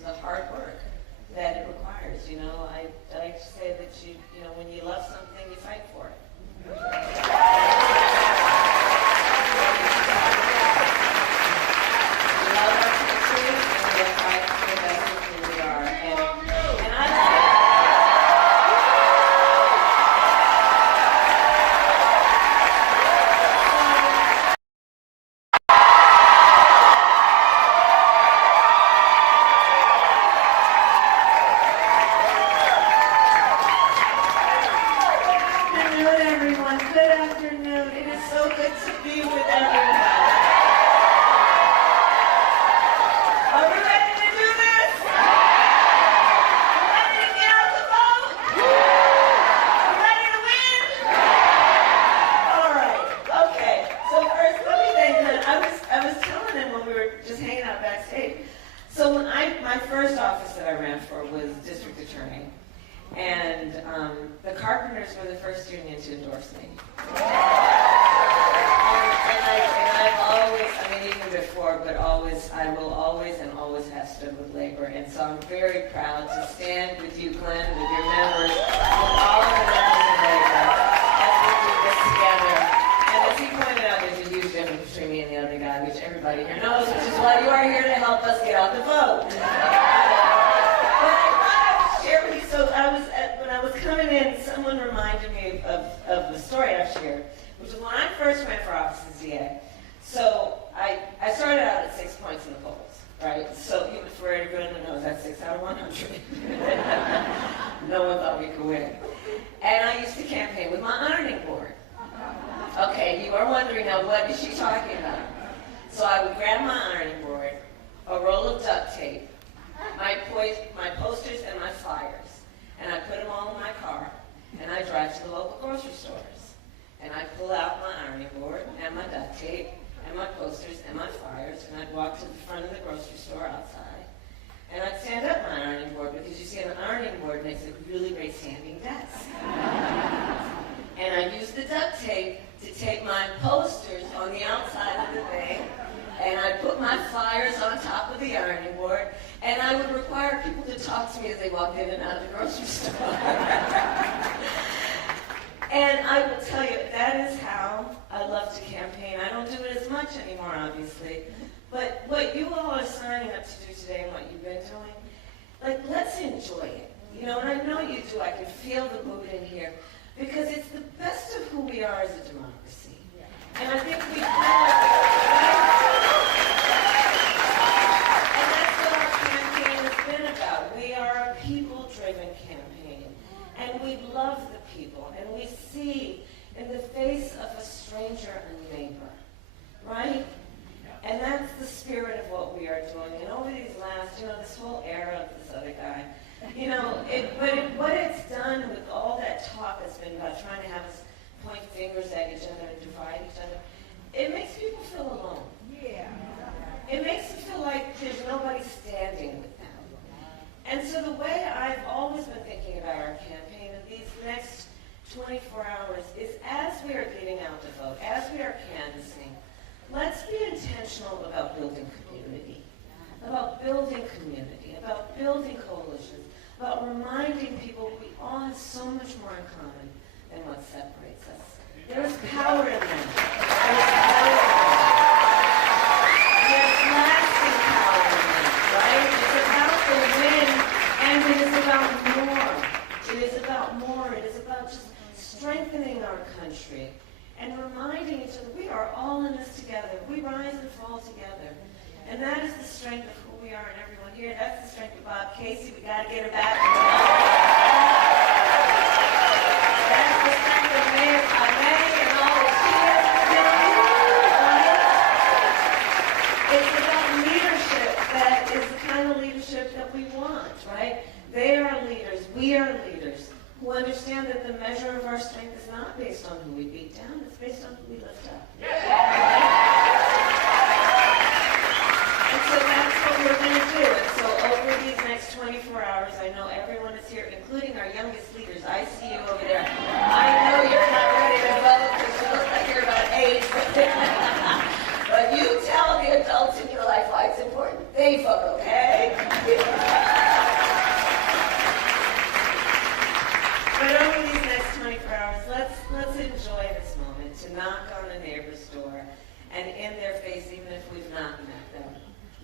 to the hard work that it requires. You know, I like to say that you know, when you love something, you fight for it. We love our country, and we are fighting for the best of who we are. And I love it. Good afternoon. It is so good to be with everybody. Are we ready to do this? Ready to get out the vote? Ready to win? All right. Okay. So first, let me thank them. I was telling them when we were just hanging out backstage. So when my first office that I ran for was district attorney. And the carpenters were the first union to endorse me. And I've always, I mean, even before, but always, I will always and always have stood with labor. And so I'm very proud to stand with you, Glenn, with your members, with all of the members of labor, as we do this together. And as he pointed out, there's a huge difference between me and the other guy, which everybody here knows, which is why you are here to help us get out the vote. So when I was coming in, someone reminded me of the story I've shared, which was when I first ran for office as DA. So I started out at 6 points in the polls, right? So even for everyone that knows, that's 6 out of 100. No one thought we could win. And I used to campaign with my ironing board. Okay, you are wondering now, what is she talking about? So I would grab my ironing board, a roll of duct tape, my posters and my flyers, and I put them all in my car, and I drive to the local grocery stores. And I pull out my ironing board and my duct tape and my posters and my flyers, and I'd walk to the front of the grocery store outside, and I'd stand up my ironing board, because you see an ironing board makes a really great standing desk. And I'd use the duct tape to tape my posters on the outside of the thing, and I'd put my flyers on top of the ironing board, and I would require people to talk to me as they walked in and out of the grocery store. And I will tell you, that is how I love to campaign. I don't do it as much anymore, obviously. But what you all are signing up to do today and what you've been doing, like, let's enjoy it. You know, and I know you do. I can feel the mood in here. Because it's the best of who we are as a democracy. And I think we kind of... We are a people-driven campaign, and we love the people, and we see in the face of a stranger a neighbor, right? And that's the spirit of what we are doing. And over these last, you know, this whole era of this other guy, you know, what it's done with all that talk has been about trying to have us point fingers at each other and divide each other, it makes people feel alone. Yeah. It makes them feel like there's nobody standing with them. And so the way I've always been thinking about our campaign in these next 24 hours is, as we are getting out to vote, as we are canvassing, let's be intentional about building community, about building coalitions, about reminding people we all have so much more in common than what separates us. There is power in that. There's lasting power in that, right? It's about the win, and it is about more. It is about more. It is about just strengthening our country and reminding each other we are all in this together. We rise and fall together. And that is the strength of who we are and everyone here. That's the strength of Bob Casey. We got to get her back. That's the strength of Mayor May and all that she has done. It's about leadership that is the kind of leadership that we want, right? They are leaders. We are leaders who understand that the measure of our strength is not based on who we beat down. It's based on who we lift up. And so that's what we're going to do. And so over these next 24 hours, I know everyone is here, including our youngest leaders. I see you over there. I know you're not ready to vote because you look like you're about 8. But you tell the adults in your life why it's important. They vote, okay?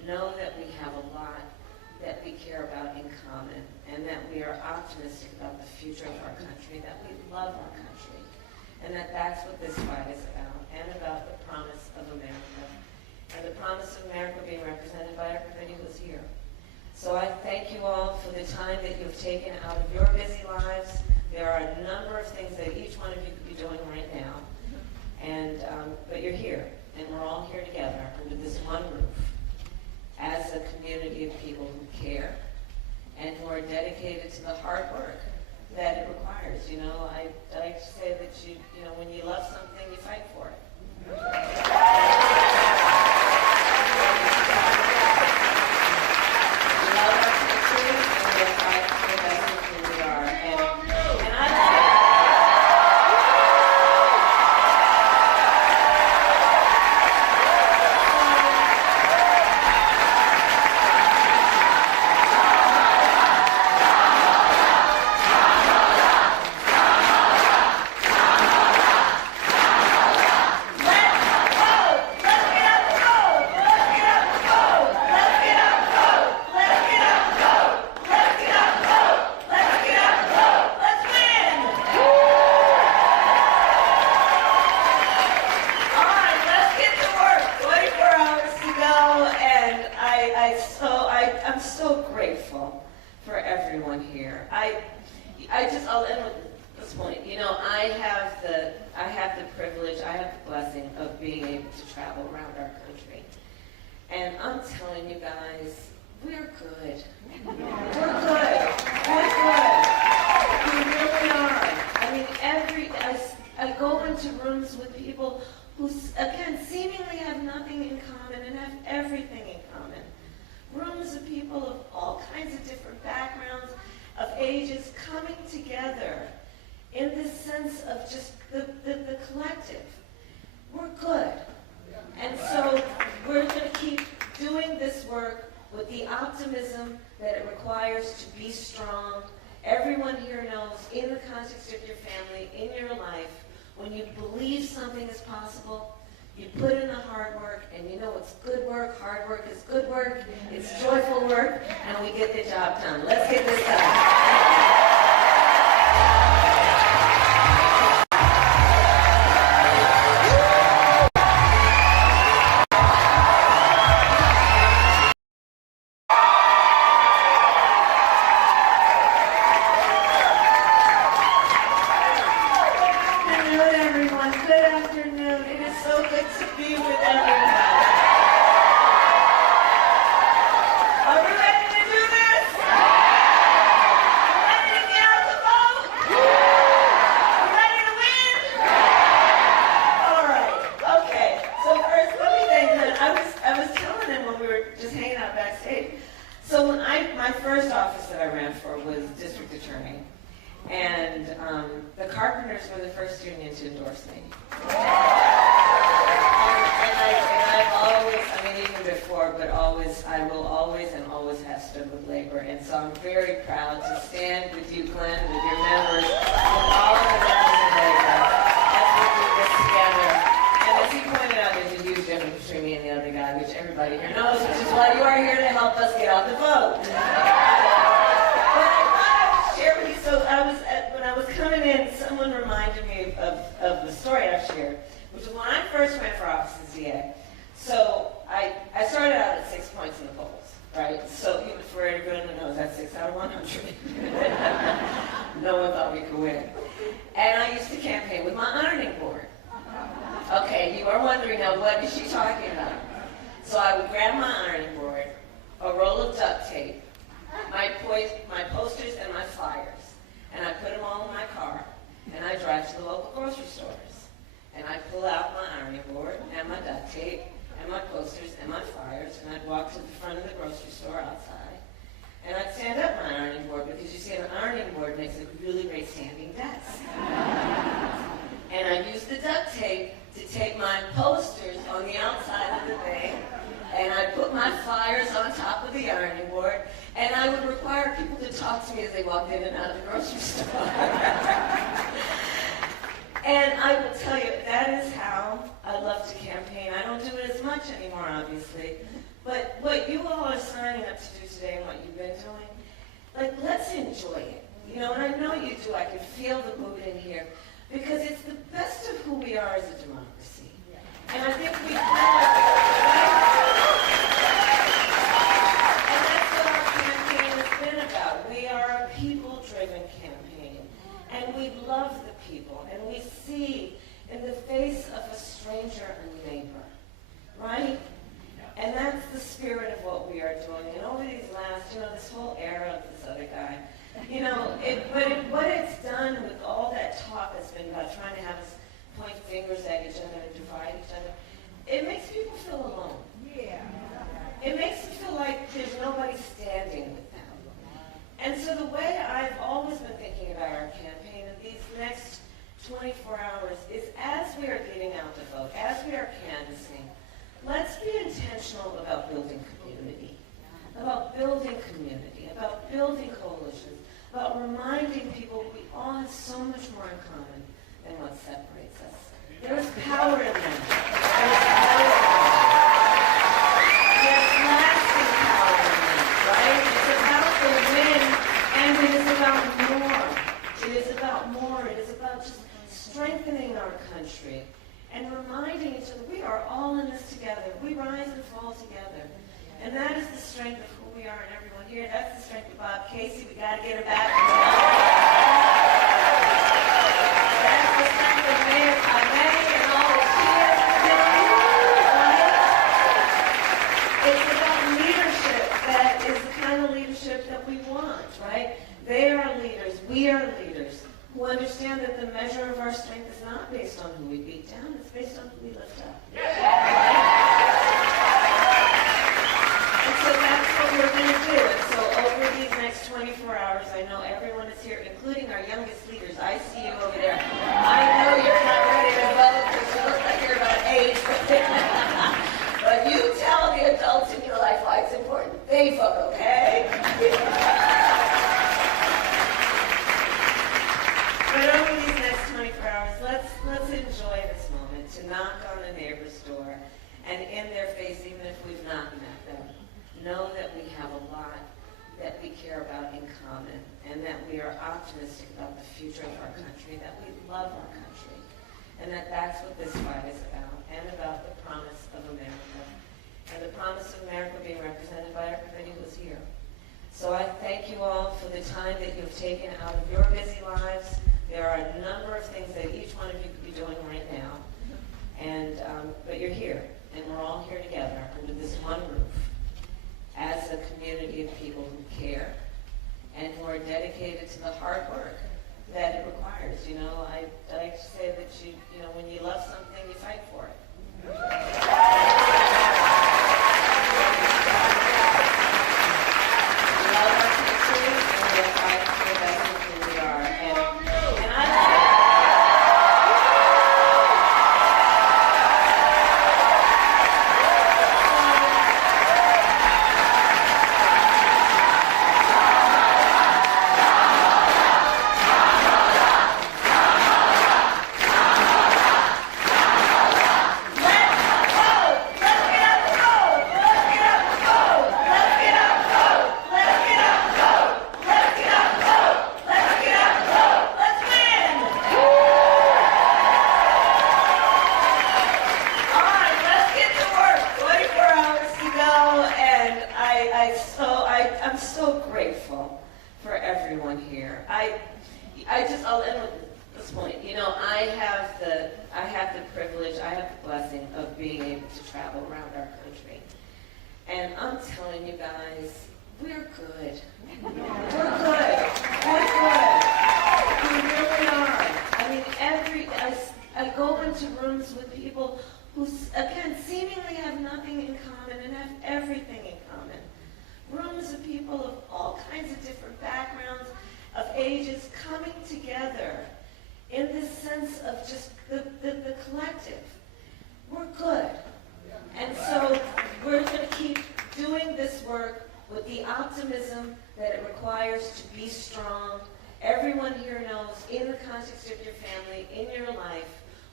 know that we have a lot that we care about in common, and that we are optimistic about the future of our country, that we love our country, and that that's what this fight is about, and about the promise of America, and the promise of America being represented by everybody who's here. So I thank you all for the time that you've taken out of your busy lives. There are a number of things that each one of you could be doing right now, and but you're here, and we're all here together under this one roof, as a community of people who care and who are dedicated to the hard work that it requires. You know, I like to say that you know, when you love something, you fight for it. We love our country, and we are fighting for the best of who we are. And I I'm so grateful for everyone here. I'll end with this point. You know, I have the privilege, I have the blessing of being able to travel around our country. And I'm telling you guys, we're good. We're good. We're good. We really are. I mean, I go into rooms with people who, again, seemingly have nothing in common and have everything in common. Rooms of people of all kinds of different backgrounds, of ages, coming together in this sense of just the collective. We're good. And so we're going to keep doing this work with the optimism that it requires to be strong. Everyone here knows, in the context of your family, in your life, when you believe something is possible, you put in the hard work, and you know it's good work. Hard work is good work. It's joyful work, and we get the job done. Let's get this done. My first office that I ran for was district attorney, and the carpenters were the first union to endorse me. I've always, I mean, even before, but always, I will always and always have stood with labor, and so I'm very proud to stand with you, Glenn, with your members, with all of the members of labor, as we do this together. And as he pointed out, there's a huge difference between me and the other guy, which everybody here knows, which is why you are here to help us get out the vote. So when I was coming in, someone reminded me of the story I've shared, which is when I first ran for office as DA. So I started out at 6 points in the polls, right? So even for everyone who knows, that's 6 out of 100. No one thought we could win. And I used to campaign with my ironing board. Okay, you are wondering now, what is she talking about? So I would grab my ironing board, a roll of duct tape, my posters and my flyers, and I put them all in my car, and I drive to the local grocery stores. And I pull out my ironing board and my duct tape and my posters and my flyers, and I'd walk to the front of the grocery store outside, and I'd stand up my ironing board, because you see, an ironing board makes a really great standing desk. And I'd use the duct tape to tape my posters on the outside of the thing, and I'd put my flyers on top of the ironing board, and I would require people to talk to me as they walked in and out of the grocery store. And I will tell you, that is how a I love to campaign. I don't do it as much anymore, obviously. But what you all are signing up to do today and what you've been doing, like, let's enjoy it. You know, and I know you do. I can feel the mood in here. Because it's the best of who we are as a democracy. And I think we kind of, and that's what our campaign has been about. We are a people-driven campaign. And we love the people. And we see in the face of a stranger a neighbor. Right? And that's the spirit of what we are doing. And over these last, this whole era of this other guy, what it's done with all that talk that's been about trying to have us point fingers at each other and divide each other, it makes people feel alone. Yeah. It makes them feel like there's nobody standing with them. And so the way I've always been thinking about our campaign in these next 24 hours is as we are getting out to vote, as we are canvassing, let's be intentional about building community, about building coalitions, about reminding people we all have so much more in common than what separates us. There's power in that. There's lasting power in that, right? It's about the win, and it is about more. It is about more. It is about just strengthening our country and reminding each other we are all in this together. We rise and fall together. And that is the strength of who we are and everyone here. That's the strength of Bob Casey. We got to get him back. That's the strength of Mayor Kamala and all the kids. It's about leadership that is the kind of leadership that we want, right? They are leaders. We are leaders who understand that the measure of our strength is not based on who we beat down. It's based on who we lift up. So that's what we're going to do. And so over these next 24 hours, I know everyone is here, including our youngest leaders. I see you over there. I know you're not ready to vote because you look like you're about 8. But you tell the adults in your life why it's important. They vote, okay? But over these next 24 hours, let's enjoy this moment to knock on a neighbor's door and in their face, even if we've not met them, know that we have a lot that we care about in common and that we are optimistic about the future of our country, that we love our country, and that that's what this fight is about, and about the promise of America, and the promise of America being represented by everybody who is here. So I thank you all for the time that you've taken out of your busy lives. There are a number of things that each one of you could be doing right now, but you're here, and we're all here together under this one roof as a community of people who care and who are dedicated to the hard work that it requires. I like to say that when you love something, you fight for it. We love our country, and we are fighting for the best of who we are. And I I'm so grateful for everyone here. I'll end with this point. I have the privilege, I have the blessing of being able to travel around our country. And I'm telling you guys, we're good. We're good. We're good. We really are. I mean, I go into rooms with people who, again, seemingly have nothing in common and have everything in common. Rooms of people of all kinds of different backgrounds, of ages, coming together in this sense of just the collective. We're good. And so we're going to keep doing this work with the optimism that it requires to be strong. Everyone here knows, in the context of your family, in your life,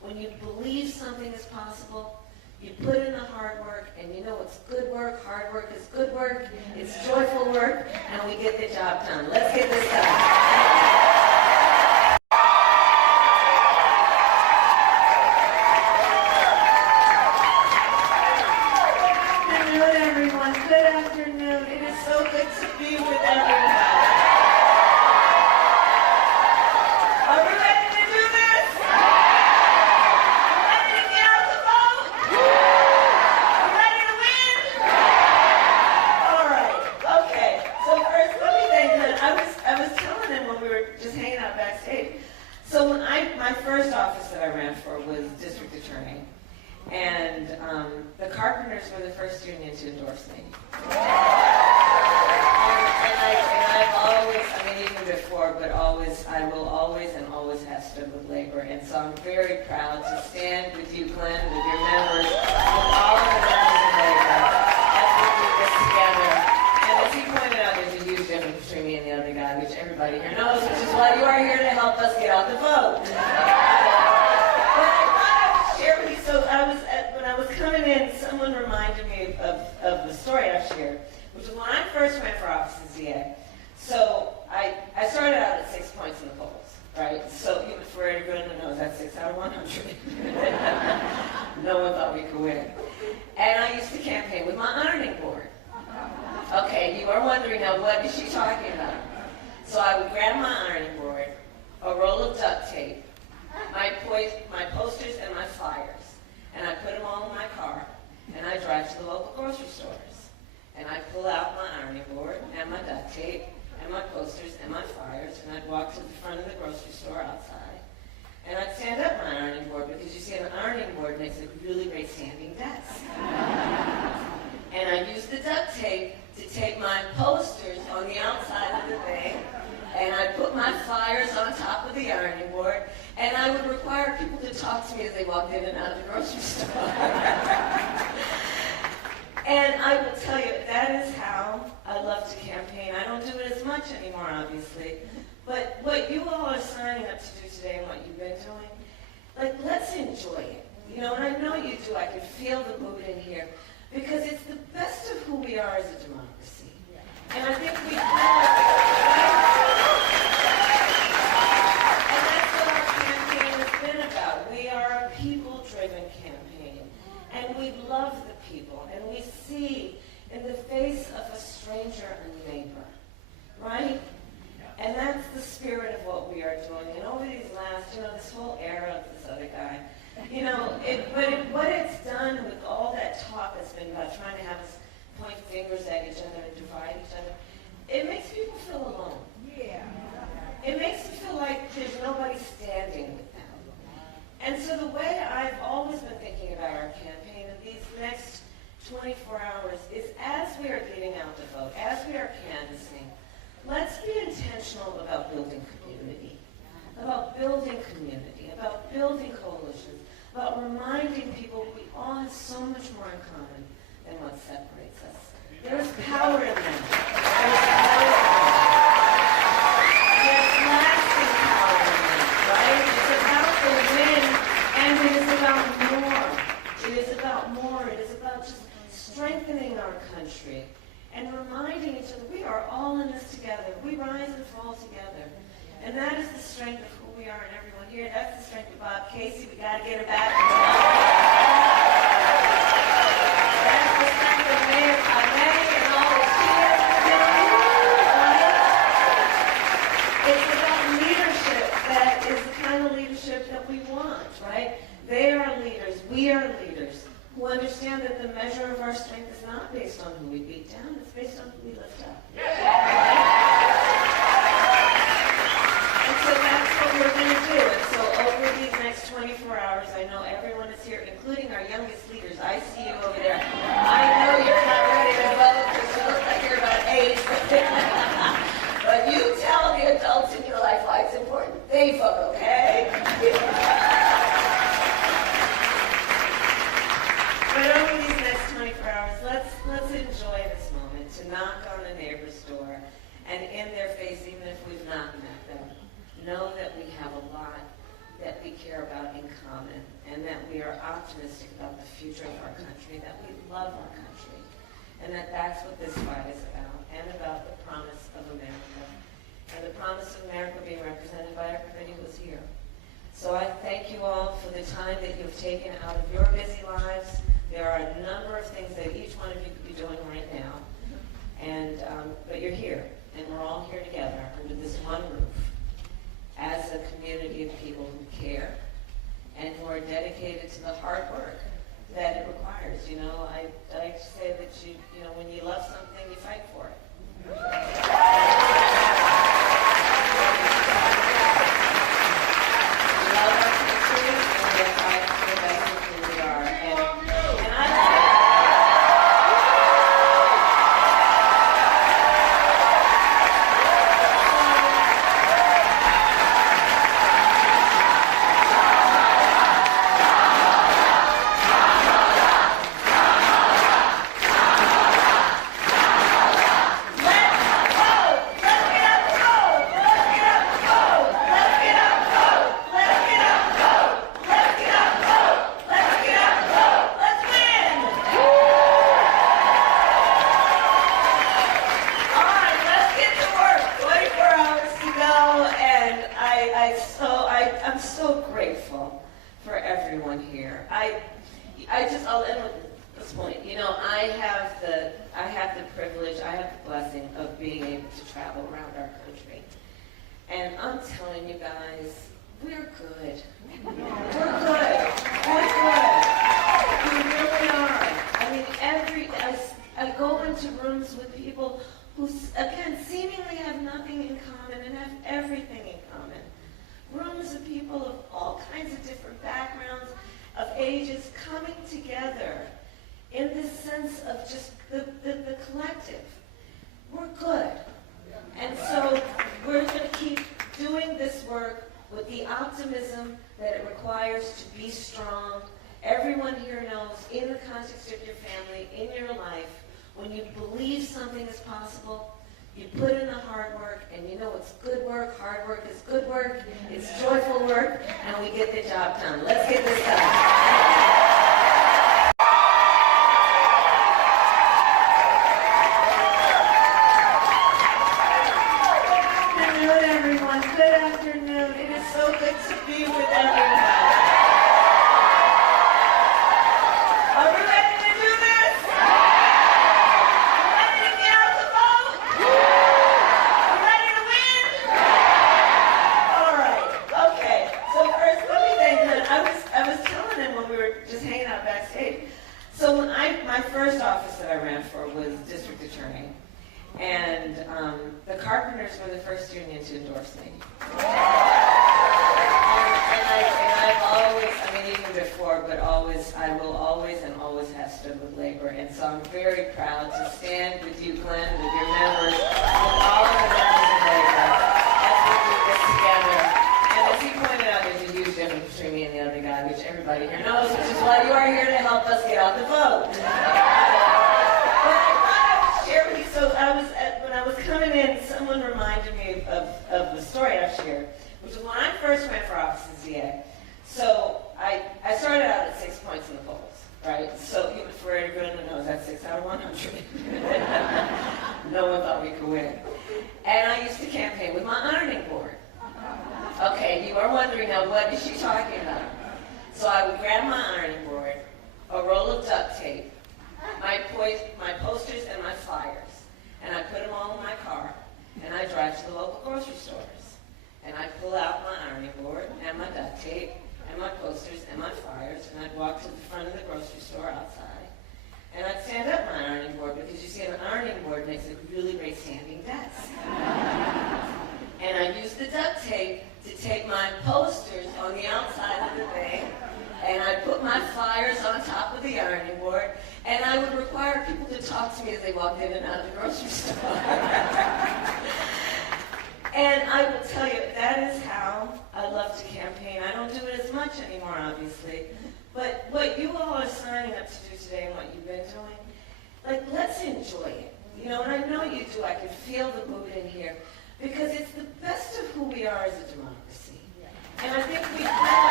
when you believe something is possible, you put in the hard work, and you know it's good work, hard work is good work, it's joyful work, and we get the job done. Let's get this done. Good afternoon. It is so good to be with everybody. Are we ready to do this? Ready to get out the vote? Ready to win? All right. Okay. So first, let me thank them. I was telling them when we were just hanging out backstage. So when my first office that I ran for was district attorney. And the carpenters were the first union to endorse me. And I've always, I mean even before, but always, I will always and always have stood with labor. And so I'm very proud to stand with you, Glenn, with your members, with all of the members of labor as we do this together. And as he pointed out, there's a huge difference between me and the other guy, which everybody here knows, which is why you are here to help us get out the vote. So when I was coming in, someone reminded me of the story I shared, which was when I first ran for office as DA. So I started out at 6 points in the polls, right? So even for everyone who knows, that's 6 out of 100. No one thought we could win. And I used to campaign with my ironing board. Okay, you are wondering now, what is she talking about? So I would grab my ironing board, a roll of duct tape, my posters and my flyers. And I put them all in my car, and I drive to the local grocery stores. And I pull out my ironing board, and my duct tape, and my posters, and my flyers, and I'd walk to the front of the grocery store outside. And I'd stand up my ironing board, because you see an ironing board makes a really great standing desk. And I'd use the duct tape to tape my posters on the outside of the thing, and I'd put my flyers on top of the ironing board, and I would require people to talk to me as they walked in and out of the grocery store. And I will tell you, that is how I love to campaign. I don't do it as much anymore, obviously. But what you all are signing up to do today and what you've been doing, like, let's enjoy it. You know, and I know you do. I can feel the mood in here. Because it's the best of who we are as a democracy. And I think we are a people-driven campaign, and we love the people, and we see in the face of a stranger a neighbor, right? And that's the spirit of what we are doing. And over these last, this whole era of this other guy, what it's done with all that talk that's been about trying to have us point fingers at each other and divide each other, it makes people feel alone. Yeah. It makes them feel like there's nobody standing with them. And so the way I've always been thinking about our campaign in these next 24 hours is, as we are getting out the vote, as we are canvassing, let's be intentional about building community, about building coalitions, about reminding people we all have so much more in common than what separates us. There is power in them. There's lasting power in them, right? It's about the win, and it is about more. It is about more. It is about just strengthening our country and reminding each other we are all in this together. We rise and fall together. And that is the strength of who we are and everyone here. That's the strength of Bob Casey. We got to get her back. That's the strength of Mayor Kamala and all the cheers. It's about leadership that is the kind of leadership that we want, right? They are leaders. We are leaders who understand that the measure of our strength is not based on who we beat down. It's based on who we lift up. So that's what we're going to do. And so over these next 24 hours, I know everyone is here, including our youngest leaders. I see you over there. I know you're not ready to vote because you look like you're about 8. But you tell the adults in your life why it's important. They vote, okay? But over these next 24 hours, let's enjoy this moment to knock on a neighbor's door and in their face, even if we've not met them, know that we have a lot that we care about in common, and that we are optimistic about the future of our country, that we love our country, and that that's what this fight is about, and about the promise of America, and the promise of America being represented by everybody who's here. So I thank you all for the time that you've taken out of your busy lives. There are a number of things that each one of you could be doing right now, and but you're here, and we're all here together under this one roof as a community of people who care and who are dedicated to the hard work that it requires. You know, I like to say that you know, when you love something, you fight for it. We love our country, and we fight for the best of who we are. And I I'm so grateful for everyone here. I'll end with this point. You know, I have the privilege, I have the blessing of being able to travel around our country. And I'm telling you guys, we're good. We're good. We're good. We really are. I mean, I go into rooms with people who, again, seemingly have nothing in common and have everything in common. Rooms of people of all kinds of different backgrounds, of ages, coming together in this sense of just the collective. We're good. And so we're going to keep doing this work with the optimism that it requires to be strong. Everyone here knows, in the context of your family, in your life, when you believe something is possible, you put in the hard work, and you know it's good work. Hard work is good work. It's joyful work, and we get the job done. Let's get this done. Good afternoon, everyone. Good afternoon. It is so good to be with everyone. Are we ready to do this? Ready to get out the vote? Ready to win? All right. Okay. So first, let me thank him. I was telling him when we were just hanging out backstage. So when my first office that I ran for was district attorney. And the carpenters were the first union to endorse me. And I've always, I mean, even before, but always, I will always and always have stood with labor. And so I'm very proud to stand with you, Glenn, with your members, with all of the members of labor, as we do this together. And as he pointed out, there's a huge difference between me and the other guy, which everybody here knows, which is why you are here to help us get out the vote. Share with you. So when I was coming in, someone reminded me of the story I've shared, which was when I first ran for office as DA. So I started out at 6 points in the polls, right? So for everyone who knows, that's 6 out of 100. No one thought we could win. And I used to campaign with my ironing board. Okay, you are wondering now, what is she talking about? So I would grab my ironing board, a roll of duct tape, my posters and my flyers, and I put them all in my car, and I drive to the local grocery stores, and I pull out my ironing board and my duct tape and my posters and my flyers, and I'd walk to the front of the grocery store outside, and I'd stand up my ironing board, because you see, an ironing board makes a really great standing desk. And I used the duct tape to tape my posters on the outside of the thing, and I put my flyers on top of the ironing board, and I would require people to talk to me as they walked in and out of the grocery store. And I will tell you, that is how I love to campaign. I don't do it as much anymore, obviously. But what you all are signing up to do today and what you've been doing, like, let's enjoy it. You know, and I know you do. I can feel the mood in here. Because it's the best of who we are as a democracy. And I think we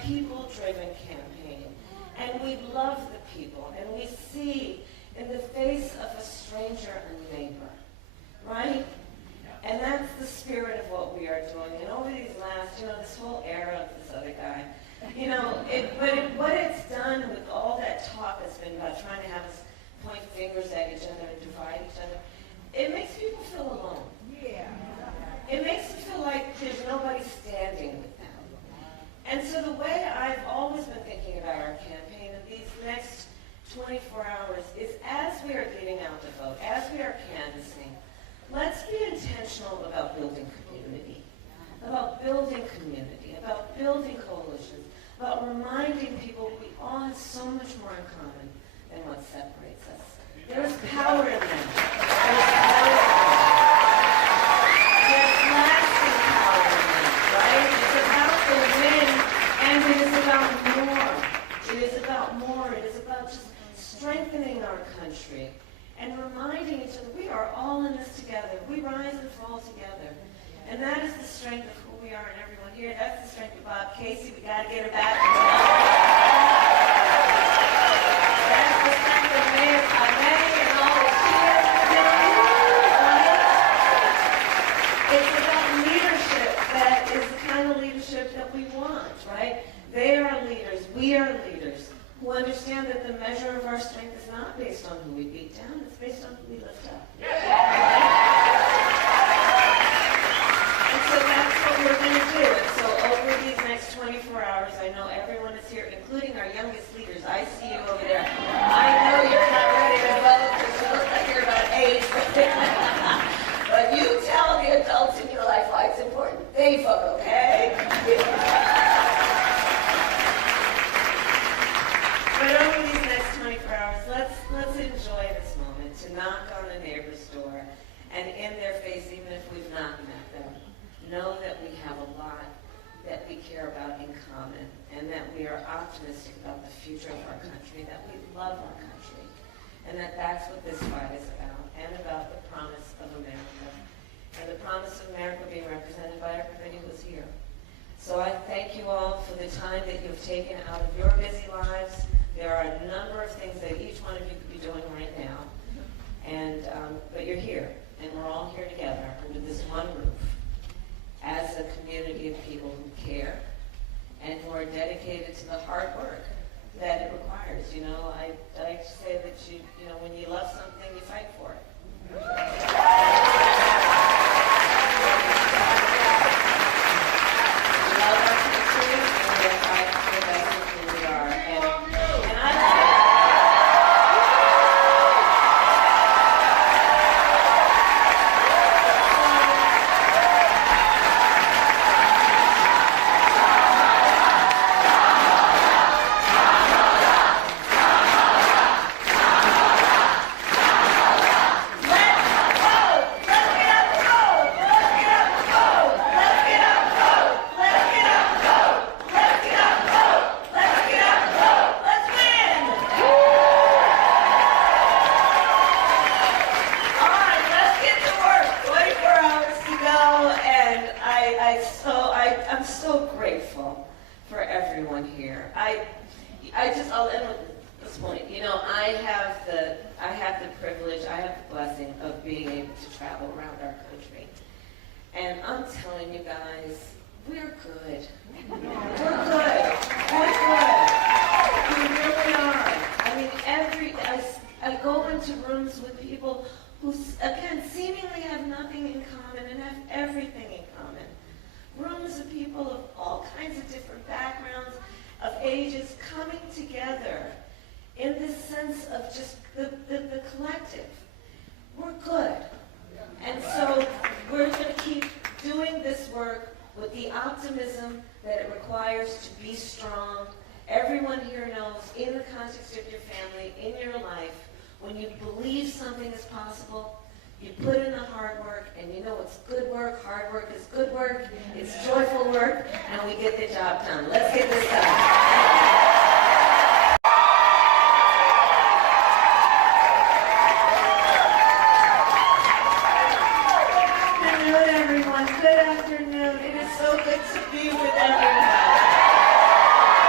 people-driven campaign. And we love the people, and we see in the face of a stranger a neighbor, right? And that's the spirit of what we are doing. And over these last, this whole era of this other guy, what it's done with all that talk that's been about trying to have us point fingers at each other and divide each other, it makes people feel alone. Yeah. It makes them feel like there's nobody standing with them. And so the way I've always been thinking about our campaign in these next 24 hours is as we are getting out to vote, as we are canvassing, let's be intentional about building community, about building coalitions, about reminding people we all have so much more in common than what separates us. There is power in that. There's lasting power in that, right? It's about the win, and it is about more. It is about more. It is about just strengthening our country and reminding each other we are all in this together. We rise and fall together. And that is the strength of who we are and everyone here. That's the strength of Bob Casey. We got to get her back. That's the strength of Mayor May and all the cheers. It's about leadership that is the kind of leadership that we want, right? They are leaders. We are leaders who understand that the measure of our strength is not based on who we beat down. It's based on who we lift up. And so that's what we're going to do. And so over these next 24 hours, I know everyone is here, including our youngest leaders. I see you over there. I know you're not ready to vote because you look like you're about 8. But you tell the adults in your life why it's important. They vote, okay? But over these next 24 hours, let's enjoy this moment to knock on a neighbor's door and in their face, even if we've not met them, know that we have a lot that we care about in common and that we are optimistic about the future of our country, that we love our country, and that that's what this fight is about, and about the promise of America, and the promise of America being represented by everybody who's here. So I thank you all for the time that you've taken out of your busy lives. There are a number of things that each one of you could be doing right now, and but you're here, and we're all here together under this one roof as a community of people who care and who are dedicated to the hard work that it requires. I like to say that when you love something, you fight for it. I'll end with this point. I have the privilege, I have the blessing of being able to travel around our country. And I'm telling you guys, we're good. We're good. We're good. We really are. I mean, I go into rooms with people who, again, seemingly have nothing in common and have everything in common. Rooms of people of all kinds of different backgrounds, of ages, coming together in this sense of just the collective. We're good. And so we're going to keep doing this work with the optimism that it requires to be strong. Everyone here knows, in the context of your family, in your life, when you believe something is possible, you put in the hard work, and you know it's good work. Hard work is good work. It's joyful work, and we get the job done. Let's get this done. Good afternoon. It is so good to be with everyone.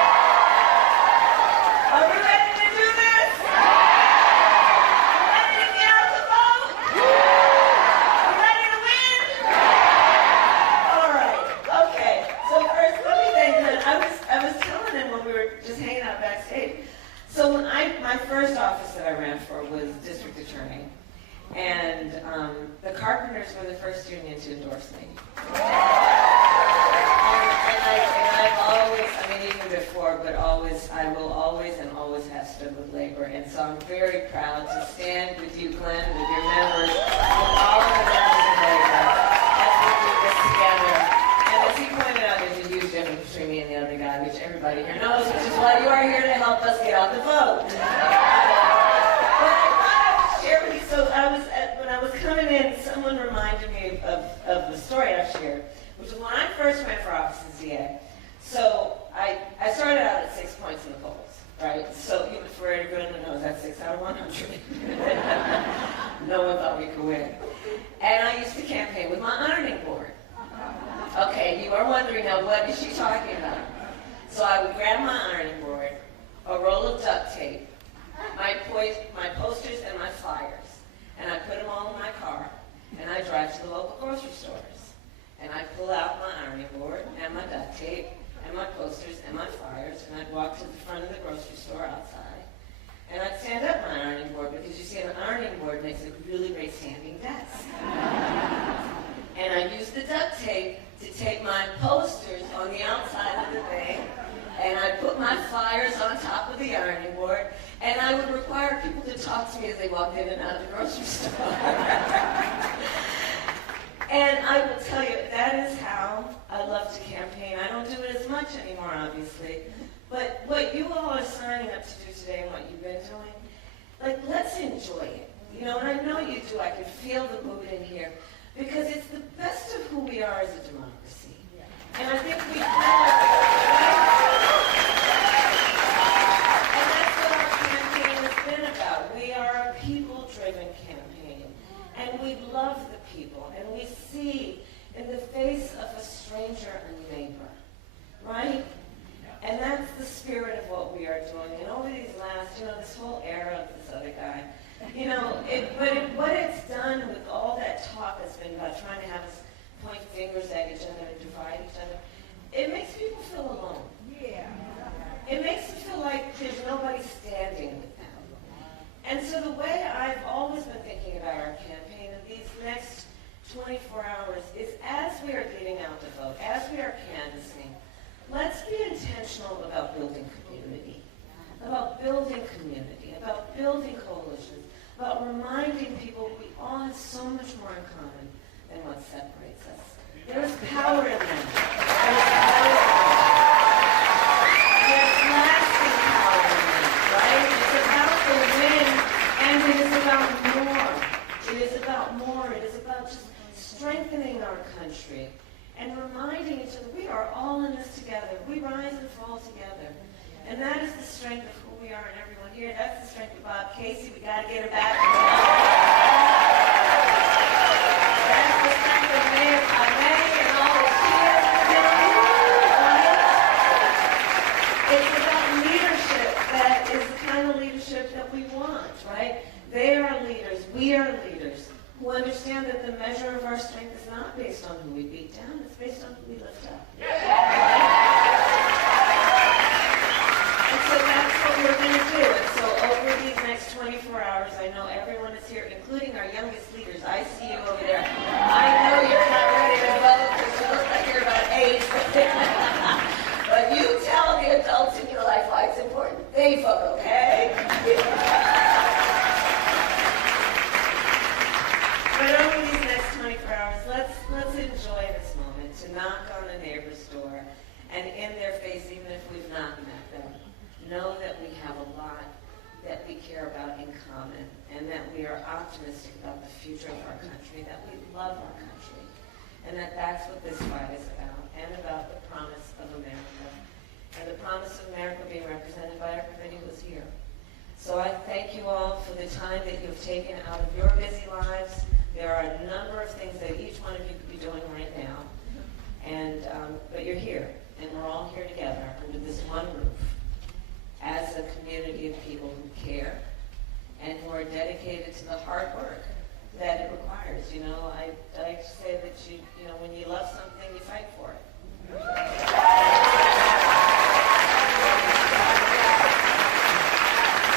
So my first office that I ran for was district attorney. And the carpenters were the first union to endorse me. And I've always, I mean, even before, but always, I will always and always have stood with labor. And so I'm very proud to stand with you, Glenn, with your members, with all of the members of labor, as we do this together. And as he pointed out, there's a huge difference between me and the other guy, which everybody here knows, which is why you are here to help us get out the vote. So when I was coming in, someone reminded me of the story I've shared, which was when I first ran for office as DA. So I started out at 6 points in the polls, right? So even for everyone who knows, that's 6 out of 100. No one thought we could win. And I used to campaign with my ironing board. Okay, you are wondering now, what is she talking about? So I would grab my ironing board, a roll of duct tape, my posters and my flyers, and I put them all in my car, and I drive to the local grocery stores. And I pull out my ironing board and my duct tape and my posters and my flyers, and I'd walk to the front of the grocery store outside, and I'd stand up my ironing board, because you see an ironing board makes a really great standing desk. And I'd use the duct tape to tape my posters on the outside of the thing, and I'd put my flyers on top of the ironing board, and I would require people to talk to me as they walked in and out of the grocery store. And I will tell you, that is how I love to campaign. I don't do it as much anymore, obviously. But what you all are signing up to do today and what you've been doing, like, let's enjoy it. You know, and I know you do. I can feel the mood in here. Because it's the best of who we are as a democracy. And I think we kind of... And that's what our campaign has been about. We are a people-driven campaign. And we love the people. And we see in the face of a stranger a neighbor. Right? And that's the spirit of what we are doing. And over these last, this whole era of this other guy, what it's done with all that talk has been about trying to have us point fingers at each other and divide each other, it makes people feel alone. Yeah. It makes them feel like there's nobody standing with them. And so the way I've always been thinking about our campaign in these next 24 hours is, as we are getting out to vote, as we are canvassing, let's be intentional about building community, about building coalitions, about reminding people we all have so much more in common than what separates us. There's power in that. There's lasting power in that, right? It's about the win, and it is about more. It is about more. It is about just strengthening our country and reminding each other we are all in this together. We rise and fall together. And that is the strength of who we are and everyone here. That's the strength of Bob Casey. We got to get her back. That's the strength of Mayor May and all the kids. It's about leadership that is the kind of leadership that we want, right? They are leaders. We are leaders who understand that the measure of our strength is not based on who we beat down. It's based on who we lift up. So that's what we're going to do. And so over these next 24 hours, I know everyone is here, including our youngest leaders. I see you over there. I know you're not ready to vote because you look like you're about 8. But you tell the adults in your life why it's important. They vote, okay? But over these next 24 hours, let's enjoy this moment to knock on a neighbor's door and in their face, even if we've not met them, know that we have a lot that we care about in common, and that we are optimistic about the future of our country, that we love our country, and that's what this fight is about, and about the promise of America, and the promise of America being represented by everybody who is here. So I thank you all for the time that you've taken out of your busy lives. There are a number of things that each one of you could be doing right now, but you're here, and we're all here together under this one roof, as a community of people who care and who are dedicated to the hard work that it requires. I like to say that when you love something, you fight for it.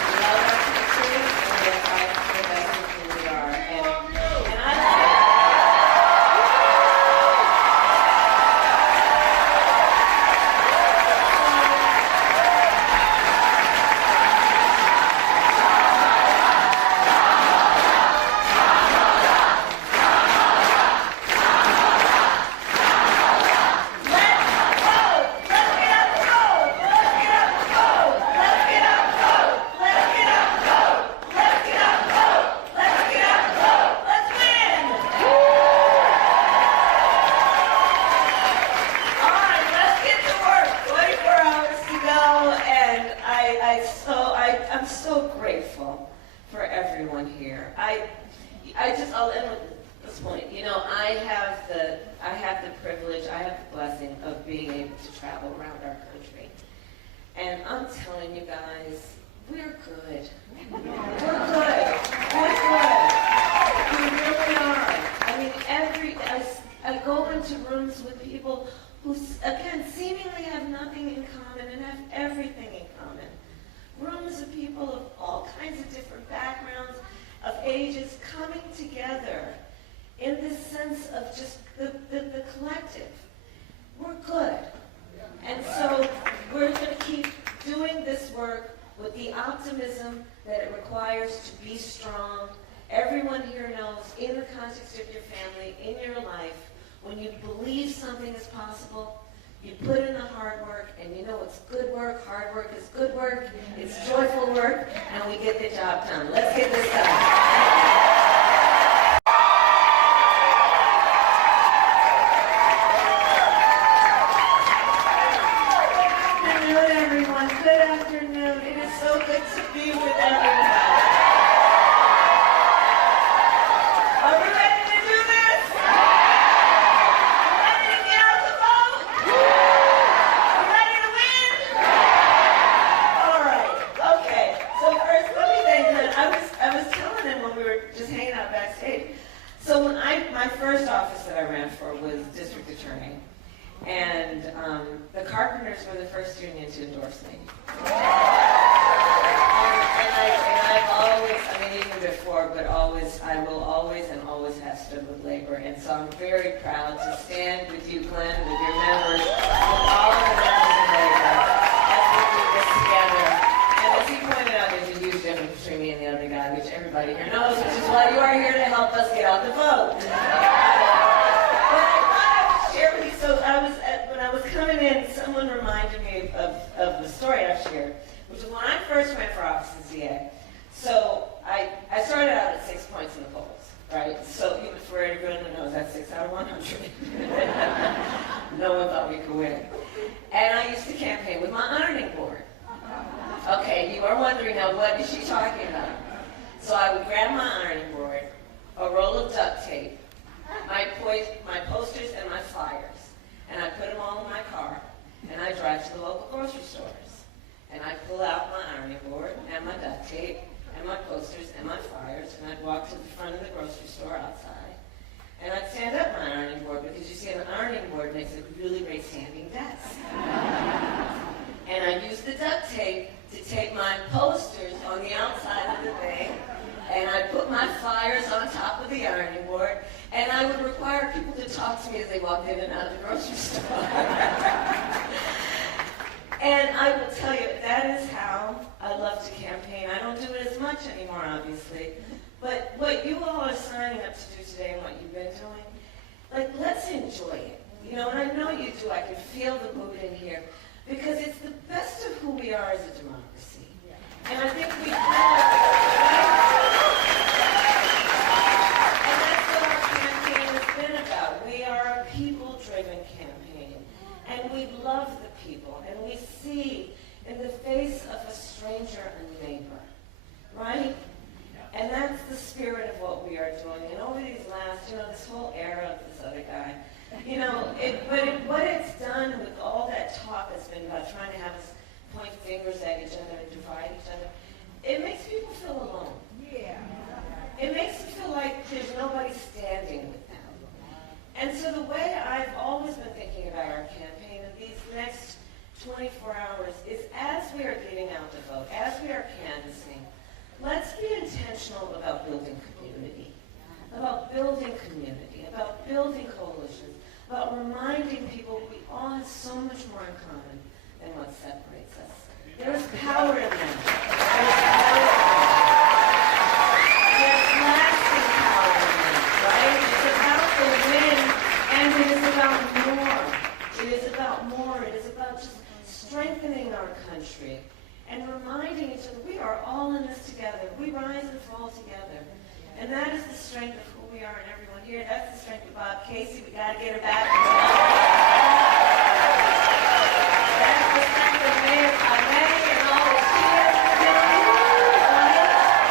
grateful for everyone here. I'll end with this point. You know, I have the privilege, I have the blessing of being able to travel around our country. And I'm telling you guys, we're good. We're good. We're good. We really are. I mean, I go into rooms with people who, again, seemingly have nothing in common and have everything in common. Rooms of people of all kinds of different backgrounds, of ages, coming together in this sense of just the collective. We're good. And so we're going to keep doing this work with the optimism that it requires to be strong. Everyone here knows, in the context of your family, in your life, when you believe something is possible, you put in the hard work, and you know it's good work. Hard work is good work. It's joyful work, and we get the job done. Let's get this done. Good afternoon. It is so good to be with everyone. Are we ready to do this? Ready to get out the vote? Ready to win? All right. Okay. So first, let me thank him. I was telling him when we were just hanging out backstage. So when my first office that I ran for was district attorney. And the carpenters were the first union to endorse me. And I've always, I mean, even before, but always, I will always and always have stood with labor. And so I'm very proud to stand with you, Glenn, with your members, with all of the members of labor, as we do this together. And as he pointed out, there's a huge difference between me and the other guy, which everybody here knows, which is why you are here to help us get out the vote. So when I was coming in, someone reminded me of the story I've shared, which is when I first ran for office as DA. So I started out at 6 points in the polls, right? So even for everyone who knows, that's 6 out of 100. No one thought we could win. And I used to campaign with my ironing board. Okay, you are wondering now, what is she talking about? So I would grab my ironing board, a roll of duct tape, my posters and my flyers, and I put them all in my car, and I drive to the local grocery stores. And I pull out my ironing board and my duct tape and my posters and my flyers, and I'd walk to the front of the grocery store outside, and I'd stand up my ironing board, because you see an ironing board makes a really great standing desk. And I'd use the duct tape to tape my posters on the outside of the thing, and I'd put my flyers on top of the ironing board, and I would require people to talk to me as they walked in and out of the grocery store. And I will tell you, that is how I love to campaign. I don't do it as much anymore, obviously. But what you all are signing up to do today and what you've been doing, like, let's enjoy it. You know, and I know you do. I can feel the mood in here. Because it's the best of who we are as a democracy. And I think we kind of... We are a people-driven campaign, and we love the people, and we see in the face of a stranger a neighbor, right? And that's the spirit of what we are doing. And over these last, this whole era of this other guy, what it's done with all that talk that's been about trying to have us point fingers at each other and divide each other, it makes people feel alone. Yeah. It makes them feel like there's nobody standing with them. And so the way I've always been thinking about our campaign in these next 24 hours is, as we are getting out the vote, as we are canvassing, let's be intentional about building community, about building coalitions, about reminding people we all have so much more in common than what separates us. There's power in that. There's lasting power in that, right? It's about the win, and it is about more. It is about more. It is about just strengthening our country and reminding each other we are all in this together. We rise and fall together. And that is the strength of who we are and everyone here. That's the strength of Bob Casey. We got to get her back. That's the strength of Mayor Kamala and all the kids. Right?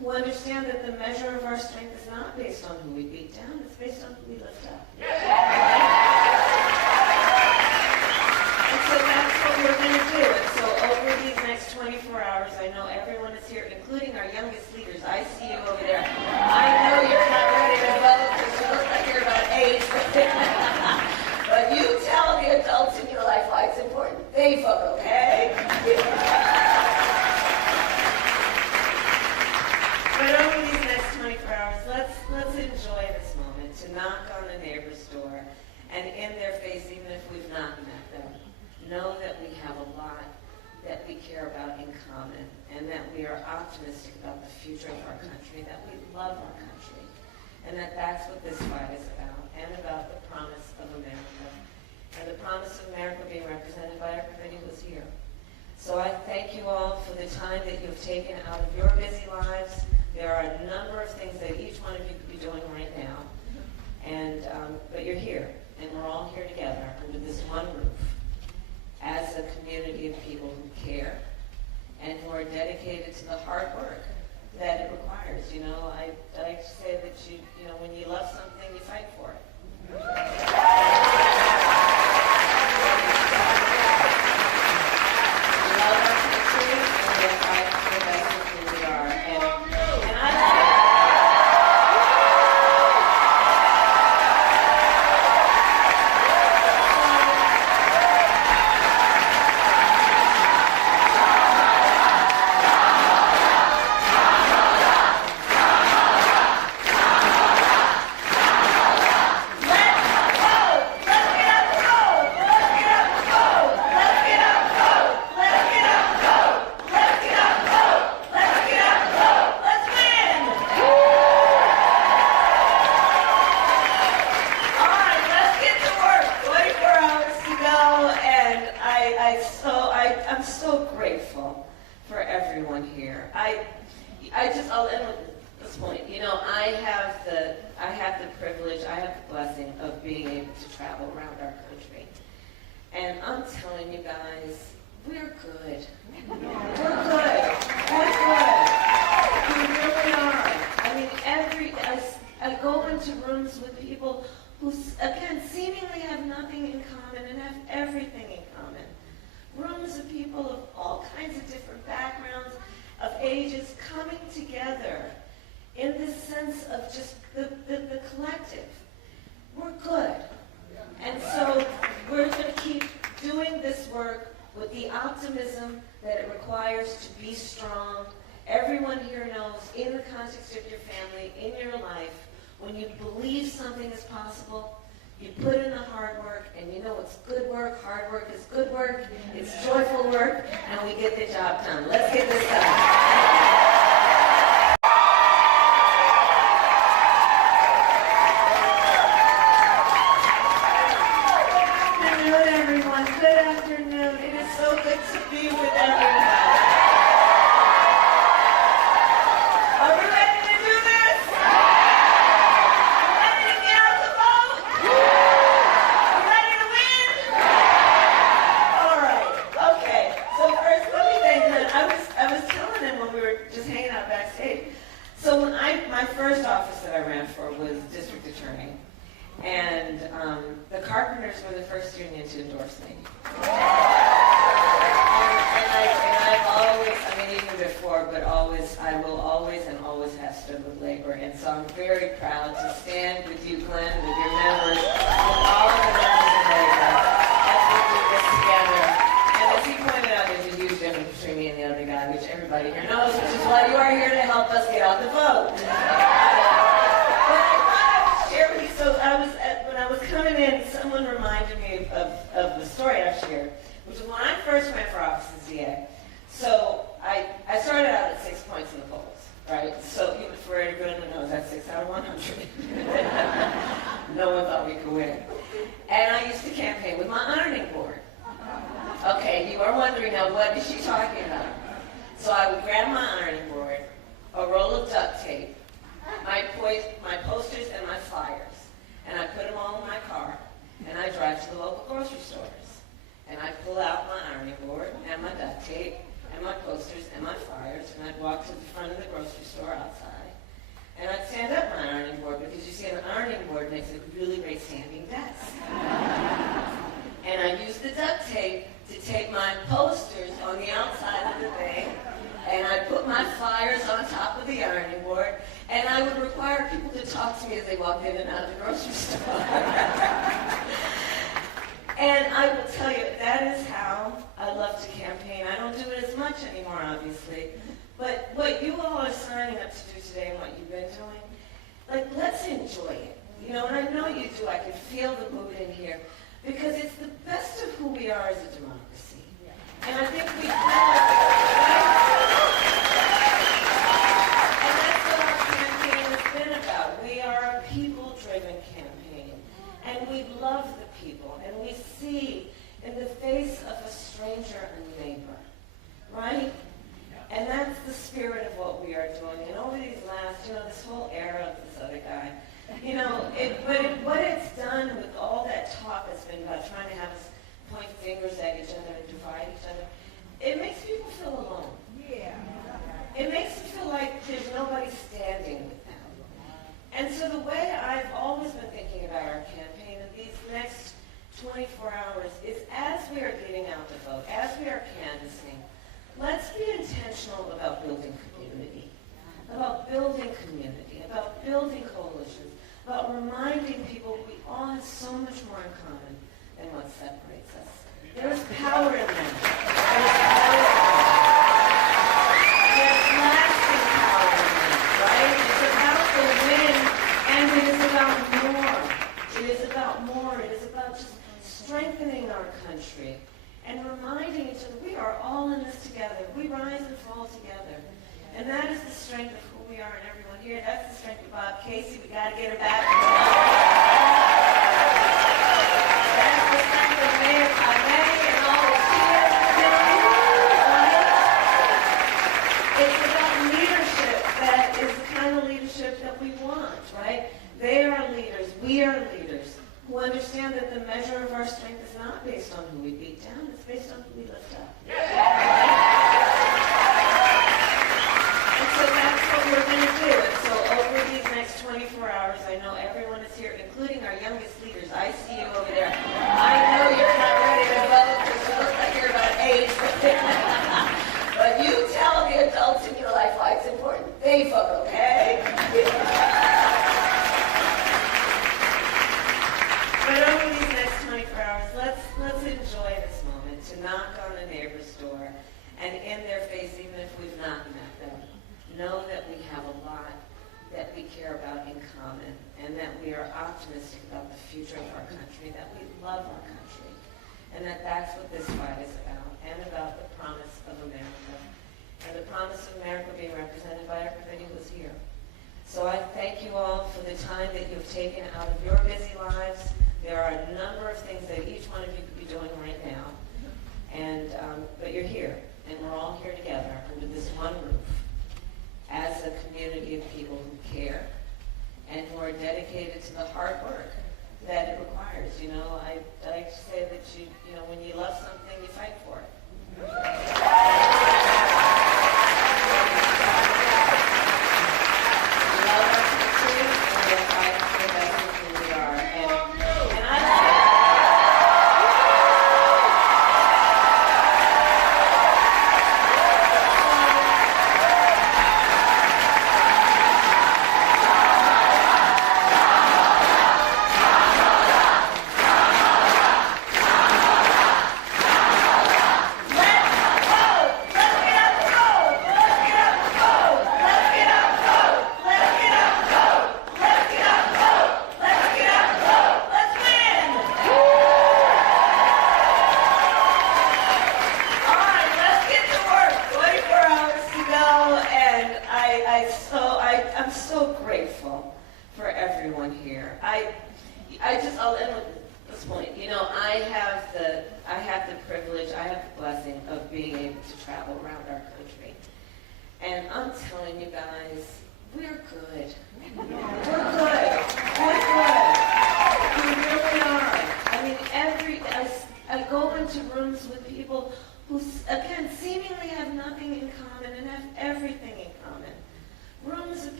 on who we beat down, it's based on who we lift up. And so that's what we're going to do. And so over these next 24 hours, I know everyone is here, including our youngest leaders. I see you over there. I know you're not ready to vote because you look like you're about 8. But you tell the adults in your life why it's important. They vote, okay? But over these next 24 hours, let's enjoy this moment to knock on the neighbor's door and in their face, even if we've not met them, know that we have a lot that we care about in common and that we are optimistic about the future of our country, that we love our country, and that's what this fight is about, and about the promise of America, and the promise of America being represented by everybody who's here. So I thank you all for the time that you've taken out of your busy lives. There are a number of things that each one of you could be doing right now, but you're here, and we're all here together under this one roof as a community of people who care and who are dedicated to the hard work that it requires. You know, I like to say that when you love something, you fight for it. We love our country, and we fight for the best of who we are. And I I'm so grateful for everyone here. I'll end with this point. You know, I have the privilege, I have the blessing of being able to travel around our country. And I'm telling you guys, we're good. We're good. We're good. We really are. I mean, I go into rooms with people who, again, seemingly have nothing in common and have everything in common. Rooms of people of all kinds of different backgrounds, of ages, coming together in this sense of just the collective. We're good. And so we're going to keep doing this work with the optimism that it requires to be strong. Everyone here knows, in the context of your family, in your life, when you believe something is possible, you put in the hard work, and you know it's good work. Hard work is good work. It's joyful work, and we get the job done. Let's get this done. Good afternoon. It is so good to be with everyone. Are we ready to do this? Ready to get out the vote? Ready to win? All right. Okay. So first, let me thank him. I was telling him when we were just hanging out backstage. So when my first office that I ran for was district attorney. And the Carpenters were the first union to endorse me. And I've always, I mean, even before, but always, I will always and always have stood with labor. And so I'm very proud to stand with you, Glenn, with your members, with all of the members of labor, as we do this together. And as he pointed out, there's a huge difference between me and the other guy, which everybody here knows, which is why you are here to help us get out the vote. So when I was coming in, someone reminded me of the story I shared, which was when I first ran for office as DA. So I started out at 6 points in the polls, right? So even for everyone who knows, that's 6 out of 100. No one thought we could win. And I used to campaign with my ironing board. Okay, you are wondering now, what is she talking about? So I would grab my ironing board, a roll of duct tape, my posters and my flyers. And I put them all in my car, and I drive to the local grocery stores. And I pull out my ironing board, and my duct tape, and my posters, and my flyers, and I'd walk to the front of the grocery store outside. And I'd stand up my ironing board because you see an ironing board makes a really great standing desk. And I used the duct tape to tape my posters on the outside of the thing. And I put my flyers on top of the ironing board. And I would require people to talk to me as they walked in and out of the grocery store. And I will tell you, that is how I love to campaign. I don't do it as much anymore, obviously. But what you all are signing up to do today and what you've been doing, like, let's enjoy it. You know, and I know you do. I can feel the mood in here. Because it's the best of who we are as a democracy. And I think we feel like, and that's what our campaign has been about. We are a people-driven campaign. And we love the people. And we see in the face of a stranger a neighbor. Right? And that's the spirit of what we are doing. And over these last, this whole era of this other guy, what it's done with all that talk that's been about trying to have us point fingers at each other and divide each other, it makes people feel alone. Yeah. It makes them feel like there's nobody standing with them. And so the way I've always been thinking about our campaign in these next 24 hours is as we are getting out the vote, as we are canvassing, let's be intentional about building community, about building coalitions, about reminding people we all have so much more in common than what separates us. There's power in them. There's lasting power in them, right? It's about the win, and it is about more. It is about more. It is about just strengthening our country and reminding each other we are all in this together. We rise and fall together. And that is the strength of who we are and everyone here. That's the strength of Bob Casey. We got to get her back. That's the strength of Mayor Kamala and all the kids. It's about leadership that is the kind of leadership that we want, right? They are leaders. We are leaders who understand that the measure of our strength is not based on who we beat down. It's based on who we lift up. So that's what we're going to do. And so over these next 24 hours, I know everyone is here, including our youngest leaders. I see you over there. I know you're not ready to vote because you look like you're about 8. But you tell the adults in your life why it's important. They vote, okay? But over these next 24 hours, let's enjoy this moment to knock on a neighbor's door and in their face, even if we've not met them, know that we have a lot that we care about in common and that we are optimistic about the future of our country, that we love our country, and that's what this fight is about, and about the promise of America, and the promise of America being represented by everybody who's here. So I thank you all for the time that you've taken out of your busy lives. There are a number of things that each one of you could be doing right now, but you're here, and we're all here together under this one roof, as a community of people who care and who are dedicated to the hard work that it requires. I like to say that when you love something, you fight for it. We love our country, and we are fighting for the best of who we are. And I I'm so grateful for everyone here. I'll end with this point. I have the privilege, I have the blessing of being able to travel around our country. And I'm telling you guys, we're good. We're good. We really are. I mean, I go into rooms with people who, again, seemingly have nothing in common and have everything in common. Rooms of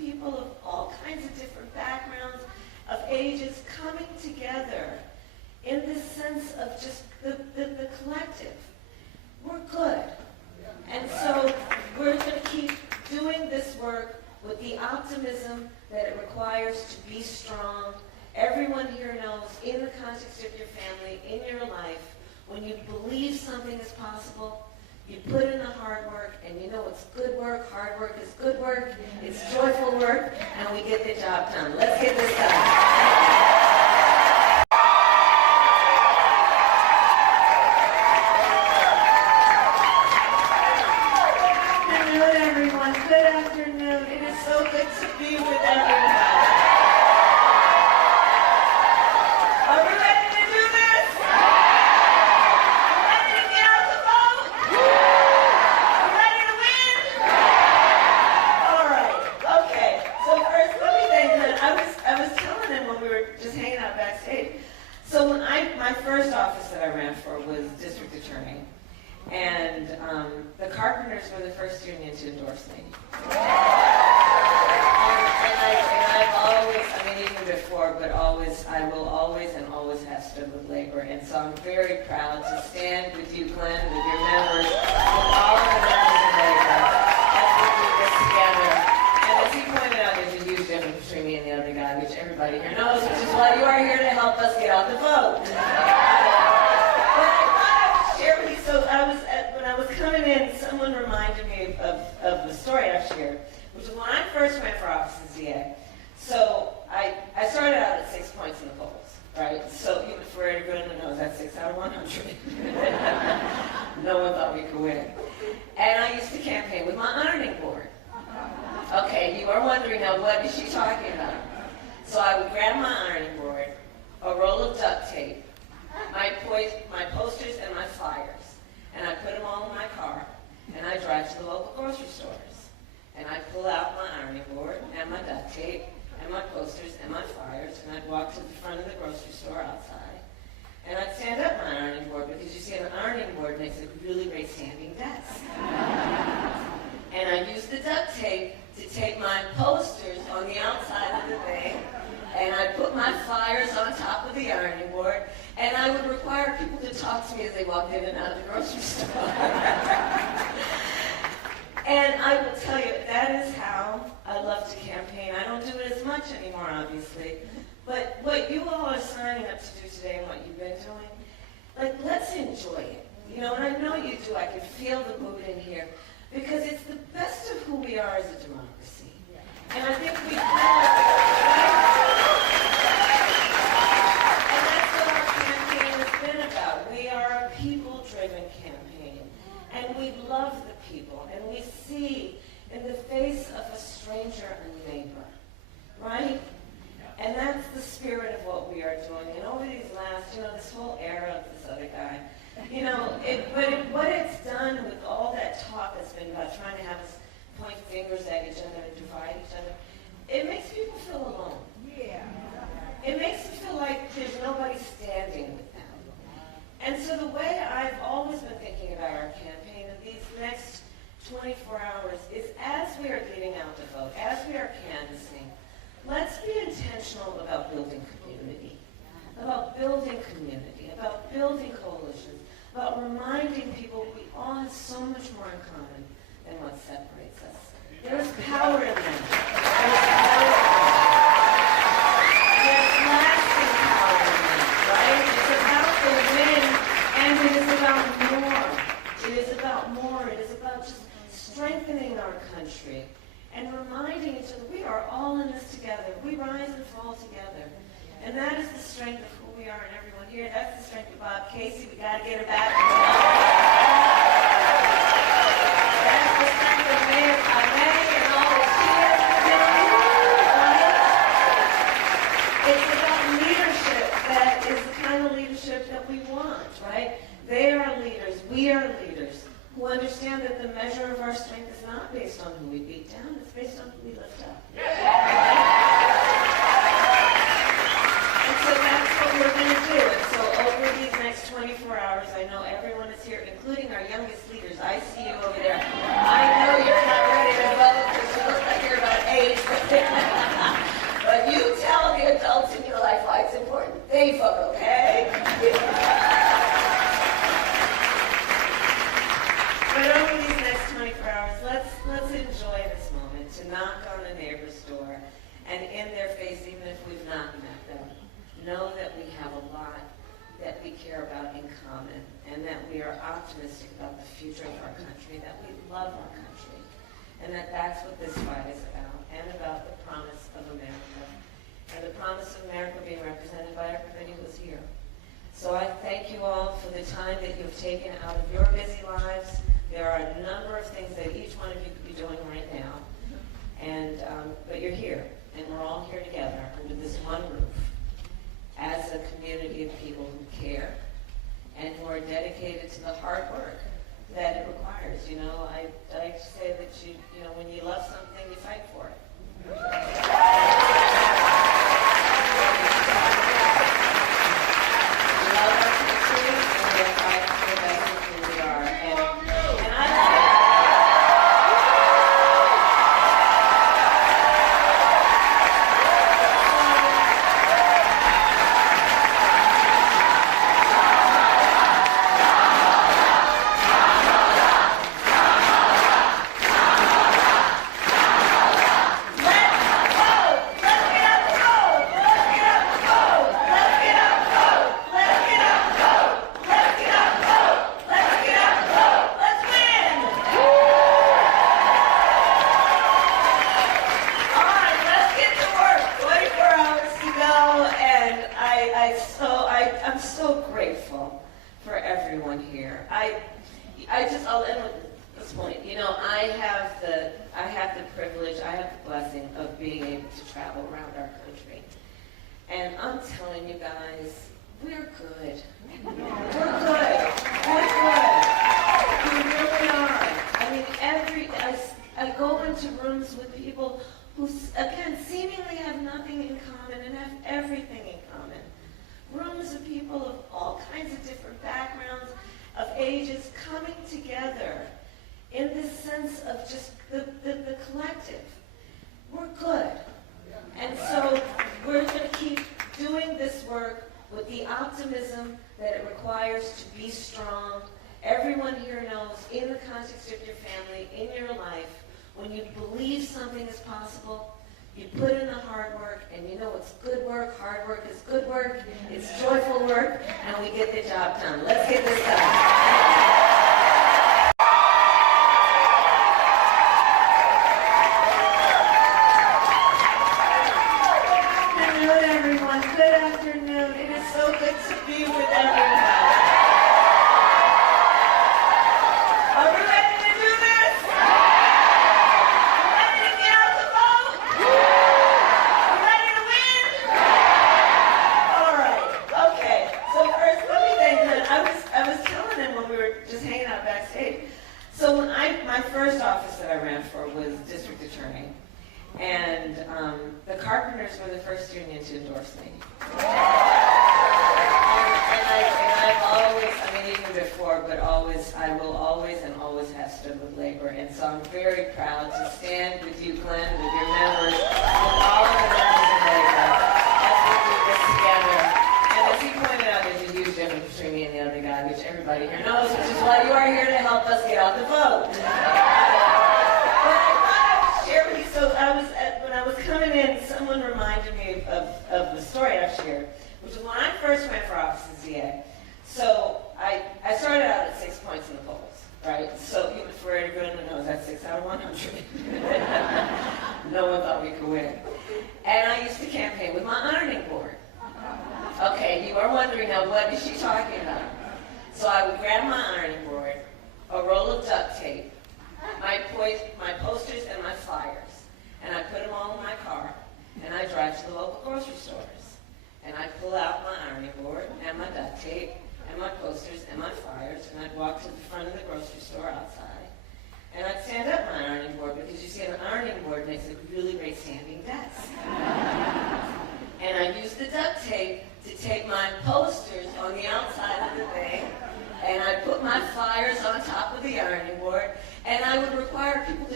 people of all kinds of different backgrounds, of ages, coming together in this sense of just the collective. We're good. And so we're going to keep doing this work with the optimism that it requires to be strong. Everyone here knows, in the context of your family, in your life, when you believe something is possible, you put in the hard work, and you know it's good work. Hard work is good work. It's joyful work, and we get the job done. Let's get this done. Good afternoon. It is so good to be with everybody. Are we ready to do this? Ready to get out the vote? Ready to win? All right. Okay. So first, let me thank them. I was telling them when we were just hanging out backstage. So when my first office that I ran for was district attorney. And the carpenters were the first union to endorse me. And I've always, even before, but always, I will always and always have stood with labor. And so I'm very proud to stand with you, Glenn, with your members, with all of the members of labor, as we do this together. And as he pointed out, there's a huge difference between me and the other guy, which everybody here knows, which is why you are here to help us get out the vote. So when I was coming in, someone reminded me of the story I've shared, which was when I first ran for office as DA. So I started out at 6 points in the polls, right? So even for everyone who knows, that's 6 out of 100. No one thought we could win. And I used to campaign with my ironing board. Okay, you are wondering now, what is she talking about? So I would grab my ironing board, a roll of duct tape, my posters and my flyers. And I put them all in my car, and I drive to the local grocery stores. And I pull out my ironing board, and my duct tape, and my posters, and my flyers, and I'd walk to the front of the grocery store outside. And I'd stand up my ironing board, because you see, an ironing board makes a really great standing desk. And I'd use the duct tape to tape my posters on the outside of the thing, and I'd put my flyers on top of the ironing board, and I would require people to talk to me as they walked in and out of the grocery store. And I will tell you, that is how I love to campaign. I don't do it as much anymore, obviously. But what you all are signing up to do today and what you've been doing, let's enjoy it. And I know you do. I can feel the mood in here. Because it's the best of who we are as a democracy. And I think we are a people-driven campaign, and we love the people, and we see in the face of a stranger a neighbor, right? And that's the spirit of what we are doing. And over these last, this whole era of this other guy, what it's done with all that talk that's been about trying to have us point fingers at each other and divide each other, it makes people feel alone. Yeah. It makes them feel like there's nobody standing with them. And so the way I've always been thinking about our campaign in these next 24 hours is, as we are getting out the vote, as we are canvassing, let's be intentional about building community, about building coalitions, about reminding people we all have so much more in common than what separates us. There is power in them. There's lasting power in them, right? It's about the win, and it is about more. It is about more. It is about just strengthening our country and reminding each other we are all in this together. We rise and fall together. And that is the strength of who we are and everyone here. That's the strength of Bob Casey. We got to get her back. That's the strength of Mayor Kamala and all the cheers. It's about leadership that is the kind of leadership that we want, right? They are leaders. We are leaders who understand that the measure of our strength is not based on who we beat down. It's based on who we lift up. So that's what we're going to do. And so over these next 24 hours, I know everyone is here, including our youngest leaders. I see you over there. I know you're not ready to vote because you look like you're about 8. But you tell the adults in your life why it's important. They vote, okay? But over these next 24 hours, let's enjoy this moment to knock on a neighbor's door and in their face, even if we've not met them, know that we have a lot that we care about in common and that we are optimistic about the future of our country, that we love our country, and that that's what this fight is about, and about the promise of America, and the promise of America being represented by everybody who's here. So I thank you all for the time that you've taken out of your busy lives. There are a number of things that each one of you could be doing right now, and but you're here, and we're all here together under this one roof as a community of people who care and who are dedicated to the hard work that it requires. You know, I like to say that you know, when you love something, you fight for it. We love our country, and we are fighting for the best of who we are. And I I'm so grateful for everyone here. I'll end with this point. You know, I have the privilege, I have the blessing of being able to travel around our country. And I'm telling you guys, we're good. We're good. We're good. We really are. I mean, I go into rooms with people who, again, seemingly have nothing in common and have everything in common. Rooms of people of all kinds of different backgrounds, of ages, coming together in this sense of just the collective. We're good. And so we're going to keep doing this work with the optimism that it requires to be strong. Everyone here knows, in the context of your family, in your life, when you believe something is possible, you put in the hard work, and you know it's good work. Hard work is good work. It's joyful work, and we get the job done. Let's get this done. Good afternoon, everyone. Good afternoon. It is so good to be with everyone. Are we ready to do this? Ready to get out the vote? Ready to win? All right. Okay. So first, let me thank him. I was telling him when we were just hanging out backstage. So when my first office that I ran for was district attorney. And the carpenters were the first union to endorse me. And I've always, I mean, even before, but always, I will always and always have stood with labor. And so I'm very proud to stand with you, Glenn, with your members, with all of the members of labor, as we do this together. And as he pointed out, there's a huge difference between me and the other guy, which everybody here knows, which is why you are here to help us get out the vote. Share with you. So when I was coming in, someone reminded me of the story I've shared, which was when I first ran for office as DA. So I started out at 6 points in the polls, right? So even for everyone who knows, that's 6 out of 100. No one thought we could win. And I used to campaign with my ironing board. Okay, you are wondering now, what is she talking about? So I would grab my ironing board, a roll of duct tape, my posters and my flyers, and I put them all in my car, and I drive to the local grocery stores, and I pull out my ironing board and my duct tape and my posters and my flyers, and I'd walk to the front of the grocery store outside, and I'd stand up my ironing board, because you see, an ironing board makes a really great standing desk. And I'd use the duct tape to take my posters on the outside of the thing, and I'd put my flyers on top of the ironing board, and I would require people to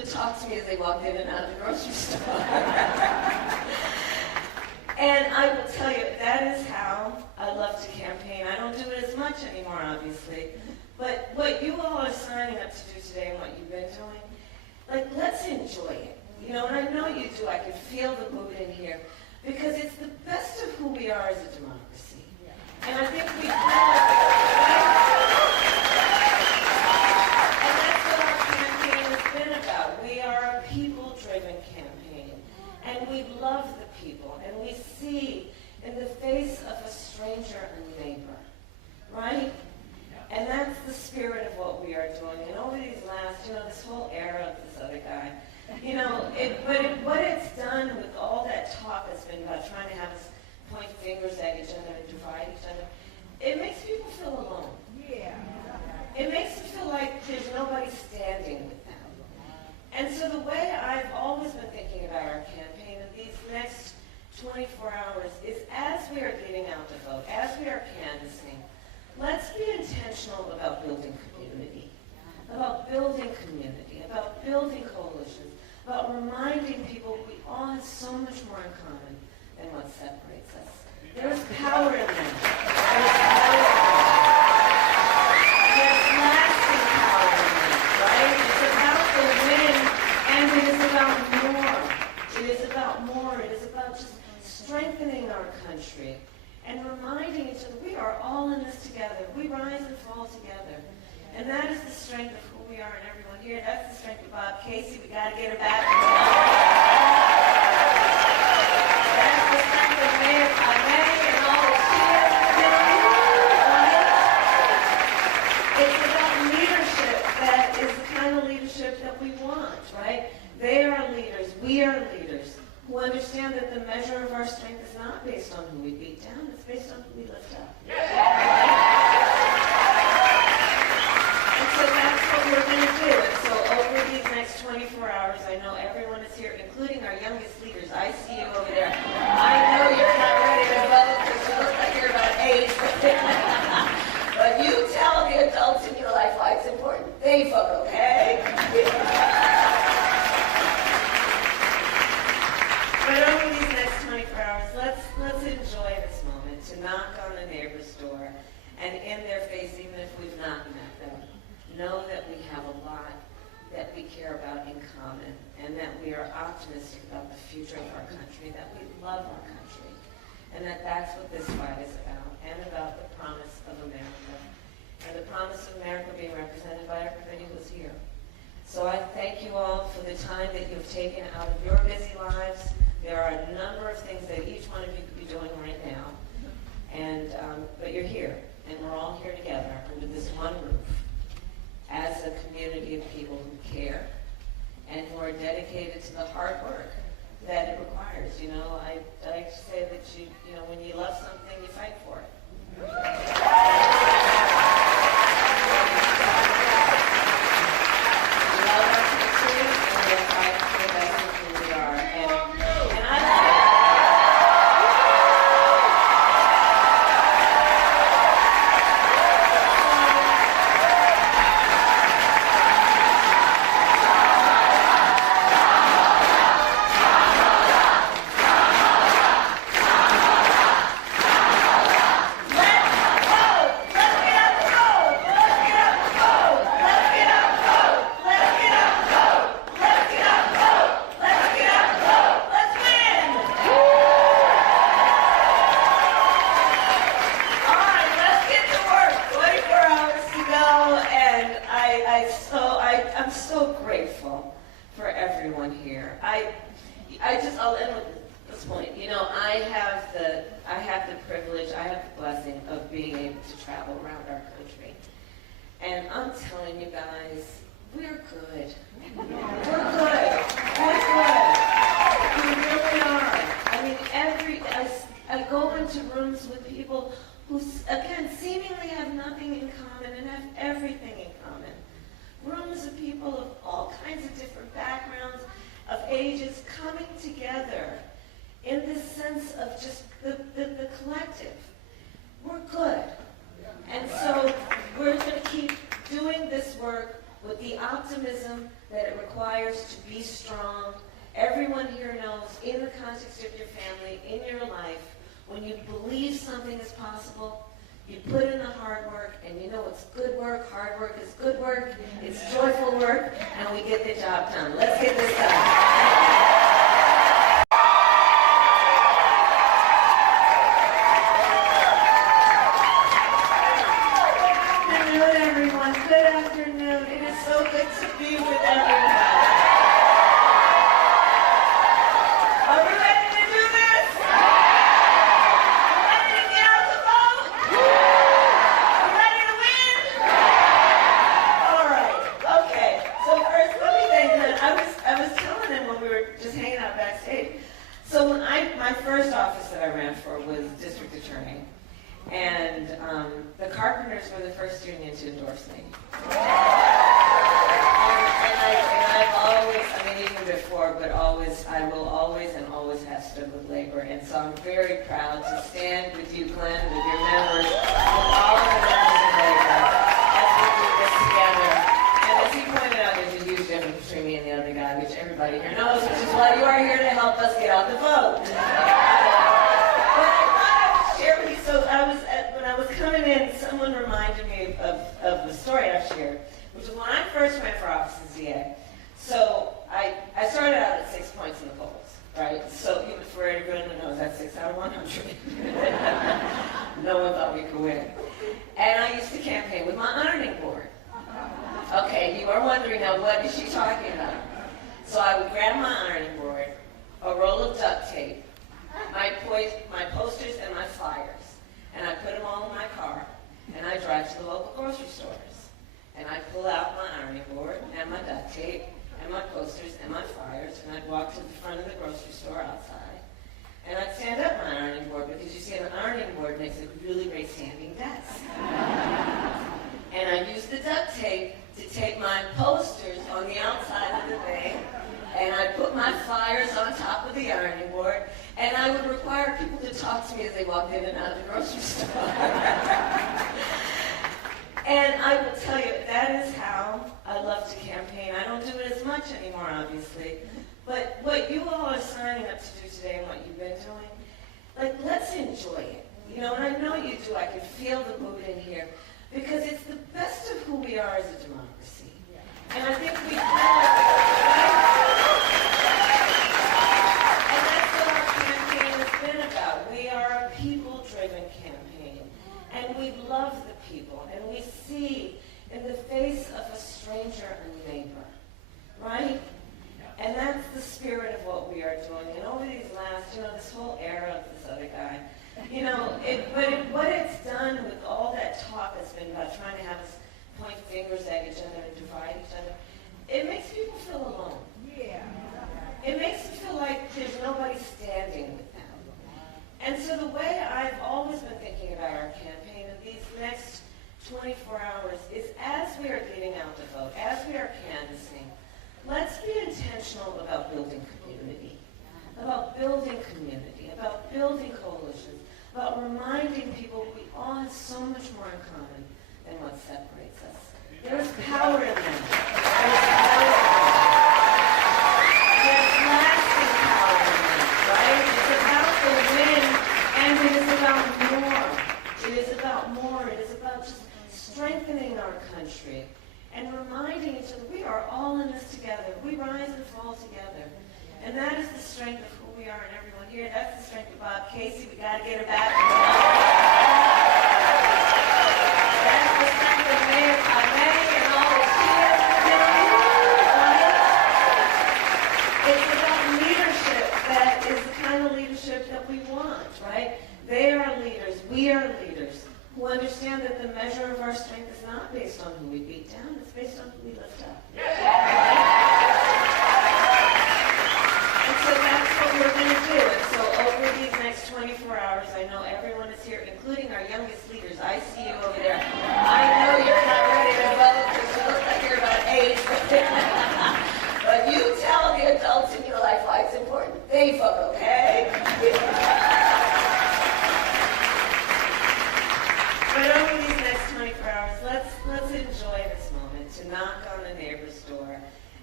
talk to me as they walked in and out of the grocery store. And I will tell you, that is how I love to campaign. I don't do it as much anymore, obviously. But what you all are signing up to do today and what you've been doing, like, let's enjoy it. You know, and I know you do. I can feel the mood in here. Because it's the best of who we are as a democracy. And I think we kind of, and that's what our campaign has been about. We are a people-driven campaign. And we love the people. And we see in the face of a stranger a neighbor. Right? And that's the spirit of what we are doing. And over these last, this whole era of this other guy, what it's done with all that talk has been about trying to have us point fingers at each other and divide each other, it makes people feel alone. Yeah. It makes them feel like there's nobody standing with them. And so the way I've always been thinking about our campaign in these next 24 hours is as we are getting out to vote, as we are canvassing, let's be intentional about building community, about building coalitions, about reminding people we all have so much more in common than what separates us. There's power in that. There's lasting power in that, right? It's about the win, and it is about more. It is about more. It is about just strengthening our country and reminding each other we are all in this together. We rise and fall together. And that is the strength of who we are and everyone here. That's the strength of Bob Casey. We got to get her back. That's the strength of Mayor May and all that she has been doing. It's about leadership that is the kind of leadership that we want, right? They are leaders. We are leaders who understand that the measure of our strength is not based on who we beat down. It's based on who we lift up. So that's what we're going to do. And so over these next 24 hours, I know everyone is here, including our youngest leaders. I see you over there. I know you're not ready to vote because you look like you're about 8. But you tell the adults in your life why it's important. They vote, okay? But over these next 24 hours, let's enjoy this moment to knock on a neighbor's door and in their face, even if we've not met them, know that we have a lot that we care about in common and that we are optimistic about the future of our country, that we love our country, and that that's what this fight is about, and about the promise of America, and the promise of America being represented by everybody who's here. So I thank you all for the time that you've taken out of your busy lives. There are a number of things that each one of you could be doing right now, and but you're here, and we're all here together under this one roof as a community of people who care and who are dedicated to the hard work that it requires. I like to say that when you love something, you fight for it. I'll end with this point. I have the privilege, I have the blessing of being able to travel around our country. And I'm telling you guys, we're good. We're good. We're good. We really are. I mean, I go into rooms with people who, again, seemingly have nothing in common and have everything in common. Rooms of people of all kinds of different backgrounds, of ages, coming together in this sense of just the collective. We're good. And so we're going to keep doing this work with the optimism that it requires to be strong. Everyone here knows, in the context of your family, in your life, when you believe something is possible, you put in the hard work, and you know it's good work. Hard work is good work. It's joyful work, and we get the job done. Let's get this done. Good afternoon. It is so good to be with everybody. Are we ready to do this? Ready to get out the vote? Ready to win? All right. Okay. So first, let me thank them. I was telling them when we were just hanging out backstage. So when my first office that I ran for was district attorney. And the carpenters were the first union to endorse me. I've always, even before, but always, I will always and always have stood with labor. And so I'm very proud to stand with you, Glenn, with your members, with all of the members of labor, as we do this together. And as he pointed out, there's a huge difference between me and the other guy, which everybody here knows, which is why you are here to help us get out the vote. So when I was coming in, someone reminded me of the story I've shared, which is when I first ran for office as DA. So I started out at 6 points in the polls, right? So even for everyone who knows, that's 6 out of 100. No one thought we could win. And I used to campaign with my ironing board. Okay, you are wondering now, what is she talking about? So I would grab my ironing board, a roll of duct tape, my posters and my flyers. And I put them all in my car, and I drive to the local grocery stores. And I pull out my ironing board, and my duct tape, and my posters, and my flyers, and I'd walk to the front of the grocery store outside. And I'd stand up my ironing board, because you see, an ironing board makes a really great standing desk. And I'd use the duct tape to tape my posters on the outside of the thing, and I'd put my flyers on top of the ironing board, and I would require people to talk to me as they walked in and out of the grocery store. And I will tell you, that is how I love to campaign. I don't do it as much anymore, obviously. But what you all are signing up to do today and what you've been doing, let's enjoy it. And I know you do. I can feel the mood in here. Because it's the best of who we are as a democracy. And I think we And that's what our campaign has been about. We are a people-driven campaign. And we love the people. And we see in the face of a stranger a neighbor. Right? And that's the spirit of what we are doing. And over these last, this whole era of this other guy, what it's done with all that talk that's been about trying to have us point fingers at each other and divide each other, it makes people feel alone. Yeah. It makes them feel like there's nobody standing with them. And so the way I've always been thinking about our campaign in these next 24 hours is, as we are getting out the vote, as we are canvassing, let's be intentional about building community, about building coalitions, about reminding people we all have so much more in common than what separates us. There's power in that. There's lasting power in that, right? It's about the win, and it is about more. It is about more. It is about just strengthening our country and reminding each other we are all in this together. We rise and fall together. And that is the strength of who we are and everyone here. That's the strength of Bob Casey. We got to get her back. That's the strength of Mayor Kamala and all the kids. It's about leadership that is the kind of leadership that we want, right? They are leaders. We are leaders who understand that the measure of our strength is not based on who we beat down. It's based on who we lift up. So that's what we're going to do. And so over these next 24 hours, I know everyone is here, including our youngest leaders. I see you over there. I know you're not ready to vote because you look like you're about 8. But you tell the adults in your life why it's important. They vote, okay? But over these next 24 hours, let's enjoy this moment to knock on a neighbor's door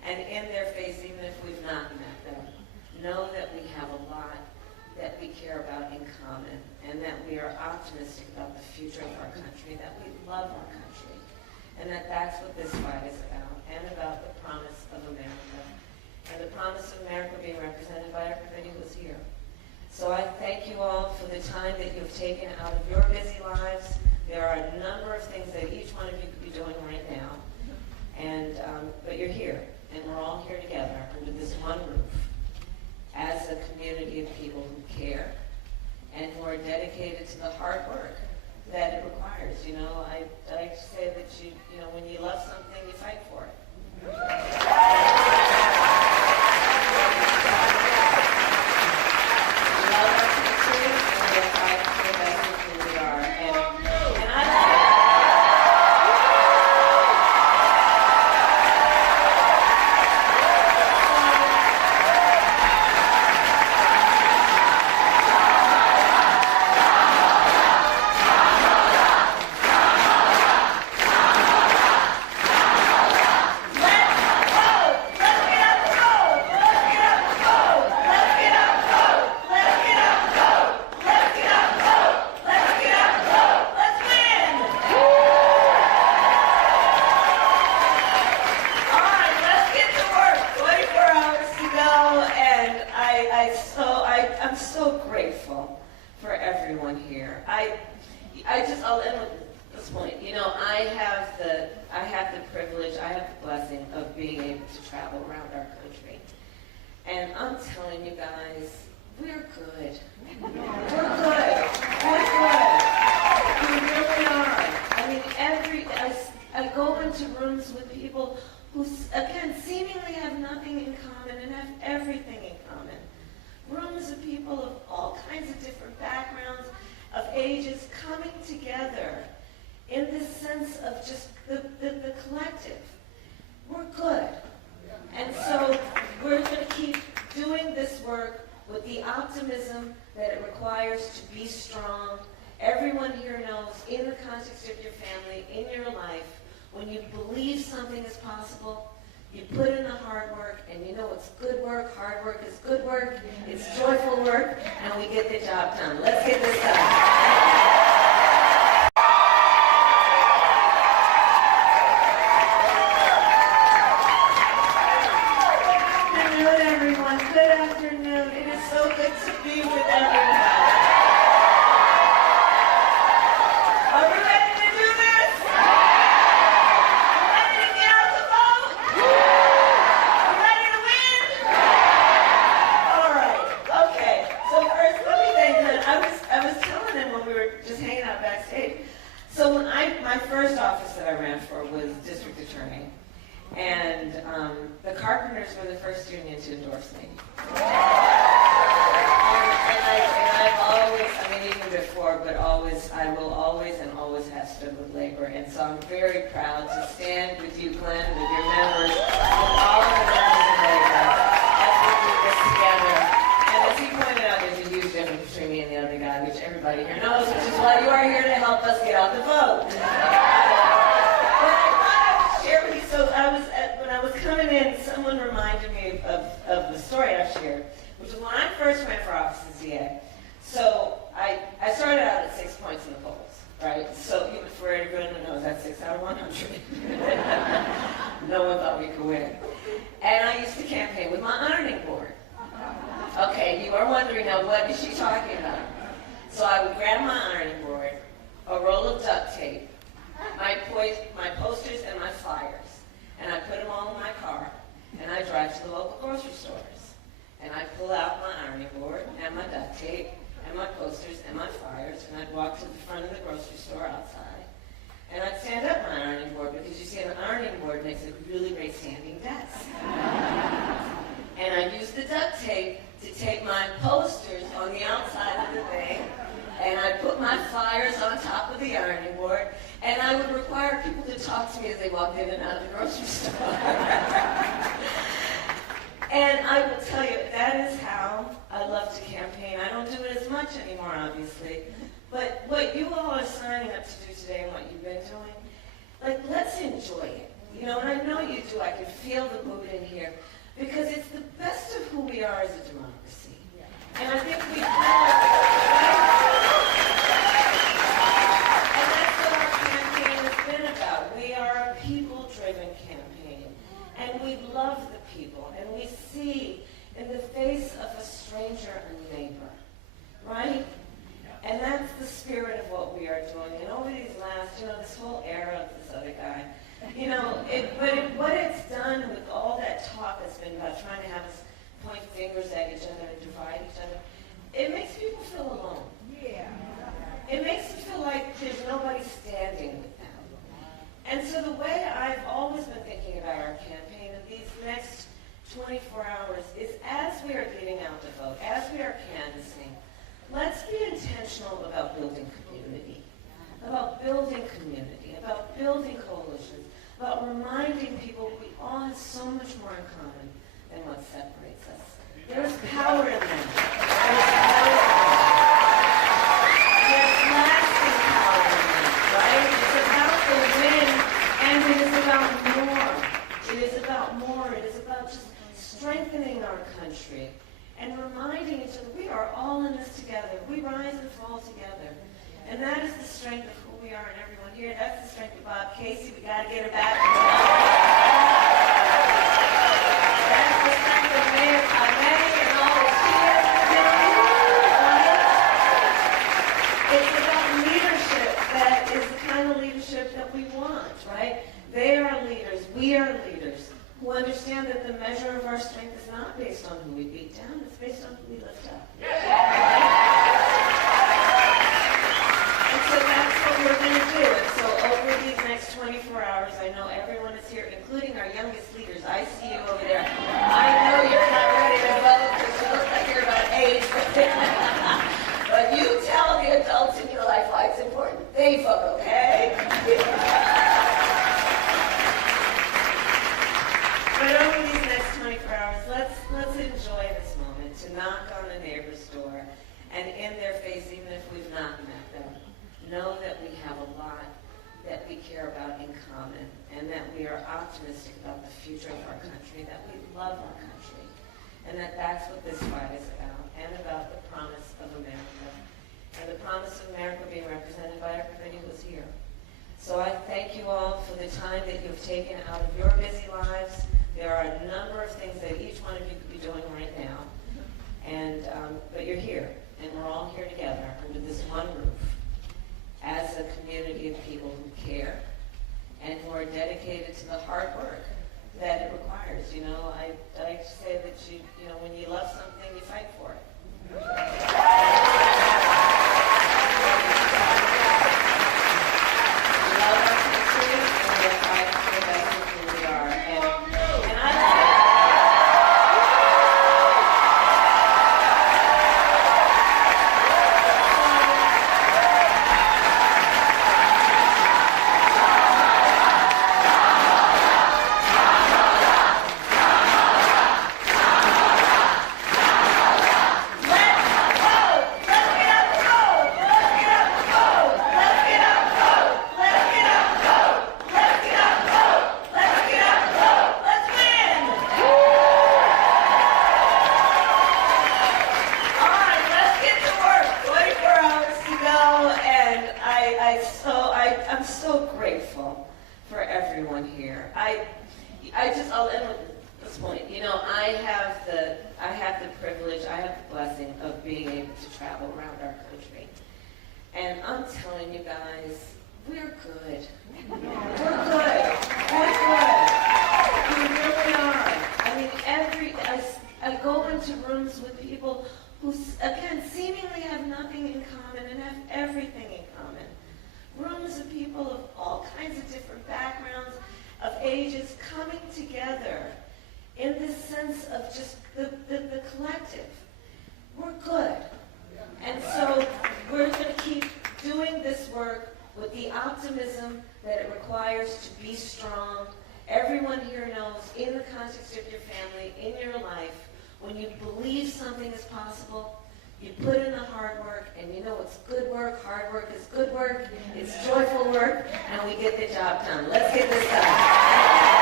And in their face, even if we've not met them, know that we have a lot that we care about in common, and that we are optimistic about the future of our country, that we love our country, and that that's what this fight is about, and about the promise of America, and the promise of America being represented by everybody who's here. So I thank you all for the time that you've taken out of your busy lives. There are a number of things that each one of you could be doing right now, and but you're here, and we're all here together under this one roof as a community of people who care and who are dedicated to the hard work that it requires. You know, I like to say that you know, when you love something, you fight for it. We love our country, and we fight for the best of who we are. And I I'm so grateful for everyone here. I'll end with this point. You know, I have the privilege, I have the blessing of being able to travel around our country. And I'm telling you guys, we're good. We're good. We're good. We really are. I mean, I go into rooms with people who, again, seemingly have nothing in common and have everything in common. Rooms of people of all kinds of different backgrounds, of ages, coming together in this sense of just the collective. We're good. And so we're going to keep doing this work with the optimism that it requires to be strong. Everyone here knows, in the context of your family, in your life, when you believe something is possible, you put in the hard work, and you know it's good work. Hard work is good work. It's joyful work, and we get the job done. Let's get this done. Good afternoon, everyone. Good afternoon. It is so good to be with everyone. Are we ready to do this? Ready to get out the vote? Ready to win? All right. Okay. So first, let me thank him. I was telling him when we were just hanging out backstage. So when my first office that I ran for was district attorney. And the Carpenters were the first union to endorse me. And I've always, I mean, even before, but always, I will always and always have stood with labor. And so I'm very proud to stand with you, Glenn, with your members, with all of the members of labor, as we do this together. And as he pointed out, there's a huge difference between me and the other guy, which everybody here knows, which is why you are here to help us get out the vote. So when I was coming in, someone reminded me of the story I shared, which was when I first ran for office as DA. So I started out at 6 points in the polls, right? So even for everyone who knows, that's 6 out of 100. No one thought we could win. And I used to campaign with my ironing board. Okay, you are wondering now, what is she talking about? So I would grab my ironing board, a roll of duct tape, my posters and my flyers, and I put them all in my car, and I drive to the local grocery stores, and I pull out my ironing board and my duct tape and my posters and my flyers, and I'd walk to the front of the grocery store outside, and I'd stand up my ironing board, because you see an ironing board makes a really great standing desk. And I'd use the duct tape to tape my posters on the outside of the thing, and I'd put my flyers on top of the ironing board, and I would require people to talk to me as they walked in and out of the grocery store. And I will tell you, that is how I love to campaign. I don't do it as much anymore, obviously. But what you all are signing up to do today and what you've been doing, like, let's enjoy it. You know, and I know you do. I can feel the mood in here. Because it's the best of who we are as a democracy. And I think we kind of, and that's what our campaign has been about. We are a people-driven campaign. And we love the people. And we see in the face of a stranger a neighbor. Right? And that's the spirit of what we are doing. And over these last, this whole era of this other guy, what it's done with all that talk that's been about trying to have us point fingers at each other and divide each other, it makes people feel alone. Yeah. It makes them feel like there's nobody standing with them. And so the way I've always been thinking about our campaign in these next 24 hours is as we are getting out to vote, as we are canvassing, let's be intentional about building community, about building coalitions, about reminding people we all have so much more in common than what separates us. There's power in that. There's lasting power in that, right? It's about the win, and it is about more. It is about more. It is about just strengthening our country and reminding each other we are all in this together. We rise and fall together. And that is the strength of who we are and everyone here. That's the strength of Bob Casey. We got to get her back. That's the strength of Mayor Kamala and all the kids. It's about leadership that is the kind of leadership that we want, right? They are leaders. We are leaders who understand that the measure of our strength is not based on who we beat down. It's based on who we lift up. So that's what we're going to do. And so over these next 24 hours, I know everyone is here, including our youngest leaders. I see you over there. I know you're not ready to vote because you look like you're about 8. But you tell the adults in your life why it's important. They vote, okay? But over these next 24 hours, let's enjoy this moment to knock on a neighbor's door and in their face, even if we've not met them, know that we have a lot that we care about in common and that we are optimistic about the future of our country, that we love our country, and that's what this fight is about, and about the promise of America, and the promise of America being represented by everybody who's here. So I thank you all for the time that you've taken out of your busy lives. There are a number of things that each one of you could be doing right now, but you're here, and we're all here together under this one roof, as a community of people who care and who are dedicated to the hard work that it requires. I like to say that when you love something, you fight for it. We love our country, and we're fighting for the best of who we are. And I I'm so grateful for everyone here. I'll end with this point. I have the privilege, I have the blessing of being able to travel around our country. And I'm telling you guys, we're good. We're good. We're good. We really are. I mean, I go into rooms with people who, again, seemingly have nothing in common and have everything in common. Rooms of people of all kinds of different backgrounds, of ages, coming together in this sense of just the collective. We're good. And so we're going to keep doing this work with the optimism that it requires to be strong. Everyone here knows, in the context of your family, in your life, when you believe something is possible, you put in the hard work, and it's good work. Hard work is good work. It's joyful work, and we get the job done. Let's get this done.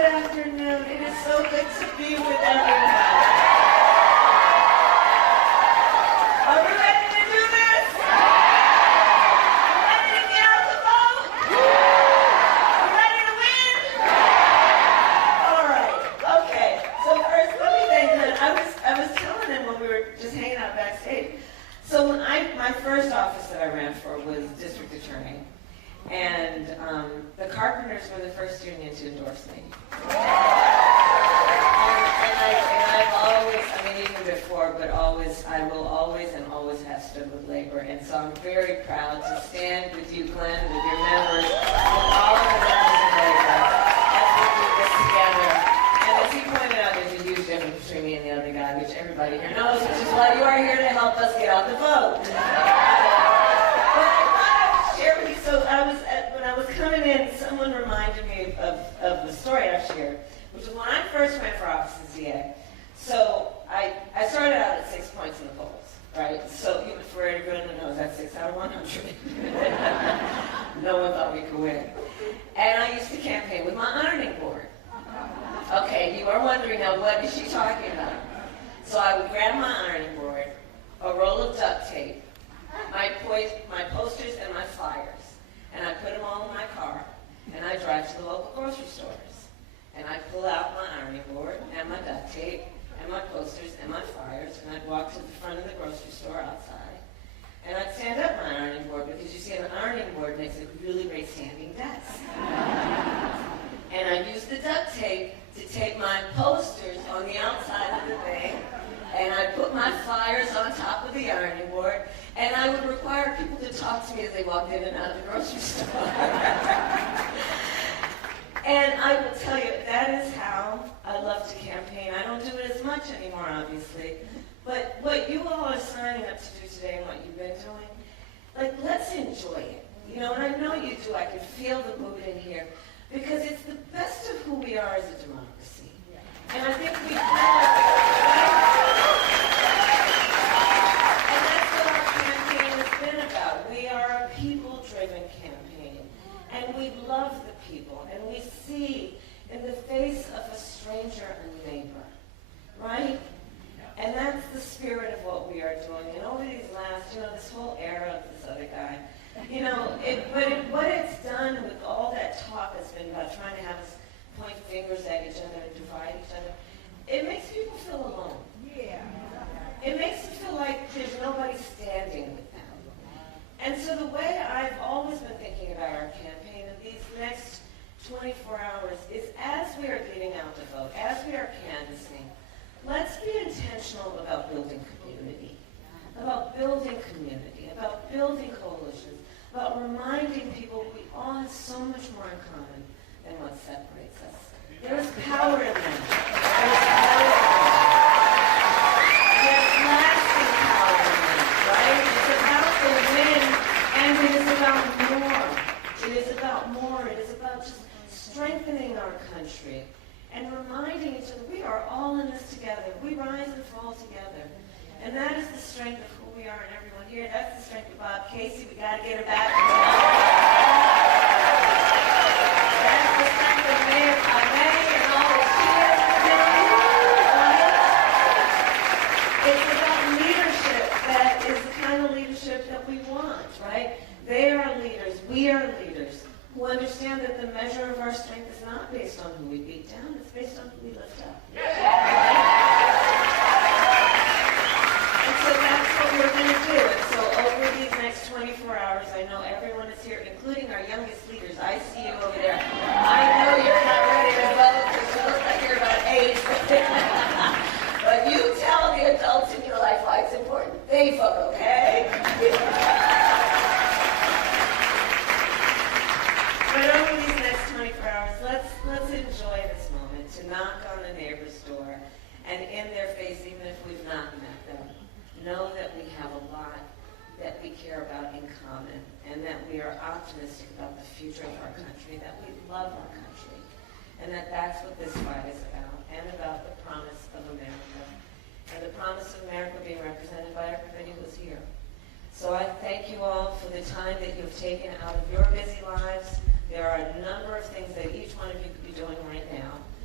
Good afternoon. It is so good to be with everyone. Are we ready to do this? Ready to get out the vote? Ready to win? All right. Okay. So first, let me thank him. I was telling him when we were just hanging out backstage. So when my first office that I ran for was district attorney. And the carpenters were the first union to endorse me. And I've always, I mean, even before, but always, I will always and always have stood with labor. And so I'm very proud to stand with you, Glenn, with your members, with all of the members of labor, as we do this together. And as he pointed out, there's a huge difference between me and the other guy, which everybody here knows, which is why you are here to help us get out the vote. So when I was coming in, someone reminded me of the story I shared, which was when I first ran for office as DA. So I started out at 6 points in the polls, right? So even for everyone who knows, that's 6 out of 100. No one thought we could win. And I used to campaign with my ironing board. Okay, you are wondering now, what is she talking about? So I would grab my ironing board, a roll of duct tape, my posters and my flyers, and I put them all in my car, and I drive to the local grocery stores, and I pull out my ironing board and my duct tape and my posters and my flyers, and I'd walk to the front of the grocery store outside, and I'd stand up my ironing board, because you see an ironing board makes a really great standing desk. And I'd use the duct tape to tape my posters on the outside of the thing, and I'd put my flyers on top of the ironing board, and I would require people to talk to me as they walked in and out of the grocery store. And I will tell you, that is how I love to campaign. I don't do it as much anymore, obviously. But what you all are signing up to do today and what you've been doing, like, let's enjoy it. You know, and I know you do. I can feel the mood in here. Because it's the best of who we are as a democracy. And I think we kind of... We are a people-driven campaign, and we love the people, and we see in the face of a stranger a neighbor, right? And that's the spirit of what we are doing. And over these last, this whole era of this other guy, what it's done with all that talk has been about trying to have us point fingers at each other and divide each other, it makes people feel alone. Yeah. It makes them feel like there's nobody standing with them. And so the way I've always been thinking about our campaign in these next 24 hours is, as we are getting out the vote, as we are canvassing, let's be intentional about building community, about building coalitions, about reminding people we all have so much more in common than what separates us. There is power in them. There's power in them. There's lasting power in them, right? It's about the win, and it is about more. It is about more. It is about just strengthening our country and reminding each other we are all in this together. We rise and fall together. And that is the strength of who we are and everyone here. That's the strength of Bob Casey. We got to get her back. That's the strength of Mayor Kamala and all the cheers. It's about leadership that is the kind of leadership that we want, right? They are leaders. We are leaders who understand that the measure of our strength is not based on who we beat down. It's based on who we lift up. So that's what we're going to do. And so over these next 24 hours, I know everyone is here, including our youngest leaders. I see you over there. I know you're not ready to vote because you look like you're about 8. But you tell the adults in your life why it's important. They vote, okay? But over these next 24 hours, let's enjoy this moment to knock on a neighbor's door and in their face, even if we've not met them, know that we have a lot that we care about in common, and that we are optimistic about the future of our country, that we love our country, and that's what this fight is about, and about the promise of America, and the promise of America being represented by everybody who's here. So I thank you all for the time that you've taken out of your busy lives. There are a number of things that each one of you could be doing right now.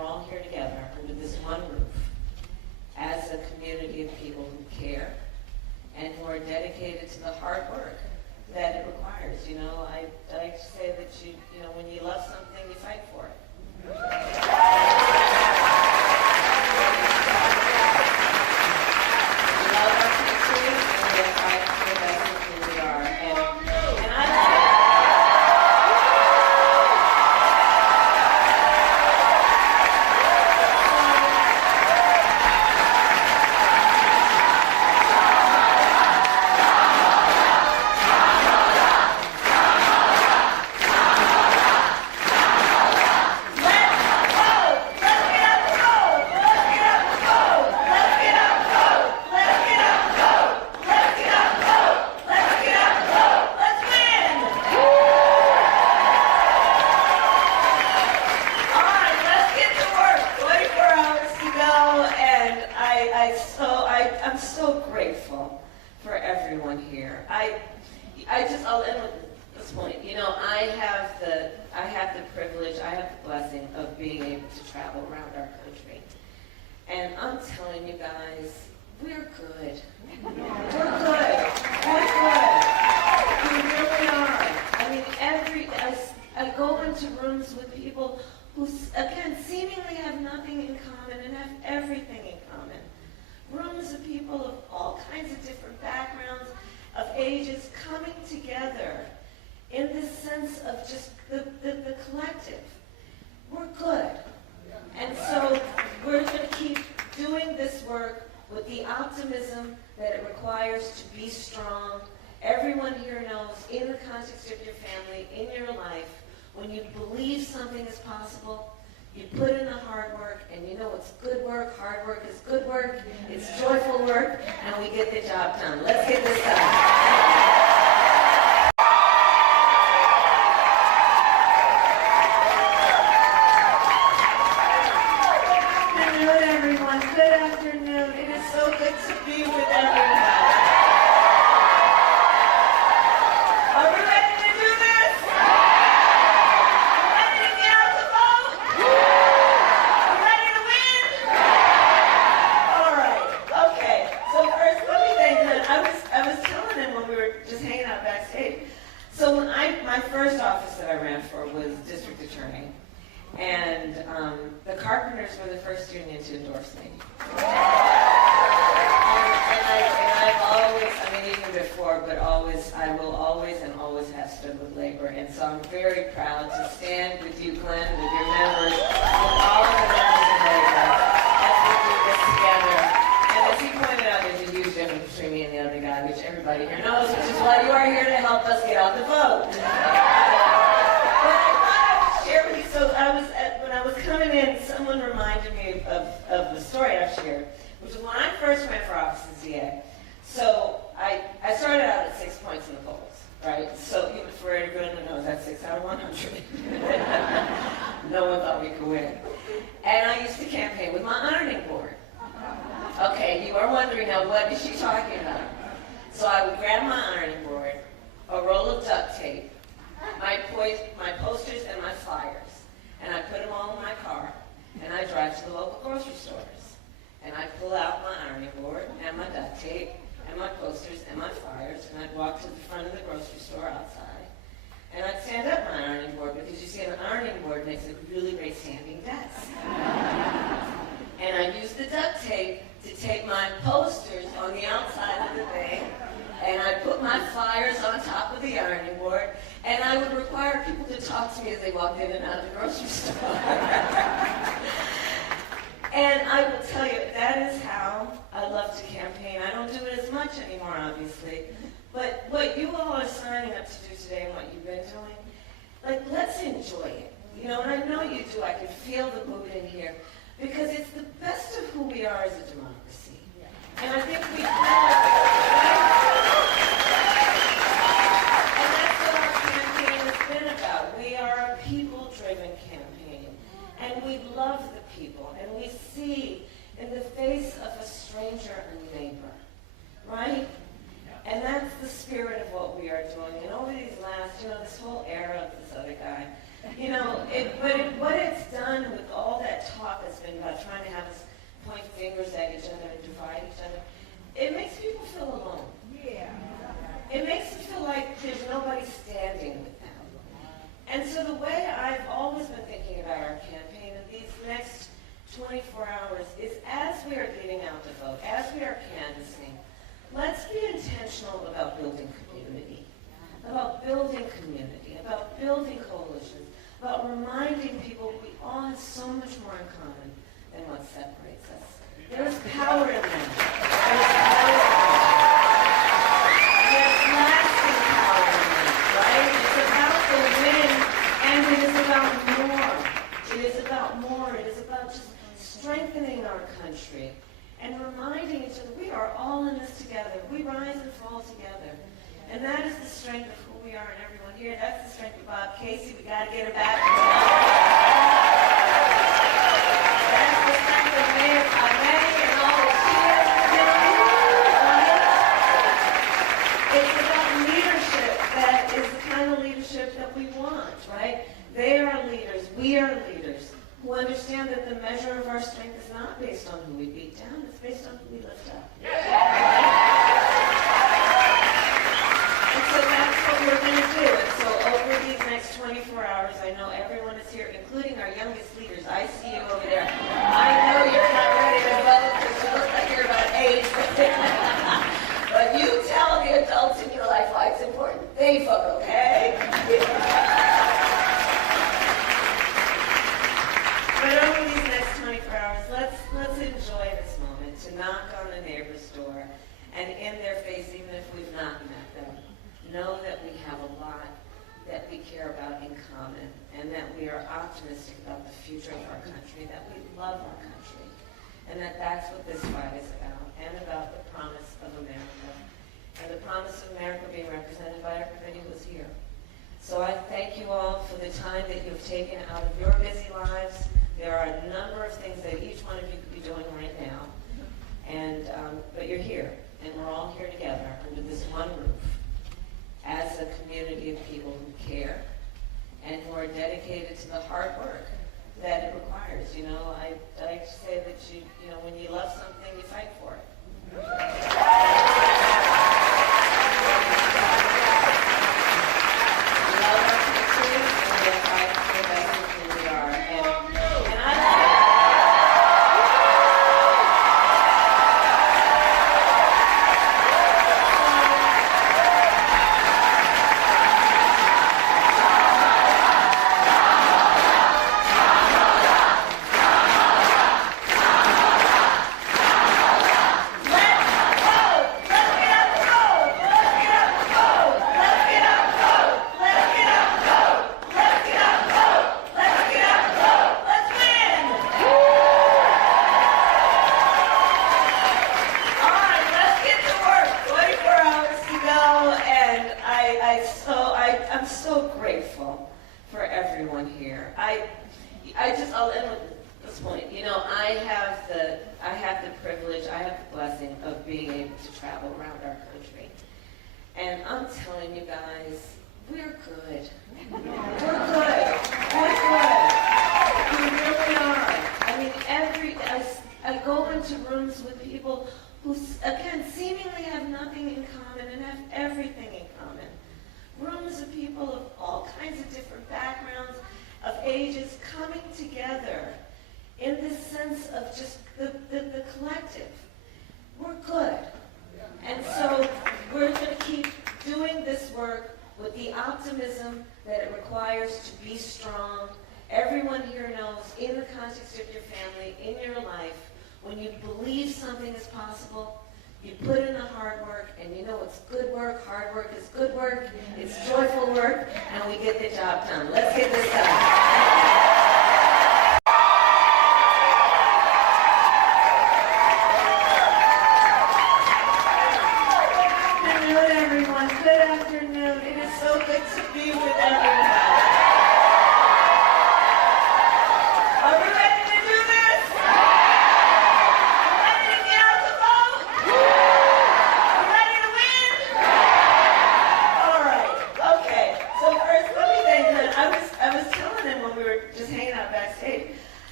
we're all here together under this one roof as a community of people who care and who are dedicated to the hard work that it requires. You know, I like to say that you know, when you love something, you fight for it. We love our country, and we fight for the best of who we are. And I I'm so grateful for everyone here. I'll end with this point. You know, I have the privilege, I have the blessing of being able to travel around our country. And I'm telling you guys, we're good. We're good. We're good. We really are. I mean, I go into rooms with people who, again, seemingly have nothing in common and have everything in common. Rooms of people of all kinds of different backgrounds, of ages, coming together in this sense of just the collective. We're good. And so we're going to keep doing this work with the optimism that it requires to be strong. Everyone here knows, in the context of your family, in your life, when you believe something is possible, you put in the hard work, and you know it's good work. Hard work is good work. It's joyful work, and we get the job done. Let's get this done. Good afternoon, everyone. Good afternoon. It is so good to be with everyone. Are we ready to do this? Ready to get out the vote? Ready to win? All right. Okay. So first, let me thank him. I was telling him when we were just hanging out backstage. So when my first office that I ran for was district attorney, and the carpenters were the first union to endorse me. I've always, I mean, even before, but always, I will always and always have stood with labor. And so I'm very proud to stand with you, Glenn, with your members, with all of the members of labor, as we do this together. And as he pointed out, there's a huge difference between me and the other guy, which everybody here knows, which is why you are here to help us get out the vote. But I thought I would share with you, so when I was coming in, someone reminded me of the story I've shared, which was when I first ran for office as DA. So I started out at 6 points in the polls, right? So even for everyone who knows, that's 6 out of 100. No one thought we could win. And I used to campaign with my ironing board. Okay, you are wondering now, what is she talking about? So I would grab my ironing board, a roll of duct tape, my posters and my flyers, and I put them all in my car, and I drive to the local grocery stores. And I'd pull out my ironing board and my duct tape and my posters and my flyers, and I'd walk to the front of the grocery store outside, and I'd stand up my ironing board, because you see an ironing board makes a really great standing desk. And I'd use the duct tape to tape my posters on the outside of the thing, and I'd put my flyers on top of the ironing board, and I would require people to talk to me as they walked in and out of the grocery store. And I will tell you, that is how I love to campaign. I don't do it as much anymore, obviously. But what you all are signing up to do today and what you've been doing, like, let's enjoy it. You know, and I know you do. I can feel the mood in here. Because it's the best of who we are as a democracy. And I think we have. And that's what our campaign has been about. We are a people-driven campaign. And we love the people. And we see in the face of a stranger a neighbor. Right? And that's the spirit of what we are doing. And over these last, this whole era of this other guy, what it's done with all that talk talk that's been about trying to have us point fingers at each other and divide each other, it makes people feel alone. Yeah. It makes them feel like there's nobody standing with them. And so the way I've always been thinking about our campaign in these next 24 hours is, as we are getting out to vote, as we are canvassing, let's be intentional about building community, about building coalitions, about reminding people we all have so much more in common than what separates us. There is power in them. There's lasting power in them, right? It's about the win, and it is about more. It is about more. It is about just strengthening our country and reminding each other we are all in this together. We rise and fall together. And that is the strength of who we are and everyone here. That's the strength of Bob Casey. We got to get him back. That's the strength of Mayor Kamala and all the cheers. It's about leadership that is the kind of leadership that we want, right? They are leaders. We are leaders who understand that the measure of our strength is not based on who we beat down. It's based on who we lift up. And so that's what we're going to do. And so over these next 24 hours, I know everyone is here, including our youngest leaders. I see you over there. I know you're not ready to vote because you look like you're about 8. But you tell the adults in your life why it's important. They vote, okay? But over these next 24 hours, let's enjoy this moment to knock on a neighbor's door and in their face, even if we've not met them, know that we have a lot that we care about in common and that we are optimistic about the future of our country, that we love our country, and that that's what this fight is about, and about the promise of America, and the promise of America being represented by everybody who's here. So I thank you all for the time that you've taken out of your busy lives. There are a number of things that each one of you could be doing right now, and but you're here, and we're all here together under this one roof as a community of people who care and who are dedicated to the hard work that it requires. You know, I like to say that you know, when you love something, you fight for it. We love our country, and we fight for the best of who we are. And I I'm so grateful for everyone here. I'll end with this point. You know, I have the privilege, I have the blessing of being able to travel around our country. And I'm telling you guys, we're good. We're good. We're good. We really are. I mean, I go into rooms with people who, again, seemingly have nothing in common and have everything in common. Rooms of people of all kinds of different backgrounds, of ages, coming together in this sense of just the collective. We're good. And so we're going to keep doing this work with the optimism that it requires to be strong. Everyone here knows, in the context of your family, in your life, when you believe something is possible, you put in the hard work, and you know it's good work. Hard work is good work. It's joyful work, and we get the job done. Let's get this done. Good afternoon. It is so good to be with everyone. Are we ready to do this? Ready to get out the vote? Ready to win? All right. Okay. So first, let me thank them. I was telling them when we were just hanging out backstage.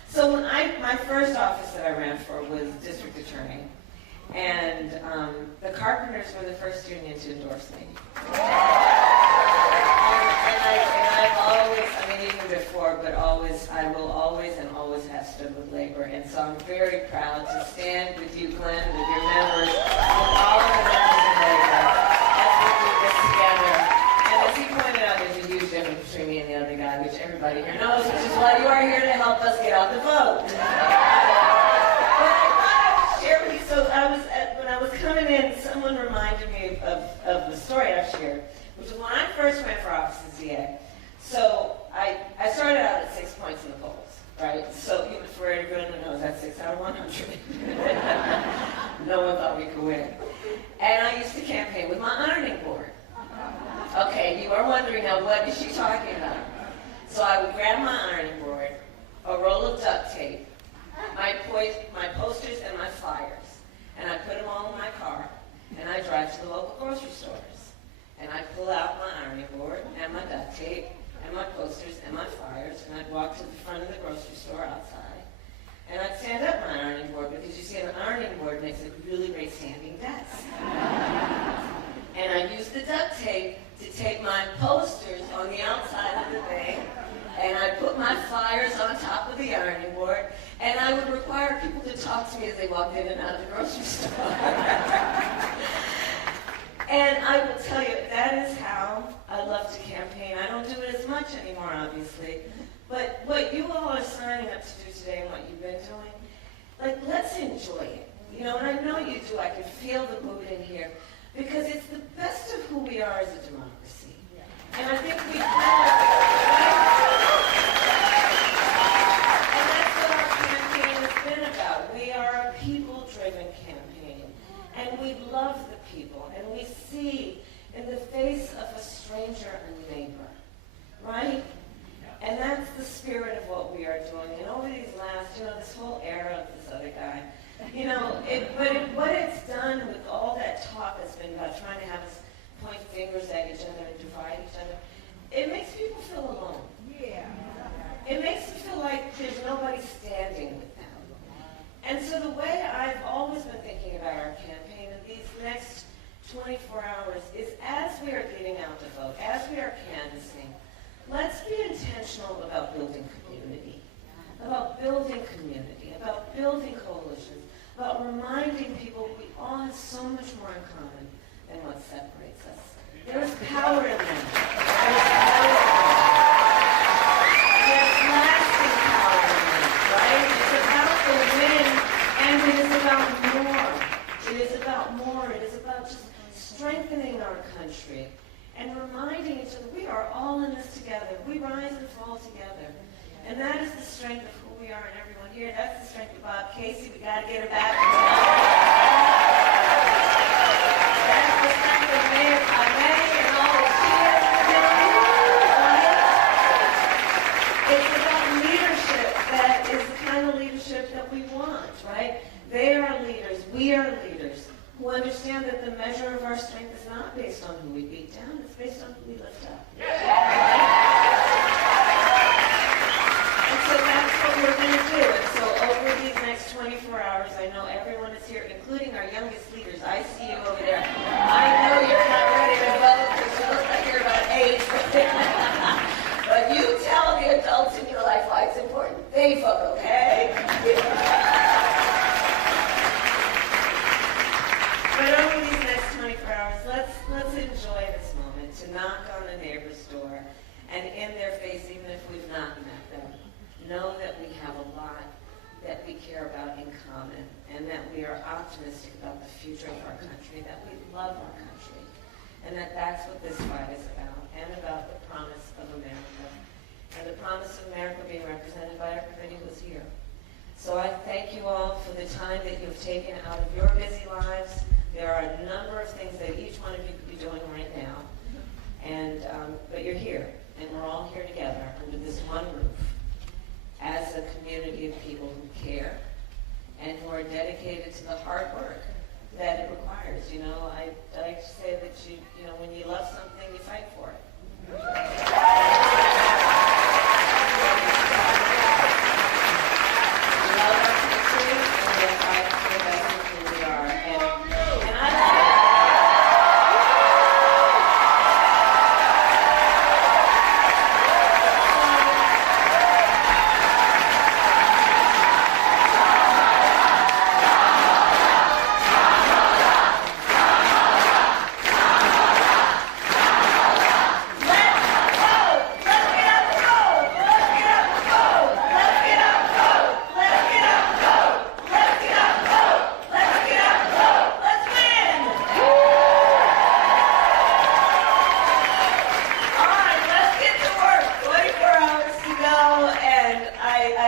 So my first office that I ran for was district attorney, and the carpenters were the first union to endorse me. I've always, even before, but always, I will always and always have stood with labor. And so I'm very proud to stand with you, Glenn, with your members, with all of the members of labor, as we do this together. And as he pointed out, there's a huge difference between me and the other guy, which everybody here knows, which is why you are here to help us get out the vote. But I thought I would share with you, so when I was coming in, someone reminded me of the story I've shared, which was when I first ran for office as DA. So I started out at 6 points in the polls, right? So even for everyone who knows, that's 6 out of 100. No one thought we could win. And I used to campaign with my ironing board. Okay, you are wondering now, what is she talking about? So I would grab my ironing board, a roll of duct tape, my posters and my flyers, and I put them all in my car, and I drive to the local grocery stores. And I'd pull out my ironing board and my duct tape and my posters and my flyers, and I'd walk to the front of the grocery store outside, and I'd stand up my ironing board, because you see an ironing board makes a really great standing desk. And I'd use the duct tape to tape my posters on the outside of the thing, and I'd put my flyers on top of the ironing board, and I would require people to talk to me as they walked in and out of the grocery store. And I will tell you, that is how I love to campaign. I don't do it as much anymore, obviously. But what you all are signing up to do today and what you've been doing, let's enjoy it. And I know you do. I can feel the mood in here. Because it's the best of who we are as a democracy. And I think we have, and that's what our campaign has been about. We are a people-driven campaign. And we love the people, and we see in the face of a stranger a neighbor, right? And that's the spirit of what we are doing. And over these last, this whole era of this other guy, what it's done with all that talk that's been about trying to have us point fingers at each other and divide each other, it makes people feel alone. Yeah. It makes them feel like there's nobody standing with them. And so the way I've always been thinking about our campaign in these next 24 hours is, as we are getting out to vote, as we are canvassing, let's be intentional about building community, about building coalitions, about reminding people we all have so much more in common than what separates us. There is power in that. There's lasting power in that, right? It's about the win, and it is about more. It is about more. It is about just strengthening our country and reminding each other we are all in this together. We rise and fall together. And that is the strength of who we are and everyone here. That's the strength of Bob Casey. We got to get her back. That's the strength of Mayor Kamala and all the kids. It's about leadership that is the kind of leadership that we want, right? They are leaders. We are leaders who understand that the measure of our strength is not based on who we beat down. It's based on who we lift up. So that's what we're going to do. And so over these next 24 hours, I know everyone is here, including our youngest leaders. I see you over there. I know you're not ready to vote because you look like you're about 8. But you tell the adults in your life why it's important. They vote, okay? But over these next 24 hours, let's enjoy this moment to knock on a neighbor's door and in their face, even if we've not met them, know that we have a lot that we care about in common, and that we are optimistic about the future of our country, that we love our country, and that's what this fight is about, and about the promise of America, and the promise of America being represented by everybody who's here. So I thank you all for the time that you've taken out of your busy lives. There are a number of things that each one of you could be doing right now, and but you're here, and we're all here together under this one roof, as a community of people who care and who are dedicated to the hard work that it requires. I like to say that when you love something, you fight for it.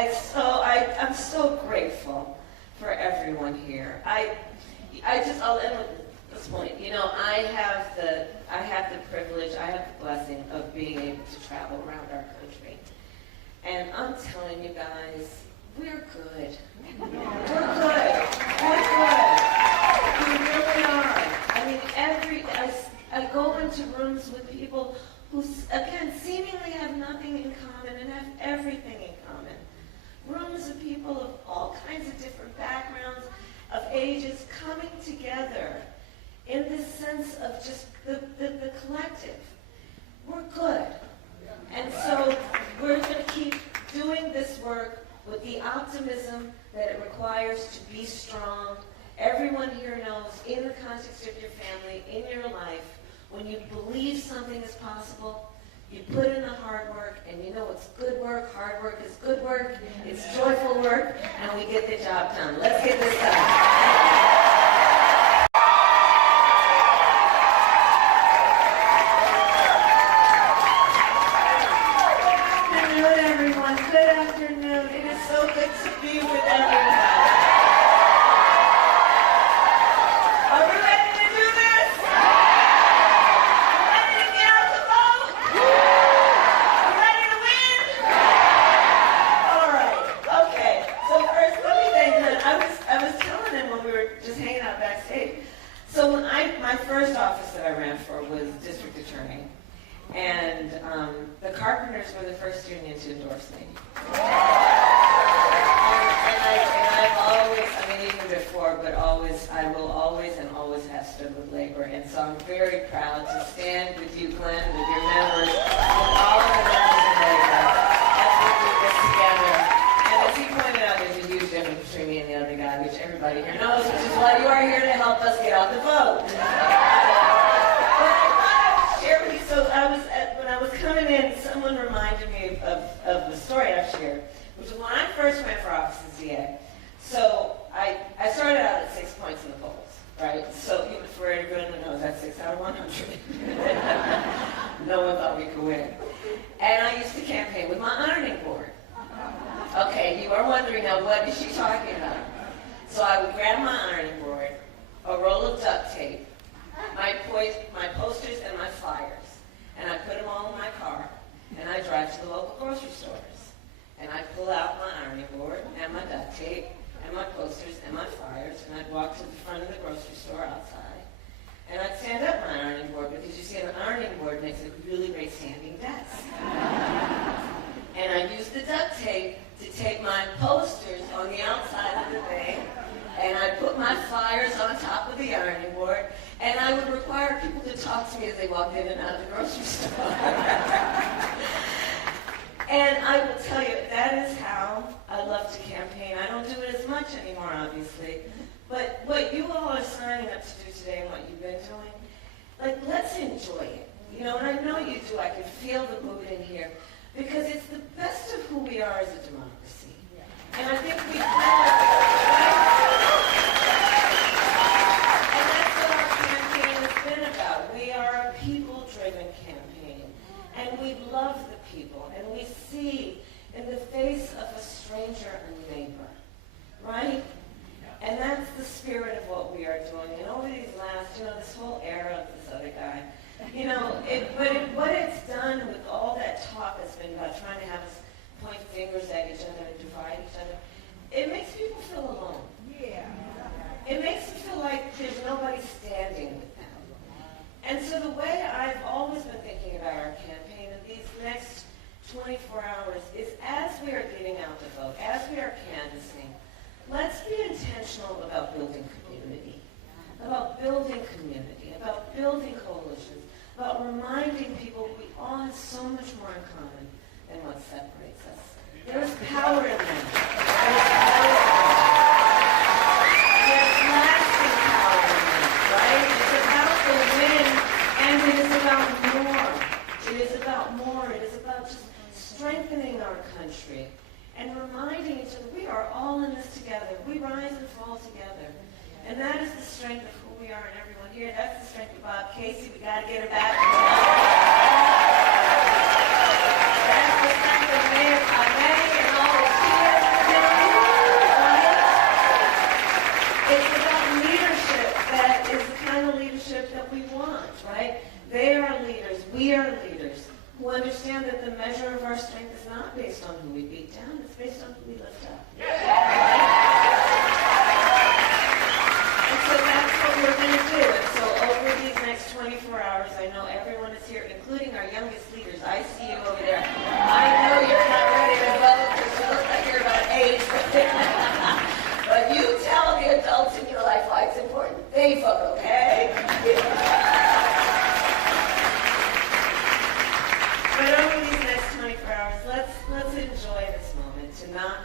I'm so grateful for everyone here. I'll end with this point. You know, I have the privilege, I have the blessing of being able to travel around our country. And I'm telling you guys, we're good. We're good. We're good. We really are. I mean, I go into rooms with people who, again, seemingly have nothing in common and have everything in common. Rooms of people of all kinds of different backgrounds, of ages, coming together in this sense of just the collective. We're good. And so we're going to keep doing this work with the optimism that it requires to be strong. Everyone here knows, in the context of your family, in your life, when you believe something is possible, you put in the hard work, and you know it's good work. Hard work is good work. It's joyful work, and we get the job done. Let's get this done. Good afternoon. It is so good to be with everyone. Are we ready to do this? Ready to get out the vote? Ready to win? All right. Okay. So first, let me thank them. I was telling them when we were just hanging out backstage. So when my first office that I ran for was district attorney. And the carpenters were the first union to endorse me. I've always, I mean, even before, but always, I will always and always have stood with labor. And so I'm very proud to stand with you, Glenn, with your members, with all of the members of labor, as we do this together. And as he pointed out, there's a huge difference between me and the other guy, which everybody here knows, which is why you are here to help us get out the vote. So when I was coming in, someone reminded me of the story I've shared, which is when I first ran for office as DA. So I started out at 6 points in the polls, right? So even for everyone who knows, that's 6 out of 100. No one thought we could win. And I used to campaign with my ironing board. Okay, you are wondering now, what is she talking about? So I would grab my ironing board, a roll of duct tape, my posters and my flyers. And I put them all in my car, and I drive to the local grocery stores. And I pull out my ironing board, and my duct tape, and my posters, and my flyers, and I'd walk to the front of the grocery store outside. And I'd stand up my ironing board, because you see, an ironing board makes a really great standing desk. And I'd use the duct tape to tape my posters on the outside of the thing, and I'd put my flyers on top of the ironing board, and I would require people to talk to me as they walked in and out of the grocery store. And I will tell you, that is how I love to campaign. I don't do it as much anymore, obviously. But what you all are signing up to do today and what you've been doing, like, let's enjoy it. You know, and I know you do. I can feel the mood in here. Because it's the best of who we are as a democracy. And I think we kind of, and that's what our campaign has been about. We are a people-driven campaign. And we love the people. And we see in the face of a stranger a neighbor. Right? And that's the spirit of what we are doing. And over these last, this whole era of this other guy, what it's done with all that talk that's been about trying to have us point fingers at each other and divide each other, it makes people feel alone. Yeah. It makes them feel like there's nobody standing with them. And so the way I've always been thinking about our campaign in these next 24 hours is, as we are getting out the vote, as we are canvassing, let's be intentional about building community, about building coalitions, about reminding people we all have so much more in common than what separates us. There's power in that. There's lasting power in that, right? It's about the win, and it is about more. It is about more. It is about just strengthening our country and reminding each other we are all in this together. We rise and fall together. And that is the strength of who we are and everyone here. That's the strength of Bob Casey. We got to get her back. That's the strength of Mayor Kamala and all of here.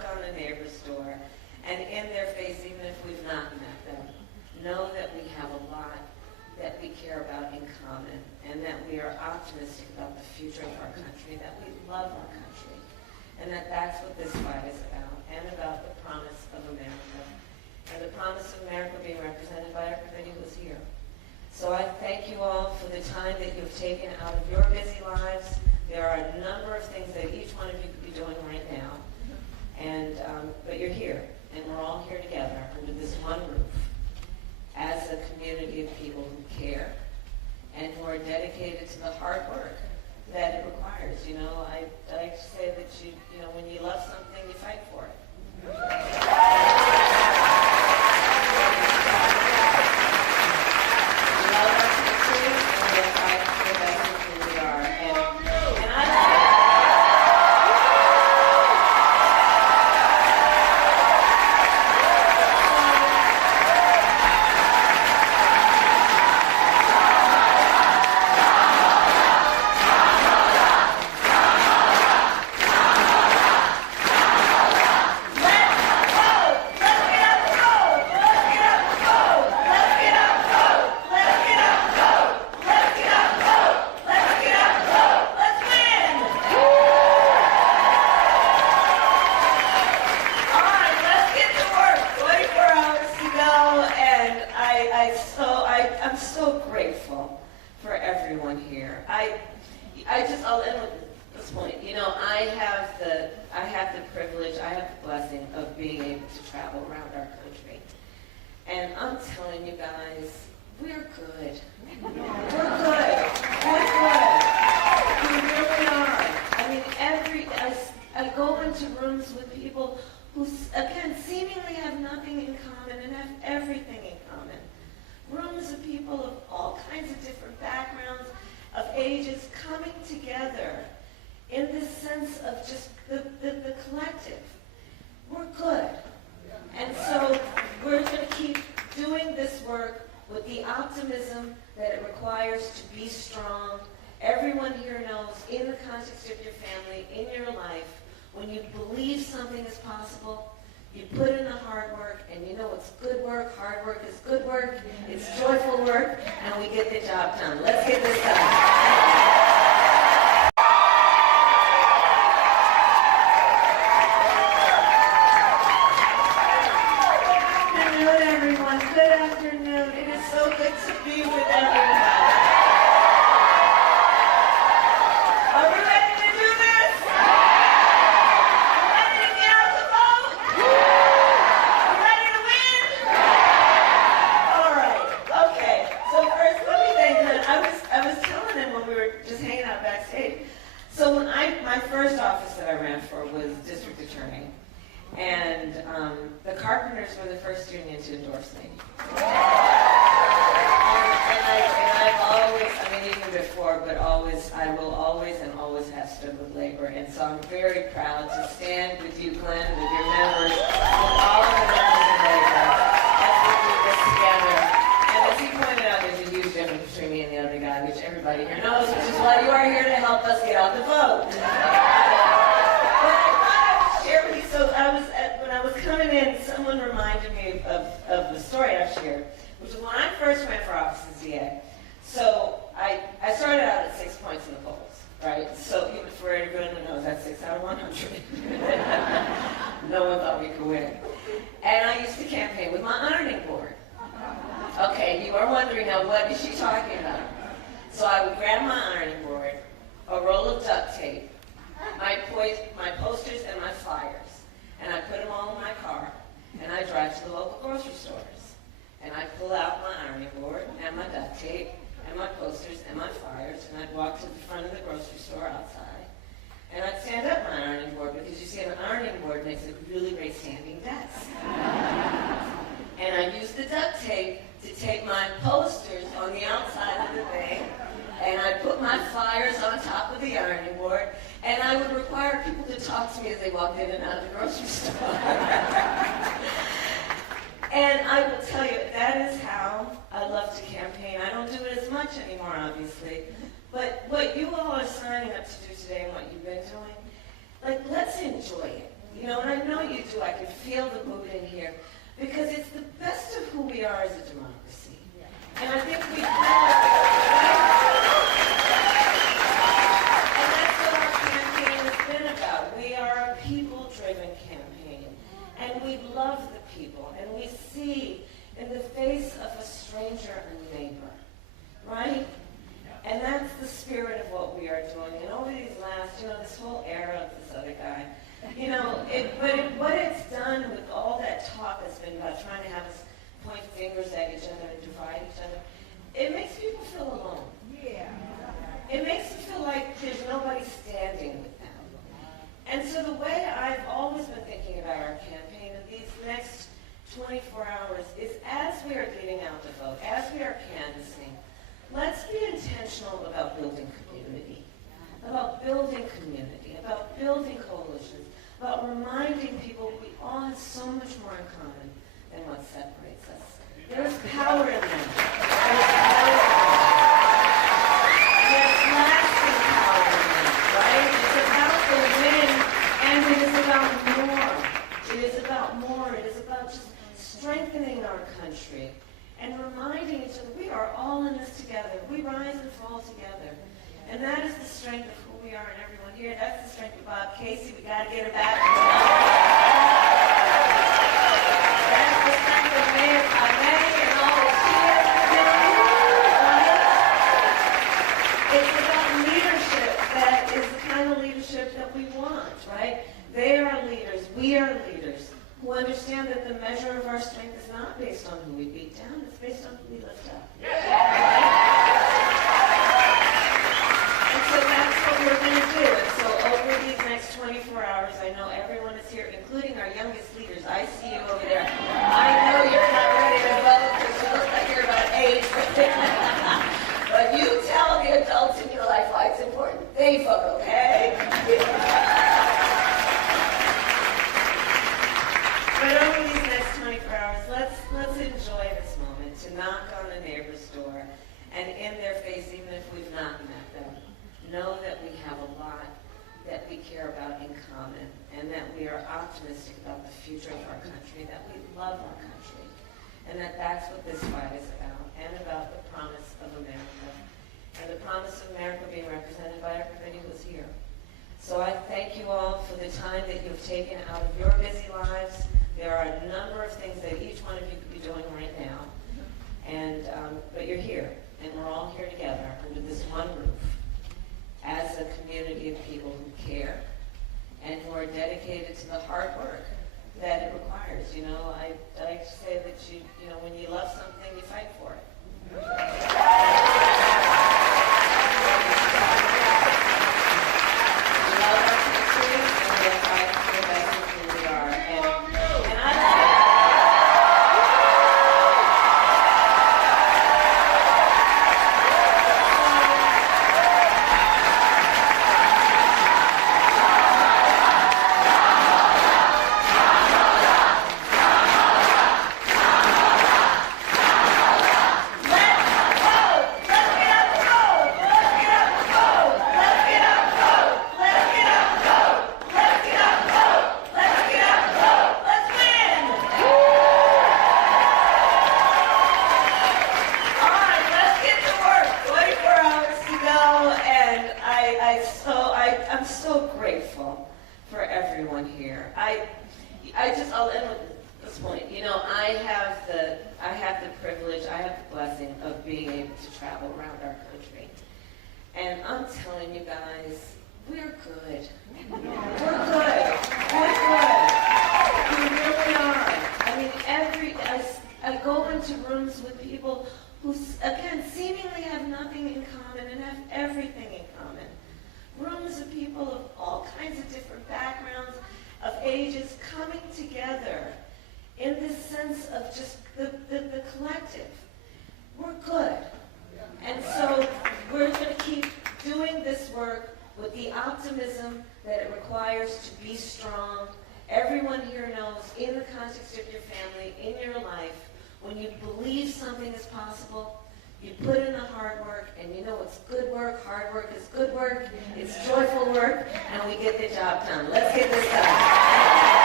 on a neighbor's door and in their face, even if we've not met them, know that we have a lot that we care about in common, and that we are optimistic about the future of our country, that we love our country, and that that's what this fight is about, and about the promise of America, and the promise of America being represented by everybody who's here. So I thank you all for the time that you've taken out of your busy lives. There are a number of things that each one of you could be doing right now, and but you're here, and we're all here together under this one roof, as a community of people who care and who are dedicated to the hard work that it requires. You know, I like to say that you know, when you love something, you fight for it. We love our country, and we fight for the best of who we are. And I I'm so grateful for everyone here. I'll end with this point. You know, I have the privilege, I have the blessing of being able to travel around our country. And I'm telling you guys, we're good. We're good. We're good. We really are. I mean, I go into rooms with people who, again, seemingly have nothing in common and have everything in common. Rooms of people of all kinds of different backgrounds, of ages, coming together in this sense of just the collective. We're good. And so we're going to keep doing this work with the optimism that it requires to be strong. Everyone here knows, in the context of your family, in your life, when you believe something is possible, you put in the hard work, and you know it's good work. Hard work is good work. It's joyful work, and we get the job done. Let's get this done. Good afternoon. It is so good to be with everyone. Are we ready to do this? Ready to get out the vote? Ready to win? All right. Okay. So first, let me thank him. I was telling him when we were just hanging out backstage. So when my first office that I ran for was district attorney. And the Carpenters were the first union to endorse me. And I've always, I mean, even before, but always, I will always and always have stood with labor. And so I'm very proud to stand with you, Glenn, with your members, with all of the members of labor, as we do this together. And as he pointed out, there's a huge difference between me and the other guy, which everybody here knows, which is why you are here to help us get out the vote. So when I was coming in, someone reminded me of the story I shared, which was when I first ran for office as DA. So I started out at 6 points in the polls, right? So even for everyone who knows, that's 6 out of 100. No one thought we could win. And I used to campaign with my ironing board. Okay, you are wondering now, what is she talking about? So I would grab my ironing board, a roll of duct tape, my posters and my flyers. And I put them all in my car, and I drive to the local grocery stores. And I pull out my ironing board and my duct tape and my posters and my flyers, and I'd walk to the front of the grocery store outside. And I'd stand up my ironing board, because you see, an ironing board makes a really great standing desk. And I'd use the duct tape to tape my posters on the outside of the thing, and I'd put my flyers on top of the ironing board, and I would require people to talk to me as they walked in and out of the grocery store. And I will tell you, that is how I love to campaign. I don't do it as much anymore, obviously. But what you all are signing up to do today and what you've been doing, like, let's enjoy it. You know, and I know you do. I can feel the mood in here. Because it's the best of who we are as a democracy. And I think we kind of, and that's what our campaign has been about. We are a people-driven campaign. And we love the people. And we see in the face of a stranger a neighbor. Right? And that's the spirit of what we are doing. And over these last, this whole era of this other guy, what it's done with all that talk that's been about trying to have us point fingers at each other and divide each other, it makes people feel alone. Yeah. It makes them feel like there's nobody standing with them. And so the way I've always been thinking about our campaign in these next 24 hours is as we are getting out the vote, as we are canvassing, let's be intentional about building community, about building coalitions, about reminding people we all have so much more in common than what separates us. There's power in that. There's lasting power in that, right? It's about the win, and it is about more. It is about more. It is about just strengthening our country and reminding each other we are all in this together. We rise and fall together. And that is the strength of who we are and everyone here. That's the strength of Bob Casey. We got to get her back. That's the strength of Mayor Kamala and all the kids. It's about leadership that is the kind of leadership that we want, right? They are leaders. We are leaders who understand that the measure of our strength is not based on who we beat down. It's based on who we lift up. So that's what we're going to do. And so over these next 24 hours, I know everyone is here, including our youngest leaders. I see you over there. I know you're not ready to vote because you look like you're about 8. But you tell the adults in your life why it's important. They vote, okay? But over these next 24 hours, let's enjoy this moment to knock on a neighbor's door and in their face, even if we've not met them, know that we have a lot that we care about in common and that we are optimistic about the future of our country, that we love our country, and that's what this fight is about, and about the promise of America, and the promise of America being represented by everybody who's here. So I thank you all for the time that you've taken out of your busy lives. There are a number of things that each one of you could be doing right now, but you're here, and we're all here together under this one roof, as a community of people who care and who are dedicated to the hard work that it requires. I like to say that when you love something, you fight for it. We love our country, and we are fighting for the best of who we are. And I I'm so grateful for everyone here. I'll end with this point. I have the privilege, I have the blessing of being able to travel around our country. And I'm telling you guys, we're good. We're good. We're good. We really are. I mean, I go into rooms with people who, again, seemingly have nothing in common and have everything in common. Rooms of people of all kinds of different backgrounds, of ages, coming together in this sense of just the collective. We're good. And so we're going to keep doing this work with the optimism that it requires to be strong. Everyone here knows, in the context of your family, in your life, when you believe something is possible, you put in the hard work, and you know it's good work. Hard work is good work. It's joyful work, and we get the job done. Let's get this done.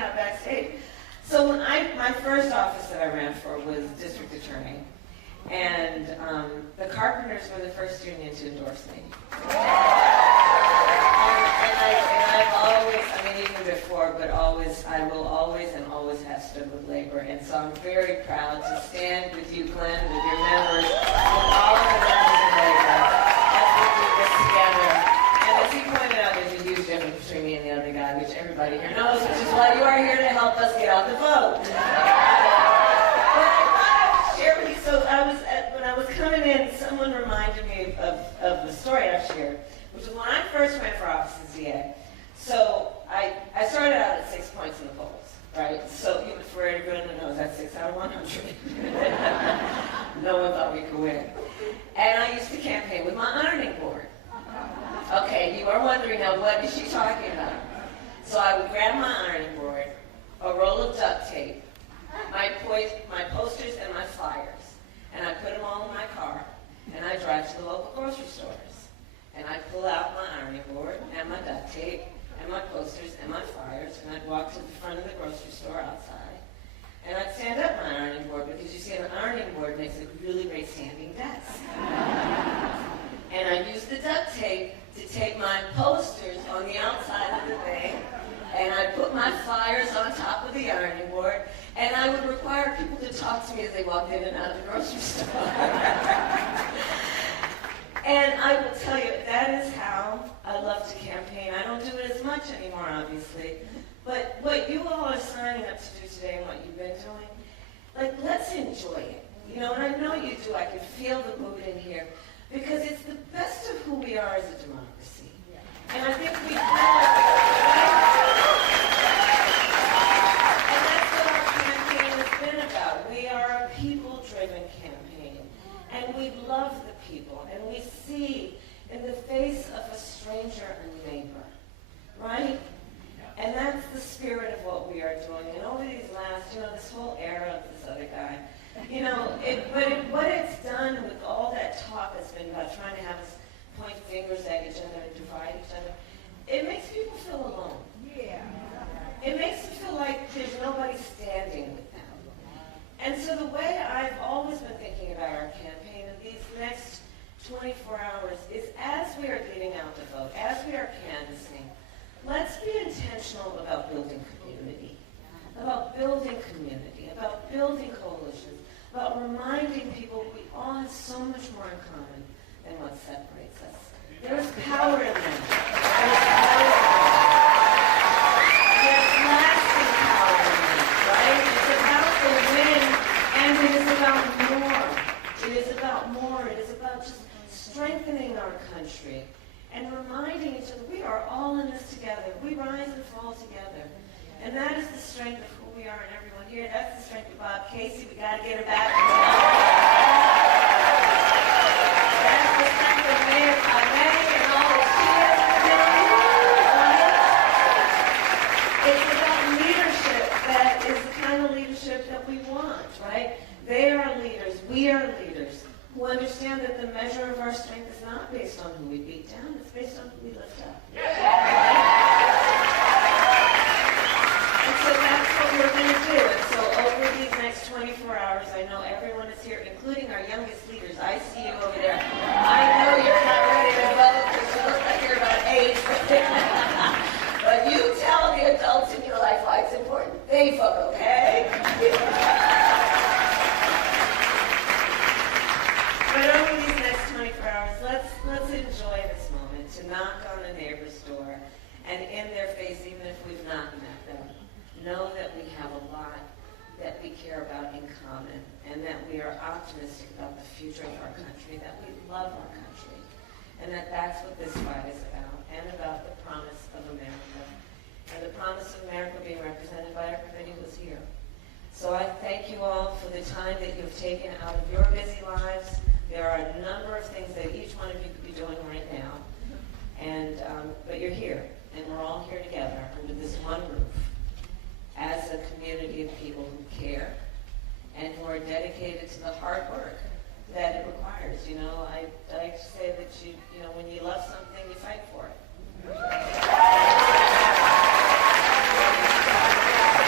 out backstage. So when my first office that I ran for was district attorney, and the carpenters were the first union to endorse me. And I've always, I mean, even before, but always, I will always and always have stood with labor. And so I'm very proud to stand with you, Glenn, with your members, with all of the members of labor, as we do this together. And as he pointed out, there's a huge difference between me and the other guy, which everybody here knows, which is why you are here to help us get out the vote. But I thought I would share with you, so when I was coming in, someone reminded me of the story I've shared, which was when I first ran for office as DA. So I started out at 6 points in the polls, right? So even for everyone who knows, that's 6 out of 100. No one thought we could win. And I used to campaign with my ironing board. Okay, you are wondering now, what is she talking about? So I would grab my ironing board, a roll of duct tape, my posters and my flyers, and I put them all in my car, and I drive to the local grocery stores. And I'd pull out my ironing board and my duct tape and my posters and my flyers, and I'd walk to the front of the grocery store outside, and I'd stand up my ironing board, because you see an ironing board makes a really great standing desk. And I'd use the duct tape to tape my posters on the outside of the thing, and I'd put my flyers on top of the ironing board, and I would require people to talk to me as they walked in and out of the grocery store. And I will tell you, that is how I love to campaign. I don't do it as much anymore, obviously. But what you all are signing up to do today and what you've been doing, like, let's enjoy it. You know, and I know you do. I can feel the mood in here. Because it's the best of who we are as a democracy. And I think we have, and that's what our campaign has been about. We are a people-driven campaign. And we love the people, and we see in the face of a stranger a neighbor, right? And that's the spirit of what we are doing. And over these last, this whole era of this other guy, what it's done with all that talk that's been about trying to have us point fingers at each other and divide each other, it makes people feel alone. Yeah. It makes them feel like there's nobody standing with them. And so the way I've always been thinking about our campaign in these next 24 hours is, as we are getting out the vote, as we are canvassing, let's be intentional about building community, about building coalitions, about reminding people we all have so much more in common than what separates us. There's power in them. There's lasting power in them, right? It's about the win, and it is about more. It is about more. It is about just strengthening our country and reminding each other we are all in this together. We rise and fall together. And that is the strength of who we are and everyone here. That's the strength of Bob Casey. We got to get her back. That's the strength of Mayor Kamala and all that she has done. It's about leadership that is the kind of leadership that we want, right? They are leaders. We are leaders who understand that the measure of our strength is not based on who we beat down. It's based on who we lift up. So that's what we're going to do. And so over these next 24 hours, I know everyone is here, including our youngest leaders. I see you over there. I know you're not ready to vote because you look like you're about 8. But you tell the adults in your life why it's important. They vote, okay? But over these next 24 hours, let's enjoy this moment to knock on a neighbor's door and in their face, even if we've not met them, know that we have a lot that we care about in common, and that we are optimistic about the future of our country, that we love our country, and that's what this fight is about, and about the promise of America, and the promise of America being represented by everybody who's here. So I thank you all for the time that you've taken out of your busy lives. There are a number of things that each one of you could be doing right now, but you're here, and we're all here together under this one roof, as a community of people who care and who are dedicated to the hard work that it requires. I like to say that when you love something, you fight for it.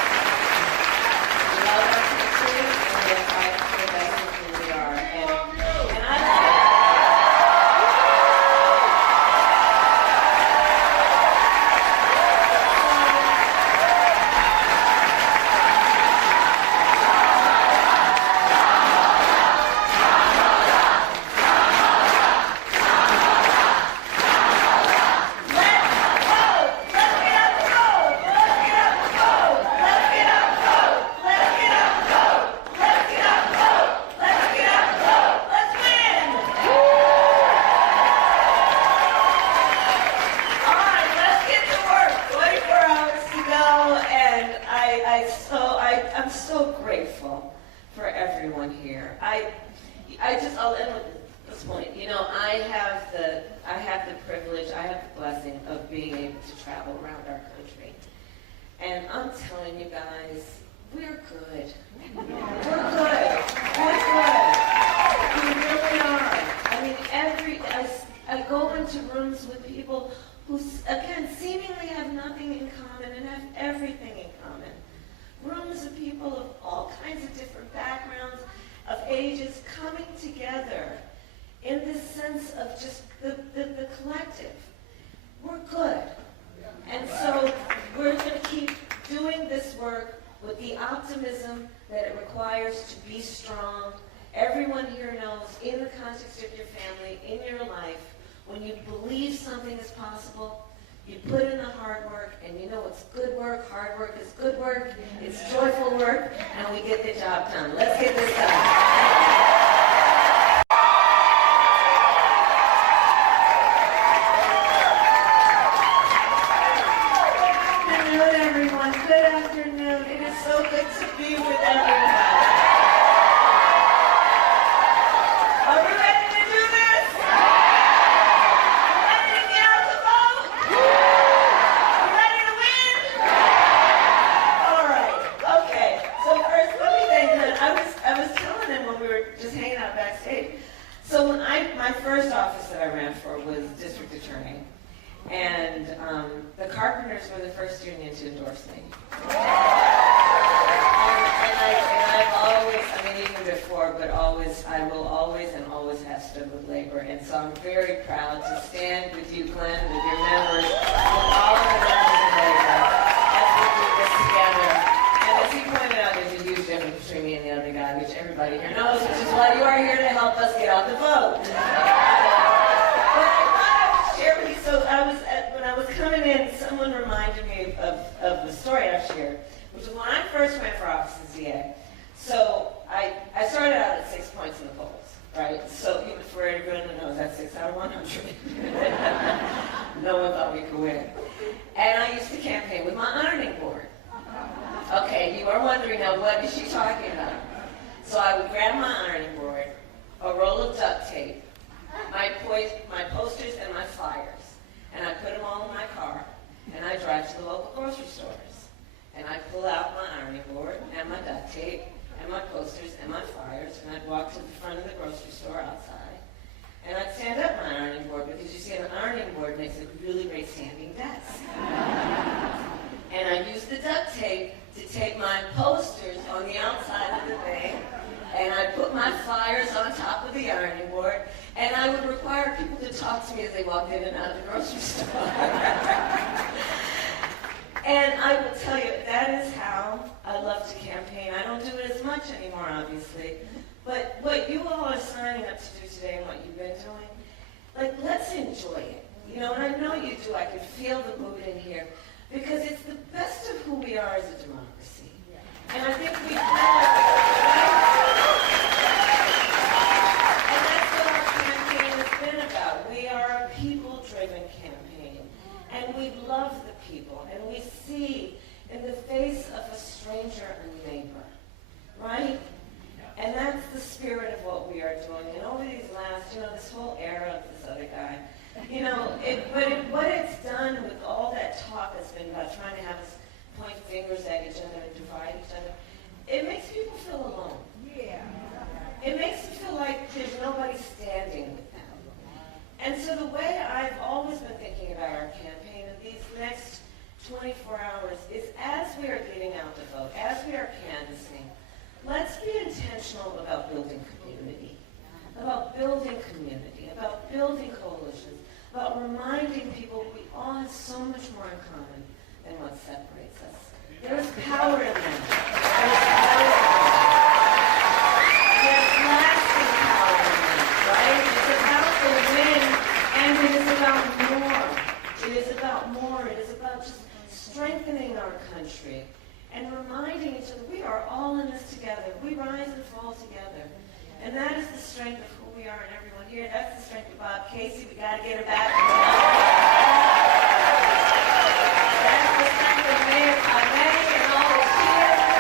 I'm so grateful for everyone here. I'll end with this point. You know, I have the privilege, I have the blessing of being able to travel around our country. And I'm telling you guys, we're good. We're good. We're good. We really are. I mean, I go into rooms with people who, again, seemingly have nothing in common and have everything in common. Rooms of people of all kinds of different backgrounds, of ages, coming together in this sense of just the collective. We're good. And so we're going to keep doing this work with the optimism that it requires to be strong. Everyone here knows, in the context of your family, in your life, when you believe something is possible, you put in the hard work, and you know it's good work. Hard work is good work. It's joyful work, and we get the job done. Let's get this done. Good afternoon. It is so good to be with everyone. Are we ready to do this? Ready to get out the vote? Ready to win? All right. Okay. So first, let me thank them. I was telling them when we were just hanging out backstage. So when my first office that I ran for was district attorney. And the carpenters were the first union to endorse me. And I've always, I mean, even before, but always, I will always and always have stood with labor. And so I'm very proud to stand with you, Glenn, with your members, with all of the members of labor, as we do this together. And as he pointed out, there's a huge difference between me and the other guy, which everybody here knows, which is why you are here to help us get out the vote. So when I was coming in, someone reminded me of the story I've shared, which was when I first ran for office as DA. So I started out at 6 points in the polls, right? So even for everyone who knows, that's 6 out of 100. No one thought we could win. And I used to campaign with my ironing board. Okay, you are wondering now, what is she talking about? So I would grab my ironing board, a roll of duct tape, my posters and my flyers. And I put them all in my car, and I drive to the local grocery stores. And I pull out my ironing board, and my duct tape, and my posters, and my flyers, and I'd walk to the front of the grocery store outside. And I'd stand up my ironing board, because you see, an ironing board makes a really great standing desk. And I used the duct tape to tape my posters on the outside of the thing, and I'd put my flyers on top of the ironing board, and I would require people to talk to me as they walked in and out of the grocery store. And I will tell you, that is how I love to campaign. I don't do it as much anymore, obviously. But what you all are signing up to do today and what you've been doing, like, let's enjoy it. You know, and I know you do. I can feel the mood in here. Because it's the best of who we are as a democracy. And I think we are a people-driven campaign, and we love the people, and we see in the face of a stranger a neighbor, right? And that's the spirit of what we are doing. And over these last, this whole era of this other guy, what it's done with all that talk that's been about trying to have us point fingers at each other and divide each other, it makes people feel alone. Yeah. It makes them feel like there's nobody standing with them. And so the way I've always been thinking about our campaign in these next 24 hours is, as we are getting out the vote, as we are canvassing, let's be intentional about building community, about building coalitions, about reminding people we all have so much more in common than what separates us. There is power in them. There's lasting power in them, right? It's about the win, and it is about more. It is about more. It is about just strengthening our country and reminding each other we are all in this together. We rise and fall together. And that is the strength of who we are and everyone here. That's the strength of Bob Casey. We got to get her back. That's the strength of Mayor Conway and all the cheers.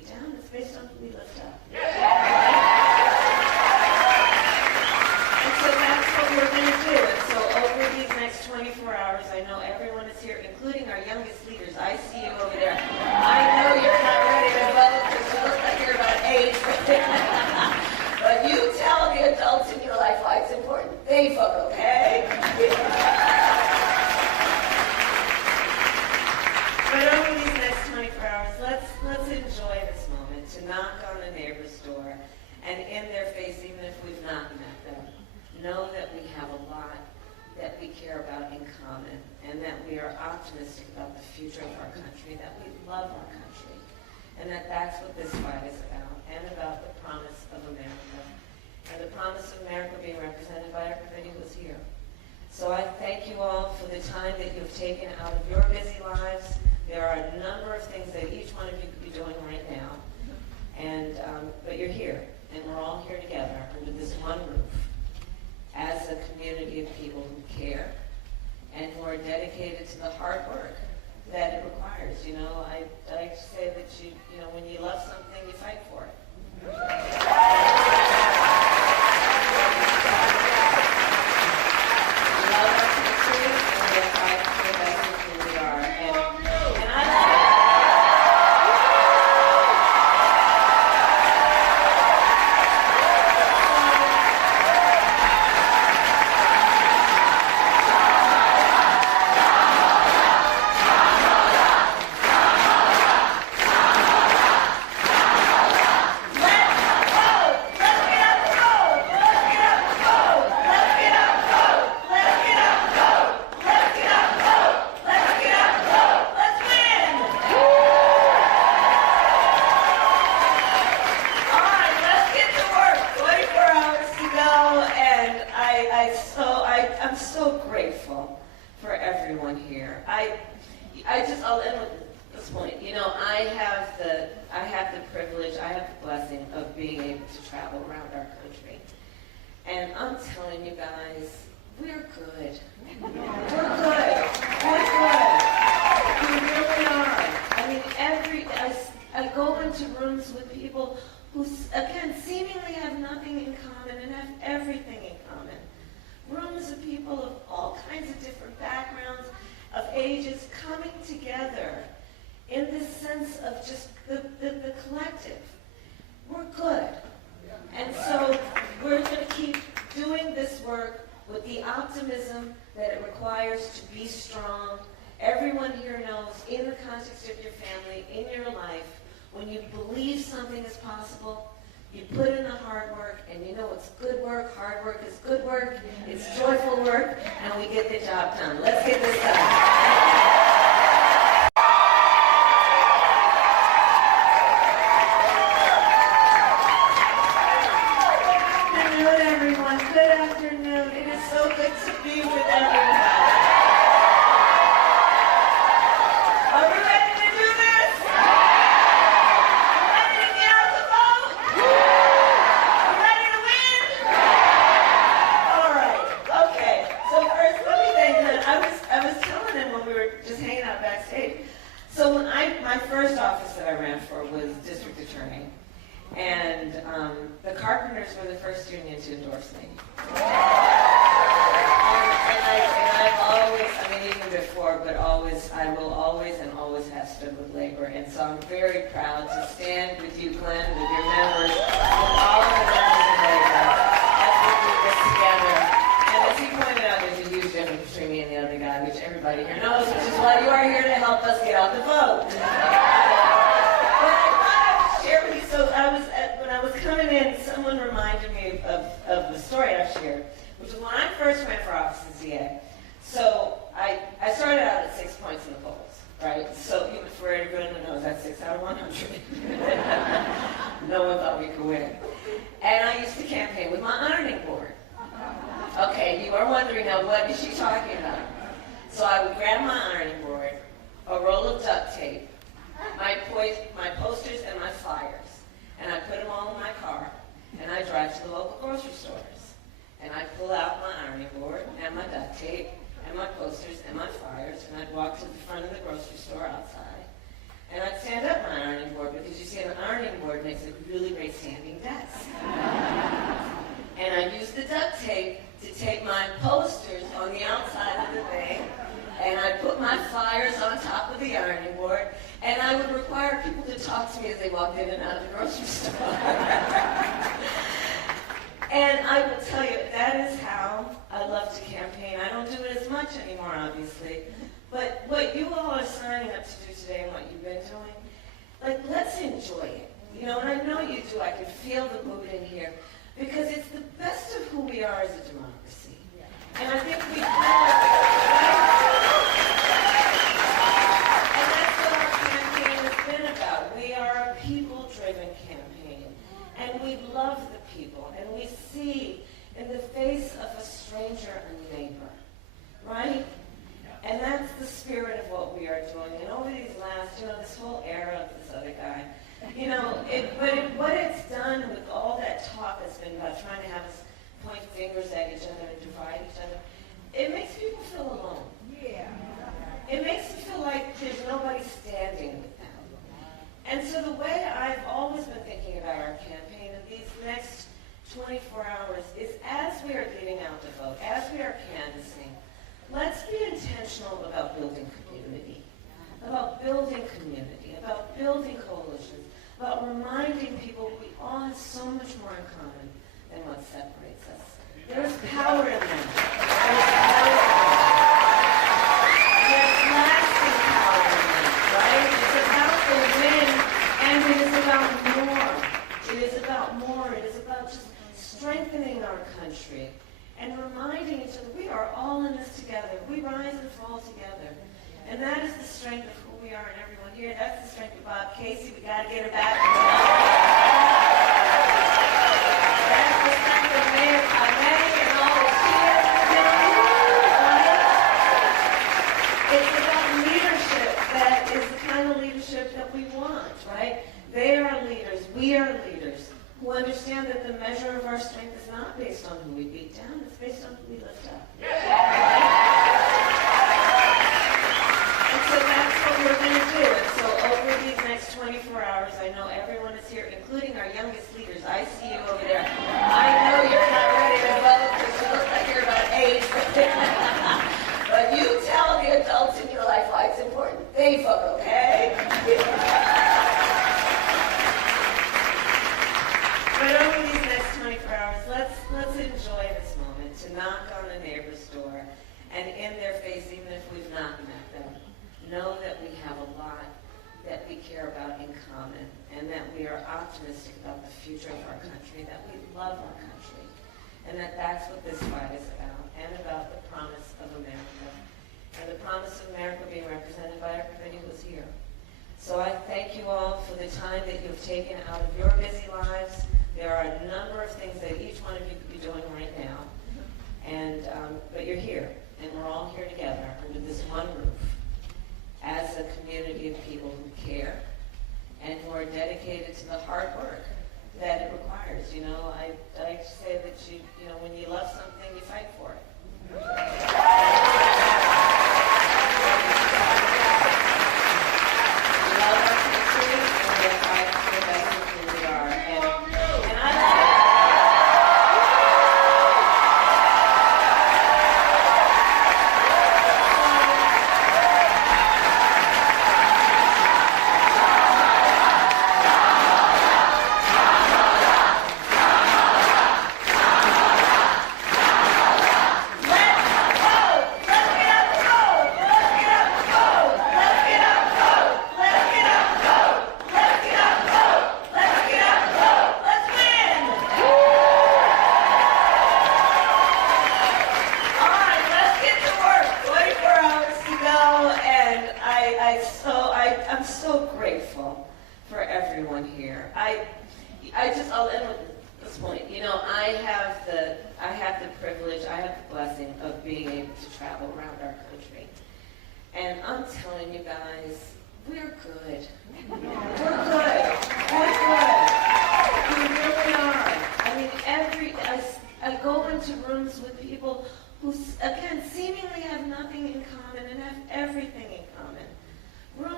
beat down, it's based on who we lift up. And so that's what we're going to do. And so over these next 24 hours, I know everyone is here, including our youngest leaders. I see you over there. I know you're not ready to vote because you look like you're about 8. But you tell the adults in your life why it's important. They vote, okay? But over these next 24 hours, let's enjoy this moment to knock on a neighbor's door and in their face, even if we've not met them, know that we have a lot that we care about in common and that we are optimistic about the future of our country, that we love our country, and that that's what this fight is about, and about the promise of America, and the promise of America being represented by everybody who's here. So I thank you all for the time that you've taken out of your busy lives. There are a number of things that each one of you could be doing right now, and but you're here, and we're all here together under this one roof as a community of people who care and who are dedicated to the hard work that it requires. You know, I like to say that you know, when you love something, you fight for it. We love our country, and we are fighting for the best of who we are. And I I'm so grateful for everyone here. I'll end with this point. You know, I have the privilege, I have the blessing of being able to travel around our country. And I'm telling you guys, we're good. We're good. We're good. We really are. I mean, I go into rooms with people who, again, seemingly have nothing in common and have everything in common. Rooms of people of all kinds of different backgrounds, of ages, coming together in this sense of just the collective. We're good. And so we're going to keep doing this work with the optimism that it requires to be strong. Everyone here knows, in the context of your family, in your life, when you believe something is possible, you put in the hard work, and you know it's good work. Hard work is good work. It's joyful work, and we get the job done. Let's get this done. Good afternoon, everyone. Good afternoon. It is so good to be with everyone. Are we ready to do this? Ready to get out the vote? Ready to win? All right. Okay. So first, let me thank him. I was telling him when we were just hanging out backstage. So when my first office that I ran for was district attorney. And the carpenters were the first union to endorse me. And I've always, I mean, even before, but always, I will always and always have stood with labor. And so I'm very proud to stand with you, Glenn, with your members, with all of the members of labor, as we do this together. And as he pointed out, there's a huge difference between me and the other guy, which everybody here knows, which is why you are here to help us get out the vote. Share with you. So when I was coming in, someone reminded me of the story I shared, which was when I first ran for office as DA. So I started out at 6 points in the polls, right? So even for everyone who knows, that's 6 out of 100. No one thought we could win. And I used to campaign with my ironing board. Okay, you are wondering now, what is she talking about? So I would grab my ironing board, a roll of duct tape, my posters and my flyers, and I put them all in my car, and I drive to the local grocery stores, and I pull out my ironing board and my duct tape and my posters and my flyers, and I'd walk to the front of the grocery store outside, And I'd stand up my ironing board because you see an ironing board makes a really great standing desk. And I'd use the duct tape to tape my posters on the outside of the thing. And I'd put my flyers on top of the ironing board. And I would require people to talk to me as they walked in and out of the grocery store. And I will tell you, that is how I love to campaign. I don't do it as much anymore, obviously. But what you all are signing up to do today and what you've been doing, like, let's enjoy it. You know, and I know you do. I can feel the mood in here. Because it's the best of who we are as a democracy. And I think we kind of, and that's what our campaign has been about. We are a people-driven campaign. And we love the people. And we see in the face of a stranger a neighbor. Right? And that's the spirit of what we are doing. And over these last, this whole era of this other guy, what it's done with all that talk that's been about trying to have us point fingers at each other and divide each other, it makes people feel alone. Yeah. It makes them feel like there's nobody standing with them. And so the way I've always been thinking about our campaign in these next 24 hours is as we are getting out to vote, as we are canvassing, let's be intentional about building community, about building coalitions, about reminding people we all have so much more in common than what separates us. There's power in that. There's lasting power in that, right? It's about the win, and it is about more. It is about more. It is about just strengthening our country and reminding each other we are all in this together. We rise and fall together. And that is the strength of who we are and everyone here. That's the strength of Bob Casey. We got to get her back. That's the strength of Mayor Kamala and all that she has done. It's about leadership that is the kind of leadership that we want, right? They are leaders. We are leaders who understand that the measure of our strength is not based on who we beat down. It's based on who we lift up. So that's what we're going to do. And so over these next 24 hours, I know everyone is here, including our youngest leaders. I see you over there. I know you're not ready to vote because you look like you're about 8. But you tell the adults in your life why it's important. They vote, okay? But over these next 24 hours, let's enjoy this moment to knock on a neighbor's door and in their face, even if we've not met them, know that we have a lot that we care about in common and that we are optimistic about the future of our country, that we love our country, and that that's what this fight is about, and about the promise of America, and the promise of America being represented by everybody who's here. So I thank you all for the time that you've taken out of your busy lives. There are a number of things that each one of you could be doing right now, and but you're here, and we're all here together under this one roof as a community of people who care and who are dedicated to the hard work that it requires. I like to say that when you love something, you fight for it. We love our country, and we are fighting for the best of who we are. And I I'm so grateful for everyone here. I'll end with this point. I have the privilege, I have the blessing of being able to travel around our country. And I'm telling you guys, we're good. We're good. We're good. We really are. I mean, I go into rooms with people who, again, seemingly have nothing in common and have everything in common. Rooms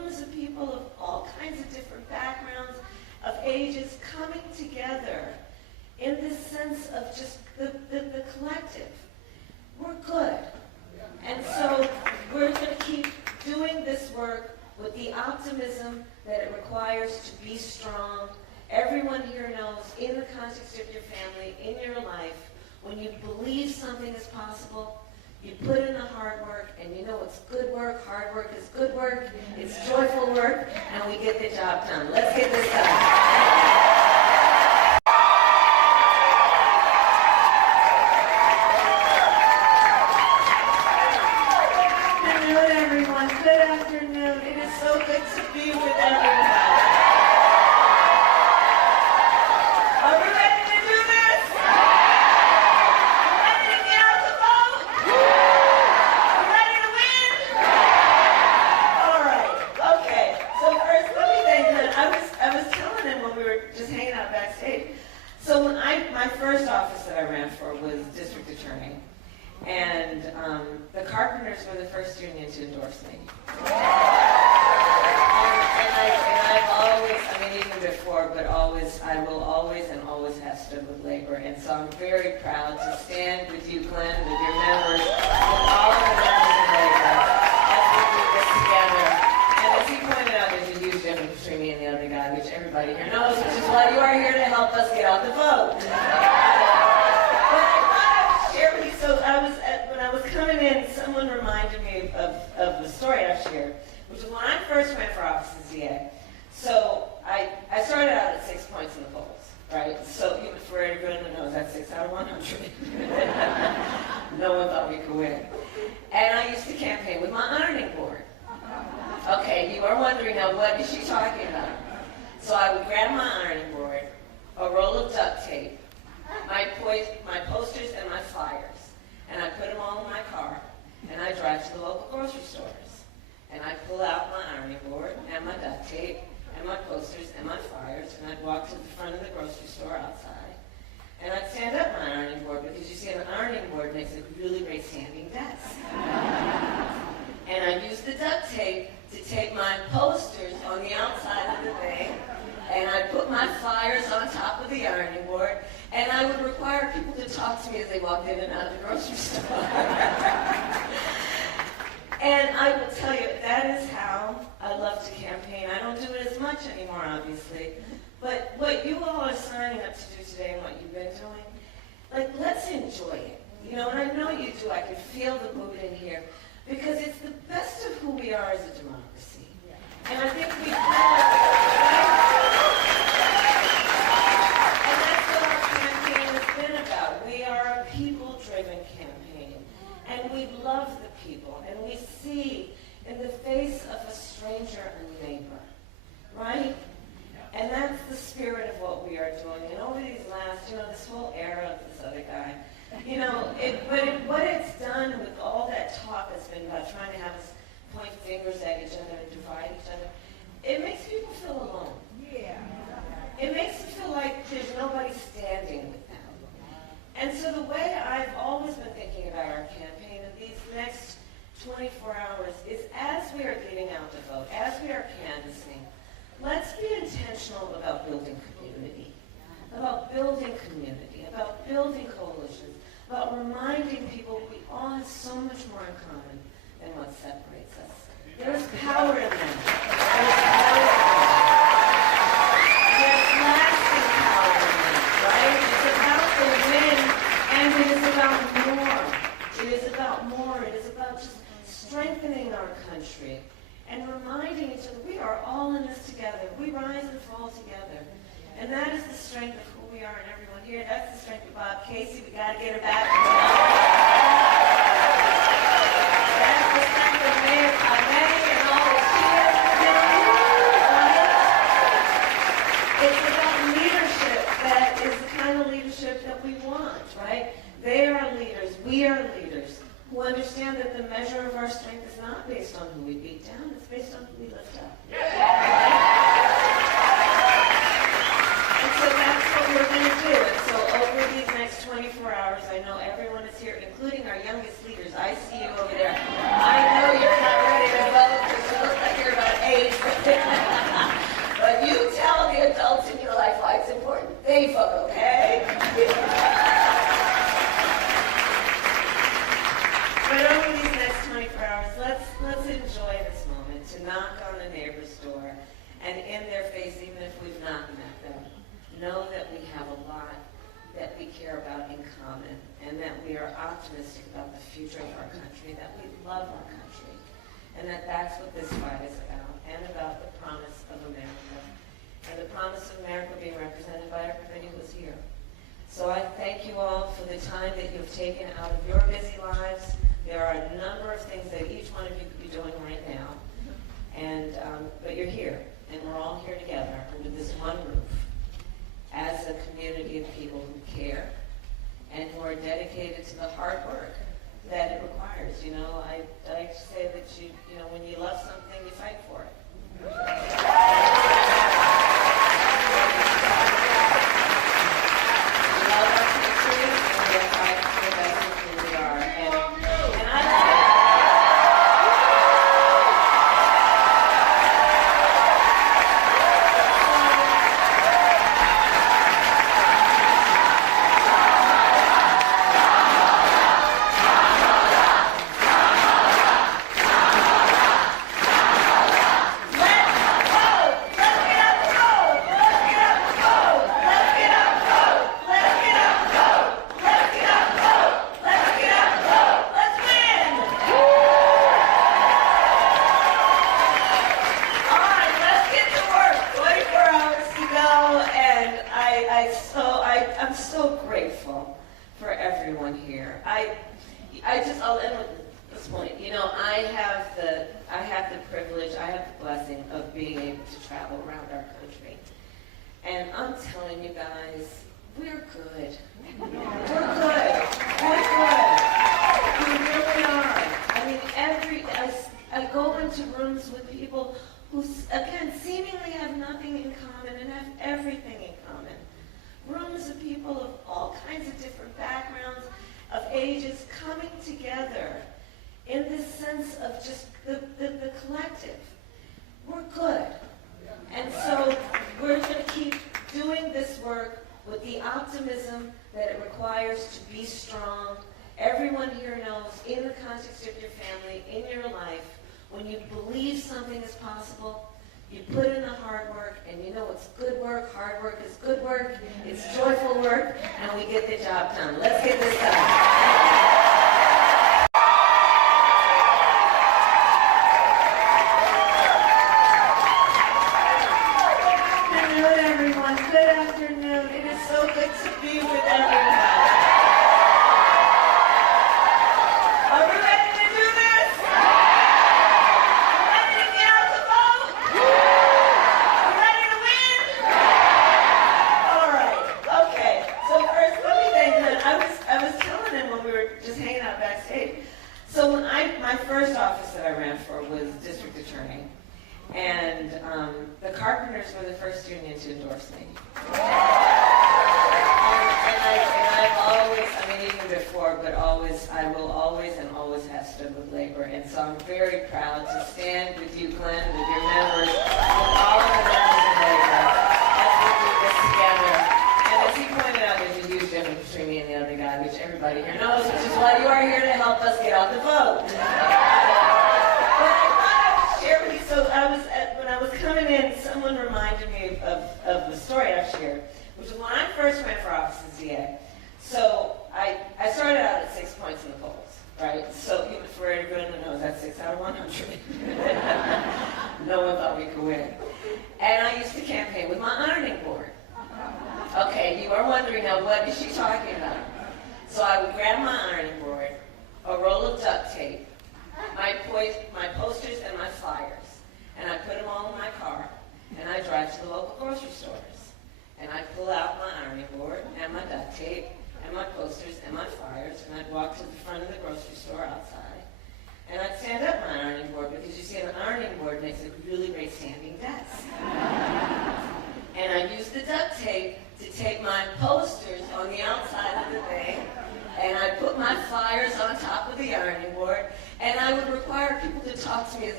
millions of people of all kinds of different backgrounds, of ages, coming together in this sense of just the collective. We're good. And so we're going to keep doing this work with the optimism that it requires to be strong. Everyone here knows, in the context of your family, in your life, when you believe something is possible, you put in the hard work, and you know it's good work. Hard work is good work. It's joyful work, and we get the job done. Let's get this done. Good afternoon. It is so good to be with everyone. Are we ready to do this? Ready to get out the vote? Ready to win? All right. Okay. So first, let me thank them. I was telling them when we were just hanging out backstage. So when my first office that I ran for was district attorney. And the carpenters were the first union to endorse me. I've always, I mean, even before, but always, I will always and always have stood with labor. And so I'm very proud to stand with you, Glenn, with your members, with all of the members of labor, as we do this together. And as he pointed out, there's a huge difference between me and the other guy, which everybody here knows, which is why you are here to help us get out the vote. So when I was coming in, someone reminded me of the story I'll share, which is when I first ran for office as DA. So I started out at 6 points in the polls, right? So even for everyone who knows, that's 6 out of 100. No one thought we could win. And I used to campaign with my ironing board. Okay, you are wondering now, what is she talking about? So I would grab my ironing board, a roll of duct tape, my posters and my flyers. And I put them all in my car, and I drive to the local grocery stores. And I pull out my ironing board, and my duct tape, and my posters, and my flyers, and I'd walk to the front of the grocery store outside. And I'd stand up my ironing board, because you see, an ironing board makes a really great standing desk. And I'd use the duct tape to tape my posters on the outside of the thing, and I'd put my flyers on top of the ironing board, and I would require people to talk to me as they walked in and out of the grocery store. And I will tell you, that is how I love to campaign. I don't do it as much anymore, obviously. But what you all are signing up to do today and what you've been doing, like, let's enjoy it. You know, and I know you do. I can feel the mood in here. Because it's the best of who we are as a democracy. And I think we kind of... We are a people-driven campaign, and we love the people, and we see in the face of a stranger a neighbor, right? And that's the spirit of what we are doing. And over these last, this whole era of this other guy, what it's done with all that talk that's been about trying to have us point fingers at each other and divide each other, it makes people feel alone. Yeah. It makes them feel like there's nobody standing with them. And so the way I've always been thinking about our campaign in these next 24 hours is, as we are getting out to vote, as we are canvassing, let's be intentional about building community, about building coalitions, about reminding people we all have so much more in common than what separates us. There's power in that. There's lasting power in that, right? It's about the win, and it is about more. It is about more. It is about just strengthening our country and reminding each other we are all in this together. We rise and fall together. And that is the strength of who we are and everyone here. That's the strength of Bob Casey. We got to get her back. That's the strength of Mayor Kamala and all the kids. It's about leadership that is the kind of leadership that we want, right? They are leaders. We are leaders who understand that the measure of our strength is not based on who we beat down. It's based on who we lift up. And so that's what we're going to do. And so over these next 24 hours, I know everyone is here, including our youngest leaders. I see you over there. I know you're not ready to vote because you look like you're about age. But you tell the adults in your life why it's important. They fuck, okay? But over these next 24 hours, let's enjoy this moment to knock on a neighbor's door and in their face, even if we've not met them, know that we have a lot that we care about in common and that we are optimistic about the future of our country, that we love our country, and that that's what this fight is about, and about the promise of America, and the promise of America being represented by everybody who's here. So I thank you all for the time that you've taken out of your busy lives. There are a number of things that each one of you could be doing right now, and but you're here, and we're all here together under this one roof as a community of people who care and who are dedicated to the hard work that it requires. You know, I like to say that you know, when you love something, you fight for it. We love our country, and we are fighting for the best of who we are. And I I'm so grateful for everyone here. I'll end with this point. You know, I have the privilege, I have the blessing of being able to travel around our country. And I'm telling you guys, we're good. We're good. We're good. We really are. I mean, I go into rooms with people who, again, seemingly have nothing in common and have everything in common. Rooms of people of all kinds of different backgrounds, of ages, coming together in this sense of just the collective. We're good. And so we're going to keep doing this work with the optimism that it requires to be strong. Everyone here knows, in the context of your family, in your life, when you believe something is possible, you put in the hard work, and you know it's good work. Hard work is good work. It's joyful work, and we get the job done. Let's get this done. Good afternoon, everyone. Good afternoon. It is so good to be with everyone. Are we ready to do this? Ready to get out the vote? Ready to win? All right. Okay. So first, let me thank him. I was telling him when we were just hanging out backstage. So when my first office that I ran for was district attorney. And the Carpenters were the first union to endorse me. And I've always, I mean, even before, but always, I will always and always have stood with labor. And so I'm very proud to stand with you, Glenn, with your members, with all of the members of labor, as we do this together. And as he pointed out, there's a huge difference between me and the other guy, which everybody here knows, which is why you are here to help us get out the vote. So when I was coming in, someone reminded me of the story I've shared, which was when I first ran for office as DA. So I started out at 6 points in the polls, right? So even for everyone who knows, that's 6 out of 100. No one thought we could win. And I used to campaign with my ironing board. Okay, you are wondering now, what is she talking about? So I would grab my ironing board, a roll of duct tape, my posters and my flyers, and I put them all in my car, and I drive to the local grocery stores. And I pull out my ironing board and my duct tape and my posters and my flyers, and I'd walk to the front of the grocery store outside, and I'd stand up my ironing board, because you see an ironing board makes a really great standing desk. And I'd use the duct tape to tape my posters on the outside of the thing, and I'd put my flyers on top of the ironing board, and I would require people to talk to me as they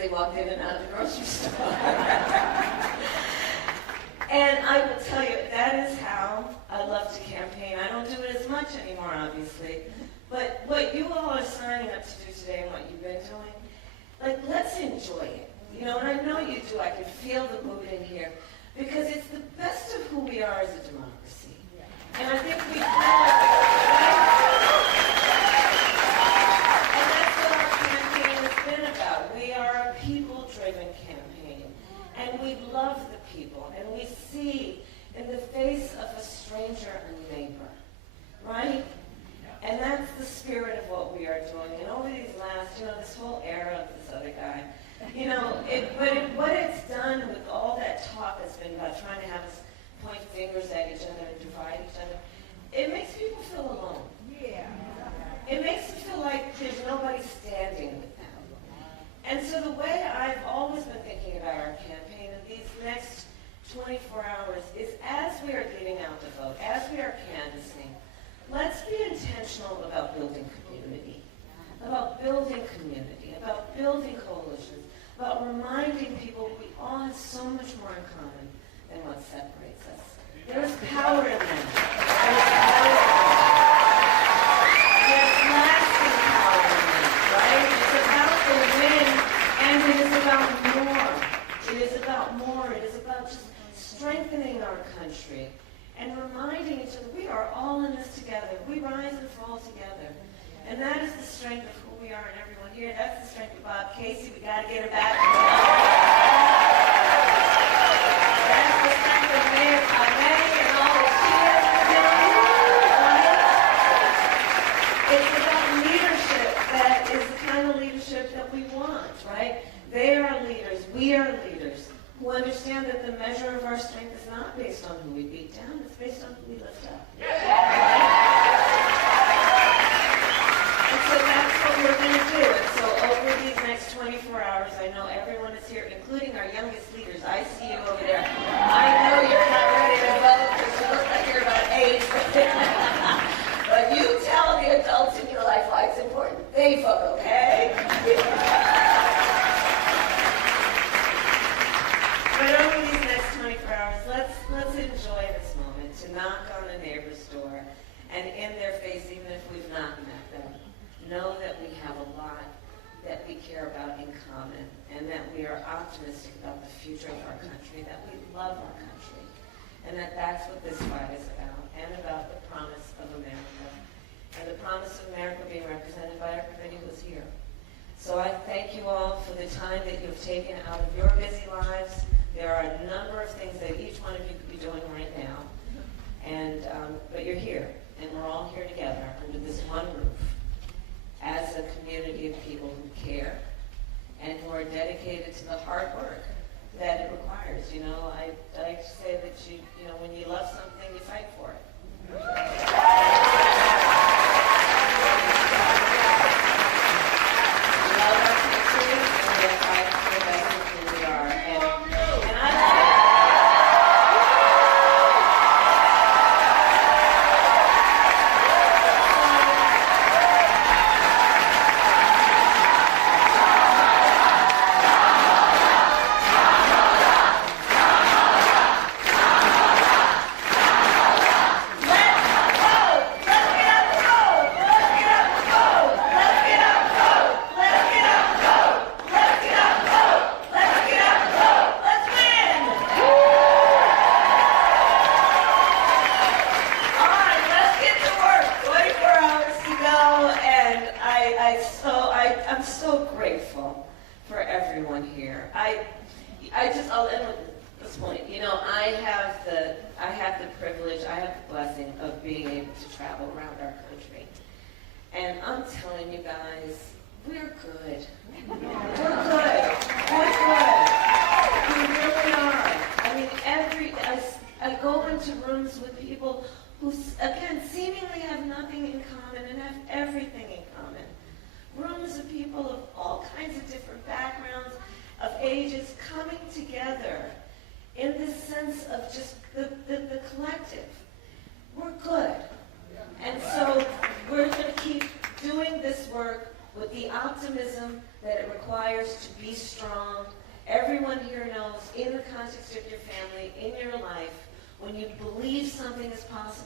they walked in and out of the grocery store. And I will tell you, that is how I love to campaign. I don't do it as much anymore, obviously. But what you all are signing up to do today and what you've been doing, like, let's enjoy it. You know, and I know you do. I can feel the mood in here. Because it's the best of who we are as a democracy. And I think we feel like and that's what our campaign has been about. We are a people-driven campaign. And we love the people. And we see in the face of a stranger a neighbor. Right? And that's the spirit of what we are doing. And over these last, this whole era of this other guy, what it's done with all that talk that's been about trying to have us point fingers at each other and divide each other, it makes people feel alone. Yeah. It makes them feel like there's nobody standing with them. And so the way I've always been thinking about our campaign in these next 24 hours is, as we are getting out the vote, as we are canvassing, let's be intentional about building community, about building coalitions, about reminding people we all have so much more in common than what separates us. There's power in that. There's lasting power in that, right? It's about the win, and it is about more. It is about more. It is about just strengthening our country and reminding each other we are all in this together. We rise and fall together. And that is the strength of who we are and everyone here. That's the strength of Bob Casey. We got to get her back. That's the strength of Mayor Kamala and all the cheers. It's about leadership that is the kind of leadership that we want, right? They are leaders. We are leaders who understand that the measure of our strength is not based on who we beat down. It's based on who we lift up. So that's what we're going to do. And so over these next 24 hours, I know everyone is here, including our youngest leaders. I see you over there. I know you're not ready to vote because you look like you're about 8. But you tell the adults in your life why it's important. They vote, okay? But over these next 24 hours, let's enjoy this moment to knock on a neighbor's door and in their face, even if we've not met them, know that we have a lot that we care about in common, and that we are optimistic about the future of our country, that we love our country, and that's what this fight is about, and about the promise of America, and the promise of America being represented by everybody who's here. So I thank you all for the time that you've taken out of your busy lives. There are a number of things that each one of you could be doing right now, but you're here, and we're all here together under this one roof, as a community of people who care and who are dedicated to the hard work that it requires. I like to say that when you love something, you fight for it. We love our country, and we fight for the best of who we are. And I I'm so grateful for everyone here. I'll end with this point. I have the privilege, I have the blessing of being able to travel around our country. And I'm telling you guys, we're good. We're good. We're good. We really are. I mean, I go into rooms with people who, again, seemingly have nothing in common and have everything in common. Rooms of people of all kinds of different backgrounds, of ages, coming together in this sense of just the collective. We're good. And so we're going to keep doing this work with the optimism that it requires to be strong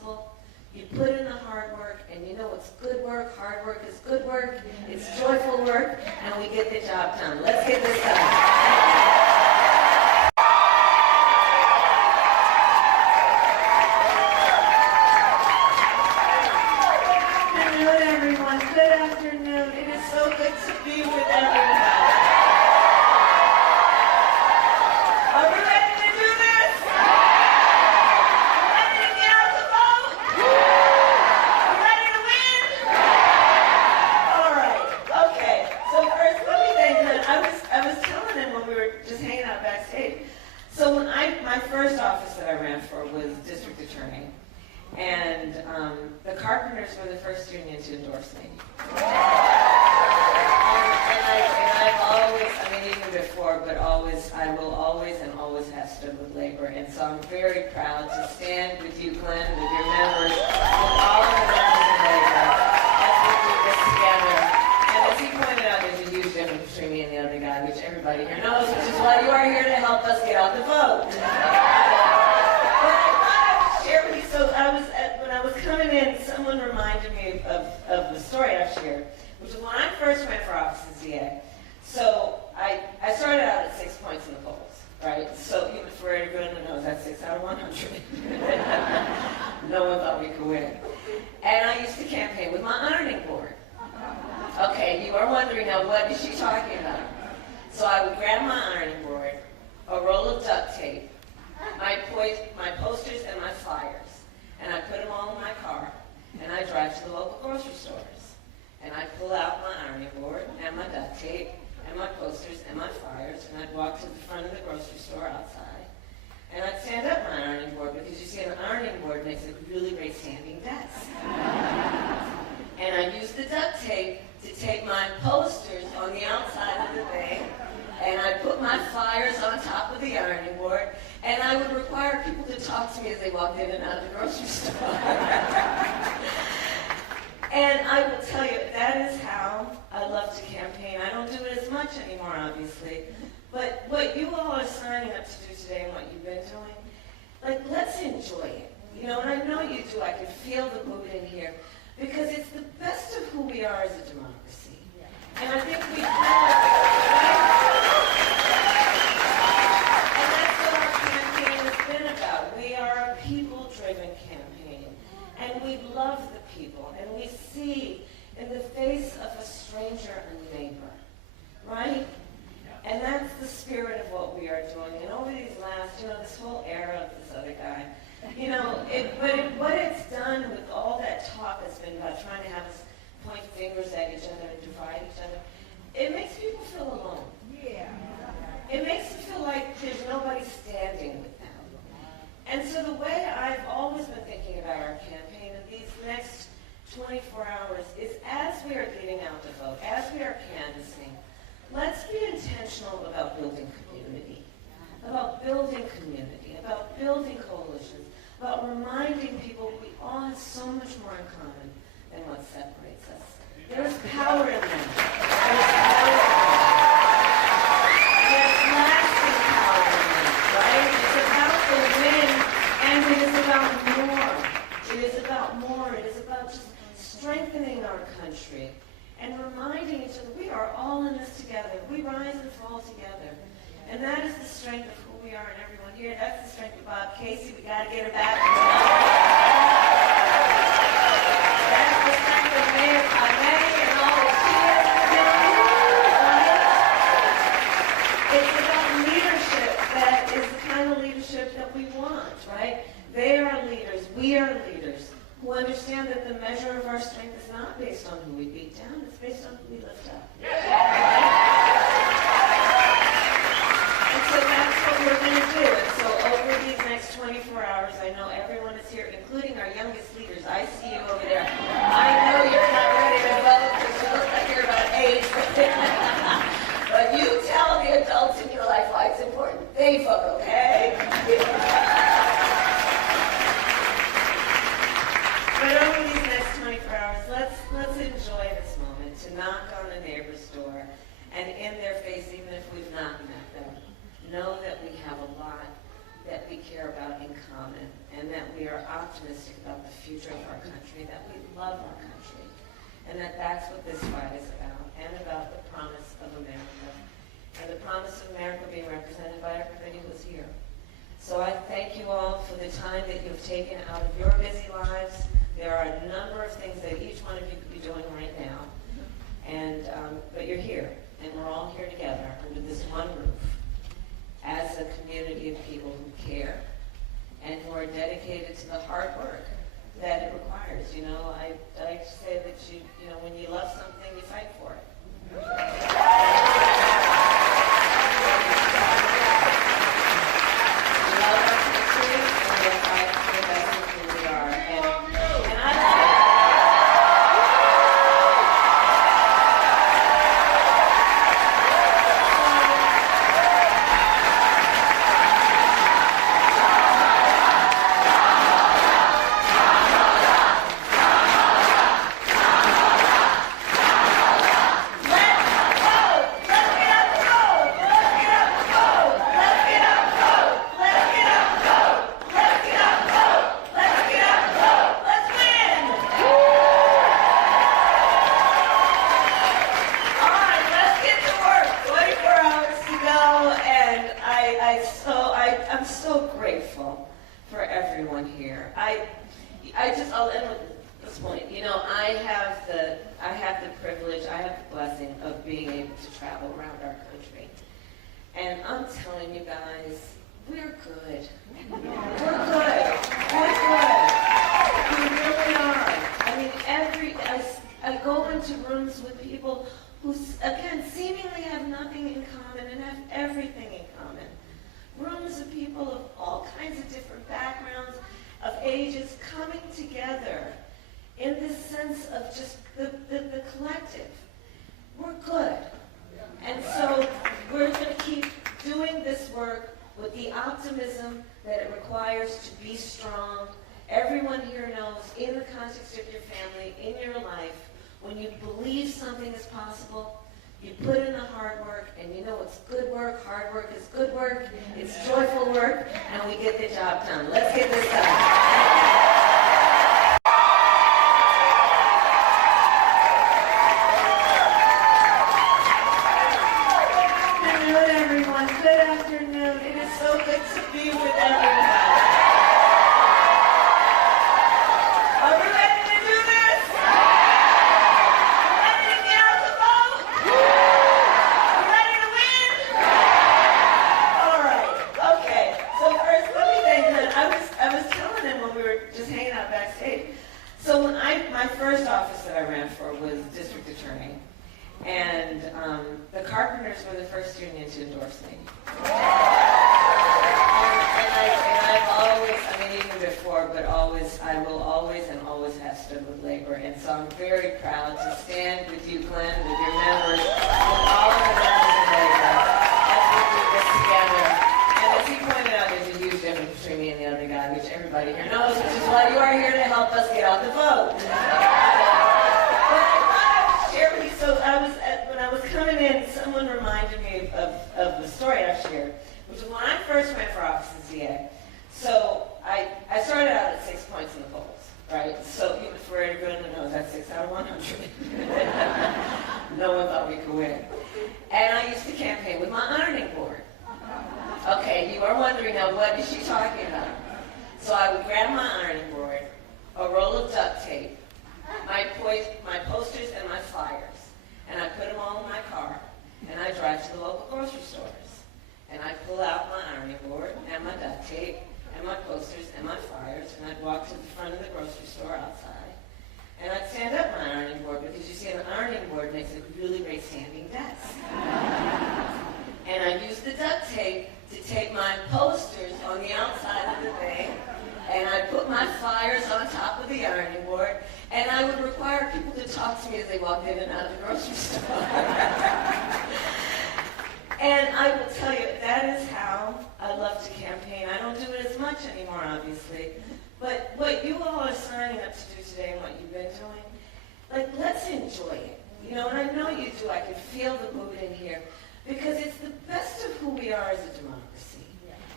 possible. You put in the hard work, and you know it's good work. Hard work is good work. It's joyful work, and we get the job done. Let's get this done. Good afternoon. It is so good to be with everybody. Are we ready to do this? Ready to get out the vote? Ready to win? All right. Okay. So first, let me thank him. I was telling him when we were just hanging out backstage. So when my first office that I ran for was district attorney. And the carpenters were the first union to endorse me. And I've always, I mean even before, but always, I will always and always have stood with labor. And so I'm very proud to stand with you, Glenn, with your members, with all of the members of labor, as we do this together. And as he pointed out, there's a huge difference between me and the other guy, which everybody here knows, which is why you are here to help us get out the vote. So when I was coming in, someone reminded me of the story I've shared, which was when I first ran for office as DA. So I started out at 6 points in the polls, right? So even for everyone who knows, that's 6 out of 100. No one thought we could win. And I used to campaign with my ironing board. Okay, you are wondering now, what is she talking about? So I would grab my ironing board, a roll of duct tape, my posters and my flyers, and I put them all in my car, and I drive to the local grocery stores, and I pull out my ironing board and my duct tape and my posters and my flyers, and I'd walk to the front of the grocery store outside, and I'd stand up my ironing board, because you see an ironing board makes a really great standing desk. And I'd use the duct tape to tape my posters on the outside of the thing, and I'd put my flyers on top of the ironing board, and I would require people to talk to me as they walked in and out of the grocery store. And I will tell you, that is how I love to campaign. I don't do it as much anymore, obviously. But what you all are signing up to do today and what you've been doing, like, let's enjoy it. You know, and I know you do. I can feel the mood in here. Because it's the best of who we are as a democracy. And I think we and that's what our campaign has been about. We are a people-driven campaign. And we love the people. And we see in the face of a stranger a neighbor. Right? And that's the spirit of what we are doing. And over these last, this whole era of this other guy, what it's done with all that talk has been about trying to have us point fingers at each other and divide each other, it makes people feel alone. Yeah. It makes them feel like there's nobody standing with them. And so the way I've always been thinking about our campaign in these next 24 hours is, as we are getting out the vote, as we are canvassing, let's be intentional about building community, about building coalitions, about reminding people we all have so much more in common than what separates us. There's power in them. There's power in them. There's lasting power in them, right? It's about the win, and it is about more. It is about more. It is about just strengthening our country and reminding each other we are all in this together. We rise and fall together. And that is the strength of who we are and everyone here. That's the strength of Bob Casey. We got to get her back. That's the strength of Mayor Kamala and all the cheers. It's about leadership that is the kind of leadership that we want, right? They are leaders. We are leaders who understand that the measure of our strength is not based on who we beat down. It's based on who we lift up. So that's what we're going to do. And so over these next 24 hours, I know everyone is here, including our youngest leaders. I see you over there. I know you're not ready to vote because you look like you're about 8. But you tell the adults in your life why it's important. They vote, okay? But over these next 24 hours, let's enjoy this moment to knock on a neighbor's door and in their face, even if we've not met them, know that we have a lot that we care about in common, and that we are optimistic about the future of our country, that we love our country, and that that's what this fight is about, and about the promise of America, and the promise of America being represented by everybody who's here. So I thank you all for the time that you've taken out of your busy lives. There are a number of things that each one of you could be doing right now, and but you're here, and we're all here together under this one roof as a community of people who care and who are dedicated to the hard work that it requires. You know, I like to say that you know, when you love something, you fight for it. We love our country, and we fight for the best of who we are. And I I'm so grateful for everyone here. I'll end with this point. You know, I have the privilege, I have the blessing of being able to travel around our country. And I'm telling you guys, we're good. We're good. We're good. We really are. I mean, I go into rooms with people who, again, seemingly have nothing in common and have everything in common. Rooms of people of all kinds of different backgrounds, of ages, coming together in this sense of just the collective. We're good. And so we're going to keep doing this work with the optimism that it requires to be strong. Everyone here knows, in the context of your family, in your life, when you believe something is possible, you put in the hard work, and you know it's good work. Hard work is good work. It's joyful work, and we get the job done. Let's get this done. Good afternoon, everyone. Good afternoon. It is so good to be with everyone. Are we ready to do this? Ready to get out the vote? Ready to win? All right. Okay. So first, let me thank them. I was telling them when we were just hanging out backstage. So when my first office that I ran for was district attorney, and the carpenters were the first union to endorse me. And I've always, I mean, even before, but always, I will always and always have stood with labor. And so I'm very proud to stand with you, Glenn, with your members, with all of the members of labor, as we do this together. And as he pointed out, there's a huge difference between me and the other guy, which everybody here knows, which is why you are here to help us get out the vote. So when I was coming in, someone reminded me of the story I shared, which was when I first ran for office as DA. So I started out at 6 points in the polls, right? So for everyone who knows, that's 6 out of 100. No one thought we could win. And I used to campaign with my ironing board. Okay, you are wondering now, what is she talking about? So I would grab my ironing board, a roll of duct tape, my posters and my flyers, and I put them all in my car, and I drive to the local grocery stores. And I pull out my ironing board and my duct tape and my posters and my flyers, and I'd walk to the front of the grocery store outside, and I'd stand up my ironing board, because you see an ironing board makes a really great standing desk. And I'd use the duct tape to tape my posters on the outside of the thing, and I'd put my flyers on top of the ironing board, and I would require people to talk to me as they walked in and out of the grocery store. And I will tell you, that is how I love to campaign. I don't do it as much anymore, obviously. But what you all are signing up to do today and what you've been doing, like, let's enjoy it. You know, and I know you do. I can feel the mood in here. Because it's the best of who we are as a democracy.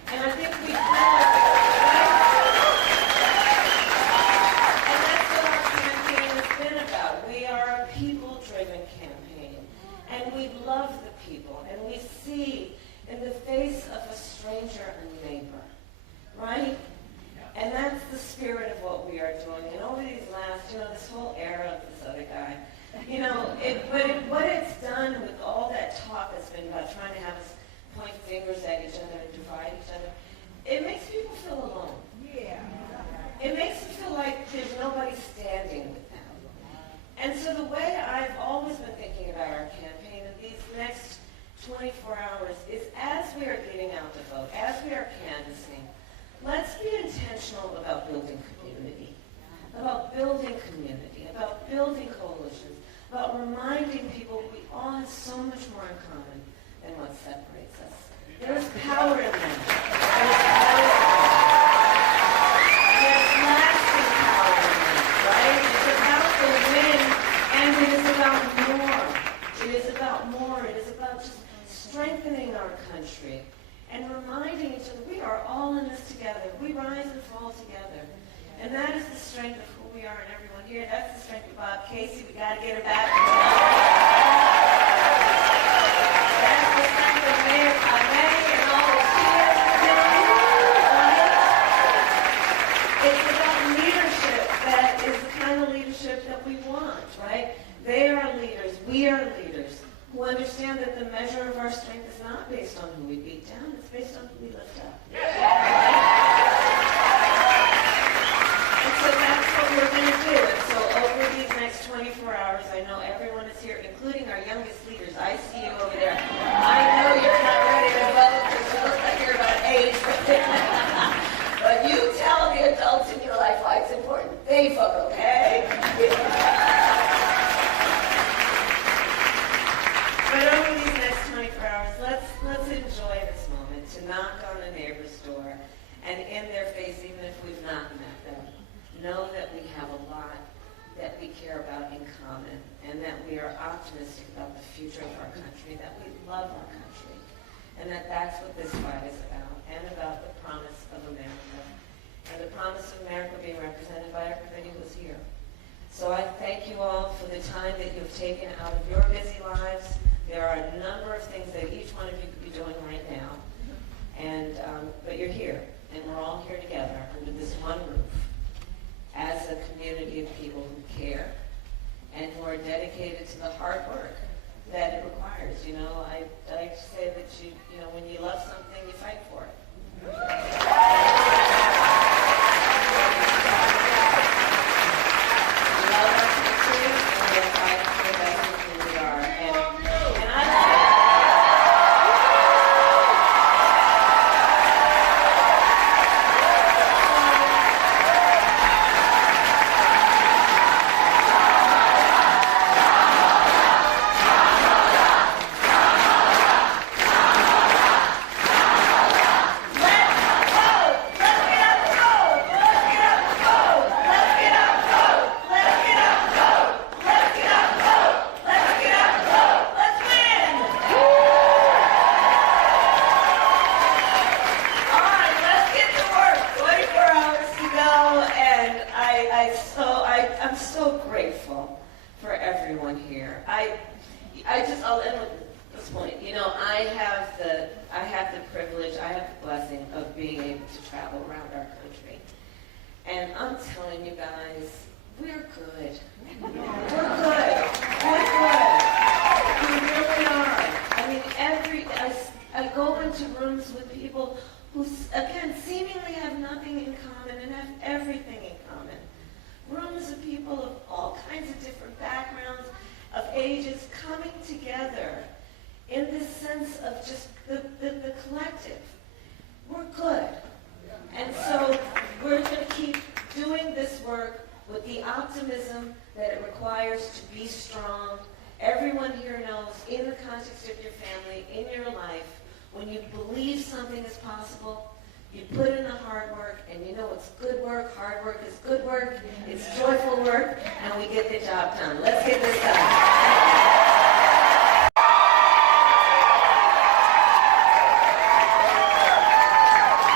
And I think we feel like, right? And that's what our campaign has been about. We are a people-driven campaign. And we love the people. And we see in the face of a stranger a neighbor. Right? And that's the spirit of what we are doing. And over these last, this whole era of this other guy, what it's done with all that talk has been about trying to have us point fingers at each other and divide each other, it makes people feel alone. Yeah. It makes them feel like there's nobody standing with them. And so the way I've always been thinking about our campaign in these next 24 hours is as we are getting out to vote, as we are canvassing, let's be intentional about building community, about building coalitions, about reminding people we all have so much more in common than what separates us. There is power in that. There's lasting power in that, right? It's about the win, and it is about more. It is about more. It is about just strengthening our country and reminding each other we are all in this together. We rise and fall together. And that is the strength of who we are and everyone here. That's the strength of Bob Casey. We got to get her back. That's the strength of Mayor Kamala and all the cheers. It's about leadership that is the kind of leadership that we want, right? They are leaders. We are leaders who understand that the measure of our strength is not based on who we beat down. It's based on who we lift up. And so that's what we're going to do. And so over these next 24 hours, I know everyone is here, including our youngest leaders. I see you over there. I know you're not ready to vote because you look like you're about 8. But you tell the adults in your life why it's important. They vote, okay? But over these next 24 hours, let's enjoy this moment to knock on a neighbor's door and in their face, even if we've not met them, know that we have a lot that we care about in common and that we are optimistic about the future of our country, that we love our country, and that that's what this fight is about, and about the promise of America, and the promise of America being represented by everybody who's here. So I thank you all for the time that you've taken out of your busy lives. There are a number of things that each one of you could be doing right now, but you're here, and we're all here together under this one roof as a community of people who care and who are dedicated to the hard work that it requires. I like to say that when you love something, you fight for it. We love our country, and we are fighting for the best of who we are. And I I'm so grateful for everyone here. I'll end with this point. I have the privilege, I have the blessing of being able to travel around our country. And I'm telling you guys, we're good. We're good. We're good. We really are. I mean, I go into rooms with people who, again, seemingly have nothing in common and have everything in common. Rooms of people of all kinds of different backgrounds, of ages, coming together in this sense of just the collective. We're good. And so we're going to keep doing this work with the optimism that it requires to be strong. Everyone here knows, in the context of your family, in your life, when you believe something is possible, you put in the hard work, and you know it's good work. Hard work is good work. It's joyful work, and we get the job done. Let's get this done.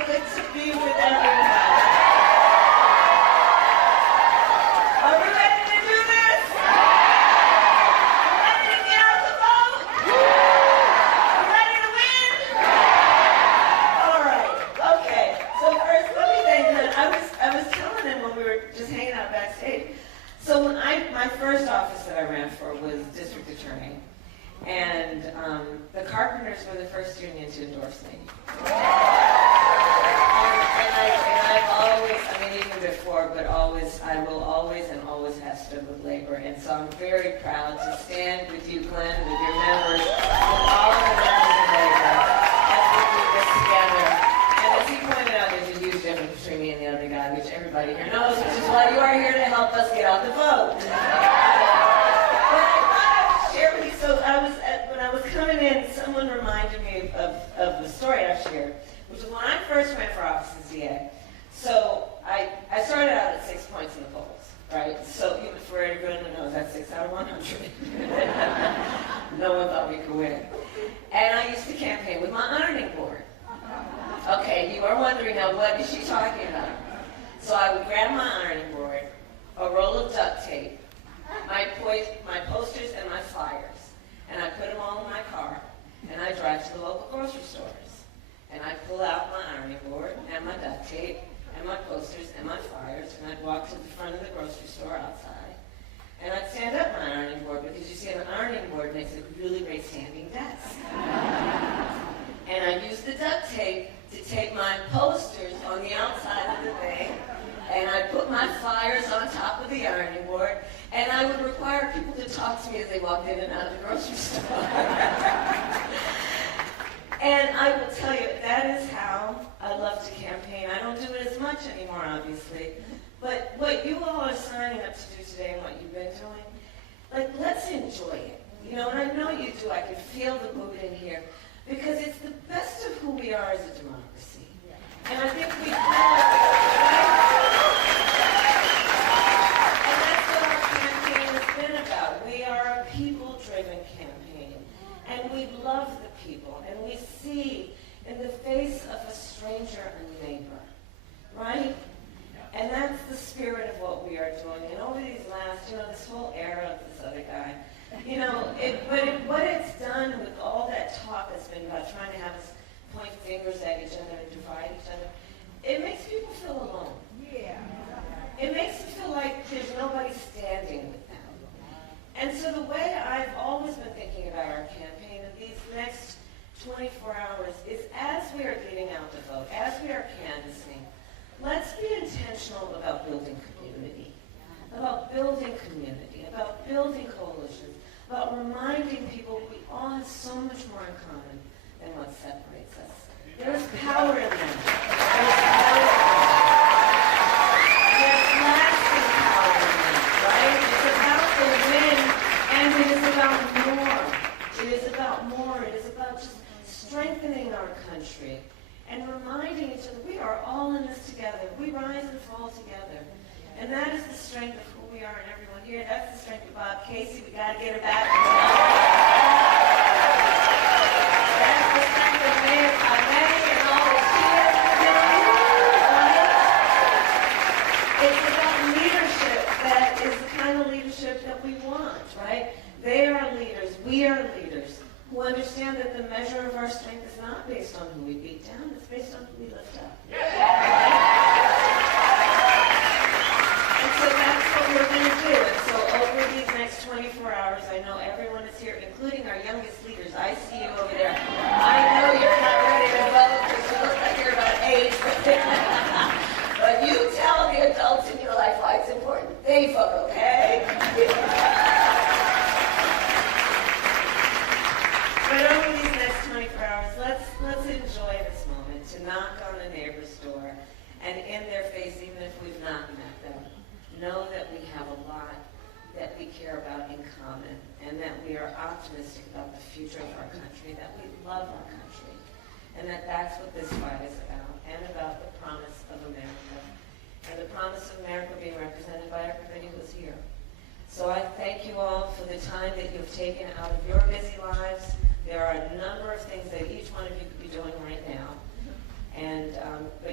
good to be with everybody. Are we ready to do this? Ready to get out the vote? Ready to win? All right. Okay. So first, let me thank him. I was telling him when we were just hanging out backstage. So when my first office that I ran for was district attorney, and the carpenters were the first union to endorse me. And I've always, I mean, even before, but always, I will always and always have stood with labor. And so I'm very proud to stand with you, Glenn, with your members, with all of the members of labor, as we do this together. And as he pointed out, there's a huge difference between me and the other guy, which everybody here knows, which is why you are here to help us get out the vote. But I thought I would share with you, so when I was coming in, someone reminded me of the story I shared, which was when I first ran for office as DA. So I started out at 6 points in the polls, right? So even for everyone that knows, that's 6 out of 100. No one thought we could win. And I used to campaign with my ironing board. Okay, you are wondering now, what is she talking about? So I would grab my ironing board, a roll of duct tape, my posters and my flyers, and I put them all in my car, and I drive to the local grocery stores. And I pull out my ironing board and my duct tape and my posters and my flyers, and I'd walk to the front of the grocery store outside, and I'd stand up my ironing board, because you see an ironing board makes a really great standing desk. And I used the duct tape to tape my posters on the outside of the thing, and I put my flyers on top of the ironing board, and I would require people to talk to me as they walked in and out of the grocery store. And I will tell you, that is how I love to campaign. I don't do it as much anymore, obviously, but what you all are signing up to do today and what you've been doing, like, let's enjoy it. You know, and I know you do. I can feel the mood in here, because it's the best of who we are as a democracy. And I think we kind of, and that's what our campaign has been about. We are a people-driven campaign, and we love the people, and we see in the face of a stranger a neighbor, right? And that's the spirit of what we are doing. And over these last, this whole era of this other guy, what it's done with all that talk that's been about trying to have us point fingers at each other and divide each other, it makes people feel alone. Yeah. It makes them feel like there's nobody standing with them. And so the way I've always been thinking about our campaign in these next 24 hours is, as we are getting out the vote, as we are canvassing, let's be intentional about building community, about building coalitions, about reminding people we all have so much more in common than what separates us. There's power in that. There's lasting power in that, right? It's about the win, and it is about more. It is about more. It is about just strengthening our country and reminding each other we are all in this together. We rise and fall together. And that is the strength of who we are and everyone here. That's the strength of Bob Casey. We got to get her back. That's the strength of Mayor Kamala and all the cheers. It's about leadership that is the kind of leadership that we want, right? They are leaders. We are leaders who understand that the measure of our strength is not based on who we beat down. It's based on who we lift up. And so that's what we're going to do. And so over these next 24 hours, I know everyone is here, including our youngest leaders. I see you over there. I know you're not ready to vote because you look like you're about 8. But you tell the adults in your life why it's important they vote, okay? But over these next 24 hours, let's enjoy this moment to knock on a neighbor's door and in their face, even if we've not met them, know that we have a lot that we care about in common, and that we are optimistic about the future of our country, that we love our country, and that's what this fight is about, and about the promise of America, and the promise of America being represented by everybody who's here. So I thank you all for the time that you've taken out of your busy lives. There are a number of things that each one of you could be doing right now, and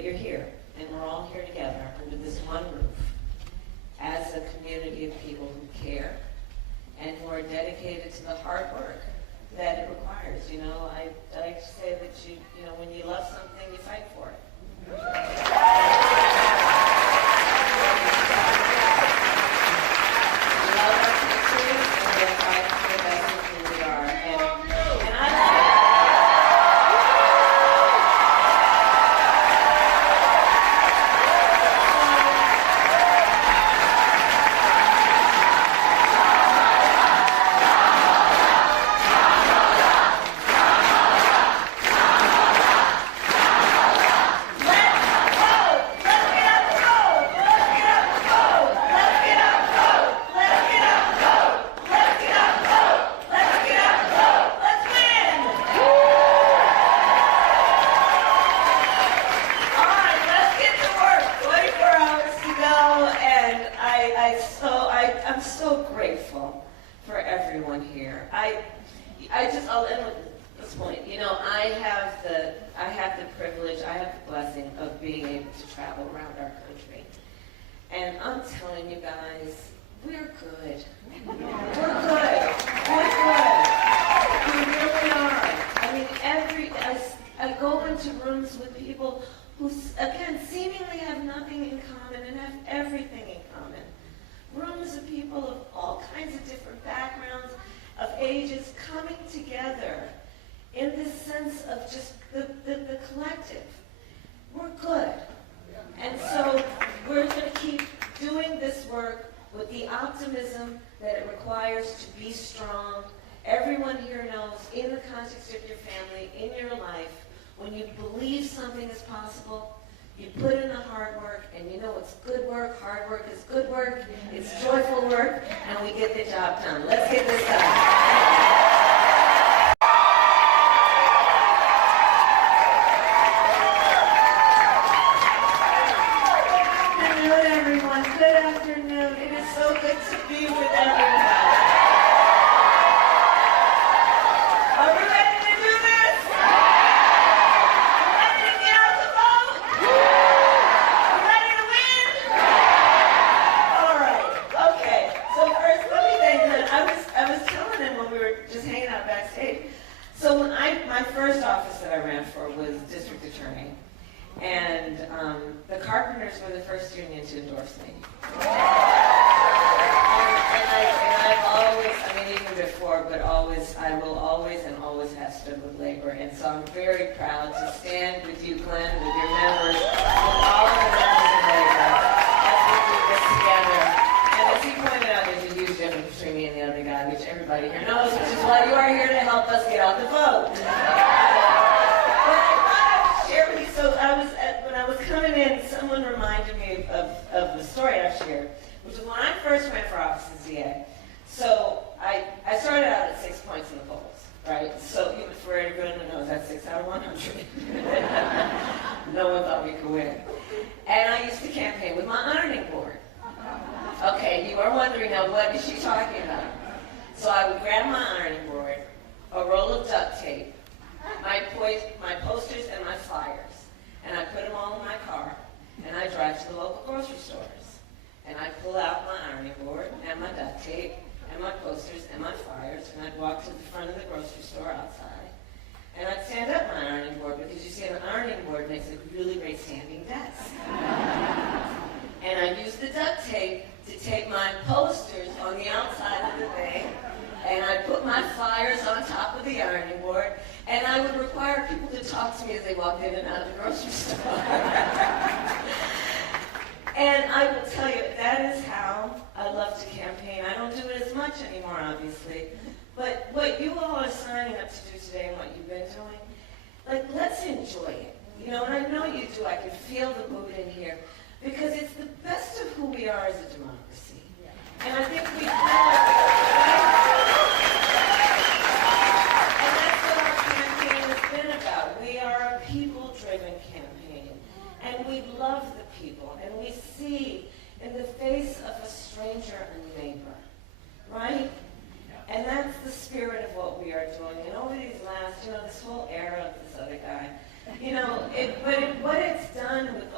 you're here, and we're all here together under this one roof as a community of people who care and who are dedicated to the hard work that it requires. You know, I like to say that you know, when you love something, you fight for it. We love our country, and we are fighting for the best of who we are. And I I'm so grateful for everyone here. I'll end with this point. You know, I have the privilege, I have the blessing of being able to travel around our country. And I'm telling you guys, we're good. We're good. We're good. We really are. I mean, I go into rooms with people who, again, seemingly have nothing in common and have everything in common. Rooms of people of all kinds of different backgrounds, of ages, coming together in this sense of just the collective. We're good. And so we're going to keep doing this work with the optimism that it requires to be strong. Everyone here knows, in the context of your family, in your life, when you believe something is possible, you put in the hard work, and you know it's good work. Hard work is good work. It's joyful work, and we get the job done. Let's get this done. Good afternoon, everyone. Good afternoon. It is so good to be with everyone. Are we ready to do this? Ready to get out the vote? Ready to win? All right. Okay. So first, let me thank them. I was telling them when we were just hanging out backstage. So when my first office that I ran for was district attorney. And the carpenters were the first union to endorse me. And I've always, I mean, even before, but always, I will always and always have stood with labor. And so I'm very proud to stand with you, Glenn, with your members, with all of the members of labor, as we do this together. And as he pointed out, there's a huge difference between me and the other guy, which everybody here knows, which is why you are here to help us get out the vote. Share with you. So when I was coming in, someone reminded me of the story I shared, which was when I first ran for office as DA. So I started out at 6 points in the polls, right? So even for everyone who knows, that's 6 out of 100. No one thought we could win. And I used to campaign with my ironing board. Okay, you are wondering now, what is she talking about? So I would grab my ironing board, a roll of duct tape, my posters and my flyers, and I put them all in my car, and I drive to the local grocery stores, and I pull out my ironing board and my duct tape and my posters and my flyers, and I'd walk to the front of the grocery store outside, and I'd stand up my ironing board, because you see an ironing board makes a really great standing desk. And I'd use the duct tape to tape my posters on the outside of the thing, and I'd put my flyers on top of the ironing board, and I would require people to talk to me as they walked in and out of the grocery store. And I will tell you, that is how I love to campaign. I don't do it as much anymore, obviously. But what you all are signing up to do today and what you've been doing, like, let's enjoy it. You know, and I know you do. I can feel the mood in here. Because it's the best of who we are as a democracy. And I think we kind of... And that's what our campaign has been about. We are a people-driven campaign. And we love the people. And we see in the face of a stranger a neighbor. Right? And that's the spirit of what we are doing. And over these last, this whole era of this other guy, what it's done with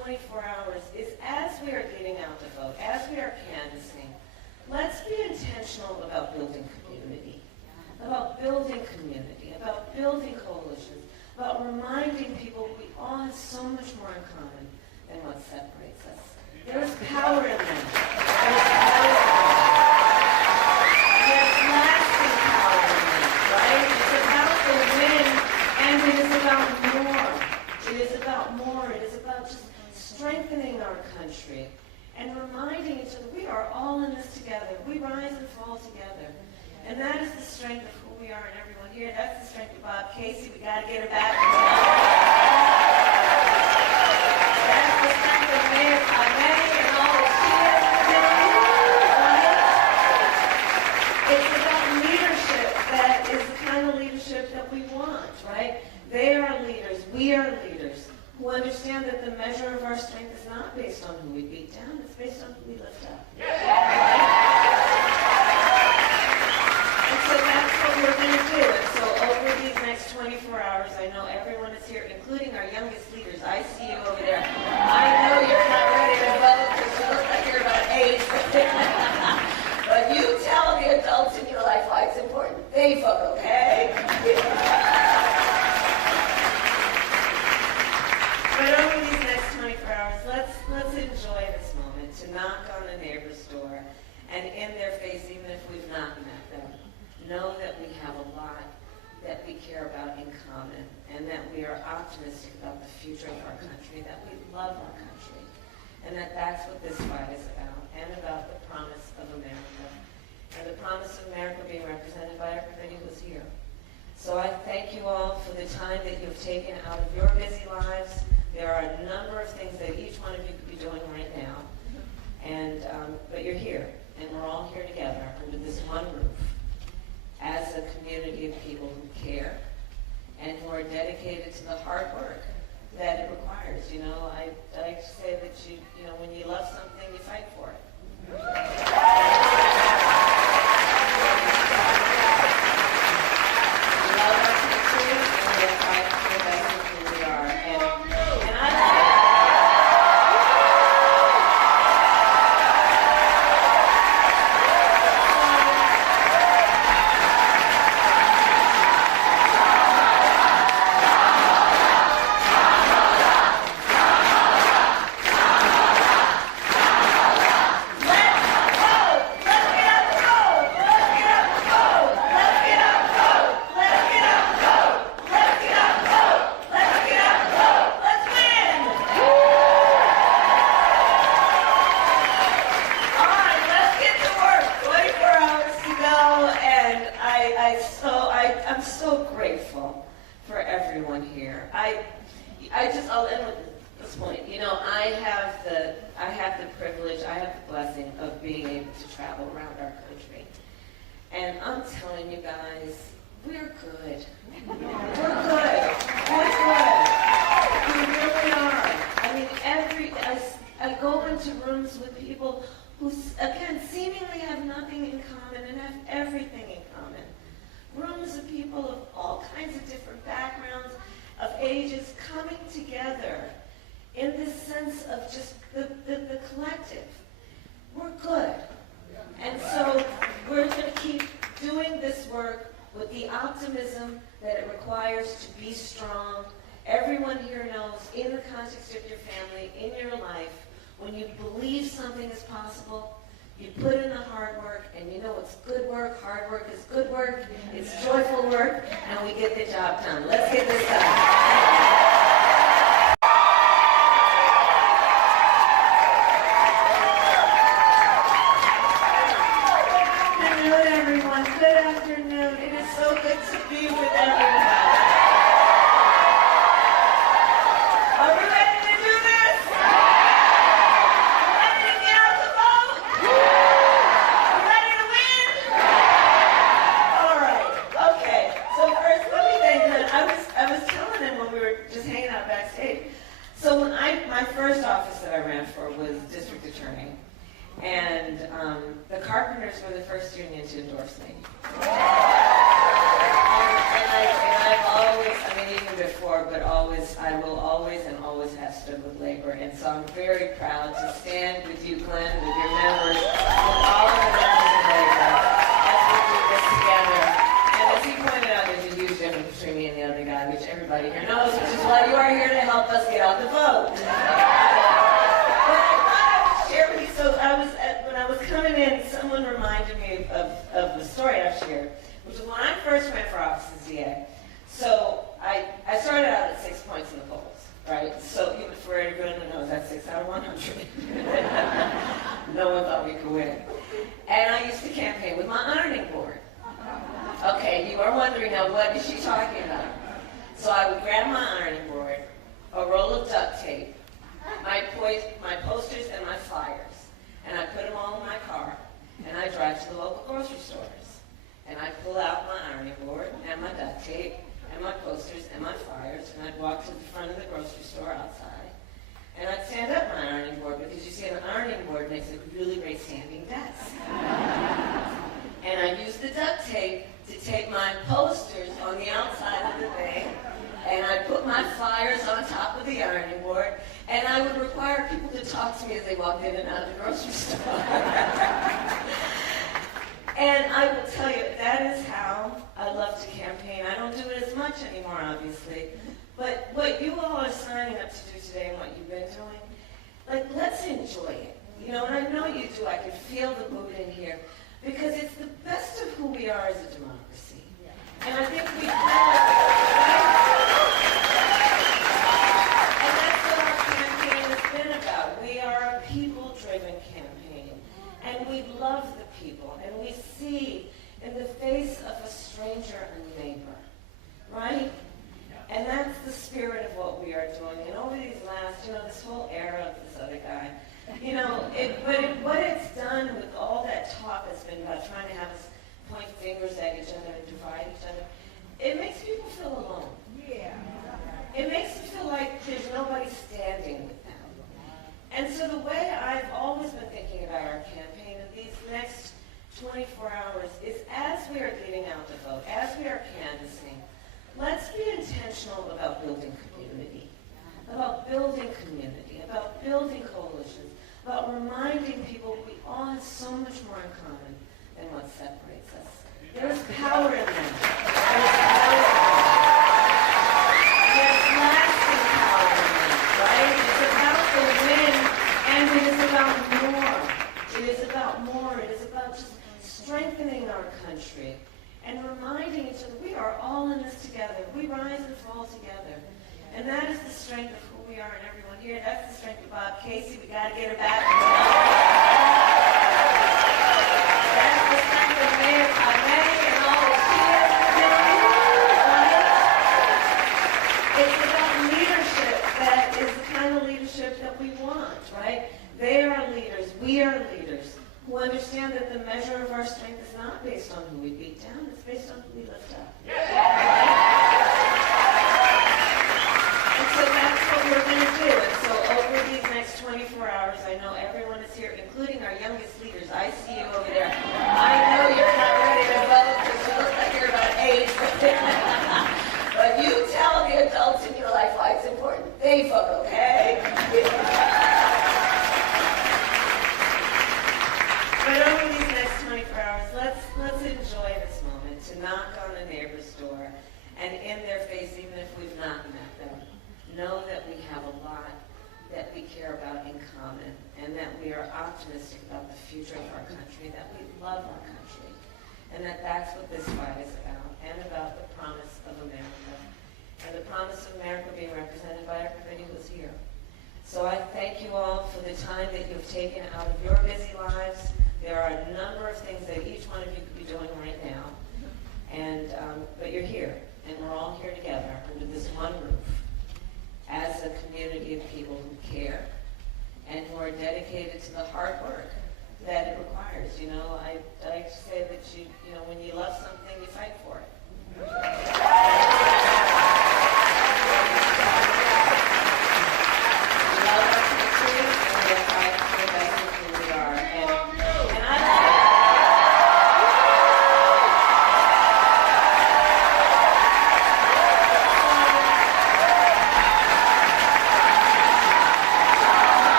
24 hours is, as we are getting out to vote, as we are canvassing, let's be intentional about building community, about building coalitions, about reminding people we all have so much more in common than what separates us. There's power in that. There's lasting power in that, right? It's about the win, and it is about more. It is about more. It is about just strengthening our country and reminding each other we are all in this together. We rise and fall together. And that is the strength of who we are and everyone here. That's the strength of Bob Casey. We got to get her back. That's the strength of Mayor Kamala and all the kids. It's about leadership that is the kind of leadership that we want, right? They are leaders. We are leaders who understand that the measure of our strength is not based on who we beat down. It's based on who we lift up. So that's what we're going to do. And so over these next 24 hours, I know everyone is here, including our youngest leaders. I see you over there. I know you're not ready to vote because you look like you're about 8. But you tell the adults in your life why it's important. They vote, okay? But over these next 24 hours, let's enjoy this moment to knock on a neighbor's door and in their face, even if we've not met them, know that we have a lot that we care about in common and that we are optimistic about the future of our country, that we love our country, and that that's what this fight is about, and about the promise of America, and the promise of America being represented by everybody who's here. So I thank you all for the time that you've taken out of your busy lives. There are a number of things that each one of you could be doing right now, and but you're here, and we're all here together under this one roof as a community of people who care and who are dedicated to the hard work that it requires. You know, I like to say that you know, when you love something, you fight for it. We love our country, and we fight for the best of who we are. And I I'm so grateful for everyone here. I'll end with this point. You know, I have the privilege, I have the blessing of being able to travel around our country. And I'm telling you guys, we're good. We're good. We're good. We really are. I mean, I go into rooms with people who, again, seemingly have nothing in common and have everything in common. Rooms of people of all kinds of different backgrounds, of ages, coming together in this sense of just the collective. We're good. And so we're going to keep doing this work with the optimism that it requires to be strong. Everyone here knows, in the context of your family, in your life, when you believe something is possible, you put in the hard work, and you know it's good work. Hard work is good work. It's joyful work, and we get the job done. Let's get this done. Good afternoon, everyone. Good afternoon. It is so good to be with everyone. Are we ready to do this? Ready to get out the vote? Ready to win? All right. Okay. So first, let me thank him. I was telling him when we were just hanging out backstage. So when my first office that I ran for was district attorney. And the carpenters were the first union to endorse me. I've always, I mean, even before, but always, I will always and always have stood with labor. And so I'm very proud to stand with you, Glenn, with your members, with all of the members of labor, as we do this together. And as he pointed out, there's a huge difference between me and the other guy, which everybody here knows, which is why you are here to help us get out the vote. But I thought I would share with you, so when I was coming in, someone reminded me of the story I've shared, which was when I first ran for office as DA. So I started out at 6 points in the polls, right? So even for everyone who knows, that's 6 out of 100. No one thought we could win. And I used to campaign with my ironing board. Okay, you are wondering now, what is she talking about? So I would grab my ironing board, a roll of duct tape, my posters and my flyers, and I put them all in my car, and I drive to the local grocery stores. And I'd pull out my ironing board and my duct tape and my posters and my flyers, and I'd walk to the front of the grocery store outside, and I'd stand up my ironing board, because you see an ironing board makes a really great standing desk. And I'd use the duct tape to tape my posters on the outside of the thing, and I'd put my flyers on top of the ironing board, and I would require people to talk to me as they walked in and out of the grocery store. And I will tell you, that is how I love to campaign. I don't do it as much anymore, obviously. But what you all are signing up to do today and what you've been doing, like, let's enjoy it. You know, and I know you do. I can feel the mood in here. Because it's the best of who we are as a democracy. And I think we kind and that's what our campaign has been about. We are a people-driven campaign. And we love the people, and we see in the face of a stranger a neighbor, right? And that's the spirit of what we are doing. And over these last, this whole era of this other guy, what it's done with all that talk that's been about trying to have us point fingers at each other and divide each other, it makes people feel alone. Yeah. It makes them feel like there's nobody standing with them. And so the way I've always been thinking about our campaign in these next 24 hours is, as we are giving out the vote, as we are canvassing, let's be intentional about building community, about building coalitions, about reminding people we all have so much more in common than what separates us. There is power in that. There's lasting power in that, right? It's about the win, and it is about more. It is about more. It is about just strengthening our country and reminding each other we are all in this together. We rise and fall together. And that is the strength of who we are and everyone here. That's the strength of Bob Casey. We got to get her back. That's the strength of Mayor Kamala and all the kids. It's about leadership that is the kind of leadership that we want, right? They are leaders. We are leaders who understand that the measure of our strength is not based on who we beat down. It's based on who we lift up. So that's what we're going to do. And so over these next 24 hours, I know everyone is here, including our youngest leaders. I see you over there. I know you're not ready to vote because you look like you're about 8. But you tell the adults in your life why it's important. They vote, okay? But over these next 24 hours, let's enjoy this moment to knock on a neighbor's door and in their face, even if we've not met them, know that we have a lot that we care about in common, and that we are optimistic about the future of our country, that we love our country, and that's what this fight is about, and about the promise of America, and the promise of America being represented by everybody who's here. So I thank you all for the time that you've taken out of your busy lives. There are a number of things that each one of you could be doing right now, but you're here, and we're all here together under this one roof, as a community of people who care and who are dedicated to the hard work that it requires. I like to say that when you love something, you fight for it. We love our country, and we fight for the best of who we are. And I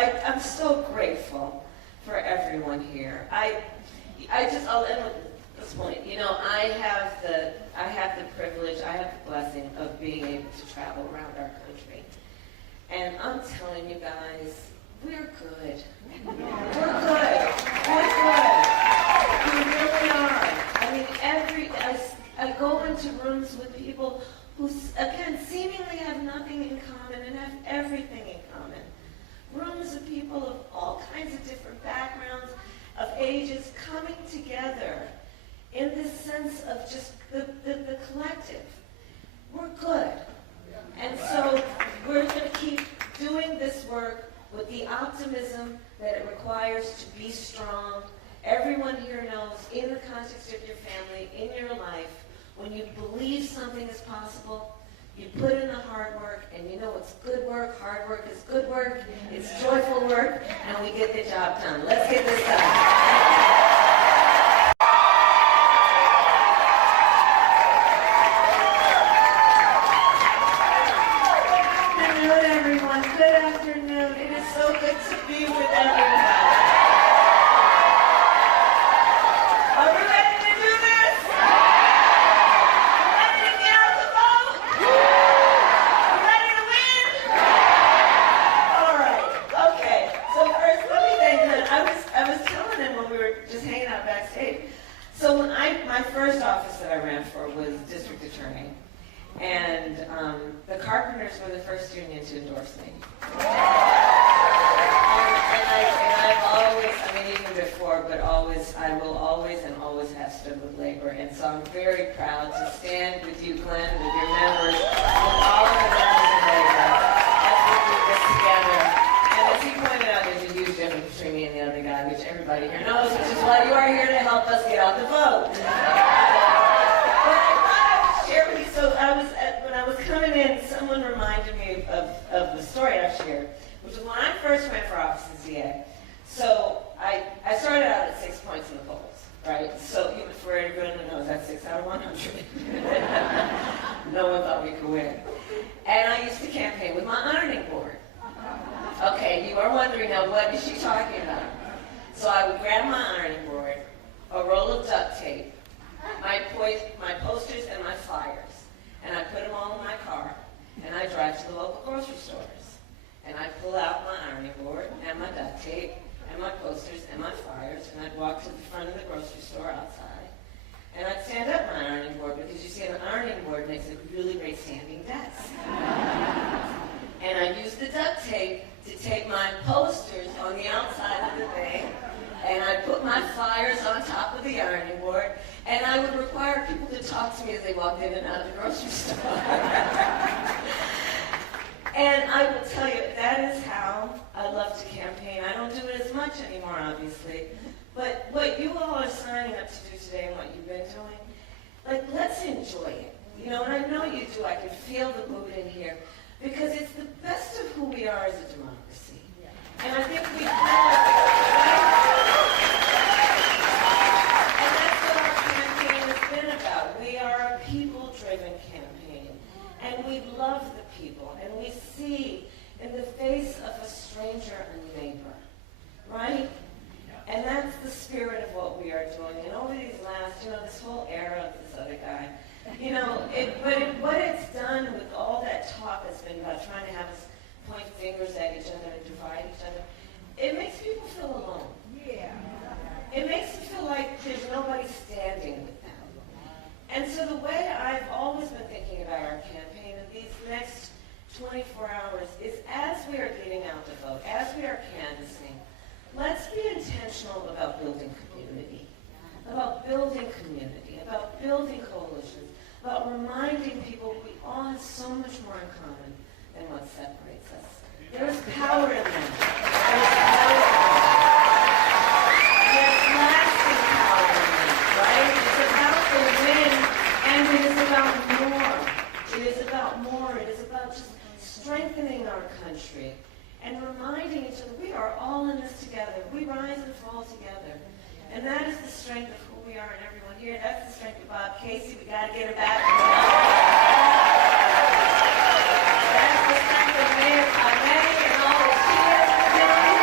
I'm so grateful for everyone here. I'll end with this point. I have the privilege, I have the blessing of being able to travel around our country. And I'm telling you guys, we're good. We're good. We're good. We really are. I mean, I go into rooms with people who, again, seemingly have nothing in common and have everything in common. Rooms of people of all kinds of different backgrounds, of ages, coming together in this sense of just the collective. We're good. And so we're going to keep doing this work with the optimism that it requires to be strong. Everyone here knows, in the context of your family, in your life, when you believe something is possible, you put in the hard work, and you know it's good work. Hard work is good work. It's joyful work, and we get the job done. Let's get this done. Good afternoon. It is so good to be with everyone. Are we ready to do this? Ready to get out the vote? Ready to win? All right. Okay. So first, let me thank him. I was telling him when we were just hanging out backstage. So when my first office that I ran for was district attorney. And the carpenters were the first union to endorse me. And I've always, even before, but always, I will always and always have stood with labor. And so I'm very proud to stand with you, Glenn, with your members, with all of the members of labor, as we do this together. And as he pointed out, there's a huge difference between me and the other guy, which everybody here knows, which is why you are here to help us get out the vote. So when I was coming in, someone reminded me of the story I've shared, which was when I first ran for office as DA. So I started out at 6 points in the polls, right? So for everyone who knows, that's 6 out of 100. No one thought we could win. And I used to campaign with my ironing board. Okay, you are wondering now, what is she talking about? So I would grab my ironing board, a roll of duct tape, my posters and my flyers, and I put them all in my car, and I drive to the local grocery stores. And I'd pull out my ironing board and my duct tape and my posters and my flyers, and I'd walk to the front of the grocery store outside, and I'd stand up my ironing board, because you see an ironing board makes a really great standing desk. And I'd use the duct tape to tape my posters on the outside of the thing, and I'd put my flyers on top of the ironing board, and I would require people to talk to me as they walked in and out of the grocery store. And I will tell you, that is how I love to campaign. I don't do it as much anymore, obviously, but what you all are signing up to do today and what you've been doing, let's enjoy it. And I know you do. I can feel the mood in here, because it's the best of who we are as a democracy. And I think we We are a people-driven campaign, and we love the people, and we see in the face of a stranger a neighbor, right? And that's the spirit of what we are doing. And over these last, this whole era of this other guy, what it's done with all that talk that's been about trying to have us point fingers at each other and divide each other, it makes people feel alone. Yeah. It makes them feel like there's nobody standing with them. And so the way I've always been thinking about our campaign in these next 24 hours is, as we are getting out the vote, as we are canvassing, let's be intentional about building community, about building coalitions, about reminding people we all have so much more in common than what separates us. There's power in them. There's power in them. There's lasting power in them, right? It's about the win, and it is about more. It is about more. It is about just strengthening our country and reminding each other we are all in this together. We rise and fall together. And that is the strength of who we are and everyone here. That's the strength of Bob Casey. We got to get her back. That's the strength of Mayor Kamala and all the cheers.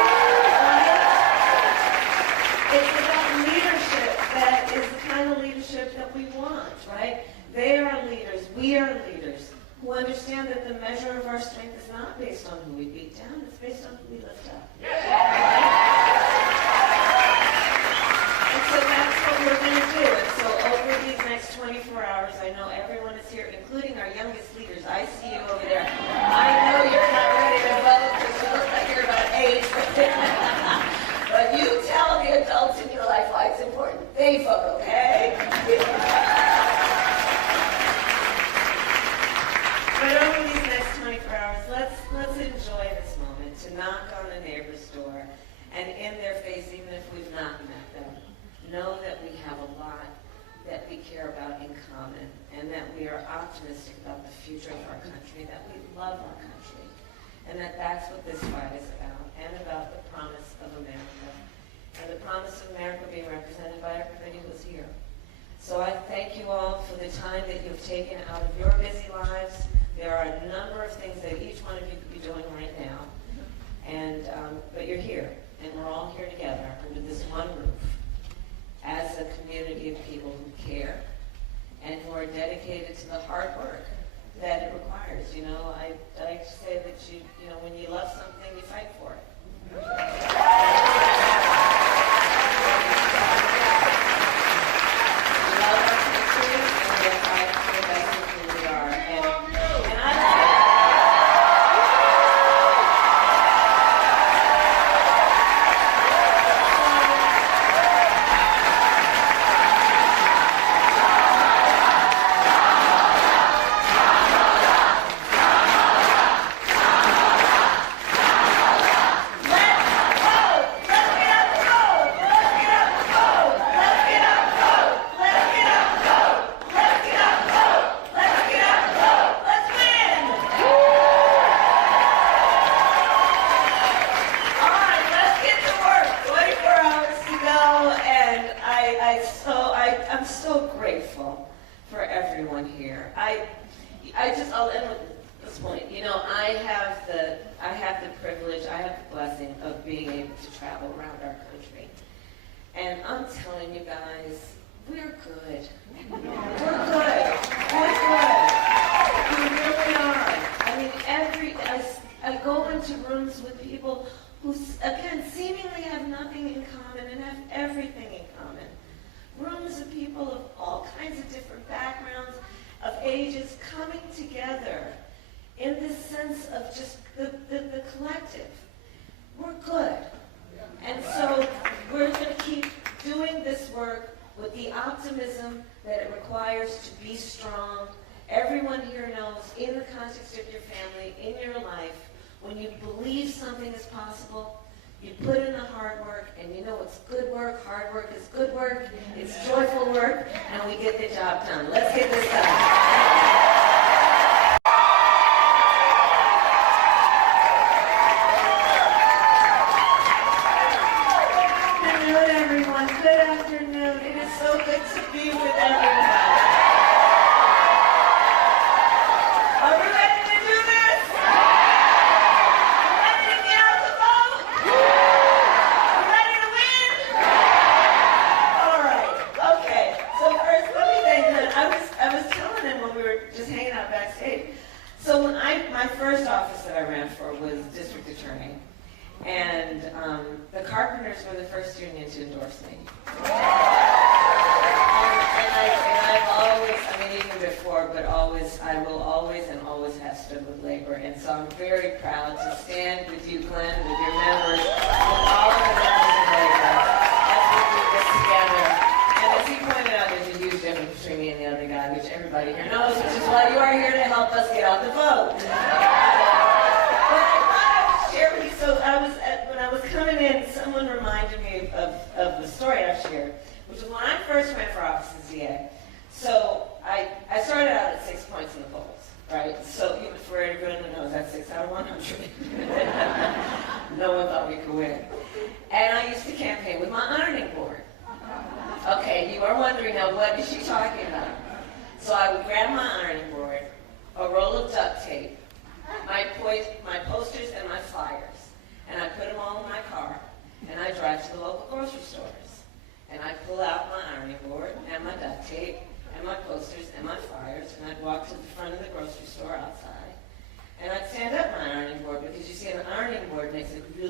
we lift up. And so that's what we're going to do. And so over these next 24 hours, I know everyone is here, including our youngest leaders. I see you over there. I know you're not ready to vote because you look like you're about 8. But you tell the adults in your life why it's important. They vote, okay? But over these next 24 hours, let's enjoy this moment to knock on a neighbor's door and in their face, even if we've not met them, know that we have a lot that we care about in common and that we are optimistic about the future of our country, that we love our country, and that that's what this fight is about, and about the promise of America, and the promise of America being represented by everybody who's here. So I thank you all for the time that you've taken out of your busy lives. There are a number of things that each one of you could be doing right now, and but you're here, and we're all here together under this one roof as a community of people who care and who are dedicated to the hard work that it requires. You know, I like to say that you know, when you love something, you fight for it. We love our country, and we fight for the best of who we are. And I I'm so grateful for everyone here. I'll end with this point. You know, I have the privilege, I have the blessing of being able to travel around our country. And I'm telling you guys, we're good. We're good. We're good. We really are. I mean, I go into rooms with people who, again, seemingly have nothing in common and have everything in common. Rooms of people of all kinds of different backgrounds, of ages, coming together in this sense of just the collective. We're good. And so we're going to keep doing this work with the optimism that it requires to be strong. Everyone here knows, in the context of your family, in your life, when you believe something is possible, you put in the hard work, and you know it's good work. Hard work is good work. It's joyful work, and we get the job done. Let's get this done. Good afternoon, everyone. Good afternoon. It is so good to be with everyone. Are we ready to do this? Ready to get out the vote? Ready to win? All right. Okay. So first, let me thank him. I was telling him when we were just hanging out backstage. So when my first office that I ran for was district attorney, and the Carpenters were the first union to endorse me. And I've always, I mean, even before, but always, I will always and always have stood with labor. And so I'm very proud to stand with you, Glenn, with your members, with all of the members of labor, as we do this together. And as he pointed out, there's a huge difference between me and the other guy, which everybody here knows, which is why you are here to help us get out the vote. But I thought I would share with you, so when I was coming in, someone reminded me of the story I've shared, which was when I first ran for office as DA. So I started out at 6 points in the polls, right? So even for everyone who knows, that's 6 out of 100. No one thought we could win. And I used to campaign with my ironing board. Okay, you are wondering now, what is she talking about? So I would grab my ironing board, a roll of duct tape, my posters and my flyers, and I put them all in my car, and I drive to the local grocery stores. And I'd pull out my ironing board and my duct tape and my posters and my flyers, and I'd walk to the front of the grocery store outside. And I'd stand up my ironing board, because you see, an ironing board makes it really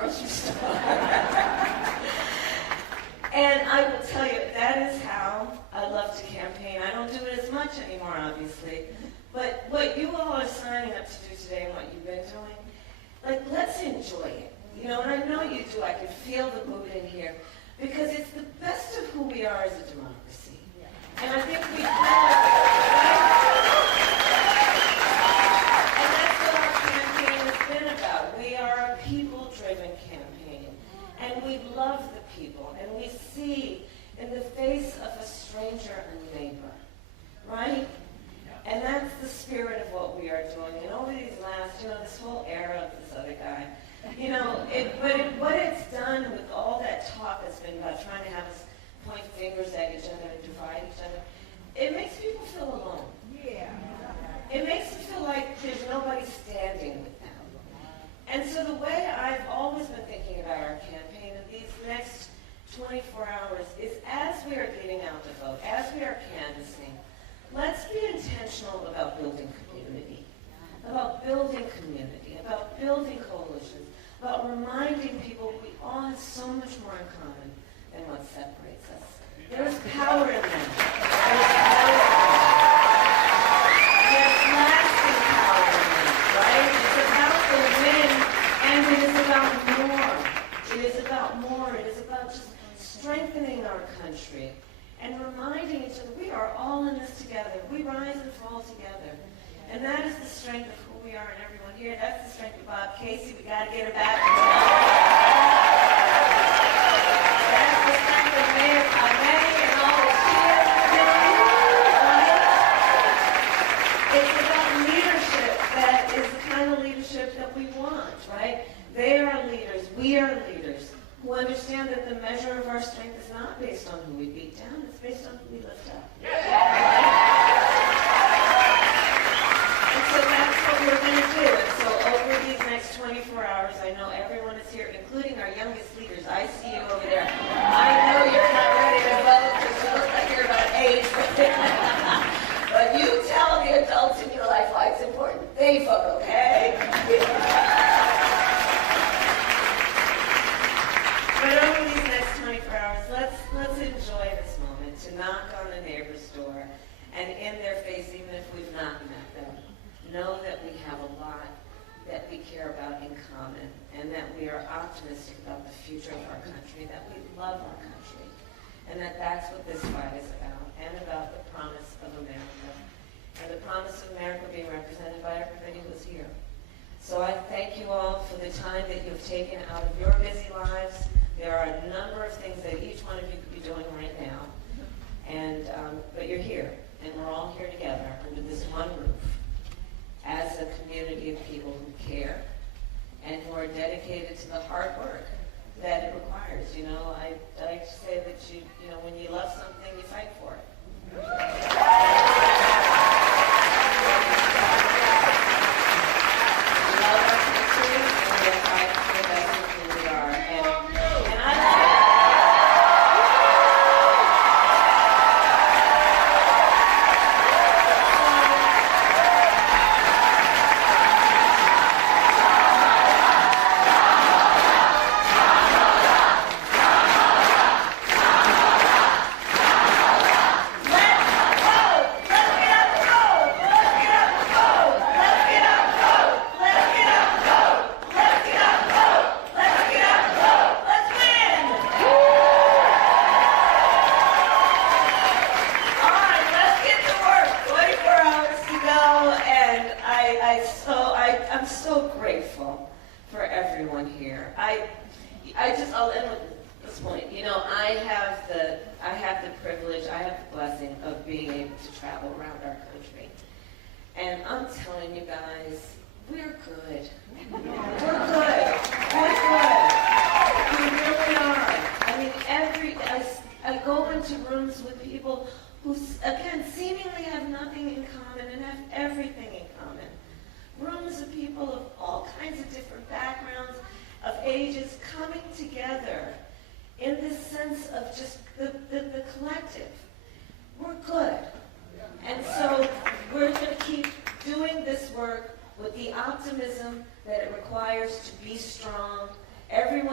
grocery store. And I will tell you, that is how I love to campaign. I don't do it as much anymore, obviously. But what you all are signing up to do today and what you've been doing, like, let's enjoy it. You know, and I know you do. I can feel the mood in here. Because it's the best of who we are as a democracy. And I think we kind of, and that's what our campaign has been about. We are a people-driven campaign. And we love the people. And we see in the face of a stranger a neighbor. Right? And that's the spirit of what we are doing. And over these last, this whole era of this other guy, what it's done with all that talk has been about trying to have us point fingers at each other and divide each other, it makes people feel alone. Yeah. It makes them feel like there's nobody standing with them. And so the way I've always been thinking about our campaign in these next 24 hours is as we are getting out to vote, as we are canvassing, let's be intentional about building community, about building coalitions, about reminding people we all have so much more in common than what separates us. There is power in them. There's lasting power in them, right? It's about the win, and it is about more. It is about more. It is about just strengthening our country and reminding each other we are all in this together. We rise and fall together. And that is the strength of who we are and everyone here. That's the strength of Bob Casey. We got to get her back. That's the strength of Mayor Kamala and all the cheers. It's about leadership that is the kind of leadership that we want, right? They are leaders. We are leaders who understand that the measure of our strength is not based on who we beat down. It's based on who we lift up. So that's what we're going to do. And so over these next 24 hours, I know everyone is here, including our youngest leaders. I see you over there. I know you're not ready to vote because you look like you're about 8. But you tell the adults in your life why it's important. They vote, okay? But over these next 24 hours, let's enjoy this moment to knock on a neighbor's door and in their face, even if we've not met them, know that we have a lot that we care about in common and that we are optimistic about the future of our country, that we love our country, and that that's what this fight is about, and about the promise of America, and the promise of America being represented by everybody who's here. So I thank you all for the time that you've taken out of your busy lives. There are a number of things that each one of you could be doing right now, and but you're here, and we're all here together under this one roof as a community of people who care and who are dedicated to the hard work that it requires. I like to say that when you love something, you fight for it. We love our country, and we are fighting for the best of who we are. And I I'm so grateful for everyone here. I'll end with this point. I have the privilege, I have the blessing of being able to travel around our country. And I'm telling you guys, we're good. We're good. We're good. We really are. I mean, I go into rooms with people who, again, seemingly have nothing in common and have everything in common. Rooms of people of all kinds of different backgrounds, of ages, coming together in this sense of just the collective. We're good. And so we're going to keep doing this work with the optimism that it requires to be strong. Every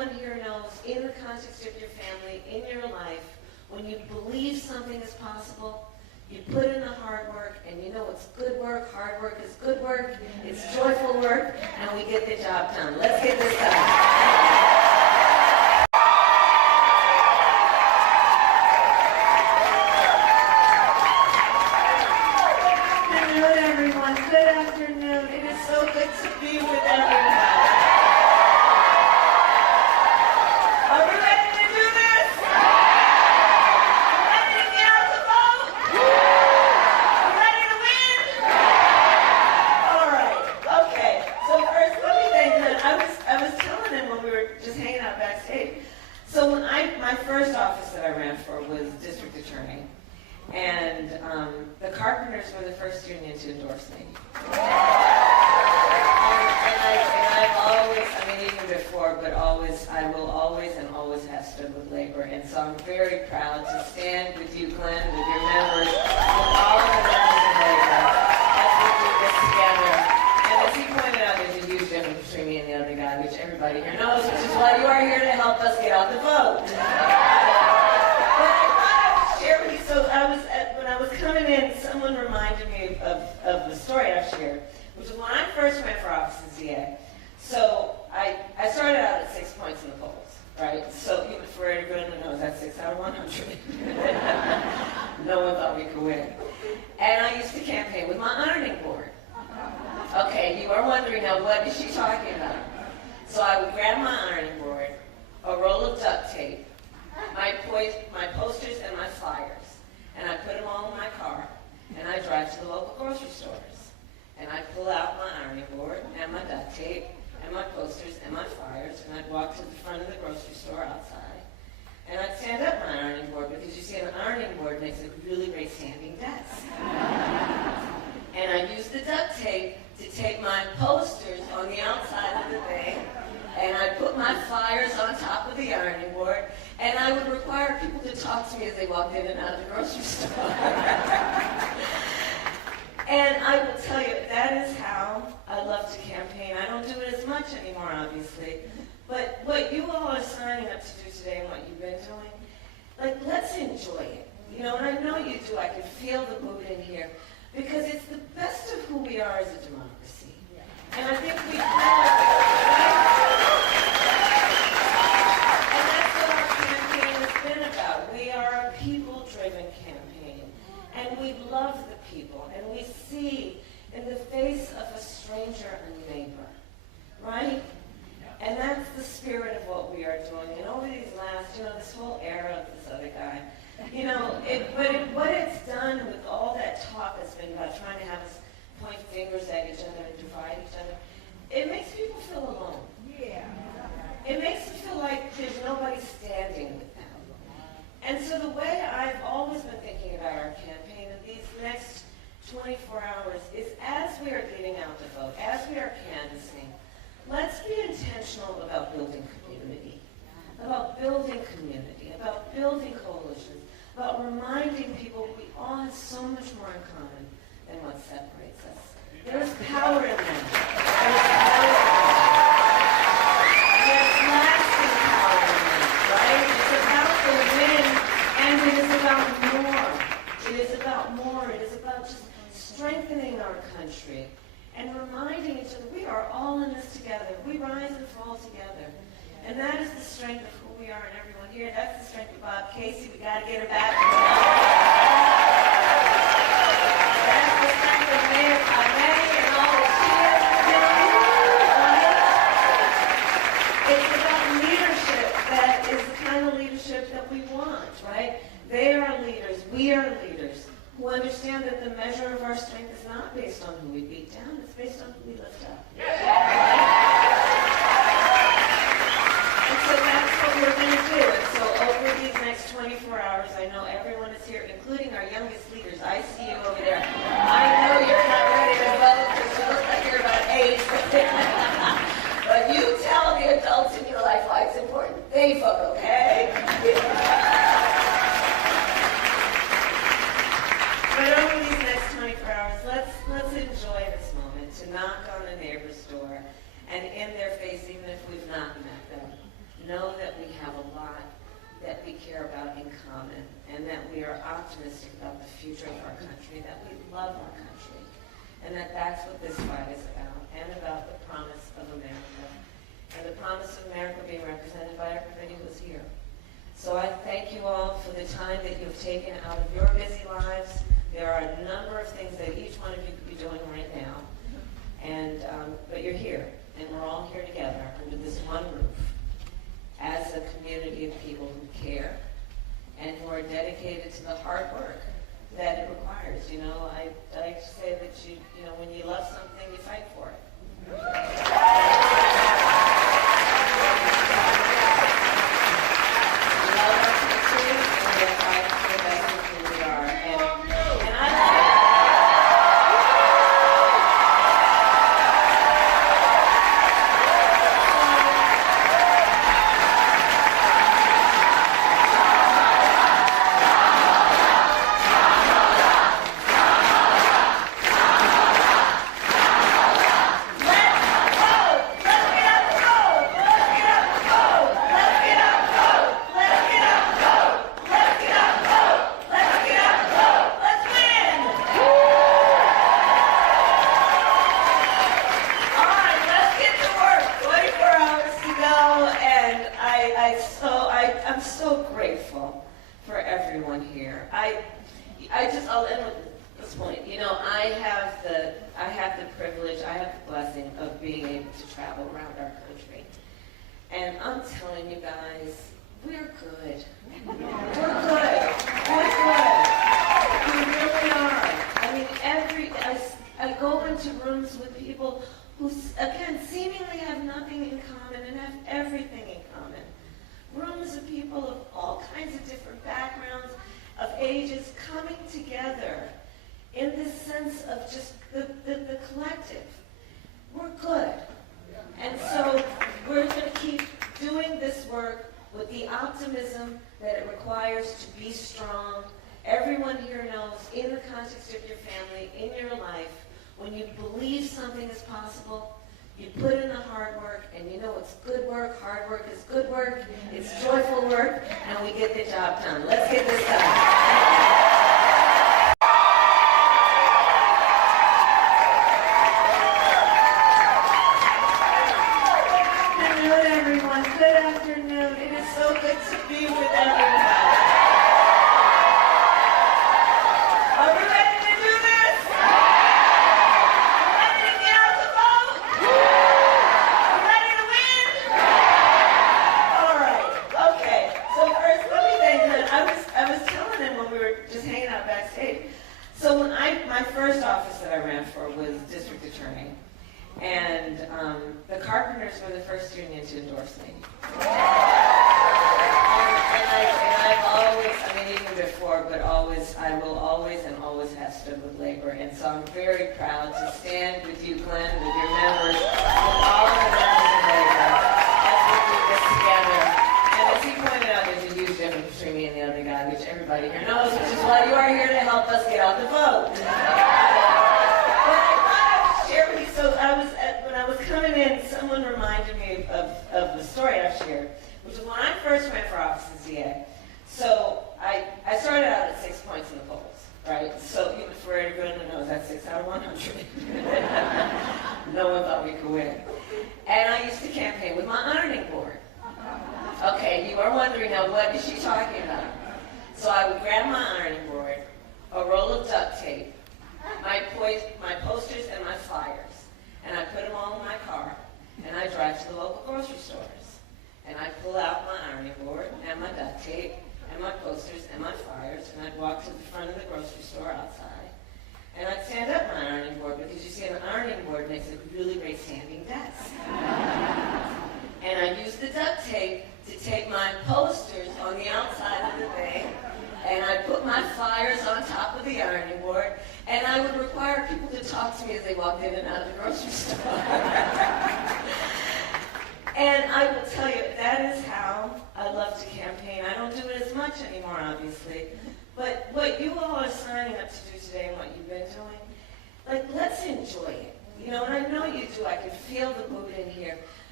in the context of your family, in your life, when you believe something is possible, you put in the hard work, and you know it's good work, hard work is good work, it's joyful work, and we get the job done. Let's get this done. Good afternoon. It is so good to be with everyone. Are we ready to do this? Ready to get out the vote? Ready to win? All right. Okay. So first, let me thank them. I was telling them when we were just hanging out backstage. So when my first office that I ran for was district attorney. And the carpenters were the first union to endorse me. And I've always, I mean, even before, but always, I will always and always have stood with labor. And so I'm very proud to stand with you, Glenn, with your members, with all of the members of labor, as we do this together. And as he pointed out, there's a huge difference between me and the other guy, which everybody here knows, which is why you are here to help us get out the vote. So when I was coming in, someone reminded me of the story I've shared, which was when I first ran for office as DA. So I started out at 6 points in the polls, right? So even for everyone that knows, that's 6 out of 100. No one thought we could win. And I used to campaign with my ironing board. Okay, you are wondering now, what is she talking about? So I would grab my ironing board, a roll of duct tape, my posters and my flyers. And I put them all in my car, and I drive to the local grocery stores. And I pull out my ironing board, and my duct tape, and my posters, and my flyers, and I'd walk to the front of the grocery store outside. And I'd stand up my ironing board, because you see, an ironing board makes a really great standing desk. And I'd use the duct tape to tape my posters on the outside of the thing, and I'd put my flyers on top of the ironing board, and I would require people to talk to me as they walked in and out of the grocery store. And I will tell you, that is how I love to campaign. I don't do it as much anymore, obviously. But what you all are signing up to do today and what you've been doing, like, let's enjoy it. You know, and I know you do. I can feel the mood in here. Because it's the best of who we are as a democracy. And I think we kind of... We are a people-driven campaign, and we love the people, and we see in the face of a stranger a neighbor, right? And that's the spirit of what we are doing. And over these last, this whole era of this other guy, what it's done with all that talk that's been about trying to have us point fingers at each other and divide each other, it makes people feel alone. Yeah. It makes them feel like there's nobody standing with them. And so the way I've always been thinking about our campaign in these next 24 hours is, as we are getting out the vote, as we are canvassing, let's be intentional about building community, about building coalitions, about reminding people we all have so much more in common than what separates us. There is power in that. There's lasting power in that, right? It's about the win, and it is about more. It is about more. It is about just strengthening our country and reminding each other we are all in this together. We rise and fall together. And that is the strength of who we are and everyone here. That's the strength of Bob Casey. We got to get her back. That's the strength of Mayor May and all that she is doing. It's about leadership that is the kind of leadership that we want, right? They are leaders. We are leaders who understand that the measure of our strength is not based on who we beat down. It's based on who we lift up. And so that's what we're going to do. And so over these next 24 hours, I know everyone is here, including our youngest leaders. I see you over there. I know you're not ready to vote because you look like you're about 8. But you tell the adults in your life why it's important. They vote, okay? But over these next 24 hours, let's enjoy this moment to knock on a neighbor's door and in their face, even if we've not met them, know that we have a lot that we care about in common, and that we are optimistic about the future of our country, that we love our country, and that that's what this fight is about, and about the promise of America, and the promise of America being represented by everybody who's here. So I thank you all for the time that you've taken out of your busy lives. There are a number of things that each one of you could be doing right now, and but you're here, and we're all here together under this one roof, as a community of people who care and who are dedicated to the hard work that it requires. You know, I like to say that you know, when you love something, you fight for it. We love our country, and we are fighting for the best of who we are. And I I'm so grateful for everyone here. I'll end with this point. You know, I have the privilege, I have the blessing of being able to travel around our country. And I'm telling you guys, we're good. We're good. We're good. We really are. I mean, I go into rooms with people who, again, seemingly have nothing in common and have everything in common. Rooms of people of all kinds of different backgrounds, of ages, coming together in this sense of just the collective. We're good. And so we're going to keep doing this work with the optimism that it requires to be strong. Everyone here knows, in the context of your family, in your life, when you believe something is possible, you put in the hard work, and you know it's good work. Hard work is good work. It's joyful work, and we get the job done. Let's get this done. Good afternoon, everyone. Good afternoon. It is so good to be with everyone. Are we ready to do this? Ready to get out the vote? Ready to win? All right. Okay. So first, let me thank them. I was telling them when we were just hanging out backstage. So when my first office that I ran for was district attorney. And the carpenters were the first union to endorse me. And I've always, I mean, even before, but always, I will always and always have stood with labor. And so I'm very proud to stand with you, Glenn, with your members, with all of the members of labor, as we do this together. And as he pointed out, there's a huge difference between me and the other guy, which everybody here knows, which is why you are here to help us get out the vote. So when I was coming in, someone reminded me of the story I've shared, which is when I first ran for office as DA. So I started out at 6 points in the polls, right? So even for everyone who knows, that's 6 out of 100. No one thought we could win. And I used to campaign with my ironing board. Okay, you are wondering now, what is she talking about? So I would grab my ironing board, a roll of duct tape, my posters and my flyers, and I put them all in my car, and I drive to the local grocery stores. And I pull out my ironing board and my duct tape and my posters and my flyers, and I'd walk to the front of the grocery store outside, and I'd stand up my ironing board, because you see an ironing board makes a really great standing desk. And I'd use the duct tape to take my posters on the outside of the thing, and I'd put my flyers on top of the ironing board, and I would require people to talk to me as they walked in and out of the grocery store. And I will tell you, that is how I love to campaign. I don't do it as much anymore, obviously. But what you all are signing up to do today and what you've been doing, like, let's enjoy it. You know, and I know you do. I can feel the mood in here.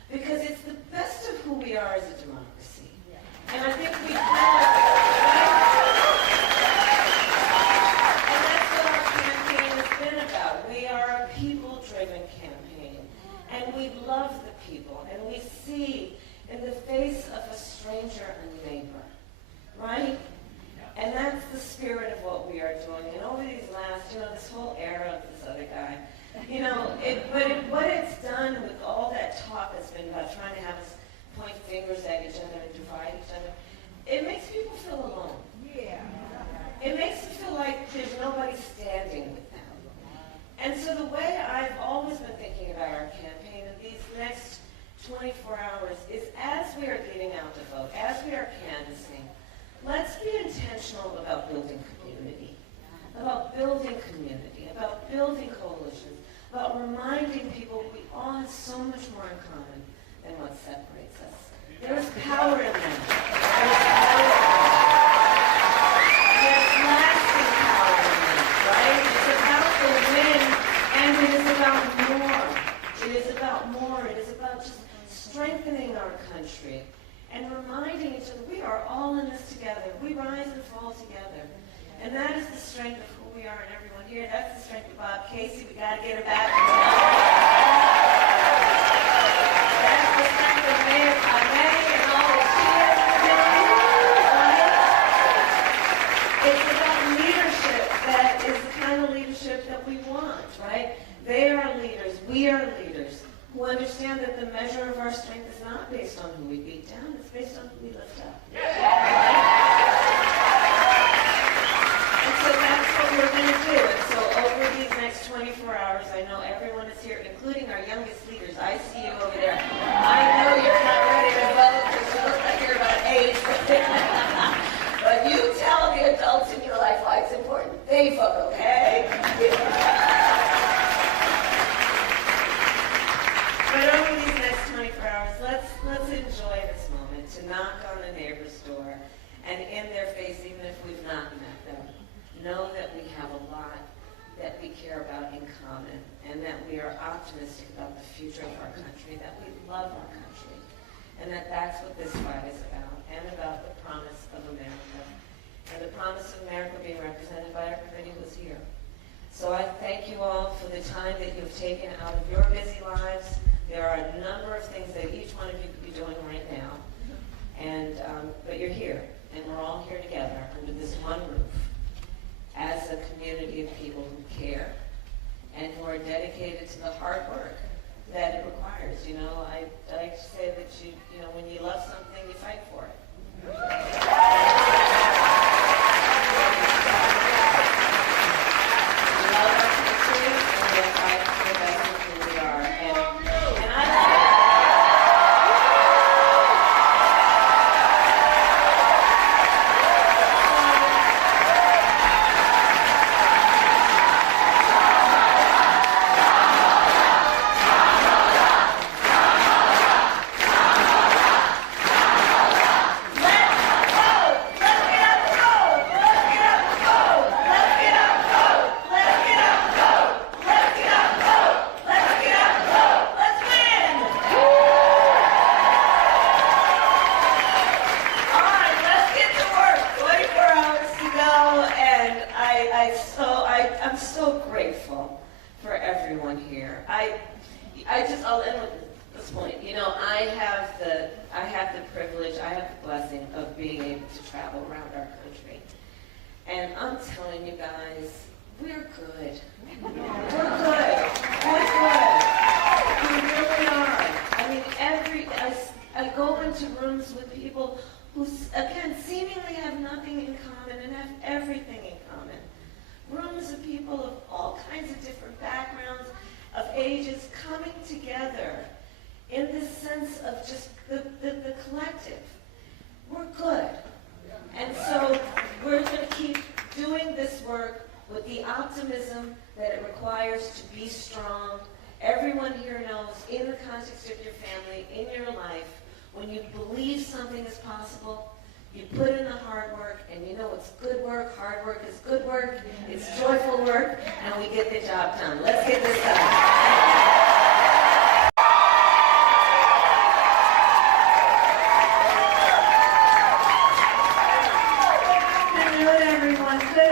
because it's the best of who we are as a democracy. And I think we kind of, and that's what our campaign has been about. We are a people-driven campaign, and we love the people, and we see in the face of a stranger a neighbor, right? And that's the spirit of what we are doing. And over these last, this whole era of this other guy, what it's done with all that talk that's been about trying to have us point fingers at each other and divide each other, it makes people feel alone. Yeah. It makes them feel like there's nobody standing with them. And so the way I've always been thinking about our campaign in these next 24 hours is, as we are getting out to vote, as we are canvassing, let's be intentional about building community, about building coalitions, about reminding people we all have so much more in common than what separates us. There's power in that. There's lasting power in that, right? It's about the win, and it is about more. It is about more. It is about just strengthening our country and reminding each other we are all in this together. We rise and fall together. And that is the strength of who we are and everyone here. That's the strength of Bob Casey. We got to get her back. That's the strength of Mayor Kamala and all the kids. It's about leadership that is the kind of leadership that we want, right? They are leaders. We are leaders who understand that the measure of our strength is not based on who we beat down. It's based on who we lift up. And so that's what we're going to do. And so over these next 24 hours, I know everyone is here, including our youngest leaders. I see you over there. I know you're not ready to vote because you look like you're about 8. But you tell the adults in your life why it's important. They vote, okay? But over these next 24 hours, let's enjoy this moment to knock on a neighbor's door and in their face, even if we've not met them, know that we have a lot that we care about in common and that we are optimistic about the future of our country, that we love our country, and that that's what this fight is about, and about the promise of America, and the promise of America being represented by everybody who's here. So I thank you all for the time that you've taken out of your busy lives. There are a number of things that each one of you could be doing right now, but you're here, and we're all here together under this one roof as a community of people who care and who are dedicated to the hard work that it requires. I like to say that when you love something, you fight for it. We love our country, and we fight for the best of who we are. And I I'm so grateful for everyone here. I'll end with this point. I have the privilege, I have the blessing of being able to travel around our country. And I'm telling you guys, we're good. We're good. We're good. We really are. I mean, I go into rooms with people who, again, seemingly have nothing in common and have everything in common. Rooms of people of all kinds of different backgrounds, of ages, coming together in this sense of just the collective. We're good. And so we're going to keep doing this work with the optimism that it requires to be strong. Everyone here knows, in the context of your family, in your life, when you believe something is possible, you put in the hard work, and it's good work. Hard work is good work. It's joyful work, and we get the job done. Let's get this done.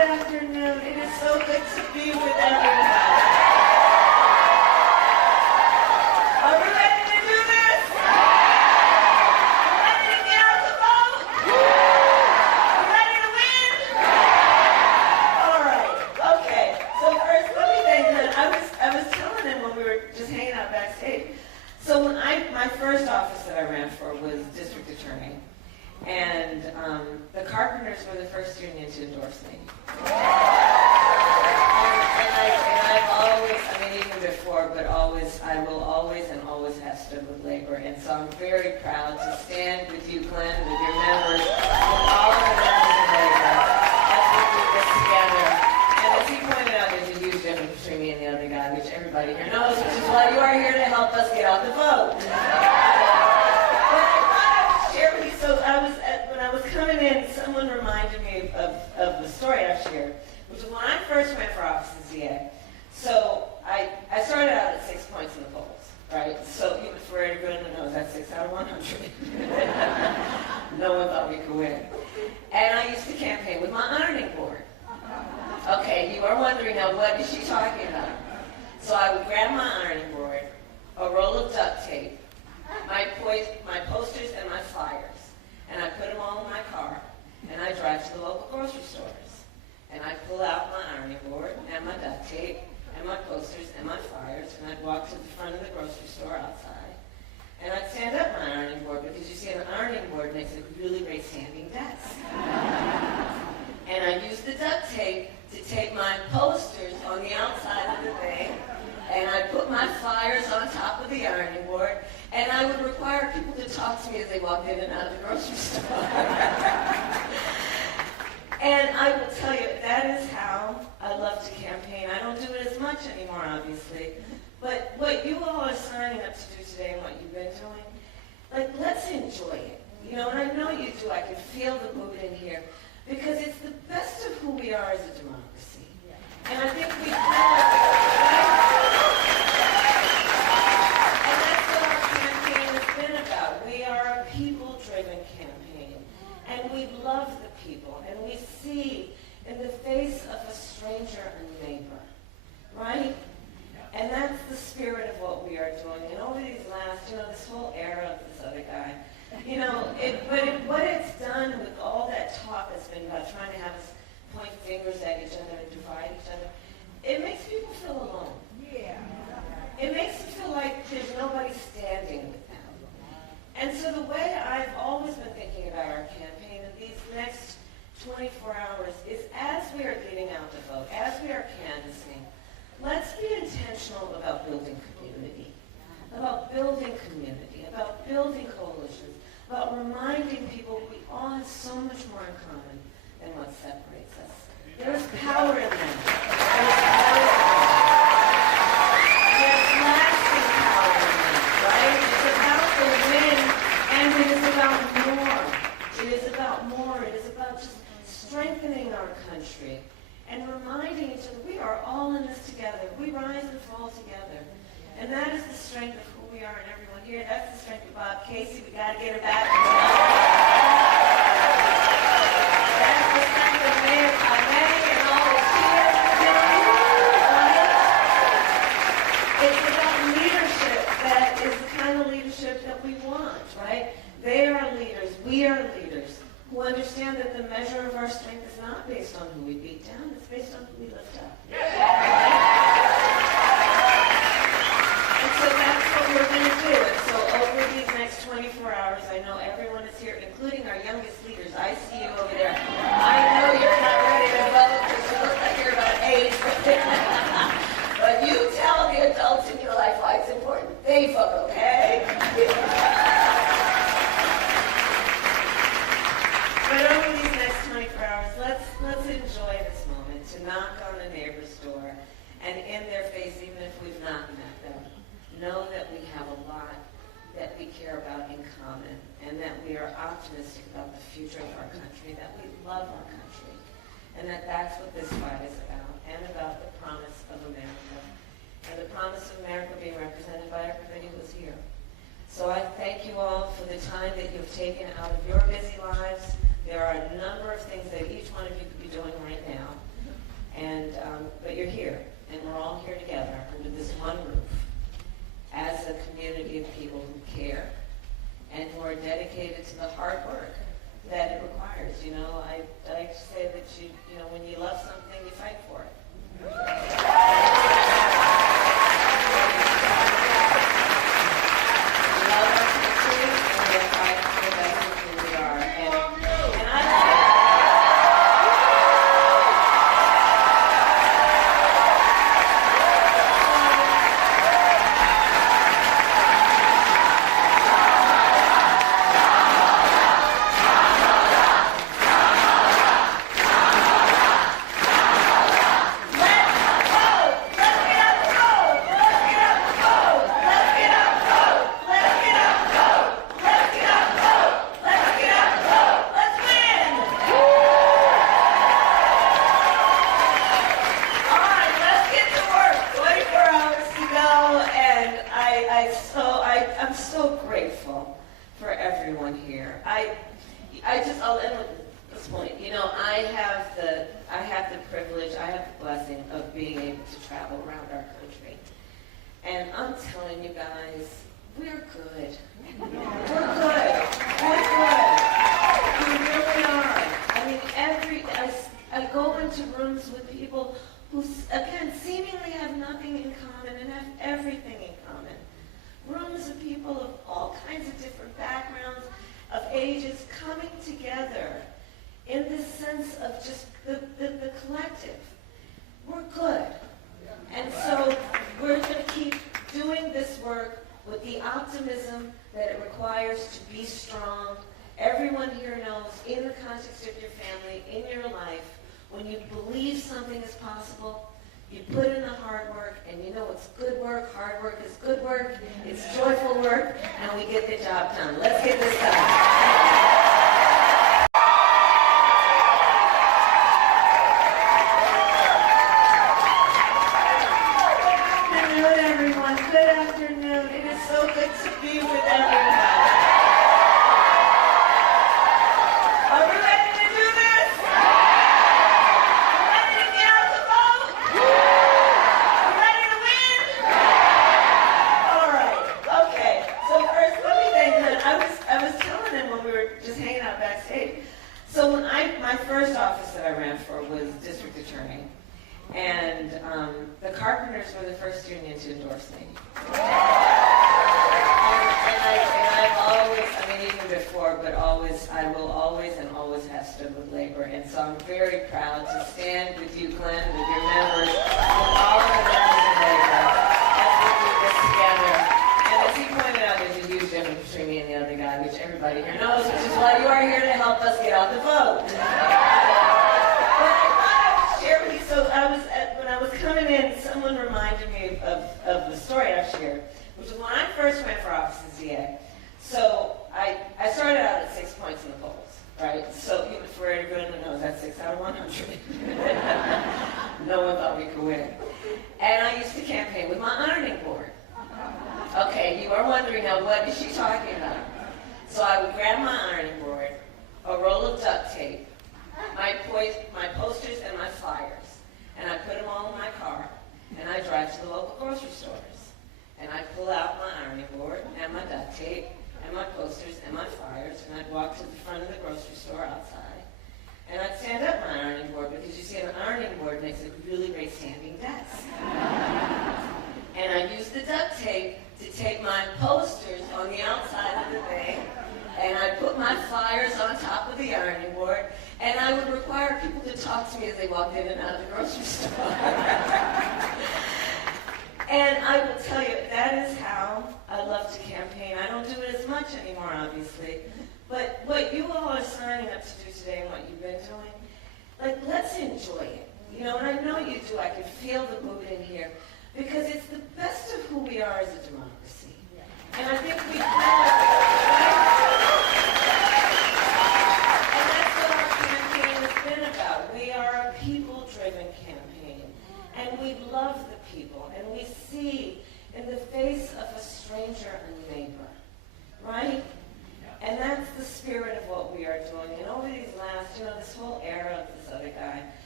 afternoon. It is so good to be with everyone. Are we ready to do this? Ready to get out the vote? Ready to win? All right. Okay. So first, let me thank him. I was telling him when we were just hanging out backstage. So when my first office that I ran for was district attorney. And the carpenters were the first union to endorse me. And I've always, I mean, even before, but always, I will always and always have stood with labor. And so I'm very proud to stand with you, Glenn, with your members, with all of the members of labor, as we do this together. And as he pointed out, there's a huge difference between me and the other guy, which everybody here knows, which is why you are here to help us get out the vote. So when I was coming in, someone reminded me of the story I shared, which was when I first ran for office as DA. So I started out at 6 points in the polls, right? So even for everyone who knows, that's 6 out of 100. No one thought we could win. And I used to campaign with my ironing board. Okay, you are wondering now, what is she talking about? So I would grab my ironing board, a roll of duct tape, my posters and my flyers, and I put them all in my car, and I drive to the local grocery stores. And I pull out my ironing board and my duct tape and my posters and my flyers, and I'd walk to the front of the grocery store outside, and I'd stand up my ironing board, because you see an ironing board makes a really great standing desk. And I'd use the duct tape to tape my posters on the outside of the thing, and I'd put my flyers on top of the ironing board, and I would require people to talk to me as they walked in and out of the grocery store. And I will tell you, that is how I love to campaign. I don't do it as much anymore, obviously. But what you all are signing up to do today and what you've been doing, like, let's enjoy it. You know, and I know you do. I can feel the mood in here. Because it's the best of who we are as a democracy. And I think we kind of... And that's what our campaign has been about. We are a people-driven campaign. And we love the people. And we see in the face of a stranger a neighbor. Right? And that's the spirit of what we are doing. And over these last, this whole era of this other guy, what it's done with all that talk that's been about trying to have us point fingers at each other and divide each other, it makes people feel alone. Yeah. It makes them feel like there's nobody standing with them. And so the way I've always been thinking about our campaign in these next 24 hours is, as we are getting out the vote, as we are canvassing, let's be intentional about building community, about building coalitions, about reminding people we all have so much more in common than what separates us. There's power in that. There's lasting power in that, right? It's about the win, and it is about more. It is about more. It is about just strengthening our country and reminding each other we are all in this together. We rise and fall together. And that is the strength of who we are and everyone here. That's the strength of Bob Casey. We got to get her back. That's the strength of Mayor Kamala and all the cheers. It's about leadership that is the kind of leadership that we want, right? They are leaders. We are leaders who understand that the measure of our strength is not based on who we beat down. It's based on who we lift up. So that's what we're going to do. And so over these next 24 hours, I know everyone is here, including our youngest leaders. I see you over there. I know you're not ready to vote because you look like you're about 8. But you tell the adults in your life why it's important. They vote, okay? But over these next 24 hours, let's enjoy this moment to knock on a neighbor's door and in their face, even if we've not met them, know that we have a lot that we care about in common, and that we are optimistic about the future of our country, that we love our country, and that's what this fight is about, and about the promise of America, and the promise of America being represented by everybody who is here. So I thank you all for the time that you've taken out of your busy lives. There are a number of things that each one of you could be doing right now. But you're here, and we're all here together under this one roof as a community of people who care and who are dedicated to the hard work that it requires. You know, I like to say that when you love something, you fight for it. We love our country, and we fight for the best of who we are. And I I'll end with this point. You know, I have the privilege, I have the blessing of being able to travel around our country. And I'm telling you guys, we're good. We're good. We're good. We really are. I mean, I go into rooms with people who, again, seemingly have nothing in common and have everything in common. Rooms of people of all kinds of different backgrounds, of ages, coming together in this sense of just the collective. We're good. And so we're going to keep doing this work with the optimism that it requires to be strong. Everyone here knows, in the context of your family, in your life, when you believe something is possible, you put in the hard work, and you know it's good work. Hard work is good work. It's joyful work, and we get the job done. Let's get this done. Good afternoon. It is so good to be with everyone. Are we ready to do this? Ready to get out the vote? Ready to win? All right. Okay. So first, let me thank him. I was telling him when we were just hanging out backstage. So when my first office that I ran for was district attorney. And the Carpenters were the first union to endorse me. And I've always, I mean, even before, but always, I will always and always have stood with labor. And so I'm very proud to stand with you, Glenn, with your members, with all of the members of labor, as we do this together. And as he pointed out, there's a huge difference between me and the other guy, which everybody here knows, which is why you are here to help us get out the vote. So when I was coming in, someone reminded me of the story I've shared, which was when I first ran for office as DA. So I started out at 6 points in the polls, right? So for everyone who knows, that's 6 out of 100. No one thought we could win. And I used to campaign with my ironing board. Okay, you are wondering now, what is she talking about? So I would grab my ironing board, a roll of duct tape, my posters and my flyers, and I put them all in my car, and I drive to the local grocery stores. And I pull out my ironing board and my duct tape and my posters and my flyers, and I'd walk to the front of the grocery store outside, and I'd stand up my ironing board, because you see an ironing board makes a really great standing desk. And I'd use the duct tape to tape my posters on the outside of the thing, and I'd put my flyers on top of the ironing board, and I would require people to talk to me as they walked in and out of the grocery store. And I will tell you, that is how I love to campaign. I don't do it as much anymore, obviously. But what you all are signing up to do today and what you've been doing, like, let's enjoy it. You know, and I know you do. I can feel the mood in here, because it's the best of who we are as a democracy. And I think we We are a people-driven campaign, and we love the people, and we see in the face of a stranger a neighbor, right? And that's the spirit of what we are doing. And over these last, this whole era of this other guy,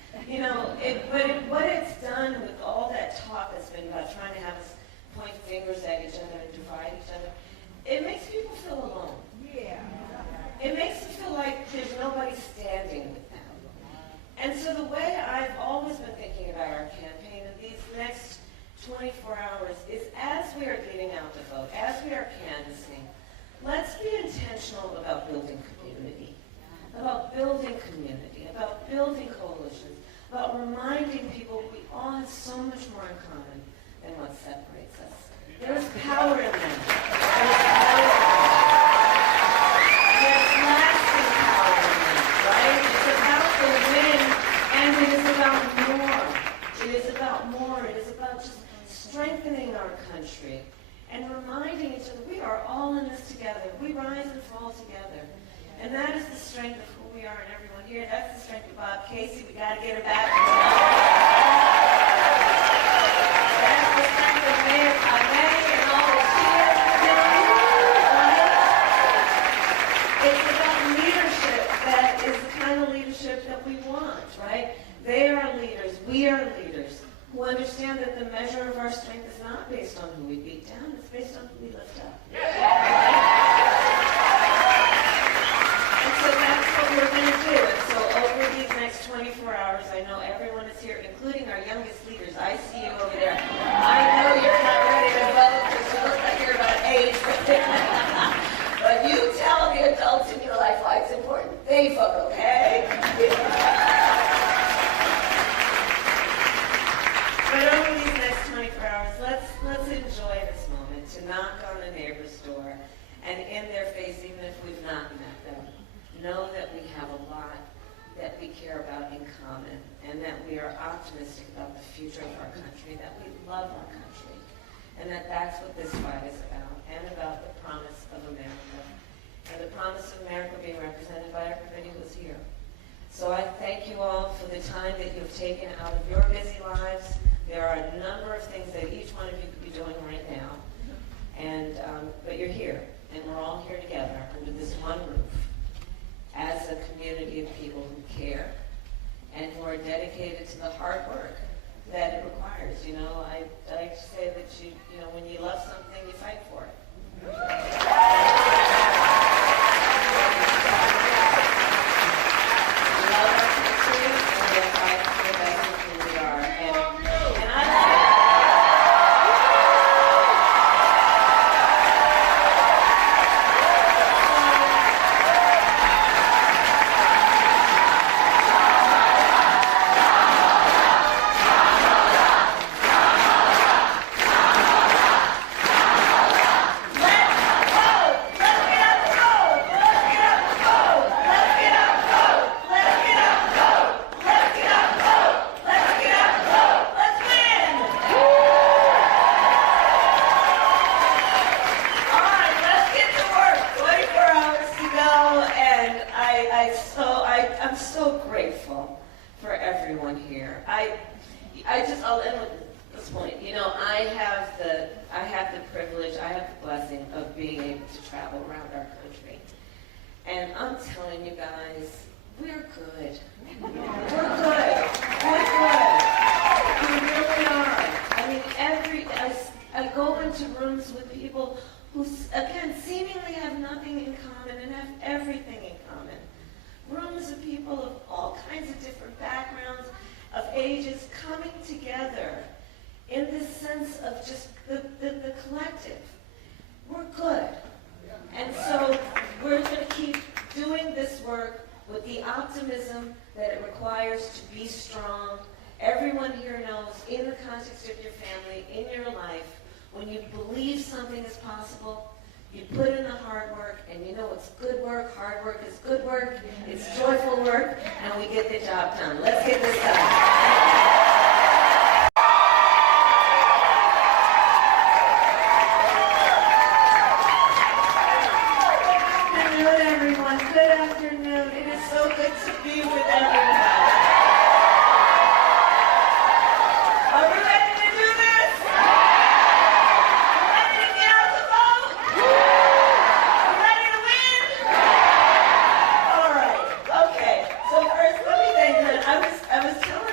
What it's done with all that talk that's been about trying to have us point fingers at each other and divide each other, it makes people feel alone. Yeah. It makes them feel like there's nobody standing with them. And so the way I've always been thinking about our campaign in these next 24 hours is as we are getting out the vote, as we are canvassing, let's be intentional about building community, about building coalitions, about reminding people we all have so much more in common than what separates us. There's power in them. There's power in them. There's lasting power in them, right? It's about the win, and it is about more. It is about more. It is about just strengthening our country and reminding each other we are all in this together. We rise and fall together. And that is the strength of who we are and everyone here. That's the strength of Bob Casey. We got to get her back. That's the strength of Mayor Kamala and all the cheers. It's about leadership that is the kind of leadership that we want, right? They are leaders. We are leaders who understand that the measure of our strength is not based on who we beat down. It's based on who we lift up. So that's what we're going to do. And so over these next 24 hours, I know everyone is here, including our youngest leaders. I see you over there. I know you're not ready to vote because you look like you're about 8. But you tell the adults in your life why it's important. They vote, okay? But over these next 24 hours, let's enjoy this moment to knock on a neighbor's door and in their face, even if we've not met them, know that we have a lot that we care about in common and that we are optimistic about the future of our country, that we love our country, and that's what this fight is about, and about the promise of America, and the promise of America being represented by everybody who's here. So I thank you all for the time that you've taken out of your busy lives. There are a number of things that each one of you could be doing right now, but you're here, and we're all here together under this one roof, as a community of people who care and who are dedicated to the hard work that it requires. I like to say that when you love something, you fight for it. We love our country, and we are fighting for the best of who we are. And I I'm so grateful for everyone here. I'll end with this point. I have the privilege, I have the blessing of being able to travel around our country. And I'm telling you guys, we're good. We're good. We're good. We really are. I mean, I go into rooms with people who, again, seemingly have nothing in common and have everything in common. Rooms of people of all kinds of different backgrounds, of ages, coming together in this sense of just the collective. We're good. And so we're going to keep doing this work with the optimism that it requires to be strong. Everyone here knows, in the context of your family, in your life, when you believe something is possible, you put in the hard work, and you know it's good work. Hard work is good work. It's joyful work, and we get the job done. Let's get this done. Good afternoon. It is so good to be with everyone. Are we ready to do this? Ready to get out the vote? Ready to win? All right. Okay. So first, let me thank you. I was telling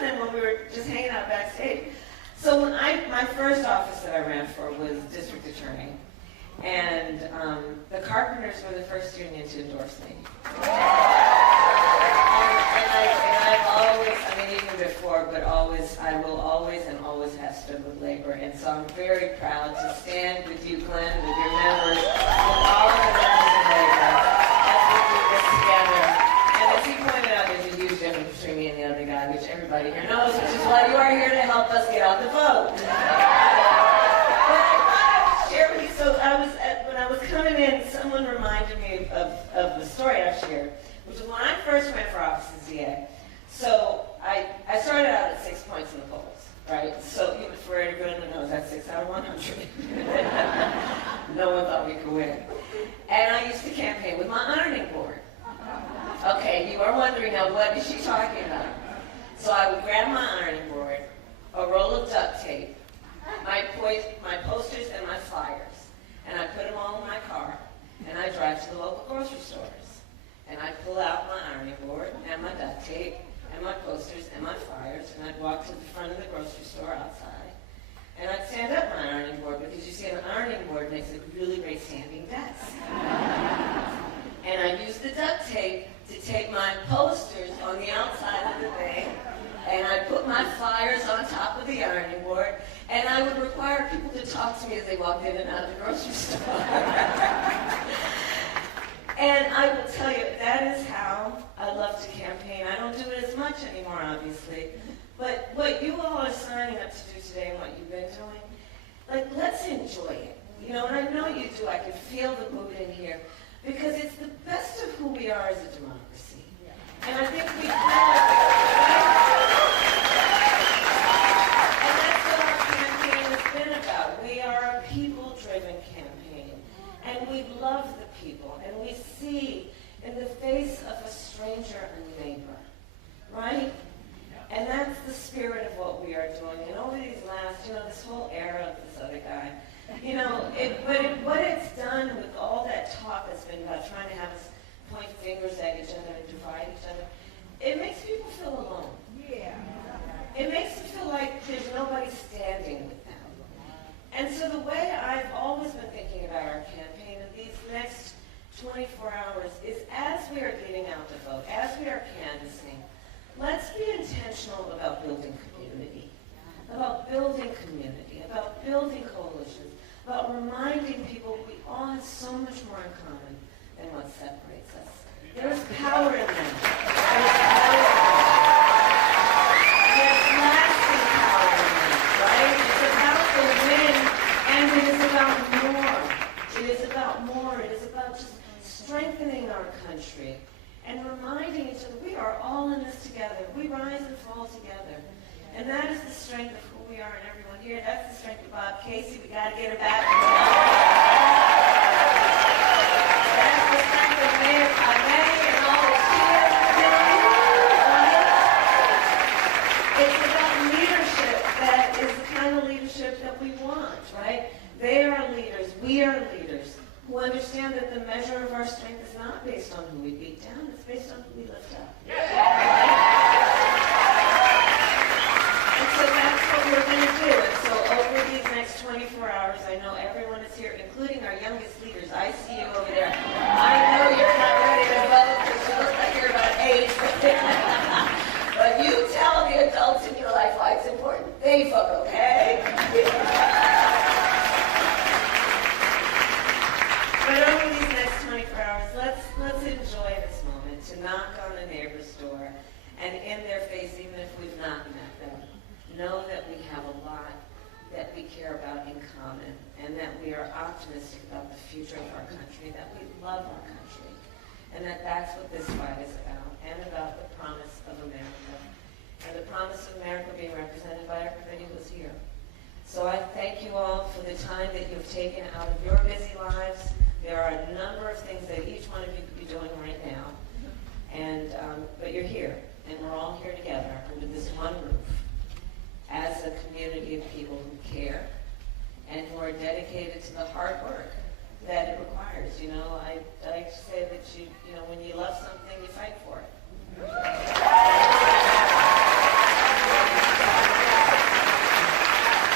So my first office that I ran for was district attorney, and the carpenters were the first union to endorse me. I've always, even before, but always, I will always and always have stood with labor. And so I'm very proud to stand with you, Glenn, with your members, with all of the members of labor, as we do this together. And as he pointed out, there's a huge difference between me and the other guy, which everybody here knows, which is why you are here to help us get out the vote. But I thought I would share with you, so when I was coming in, someone reminded me of the story I shared, which was when I first ran for office as DA. So I started out at 6 points in the polls, right? So even for everyone who knows, that's 6 out of 100. No one thought we could win. And I used to campaign with my ironing board. Okay, you are wondering now, what is she talking about? So I would grab my ironing board, a roll of duct tape, my posters and my flyers, and I put them all in my car, and I drive to the local grocery stores. And I'd pull out my ironing board and my duct tape and my posters and my flyers, and I'd walk to the front of the grocery store outside, and I'd stand up my ironing board, because you see an ironing board makes a really great standing desk. And I'd use the duct tape to tape my posters on the outside of the thing, and I'd put my flyers on top of the ironing board, and I would require people to talk to me as they walked in and out of the grocery store. And I will tell you, that is how I love to campaign. I don't do it as much anymore, obviously. But what you all are signing up to do today and what you've been doing, let's enjoy it. And I know you do. I can feel the mood in here. Because it's the best of who we are as a democracy. And I think we can. And that's what our campaign has been about. We are a people-driven campaign. And we love the people, and we see in the face of a stranger a neighbor, right? And that's the spirit of what we are doing. And over these last, this whole era of this other guy, what it's done with all that talk that's been about trying to have us point fingers at each other and divide each other, it makes people feel alone. Yeah. It makes them feel like there's nobody standing with them. And so the way I've always been thinking about our campaign in these next 24 hours is, as we are getting out the vote, as we are canvassing, let's be intentional about building community, about building coalitions, about reminding people we all have so much more in common than what separates us. There is power in them. There's lasting power in them, right? It's about the win, and it is about more. It is about more. It is about just strengthening our country and reminding each other we are all in this together. We rise and fall together. And that is the strength of who we are and everyone here. That's the strength of Bob Casey. We got to get her back. That's the strength of Mayor May and all the kids. It's about leadership that is the kind of leadership that we want, right? They are leaders. We are leaders who understand that the measure of our strength is not based on who we beat down. It's based on who we lift up. And so that's what we're going to do. And so over these next 24 hours, I know everyone is here, including our youngest leaders. I see you over there. I know you're not ready to vote because you look like you're about 8. But you tell the adults in your life why it's important. They vote, okay? But over these next 24 hours, let's enjoy this moment to knock on a neighbor's door and in their face, even if we've not met them, know that we have a lot that we care about in common, and that we are optimistic about the future of our country, that we love our country, and that's what this fight is about, and about the promise of America, and the promise of America being represented by everybody who's here. So I thank you all for the time that you've taken out of your busy lives. There are a number of things that each one of you could be doing right now, but you're here, and we're all here together under this one roof as a community of people who care and who are dedicated to the hard work that it requires. I like to say that when you love something, you fight for it.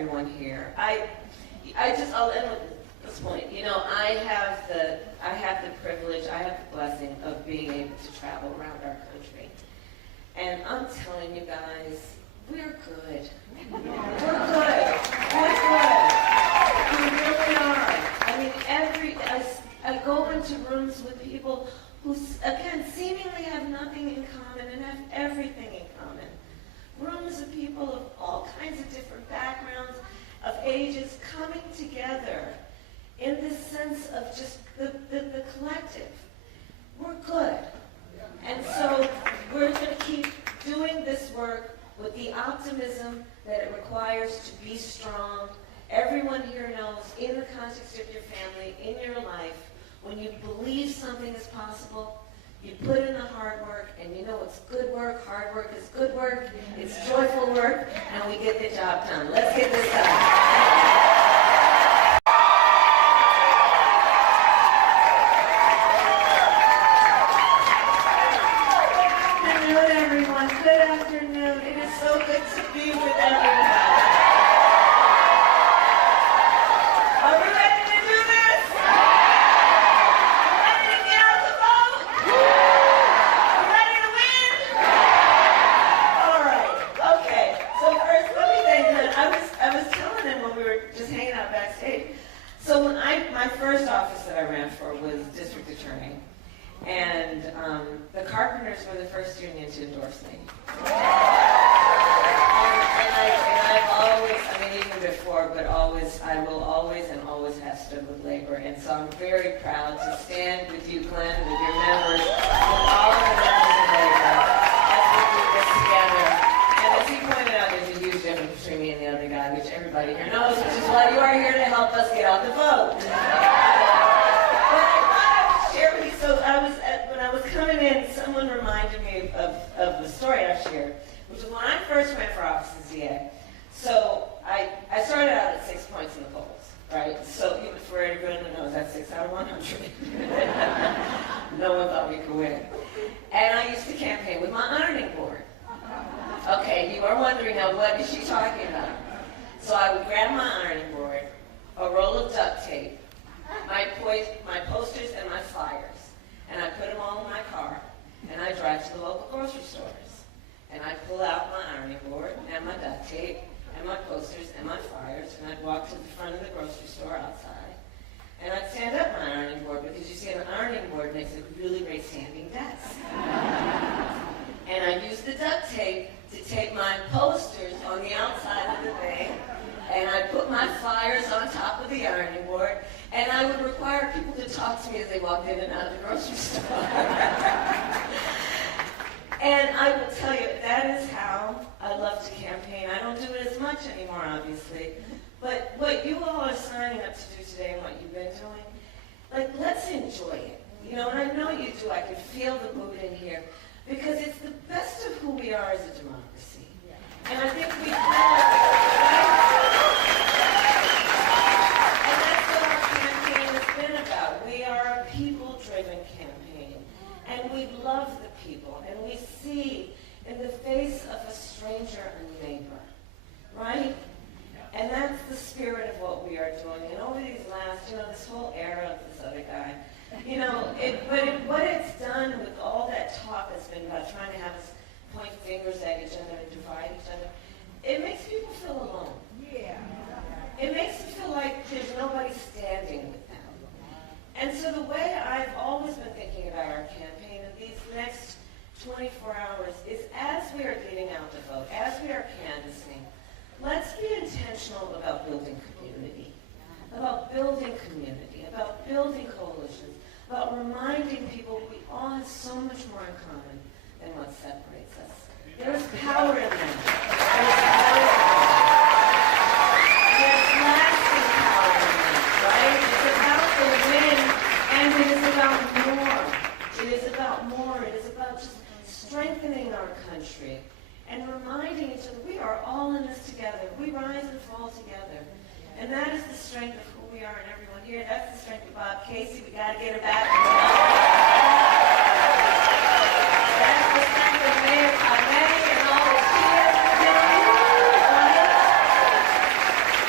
everyone here. I'll end with this point. You know, I have the privilege, I have the blessing of being able to travel around our country. And I'm telling you guys, we're good. We're good. We're good. We really are. I mean, I go into rooms with people who, again, seemingly have nothing in common and have everything in common. Rooms of people of all kinds of different backgrounds, of ages, coming together in this sense of just the collective. We're good. And so we're going to keep doing this work with the optimism that it requires to be strong. Everyone here knows, in the context of your family, in your life, when you believe something is possible, you put in the hard work, and you know it's good work. Hard work is good work. It's joyful work, and we get the job done. Let's get this done. Good afternoon. It is so good to be with everyone. Are we ready to do this? Ready to get out the vote? Ready to win? All right. Okay. So first, let me thank them. I was telling them when we were just hanging out backstage. So when my first office that I ran for was district attorney. And the carpenters were the first union to endorse me. And I've always, I mean, even before, but always, I will always and always have stood with labor. And so I'm very proud to stand with you, Glenn, with your members, with all of the members of labor, as we do this together. And as he pointed out, there's a huge difference between me and the other guy, which everybody here knows, which is why you are here to help us get out the vote. So when I was coming in, someone reminded me of the story I shared, which was when I first ran for office as DA. So I started out at 6 points in the polls, right? So for everyone that knows, that's 6 out of 100. No one thought we could win. And I used to campaign with my ironing board. Okay, you are wondering now, what is she talking about? So I would grab my ironing board, a roll of duct tape, my posters and my flyers. And I put them all in my car, and I drive to the local grocery stores. And I pull out my ironing board, and my duct tape, and my posters, and my flyers, and I'd walk to the front of the grocery store outside. And I'd stand up my ironing board, because you see, an ironing board makes a really great standing desk. And I'd use the duct tape to tape my posters on the outside of the thing, and I'd put my flyers on top of the ironing board, and I would require people to talk to me as they walked in and out of the grocery store. And I will tell you, that is how I love to campaign. I don't do it as much anymore, obviously. But what you all are signing up to do today and what you've been doing, like, let's enjoy it. You know, and I know you do. I can feel the mood in here. Because it's the best of who we are as a democracy. And I think we a people-driven campaign, and we love the people, and we see in the face of a stranger a neighbor, right? And that's the spirit of what we are doing. And over these last, this whole era of this other guy, what it's done with all that talk that's been about trying to have us point fingers at each other and divide each other, it makes people feel alone. Yeah. It makes them feel like there's nobody standing with them. And so the way I've always been thinking about our campaign in these next 24 hours is, as we are getting out the vote, as we are canvassing, let's be intentional about building community, about building coalitions, about reminding people we all have so much more in common than what separates us. There's power in that. There's lasting power in that, right? It's about the win, and it is about more. It is about more. It is about just strengthening our country and reminding each other we are all in this together. We rise and fall together. And that is the strength of who we are and everyone here. That's the strength of Bob Casey. We got to get him back. That's the strength of Mayor and all the cheers.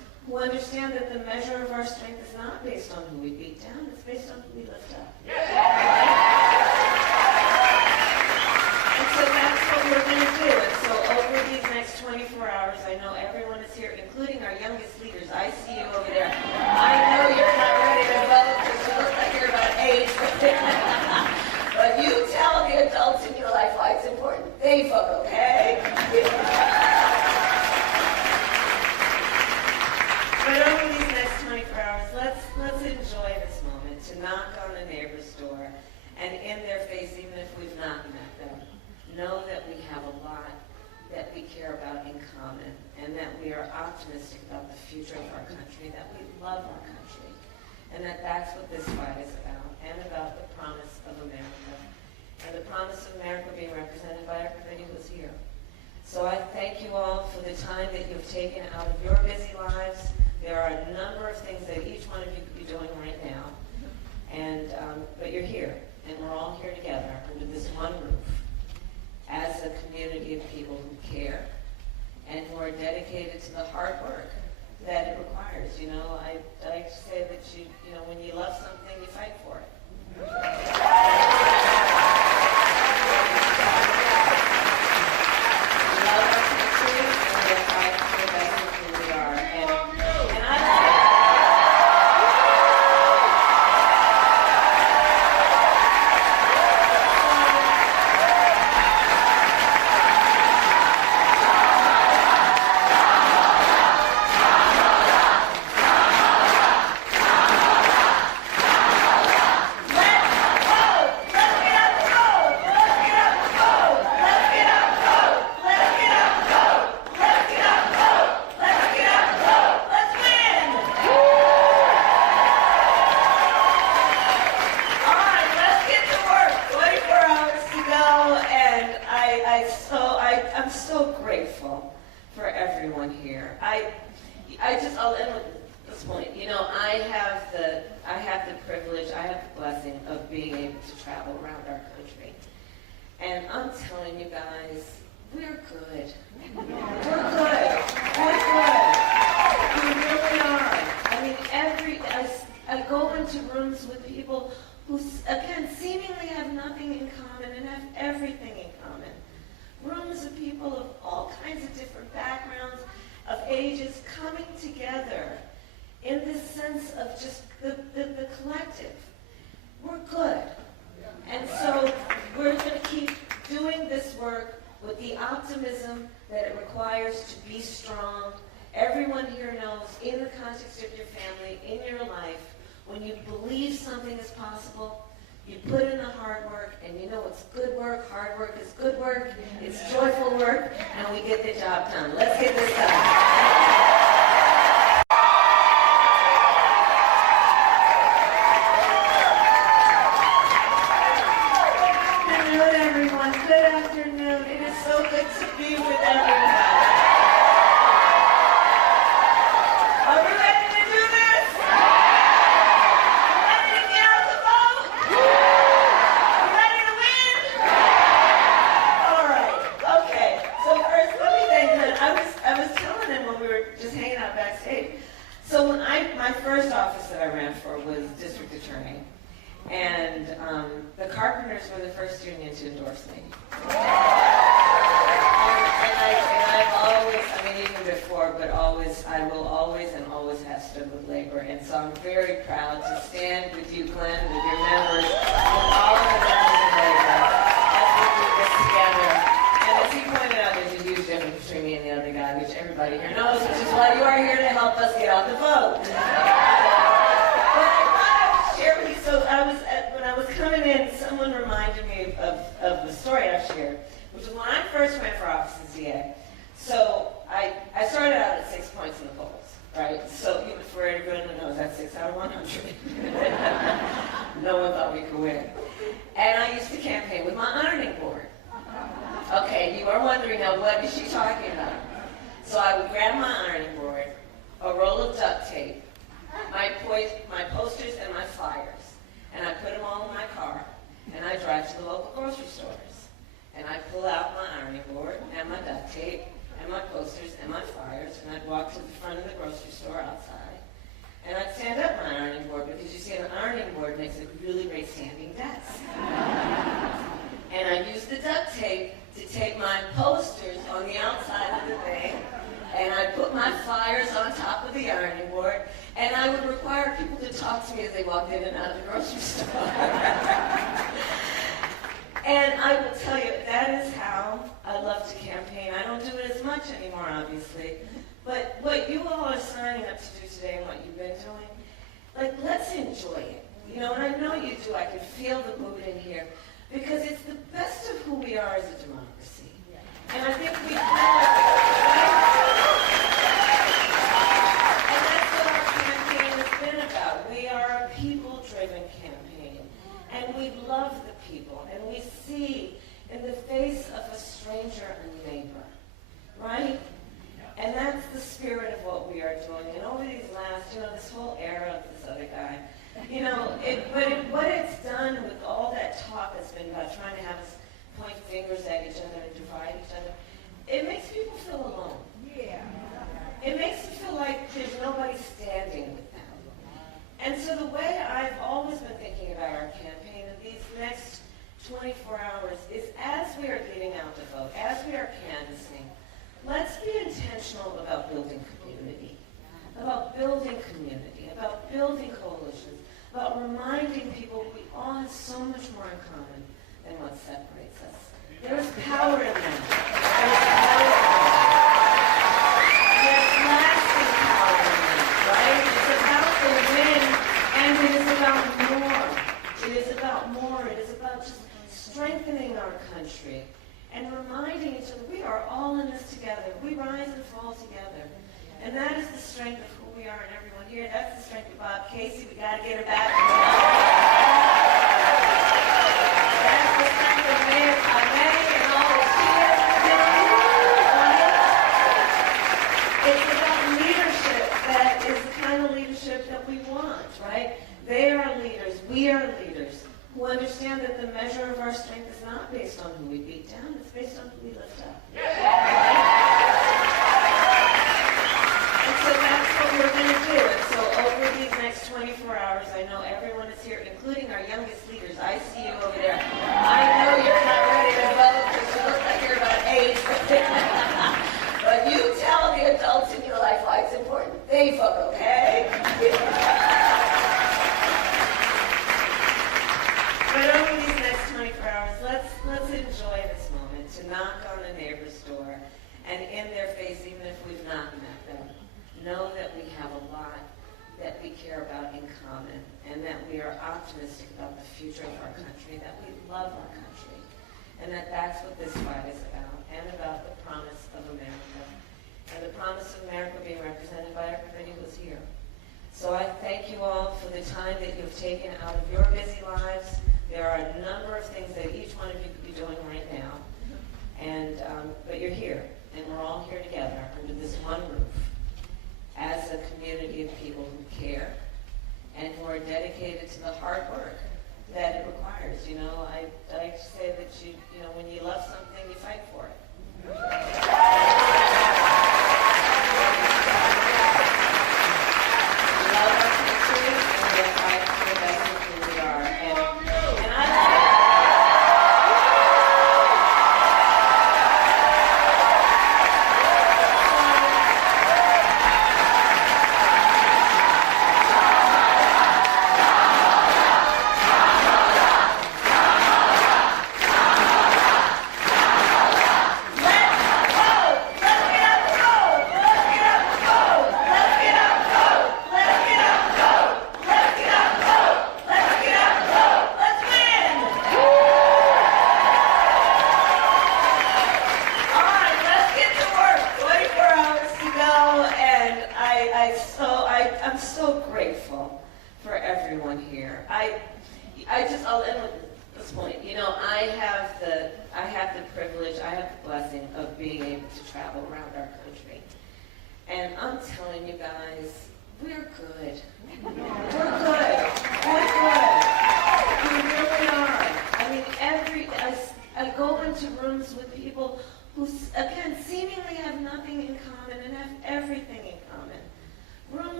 of our strength is not based on who we beat down, it's based on who we lift up. And so that's what we're going to do. And so over these next 24 hours, I know everyone is here, including our youngest leaders. I see you over there. I know you're not ready to vote because you look like you're about 8. But you tell the adults in your life why it's important. They vote, okay? But over these next 24 hours, let's enjoy this moment to knock on a neighbor's door and in their face, even if we've not met them, know that we have a lot that we care about in common and that we are optimistic about the future of our country, that we love our country, and that that's what this fight is about, and about the promise of America, and the promise of America being represented by everybody who's here. So I thank you all for the time that you've taken out of your busy lives. There are a number of things that each one of you could be doing right now, and but you're here, and we're all here together under this one roof as a community of people who care and who are dedicated to the hard work that it requires. You know, I like to say that you know, when you love something, you fight for it. We love our country, and we are fighting for the best of who we are. And I I'm so grateful for everyone here. I'll end with this point. You know, I have the privilege, I have the blessing of being able to travel around our country. And I'm telling you guys, we're good. We're good. We're good. We really are. I mean, I go into rooms with people who, again, seemingly have nothing in common and have everything in common. Rooms of people of all kinds of different backgrounds, of ages, coming together in this sense of just the collective. We're good. And so we're going to keep doing this work with the optimism that it requires to be strong. Everyone here knows, in the context of your family, in your life, when you believe something is possible, you put in the hard work, and you know it's good work. Hard work is good work. It's joyful work, and we get the job done. Let's get this done. Good afternoon, everyone. Good afternoon. It is so good to be with everyone. Are we ready to do this? Ready to get out the vote? Ready to win? All right. Okay. So first, let me thank them. I was telling them when we were just hanging out backstage. So when my first office that I ran for was district attorney. And the Carpenters were the first union to endorse me. And I've always, I mean, even before, but always, I will always and always have stood with labor. And so I'm very proud to stand with you, Glenn, with your members, with all of the members of labor, as we do this together. And as he pointed out, there's a huge difference between me and the other guy, which everybody here knows, which is why you are here to help us get out the vote. So when I was coming in, someone reminded me of the story I've shared, which is when I first ran for office as DA. So I started out at 6 points in the polls, right? So even for everyone who knows, that's 6 out of 100. No one thought we could win. And I used to campaign with my ironing board. Okay, you are wondering now, what is she talking about? So I would grab my ironing board, a roll of duct tape, my posters and my flyers, and I put them all in my car, and I drive to the local grocery stores. And I pull out my ironing board and my duct tape and my posters and my flyers, and I'd walk to the front of the grocery store outside, And I'd stand up my ironing board because you see an ironing board makes a really great standing desk. And I'd use the duct tape to tape my posters on the outside of the thing. And I'd put my flyers on top of the ironing board. And I would require people to talk to me as they walked in and out of the grocery store. And I will tell you, that is how I love to campaign. I don't do it as much anymore, obviously. But what you all are signing up to do today and what you've been doing, like, let's enjoy it. You know, and I know you do. I can feel the mood in here. Because it's the best of who we are as a democracy. And I think we kind of, and that's what our campaign has been about. We are a people-driven campaign. And we love the people. And we see in the face of a stranger a neighbor. Right? And that's the spirit of what we are doing. And over these last, this whole era of this other guy, what it's done with all that talk that's been about trying to have us point fingers at each other and divide each other, it makes people feel alone. Yeah. It makes them feel like there's nobody standing with them. And so the way I've always been thinking about our campaign in these next 24 hours is as we are getting out to vote, as we are canvassing, let's be intentional about building community, about building coalitions, about reminding people we all have so much more in common than what separates us. There's power in that. There's lasting power in that, right? It's about the win, and it is about more. It is about more. It is about just strengthening our country and reminding each other we are all in this together. We rise and fall together. And that is the strength of who we are and everyone here. That's the strength of Bob Casey. We got to get her back. That's the strength of Mayor Kamala and all the kids. It's about leadership that is the kind of leadership that we want, right? They are leaders. We are leaders who understand that the measure of our strength is not based on who we beat down. It's based on who we lift up. So that's what we're going to do. And so over these next 24 hours, I know everyone is here, including our youngest leaders. I see you over there. I know you're not ready to vote because you look like you're about 8. But you tell the adults in your life why it's important. They vote, okay? But over these next 24 hours, let's enjoy this moment to knock on a neighbor's door and in their face, even if we've not met them, know that we have a lot that we care about in common and that we are optimistic about the future of our country, that we love our country, and that that's what this fight is about, and about the promise of America, and the promise of America being represented by everybody who's here. So I thank you all for the time that you've taken out of your busy lives. There are a number of things that each one of you could be doing right now, but you're here, and we're all here together under this one roof as a community of people who care and who are dedicated to the hard work that it requires. I like to say that when you love something, you fight for it. We love our country, and we fight for the best of who we are. And I I'm so grateful for everyone here. I'll end with this point. I have the privilege, I have the blessing of being able to travel around our country. And I'm telling you guys, we're good. We're good. We're good. We really are. I mean, I go into rooms with people who, again, seemingly have nothing in common and have everything in common. Rooms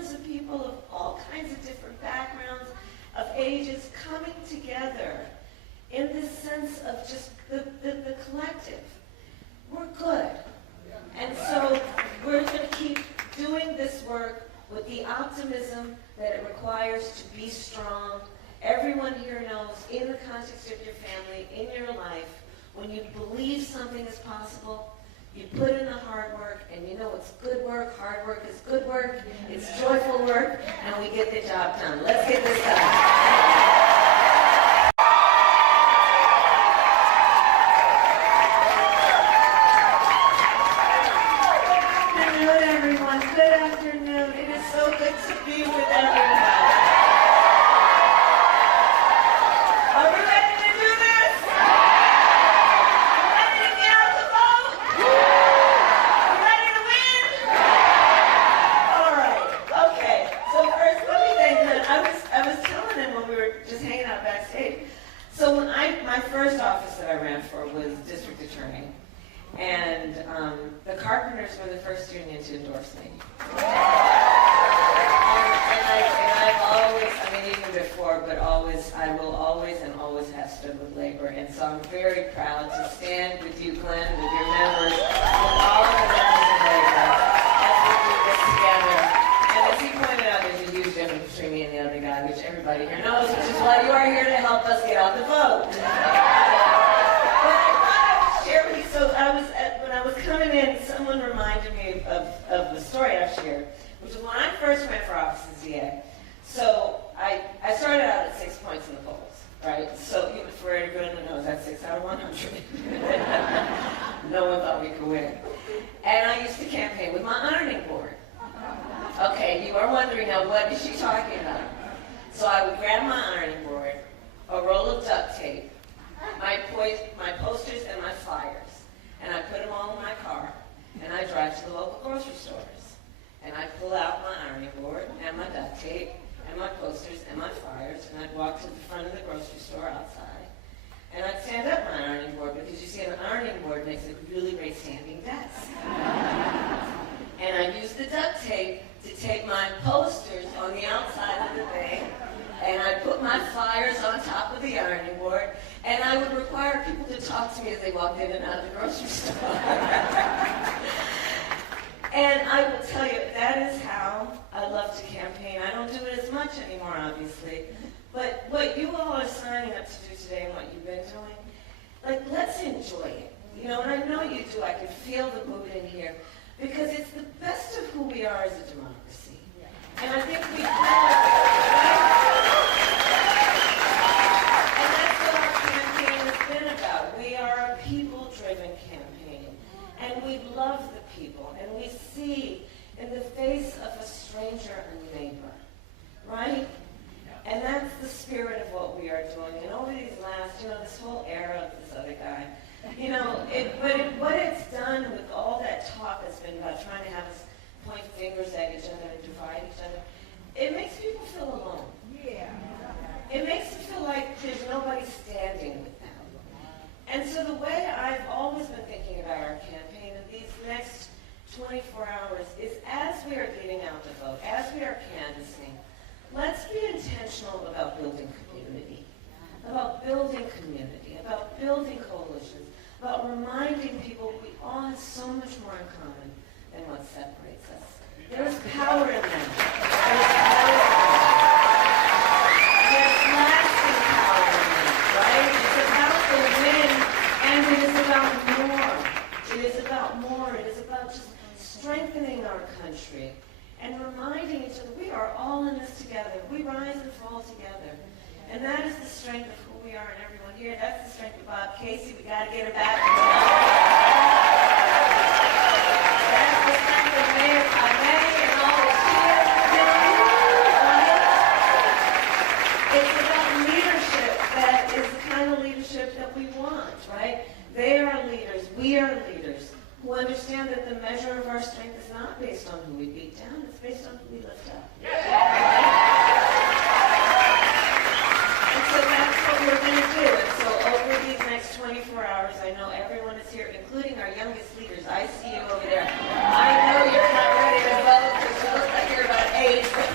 hundreds of people of all kinds of different backgrounds, of ages, coming together in this sense of just the collective. We're good. And so we're going to keep doing this work with the optimism that it requires to be strong. Everyone here knows, in the context of your family, in your life, when you believe something is possible, you put in the hard work, and you know it's good work. Hard work is good work. It's joyful work, and we get the job done. Let's get this done. Good afternoon. It is so good to be with everyone. Are we ready to do this? Ready to get out the vote? Ready to win? All right. Okay. So first, let me thank him. I was telling him when we were just hanging out backstage. So when my first office that I ran for was district attorney. And the carpenters were the first union to endorse me. And I've always, I mean even before, but always, I will always and always have stood with labor. And so I'm very proud to stand with you, Glenn, with your members, with all of the members of labor, as we do this together. And as he pointed out, there's a huge difference between me and the other guy, which everybody here knows, which is why you are here to help us get out the vote. So when I was coming in, someone reminded me of the story I've shared, which was when I first ran for office as DA. So I started out at 6 points in the polls, right? So even for everyone who knows, that's 6 out of 100. No one thought we could win. And I used to campaign with my ironing board. Okay, you are wondering now, what is she talking about? So I would grab my ironing board, a roll of duct tape, my posters and my flyers, and I put them all in my car, and I drive to the local grocery stores. And I pull out my ironing board and my duct tape and my posters and my flyers, and I'd walk to the front of the grocery store outside, and I'd stand up my ironing board, because you see an ironing board makes a really great standing desk. And I'd use the duct tape to tape my posters on the outside of the thing, and I'd put my flyers on top of the ironing board, and I would require people to talk to me as they walked in and out of the grocery store. And I will tell you, that is how I love to campaign. I don't do it as much anymore, obviously. But what you all are signing up to do today and what you've been doing, like, let's enjoy it. You know, and I know you do. I can feel the mood in here. Because it's the best of who we are as a democracy. And I think we kind of... And that's what our campaign has been about. We are a people-driven campaign. And we love the people. And we see in the face of a stranger a neighbor. Right? And that's the spirit of what we are doing. And over these last, this whole era of this other guy, what it's done with all that talk has been about trying to have us point fingers at each other and divide each other, it makes people feel alone. Yeah. It makes them feel like there's nobody standing with them. And so the way I've always been thinking about our campaign in these next 24 hours is, as we are getting out the vote, as we are canvassing, let's be intentional about building community, about building coalitions, about reminding people we all have so much more in common than what separates us. There's power in that. There's lasting power in that, right? It's about the win, and it is about more. It is about more. It is about just strengthening our country and reminding each other we are all in this together. We rise and fall together. And that is the strength of who we are and everyone here. That's the strength of Bob Casey. We got to get her back. That's the strength of Mayor Kamala and all the kids. It's about leadership that is the kind of leadership that we want, right? They are leaders. We are leaders who understand that the measure of our strength is not based on who we beat down. It's based on who we lift up. So that's what we're going to do. And so over these next 24 hours, I know everyone is here, including our youngest leaders. I see you over there. I know you're not ready to vote because you look like you're about 8.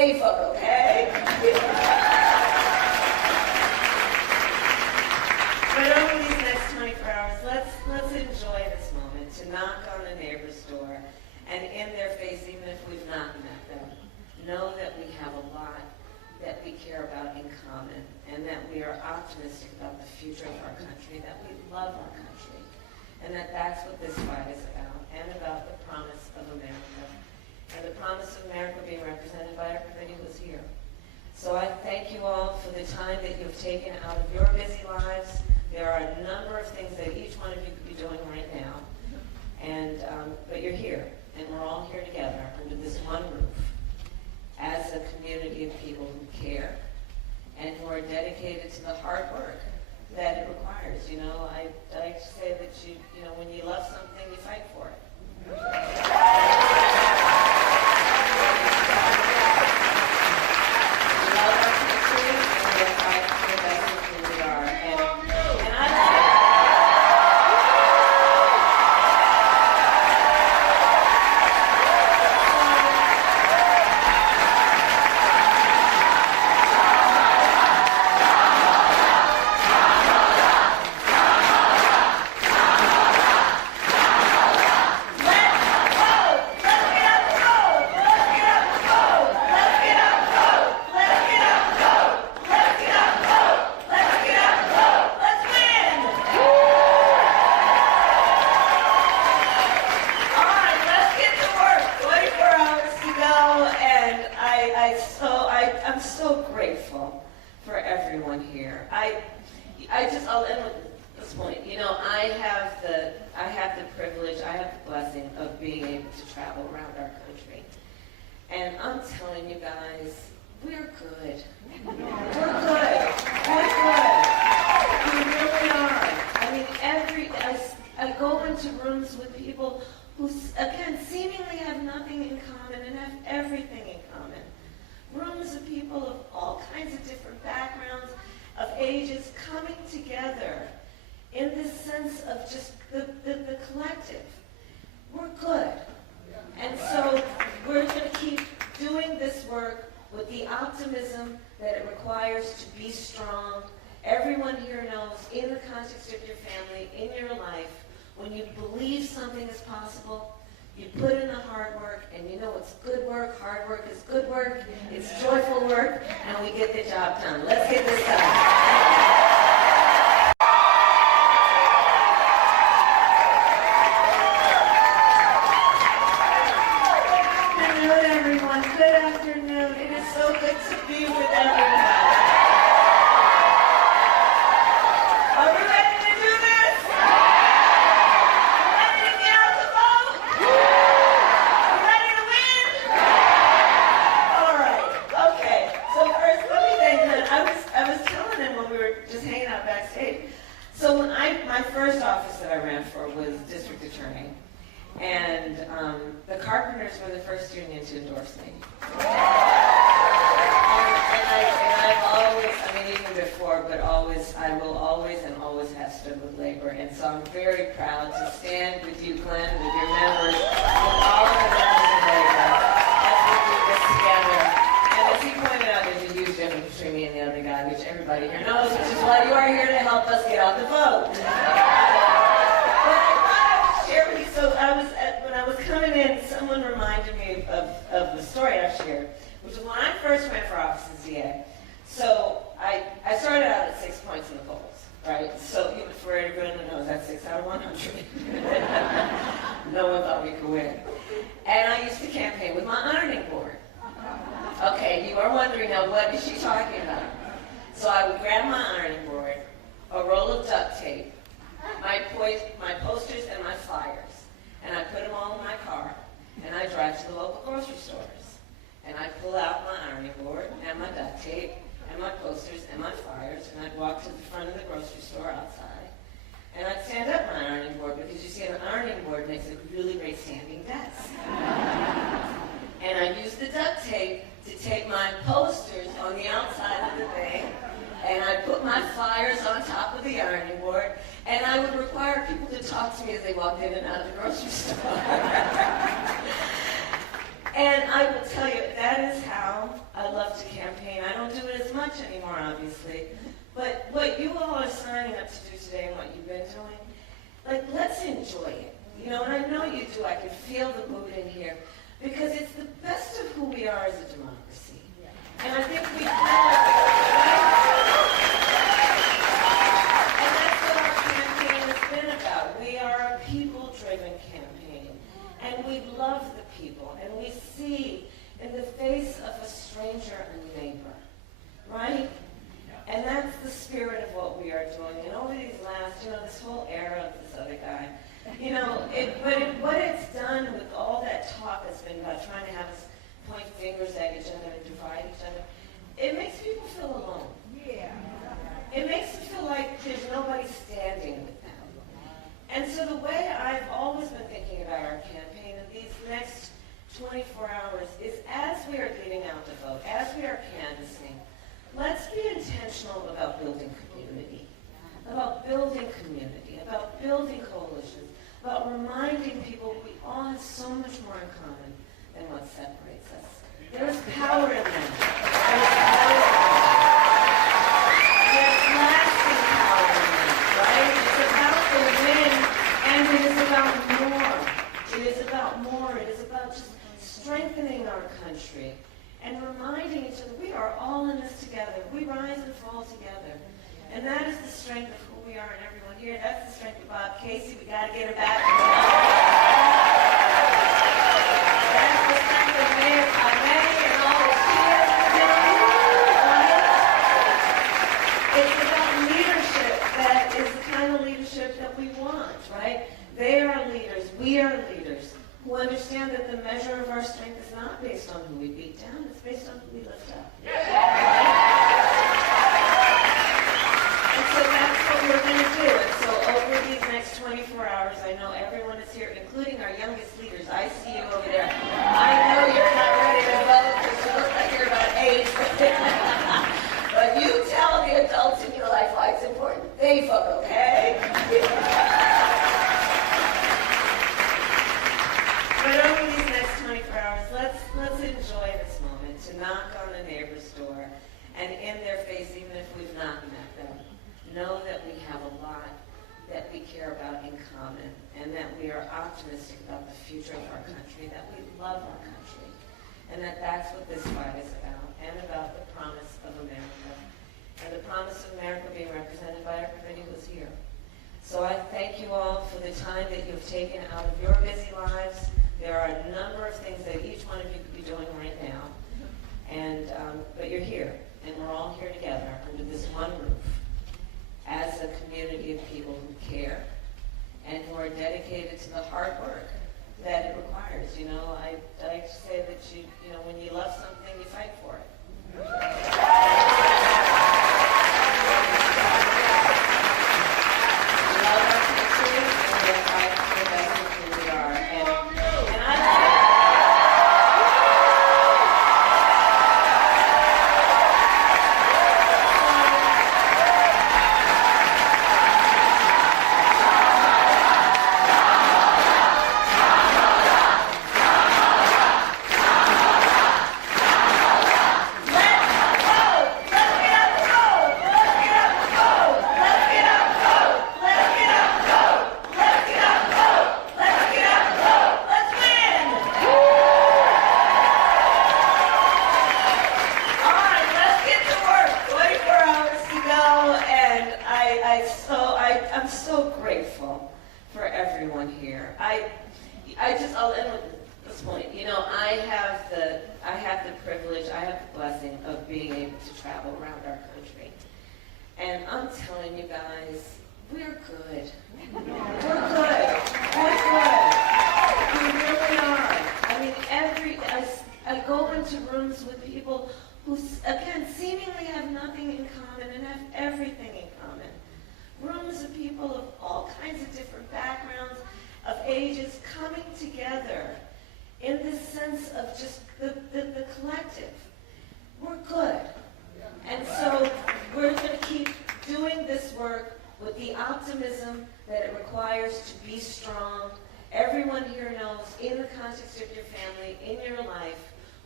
Facebook, okay? But over these next 24 hours, let's enjoy this moment to knock on a neighbor's door and in their face, even if we've not met them, know that we have a lot that we care about in common, and that we are optimistic about the future of our country, that we love our country, and that's what this fight is about, and about the promise of America, and the promise of America being represented by everybody who's here. So I thank you all for the time that you've taken out of your busy lives. There are a number of things that each one of you could be doing right now, but you're here, and we're all here together under this one roof, as a community of people who care and who are dedicated to the hard work that it requires. You know, I like to say that when you love something, you fight for it. We love our country, and we fight for the best of who we are. And I love it. I'll end with this point. You know, I have the privilege, I have the blessing of being able to travel around our country. And I'm telling you guys, we're good. We're good. We're good. We really are. I mean, I go into rooms with people who, again, seemingly have nothing in common and have everything in common. Rooms of people of all kinds of different backgrounds, of ages, coming together in this sense of just the collective. We're good. And so we're going to keep doing this work with the optimism that it requires to be strong. Everyone here knows, in the context of your family, in your life, when you believe something is possible, you put in the hard work, and you know it's good work. Hard work is good work. It's joyful work, and we get the job done. Let's get this done. Good afternoon. It is so good to be with everyone. Are we ready to do this? Ready to get out the vote? Ready to win? All right. Okay. So first, let me thank him. I was telling him when we were just hanging out backstage. So when my first office that I ran for was district attorney. And the carpenters were the first union to endorse me. And I've always, I mean, even before, but always, I will always and always have stood with labor. And so I'm very proud to stand with you, Glenn, with your members, with all of the members of labor, as we do this together. And as he pointed out, there's a huge difference between me and the other guy, which everybody here knows, which is why you are here to help us get out the vote. So when I was coming in, someone reminded me of the story I shared, which was when I first ran for office as DA. So I started out at 6 points in the polls, right? So even for everyone who knows, that's 6 out of 100. No one thought we could win. And I used to campaign with my ironing board. Okay, you are wondering now, what is she talking about? So I would grab my ironing board, a roll of duct tape, my posters and my flyers, and I put them all in my car, and I drive to the local grocery stores, and I pull out my ironing board and my duct tape and my posters and my flyers, and I'd walk to the front of the grocery store outside, and I'd stand up my ironing board, because you see an ironing board makes a really great standing desk. And I'd use the duct tape to tape my posters on the outside of the thing, and I'd put my flyers on top of the ironing board, and I would require people to talk to me as they walked in and out of the grocery store. And I will tell you, that is how I love to campaign. I don't do it as much anymore, obviously. But what you all are signing up to do today and what you've been doing, like, let's enjoy it. You know, and I know you do. I can feel the mood in here. Because it's the best of who we are as a democracy. And I think we can. And that's what our campaign has been about. We are a people-driven campaign. And we love the people. And we see in the face of a stranger a neighbor. Right? And that's the spirit of what we are doing. And over these last, this whole era of this other guy, what it's done with all that talk that's been about trying to have us point fingers at each other and divide each other, it makes people feel alone. Yeah. It makes them feel like there's nobody standing with them. And so the way I've always been thinking about our campaign in these next 24 hours is as we are getting out to vote, as we are canvassing, let's be intentional about building community, about building coalitions, about reminding people we all have so much more in common than what separates us. There's power in that. There's lasting power in that, right? It's about the win, and it is about more. It is about more. It is about just strengthening our country and reminding each other we are all in this together. We rise and fall together. And that is the strength of who we are and everyone here. That's the strength of Bob Casey. We got to get her back. That's the strength of Mayor Kamala and all the cheers. It's about leadership that is the kind of leadership that we want, right? They are leaders. We are leaders who understand that the measure of our strength is not based on who we beat down. It's based on who we lift up. So that's what we're going to do. And so over these next 24 hours, I know everyone is here, including our youngest leaders. I see you over there. I know you're not ready to vote because you look like you're about 8. But you tell the adults in your life why it's important. They vote, okay? But over these next 24 hours, let's enjoy this moment to knock on a neighbor's door and in their face, even if we've not met them, know that we have a lot that we care about in common and that we are optimistic about the future of our country, that we love our country, and that's what this fight is about, and about the promise of America, and the promise of America being represented by everybody who's here. So I thank you all for the time that you've taken out of your busy lives. There are a number of things that each one of you could be doing right now, but you're here, and we're all here together under this one roof, as a community of people who care and who are dedicated to the hard work that it requires. I like to say that when you love something, you fight for it. We love our country, and we fight for the best of who we are. And I I'm so grateful for everyone here. I'll end with this point. I have the privilege, I have the blessing of being able to travel around our country. And I'm telling you guys, we're good. We're good. We really are. I mean, I go into rooms with people who, again, seemingly have nothing in common and have everything in common. Rooms of people of all kinds of different backgrounds, of ages, coming together in this sense of just the collective. We're good. And so we're going to keep doing this work with the optimism that it requires to be strong. Everyone here knows, in the context of your family, in your life,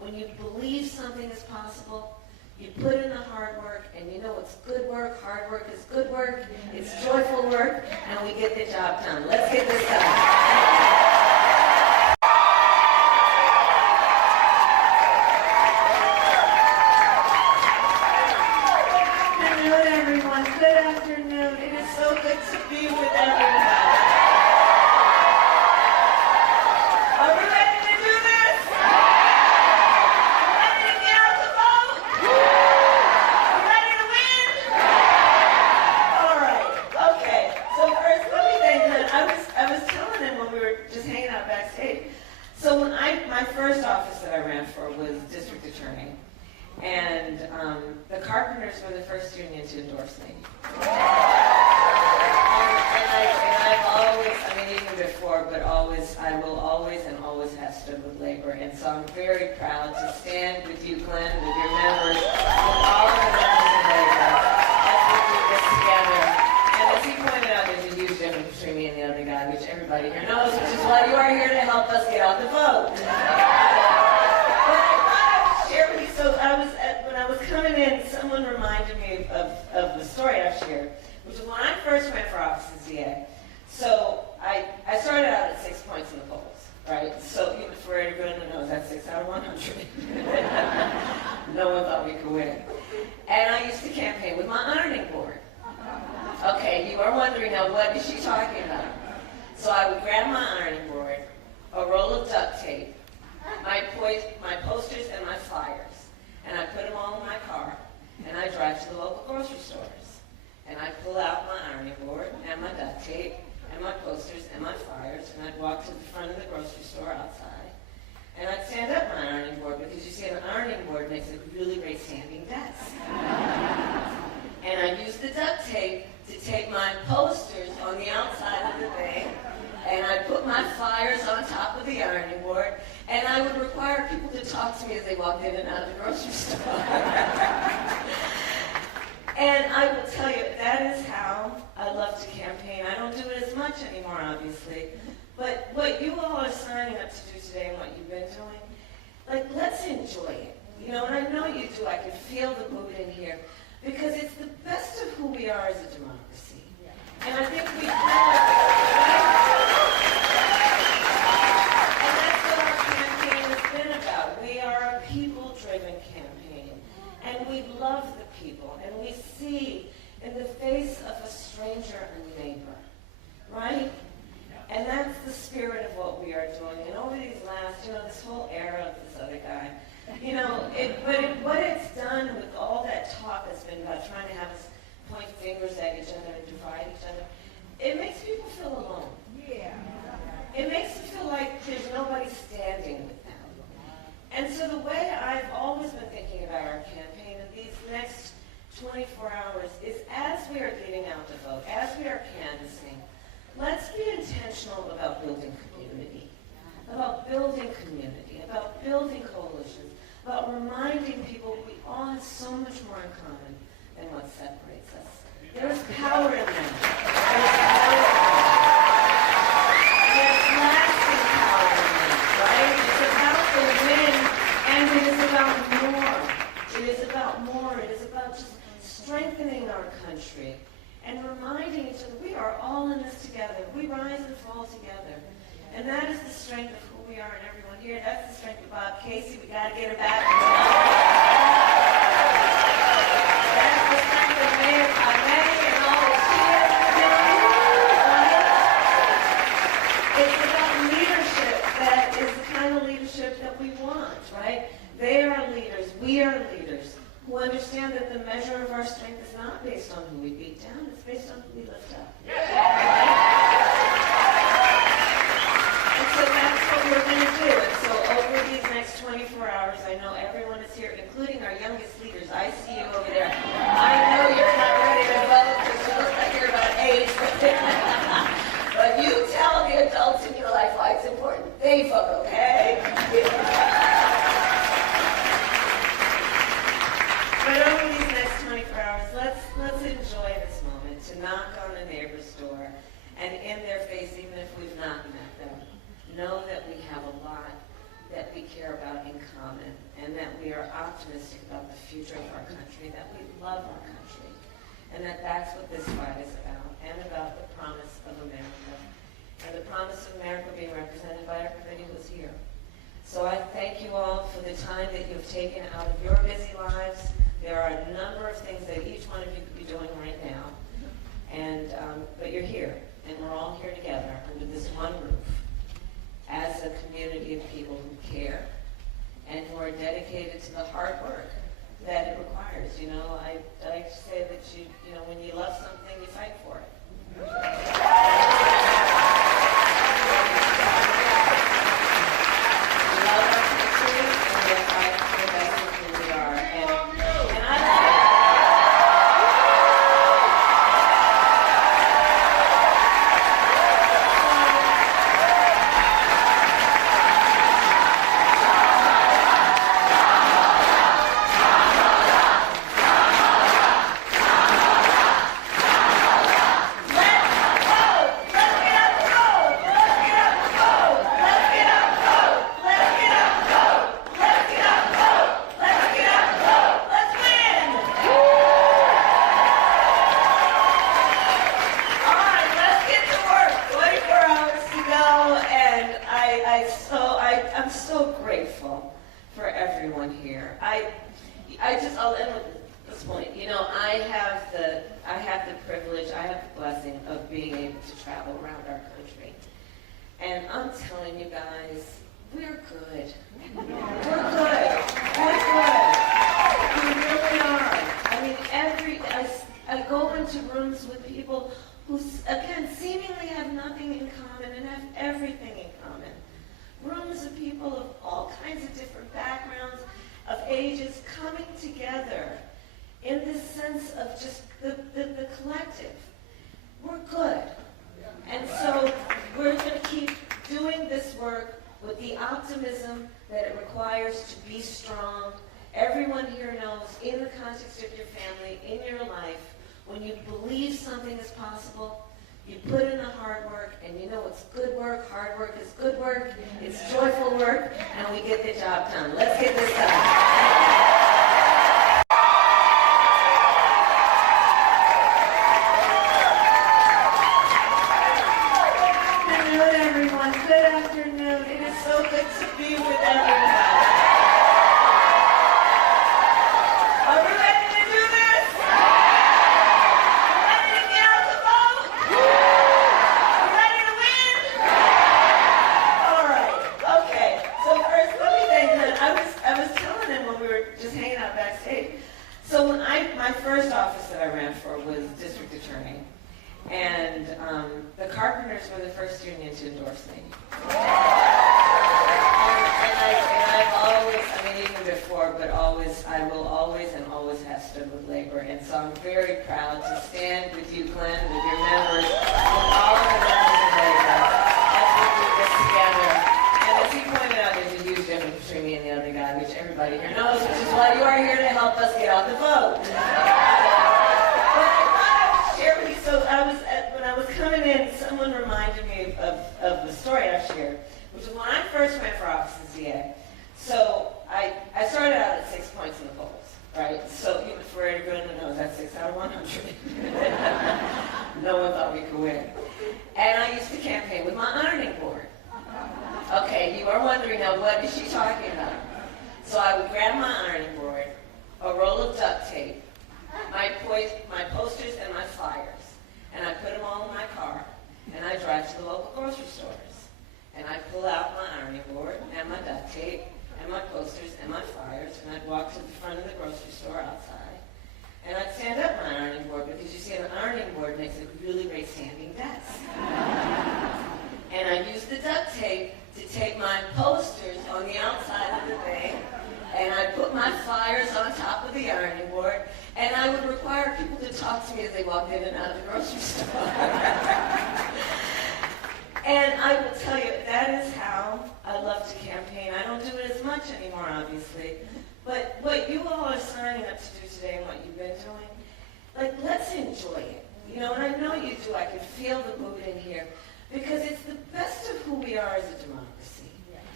when you believe something is possible, you put in the hard work, and you know it's good work, hard work is good work, it's joyful work, and we get the job done. Let's get this done. Good afternoon. It is so good to be with everybody. Are we ready to do this? Ready to get out the vote? Ready to win? All right. Okay. So first, let me thank them. I was telling them when we were just hanging out backstage. So when my first office that I ran for was district attorney. And the carpenters were the first union to endorse me. And I've always, I mean even before, but always, I will always and always have stood with labor. And so I'm very proud to stand with you, Glenn, with your members, with all of the members of labor, as we do this together. And as he pointed out, there's a huge difference between me and the other guy, which everybody here knows, which is why you are here to help us get out the vote. So when I was coming in, someone reminded me of the story I've shared, which was when I first ran for office as DA. So I started out at 6 points in the polls, right? So even for everyone who knows, that's 6 out of 100. No one thought we could win. And I used to campaign with my ironing board. Okay, you are wondering now, what is she talking about? So I would grab my ironing board, a roll of duct tape, my posters and my flyers. And I put them all in my car, and I drive to the local grocery stores. And I pull out my ironing board, and my duct tape, and my posters, and my flyers, and I'd walk to the front of the grocery store outside. And I'd stand up my ironing board, because you see an ironing board makes a really great standing desk. And I'd use the duct tape to tape my posters on the outside of the thing, and I'd put my flyers on top of the ironing board, and I would require people to talk to me as they walked in and out of the grocery store. And I will tell you, that is how I love to campaign. I don't do it as much anymore, obviously. But what you all are signing up to do today and what you've been doing, like, let's enjoy it. You know, and I know you do. I can feel the mood in here. Because it's the best of who we are as a democracy. And I think we kind of... We are a people-driven campaign, and we love the people, and we see in the face of a stranger a neighbor, right? And that's the spirit of what we are doing. And over these last, this whole era of this other guy, what it's done with all that talk has been about trying to have us point fingers at each other and divide each other, it makes people feel alone. Yeah. It makes them feel like there's nobody standing with them. And so the way I've always been thinking about our campaign in these next 24 hours is, as we are getting out the vote, as we are canvassing, let's be intentional about building community, about building coalitions, about reminding people we all have so much more in common than what separates us. There is power in that. There's lasting power in that, right? It's about the win, and it is about more. It is about more. It is about just strengthening our country and reminding each other we are all in this together. We rise and fall together. And that is the strength of who we are and everyone here. That's the strength of Bob Casey. We got to get her back. That's the strength of Mayor Kamala and all the cheers. It's about leadership that is the kind of leadership that we want, right? They are leaders. We are leaders who understand that the measure of our strength is not based on who we beat down. It's based on who we lift up. And so that's what we're going to do. And so over these next 24 hours, I know everyone is here, including our youngest leaders. I see you over there. I know you're not ready to vote because you look like you're about 8. But you tell the adults in your life why it's important. They vote, okay? But over these next 24 hours, let's enjoy this moment to knock on a neighbor's door and in their face, even if we've not met them, know that we have a lot that we care about in common, and that we are optimistic about the future of our country, that we love our country, and that's what this fight is about, and about the promise of America, and the promise of America being represented by everybody who's here. So I thank you all for the time that you've taken out of your busy lives. There are a number of things that each one of you could be doing right now, and but you're here, and we're all here together under this one roof as a community of people who care and who are dedicated to the hard work that it requires. You know, I like to say that you know, when you love something, you fight for it. We love our country, and we're fighting for the best of who we are. And I I'm so grateful for everyone here. I'll end with this point. You know, I have the privilege, I have the blessing of being able to travel around our country. And I'm telling you guys, we're good. We're good. We're good. We really are. I mean, I go into rooms with people who, again, seemingly have nothing in common and have everything in common. Rooms of people of all kinds of different backgrounds, of ages, coming together in this sense of just the collective. We're good. And so we're going to keep doing this work with the optimism that it requires to be strong. Everyone here knows, in the context of your family, in your life, when you believe something is possible, you put in the hard work, and you know it's good work. Hard work is good work. It's joyful work, and we get the job done. Let's get this done. Good afternoon. It is so good to be with everyone. Are we ready to do this? Ready to get out the vote? Ready to win? All right. Okay. So first, let me thank him. I was telling him when we were just hanging out backstage. So when my first office that I ran for was district attorney. And the carpenters were the first union to endorse me. And I've always, I mean, even before, but always, I will always and always have stood with labor. And so I'm very proud to stand with you, Glenn, with your members, with all of the members of labor, as we do this together. And as he pointed out, there's a huge difference between me and the other guy, which everybody here knows, which is why you are here to help us get out the vote. So when I was coming in, someone reminded me of the story I've shared, which is when I first ran for office as DA. So I started out at 6 points in the polls, right? So even for everyone who knows, that's 6 out of 100. No one thought we could win. And I used to campaign with my ironing board. Okay, you are wondering now, what is she talking about? So I would grab my ironing board, a roll of duct tape, my posters and my flyers, and I put them all in my car, and I drive to the local grocery stores. And I pull out my ironing board and my duct tape and my posters and my flyers, and I'd walk to the front of the grocery store outside, and I'd stand up my ironing board, because you see an ironing board makes a really great standing desk. And I'd use the duct tape to tape my posters on the outside of the thing, and I'd put my flyers on top of the ironing board, and I would require people to talk to me as they walked in and out of the grocery store. And I will tell you, that is how I love to campaign. I don't do it as much anymore, obviously. But what you all are signing up to do today and what you've been doing, like, let's enjoy it. You know, and I know you do. I can feel the mood in here. Because it's the best of who we are as a democracy.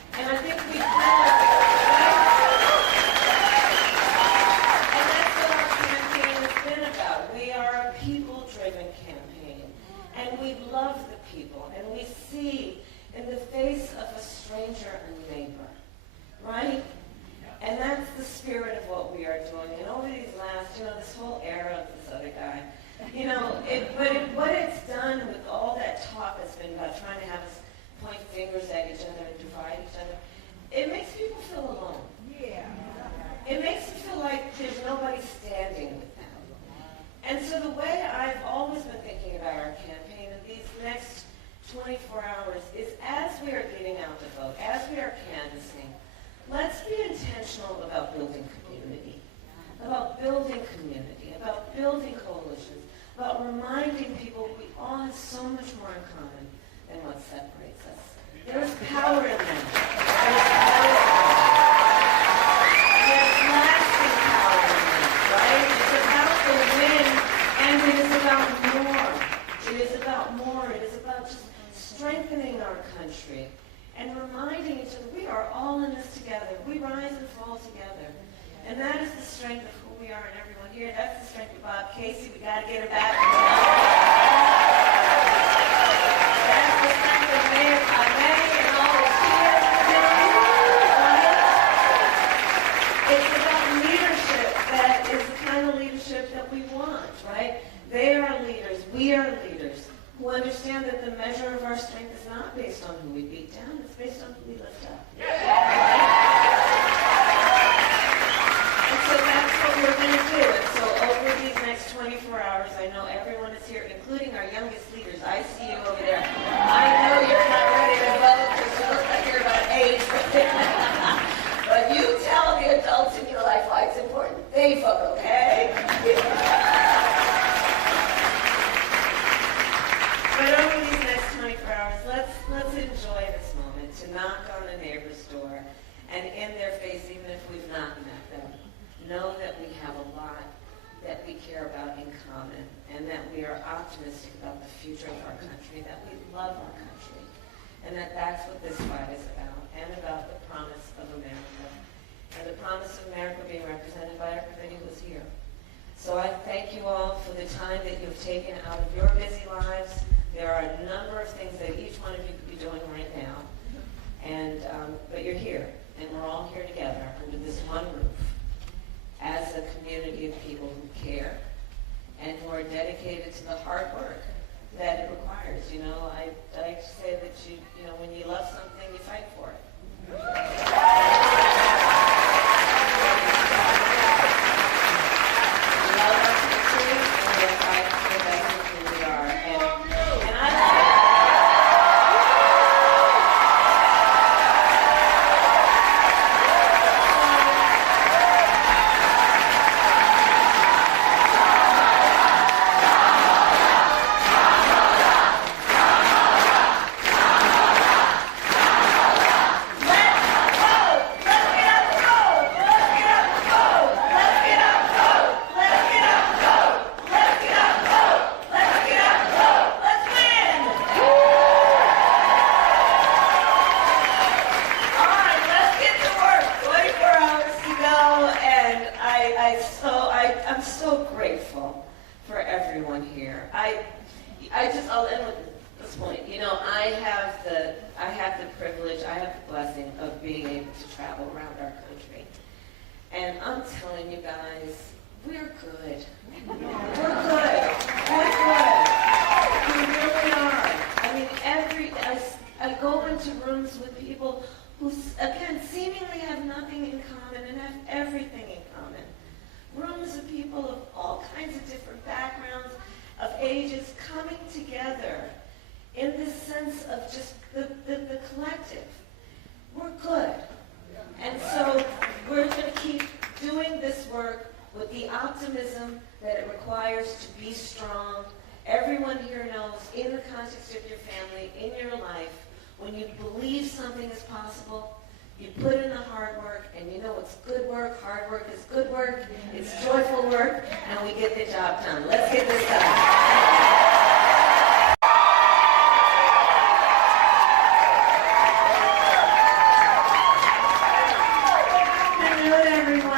And I think we kind of, and that's what our campaign has been about. We are a people-driven campaign, and we love the people, and we see in the face of a stranger a neighbor, right? And that's the spirit of what we are doing. And over these last, this whole era of this other guy, what it's done with all that talk that's been about trying to have us point fingers at each other and divide each other, it makes people feel alone. Yeah. It makes them feel like there's nobody standing with them. And so the way I've always been thinking about our campaign in these next 24 hours is as we are getting out to vote, as we are canvassing, let's be intentional about building community, about building coalitions, about reminding people we all have so much more in common than what separates us. There's power in that. There's lasting power in that, right? It's about the win, and it is about more. It is about more. It is about just strengthening our country and reminding each other we are all in this together. We rise and fall together. And that is the strength of who we are and everyone here. That's the strength of Bob Casey. We got to get her back. That's the strength of Mayor May and all the kids. It's about leadership that is the kind of leadership that we want, right? They are leaders. We are leaders who understand that the measure of our strength is not based on who we beat down. It's based on who we lift up. And so that's what we're going to do. And so over these next 24 hours, I know everyone is here, including our youngest leaders. I see you over there. I know you're not ready to vote because you look like you're about 8. But you tell the adults in your life why it's important. They vote, okay? But over these next 24 hours, let's enjoy this moment to knock on a neighbor's door and in their face, even if we've not met them, know that we have a lot that we care about in common and that we are optimistic about the future of our country, that we love our country, and that that's what this fight is about, and about the promise of America, and the promise of America being represented by everybody who's here. So I thank you all for the time that you've taken out of your busy lives. There are a number of things that each one of you could be doing right now, and but you're here, and we're all here together under this one roof as a community of people who care and who are dedicated to the hard work that it requires. I like to say that when you love something, you fight for it. I'm so grateful for everyone here. I'll end with this point. I have the privilege, I have the blessing of being able to travel around our country. And I'm telling you guys, we're good. We're good. We're good. We really are. I mean, I go into rooms with people who, again, seemingly have nothing in common and have everything in common. Rooms of people of all kinds of different backgrounds, of ages, coming together in this sense of just the collective. We're good. And so we're going to keep doing this work with the optimism that it requires to be strong. Everyone here knows, in the context of your family, in your life, when you believe something is possible, you put in the hard work, and you know it's good work. Hard work is good work. It's joyful work, and we get the job done. Let's get this done.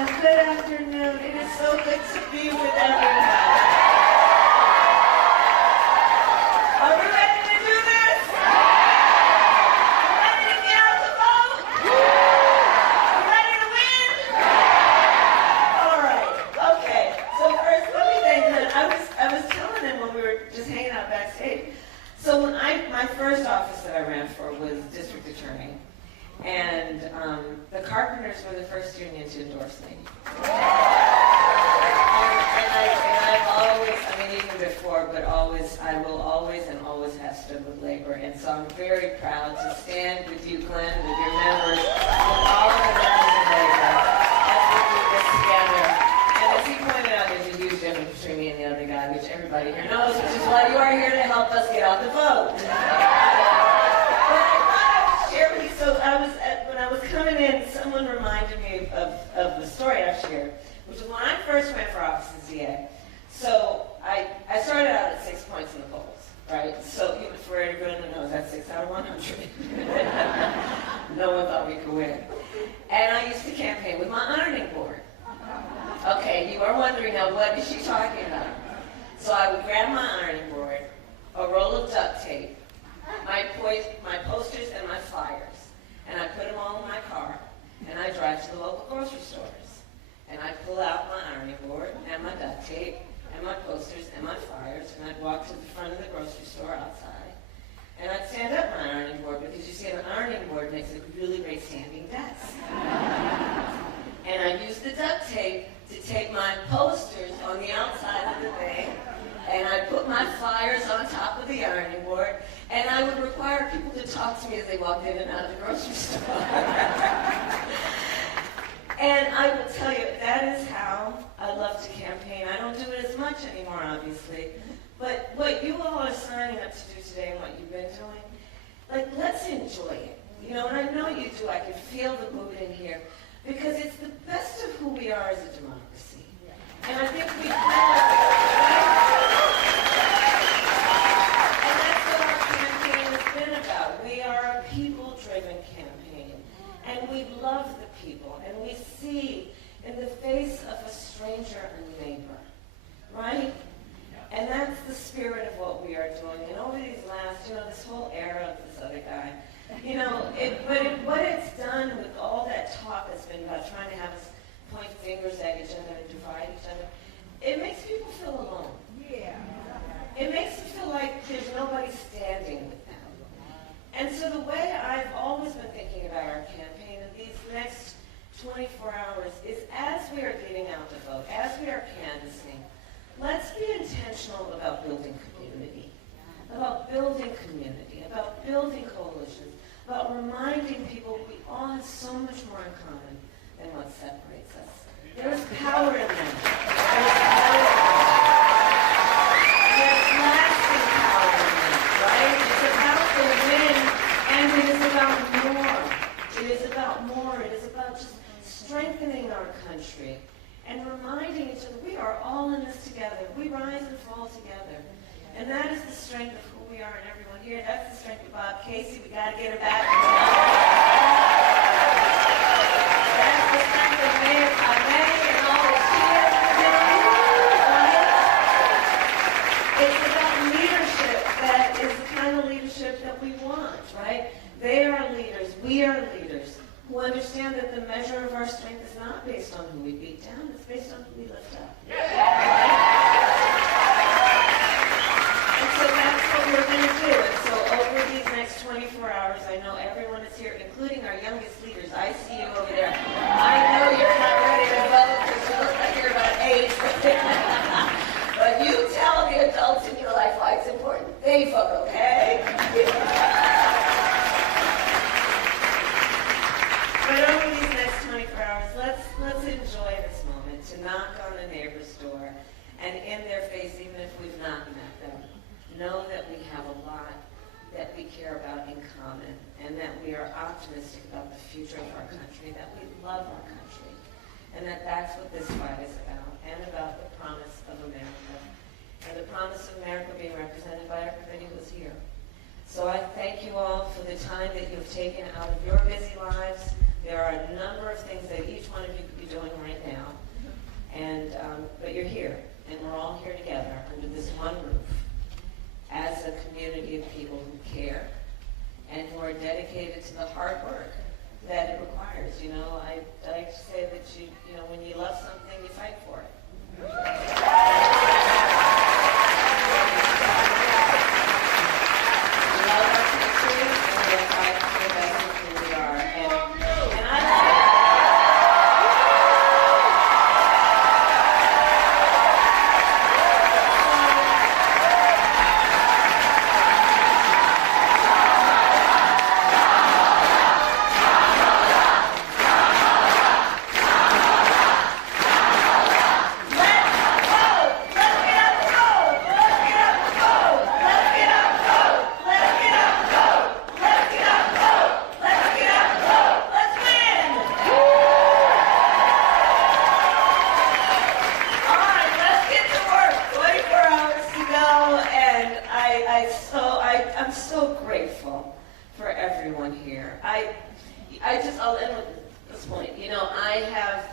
everyone. Good afternoon. It is so good to be with everyone. Are we ready to do this? Ready to get out the vote? Ready to win? All right. Okay. So first, let me thank them. I was telling them when we were just hanging out backstage. So when my first office that I ran for was district attorney. And the carpenters were the first union to endorse me. And I've always, I mean, even before, but always, I will always and always have stood with labor. And so I'm very proud to stand with you, Glenn, with your members, with all of the members of labor, as we do this together. And as he pointed out, there's a huge difference between me and the other guy, which everybody here knows, which is why you are here to help us get out the vote. So when I was coming in, someone reminded me of the story I've shared, which is when I first ran for office as DA. So I started out at 6 points in the polls, right? So even for everyone who knows, that's 6 out of 100. No one thought we could win. And I used to campaign with my ironing board. Okay, you are wondering now, what is she talking about? So I would grab my ironing board, a roll of duct tape, my posters and my flyers, and I put them all in my car, and I drive to the local grocery stores. And I pull out my ironing board and my duct tape and my posters and my flyers, and I'd walk to the front of the grocery store outside, and I'd stand up my ironing board, because you see an ironing board makes a really great standing desk. And I used the duct tape to tape my posters on the outside of the thing, and I put my flyers on top of the ironing board, and I would require people to talk to me as they walked in and out of the grocery store. And I will tell you, that is how I love to campaign. I don't do it as much anymore, obviously. But what you all are signing up to do today and what you've been doing, like, let's enjoy it. You know, and I know you do. I can feel the mood in here. Because it's the best of who we are as a democracy. And I think we kind of... And that's what our campaign has been about. We are a people-driven campaign. And we love the people. And we see in the face of a stranger a neighbor. Right? And that's the spirit of what we are doing. And over these last, this whole era of this other guy, what it's done with all that talk that's been about trying to have us point fingers at each other and divide each other, it makes people feel alone. Yeah. It makes them feel like there's nobody standing with them. And so the way I've always been thinking about our campaign in these next 24 hours is, as we are getting out the vote, as we are canvassing, let's be intentional about building community, about building coalitions, about reminding people we all have so much more in common than what separates us. There's power in that. There's lasting power in that, right? It's about the win, and it is about more. It is about more. It is about just strengthening our country and reminding each other we are all in this together. We rise and fall together. And that is the strength of who we are and everyone here. That's the strength of Bob Casey. We got to get her back. That's the strength of Mayor Kamala and all the kids. It's about leadership that is the kind of leadership that we want, right? They are leaders. We are leaders who understand that the measure of our strength is not based on who we beat down. It's based on who we lift up. So that's what we're going to do. And so over these next 24 hours, I know everyone is here, including our youngest leaders. I see you over there. I know you're not ready to vote because you look like you're about 8. But you tell the adults in your life why it's important they vote, okay? But over these next 24 hours, let's enjoy this moment to knock on a neighbor's door and in their face, even if we've not met them, know that we have a lot that we care about in common, and that we are optimistic about the future of our country, that we love our country, and that's what this fight is about, and about the promise of America, and the promise of America being represented by everybody who is here. So I thank you all for the time that you've taken out of your busy lives. There are a number of things that each one of you could be doing right now.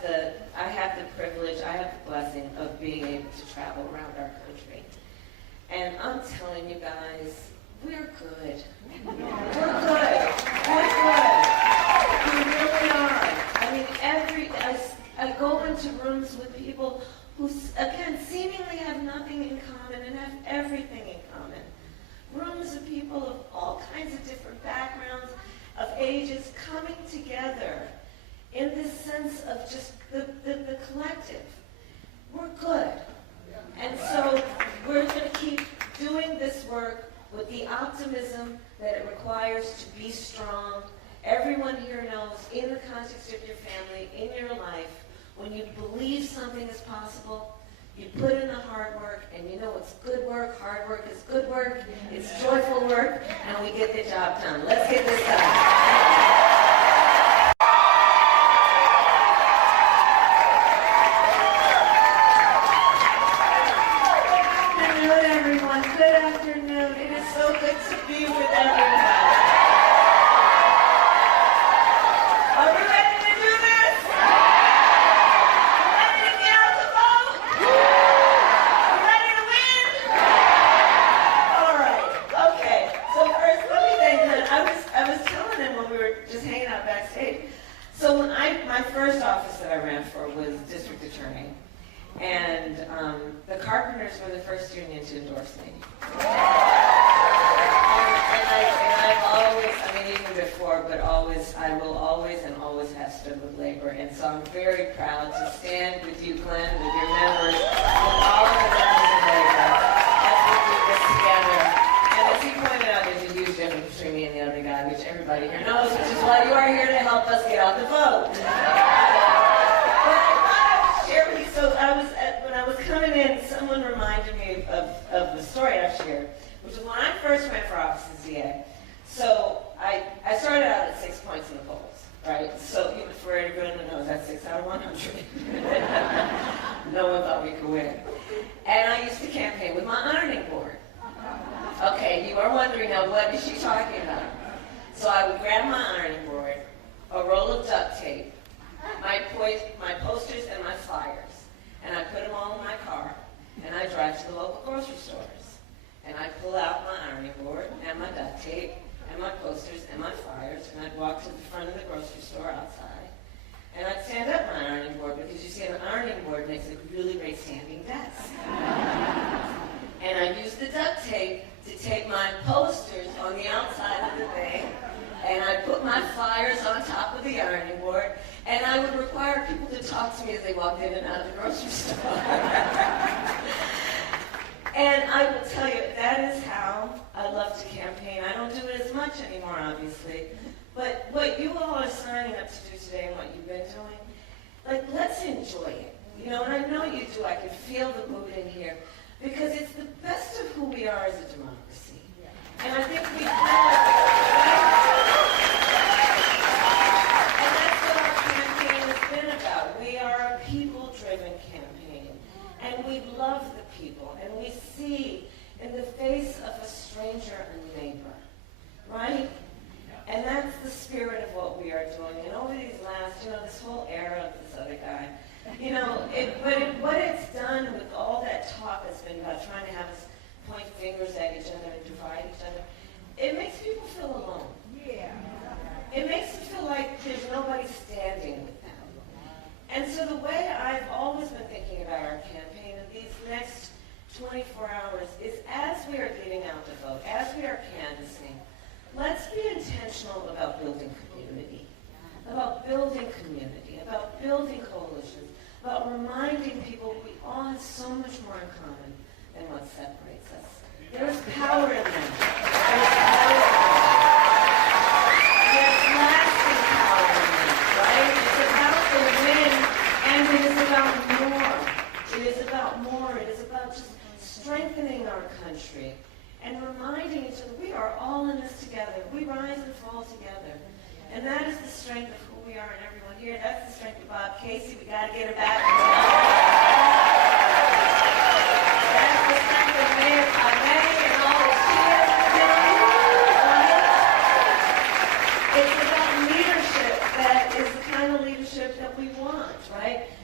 the privilege, I have the blessing of being able to travel around our country. And I'm telling you guys, we're good. We're good. We're good. We really are. I mean, I go into rooms with people who, again, seemingly have nothing in common and have everything in common. Rooms of people of all kinds of different backgrounds, of ages, coming together in this sense of just the collective. We're good. And so we're going to keep doing this work with the optimism that it requires to be strong. Everyone here knows, in the context of your family, in your life, when you believe something is possible, you put in the hard work, and you know it's good work. Hard work is good work. It's joyful work, and we get the job done. Let's get this done. Good afternoon. It is so good to be with everyone. Are we ready to do this? Ready to get out the vote? Ready to win? All right. Okay. So first, let me thank him. I was telling him when we were just hanging out backstage. So when my first office that I ran for was district attorney. And the carpenters were the first union to endorse me. And I've always, I mean, even before, but always, I will always and always have stood with labor. And so I'm very proud to stand with you, Glenn, with your members, with all of the members of labor, as we do this together. And as he pointed out, there's a huge difference between me and the other guy, which everybody here knows, which is why you are here to help us get out the vote. So when I was coming in, someone reminded me of the story I've shared, which was when I first ran for office as DA. So I started out at 6 points in the polls, right? So even for everyone who knows, that's 6 out of 100. No one thought we could win. And I used to campaign with my ironing board. Okay, you are wondering now, what is she talking about? So I would grab my ironing board, a roll of duct tape, my posters and my flyers. And I put them all in my car, and I drive to the local grocery stores. And I pull out my ironing board and my duct tape and my posters and my flyers, and I'd walk to the front of the grocery store outside. And I'd stand up my ironing board, because you see an ironing board makes a really great standing desk. And I'd use the duct tape to tape my posters on the outside of the thing, and I'd put my flyers on top of the ironing board, and I would require people to talk to me as they walked in and out of the grocery store. And I will tell you, that is how I love to campaign. I don't do it as much anymore, obviously. But what you all are signing up to do today and what you've been doing, like, let's enjoy it. You know, and I know you do. I can feel the mood in here. Because it's the best of who we are as a democracy. And I think we and that's what our campaign has been about. We are a people-driven campaign. And we love the people. And we see in the face of a stranger a neighbor. Right? And that's the spirit of what we are doing. And over these last, this whole era of this other guy, what it's done with all that talk that's been about trying to have us point fingers at each other and divide each other, it makes people feel alone. Yeah. It makes them feel like there's nobody standing with them. And so the way I've always been thinking about our campaign in these next 24 hours is, as we are getting out the vote, as we are canvassing, let's be intentional about building community, about building coalitions, about reminding people we all have so much more in common than what separates us. There's power in them. There's lasting power in them, right? It's about the win, and it is about more. It is about more. It is about just strengthening our country and reminding each other we are all in this together. We rise and fall together. And that is the strength of who we are and everyone here. That's the strength of Bob Casey. We got to get her back. That's the strength of Mayor Kamala and all the kids. It's about leadership that is the kind of leadership that we want, right?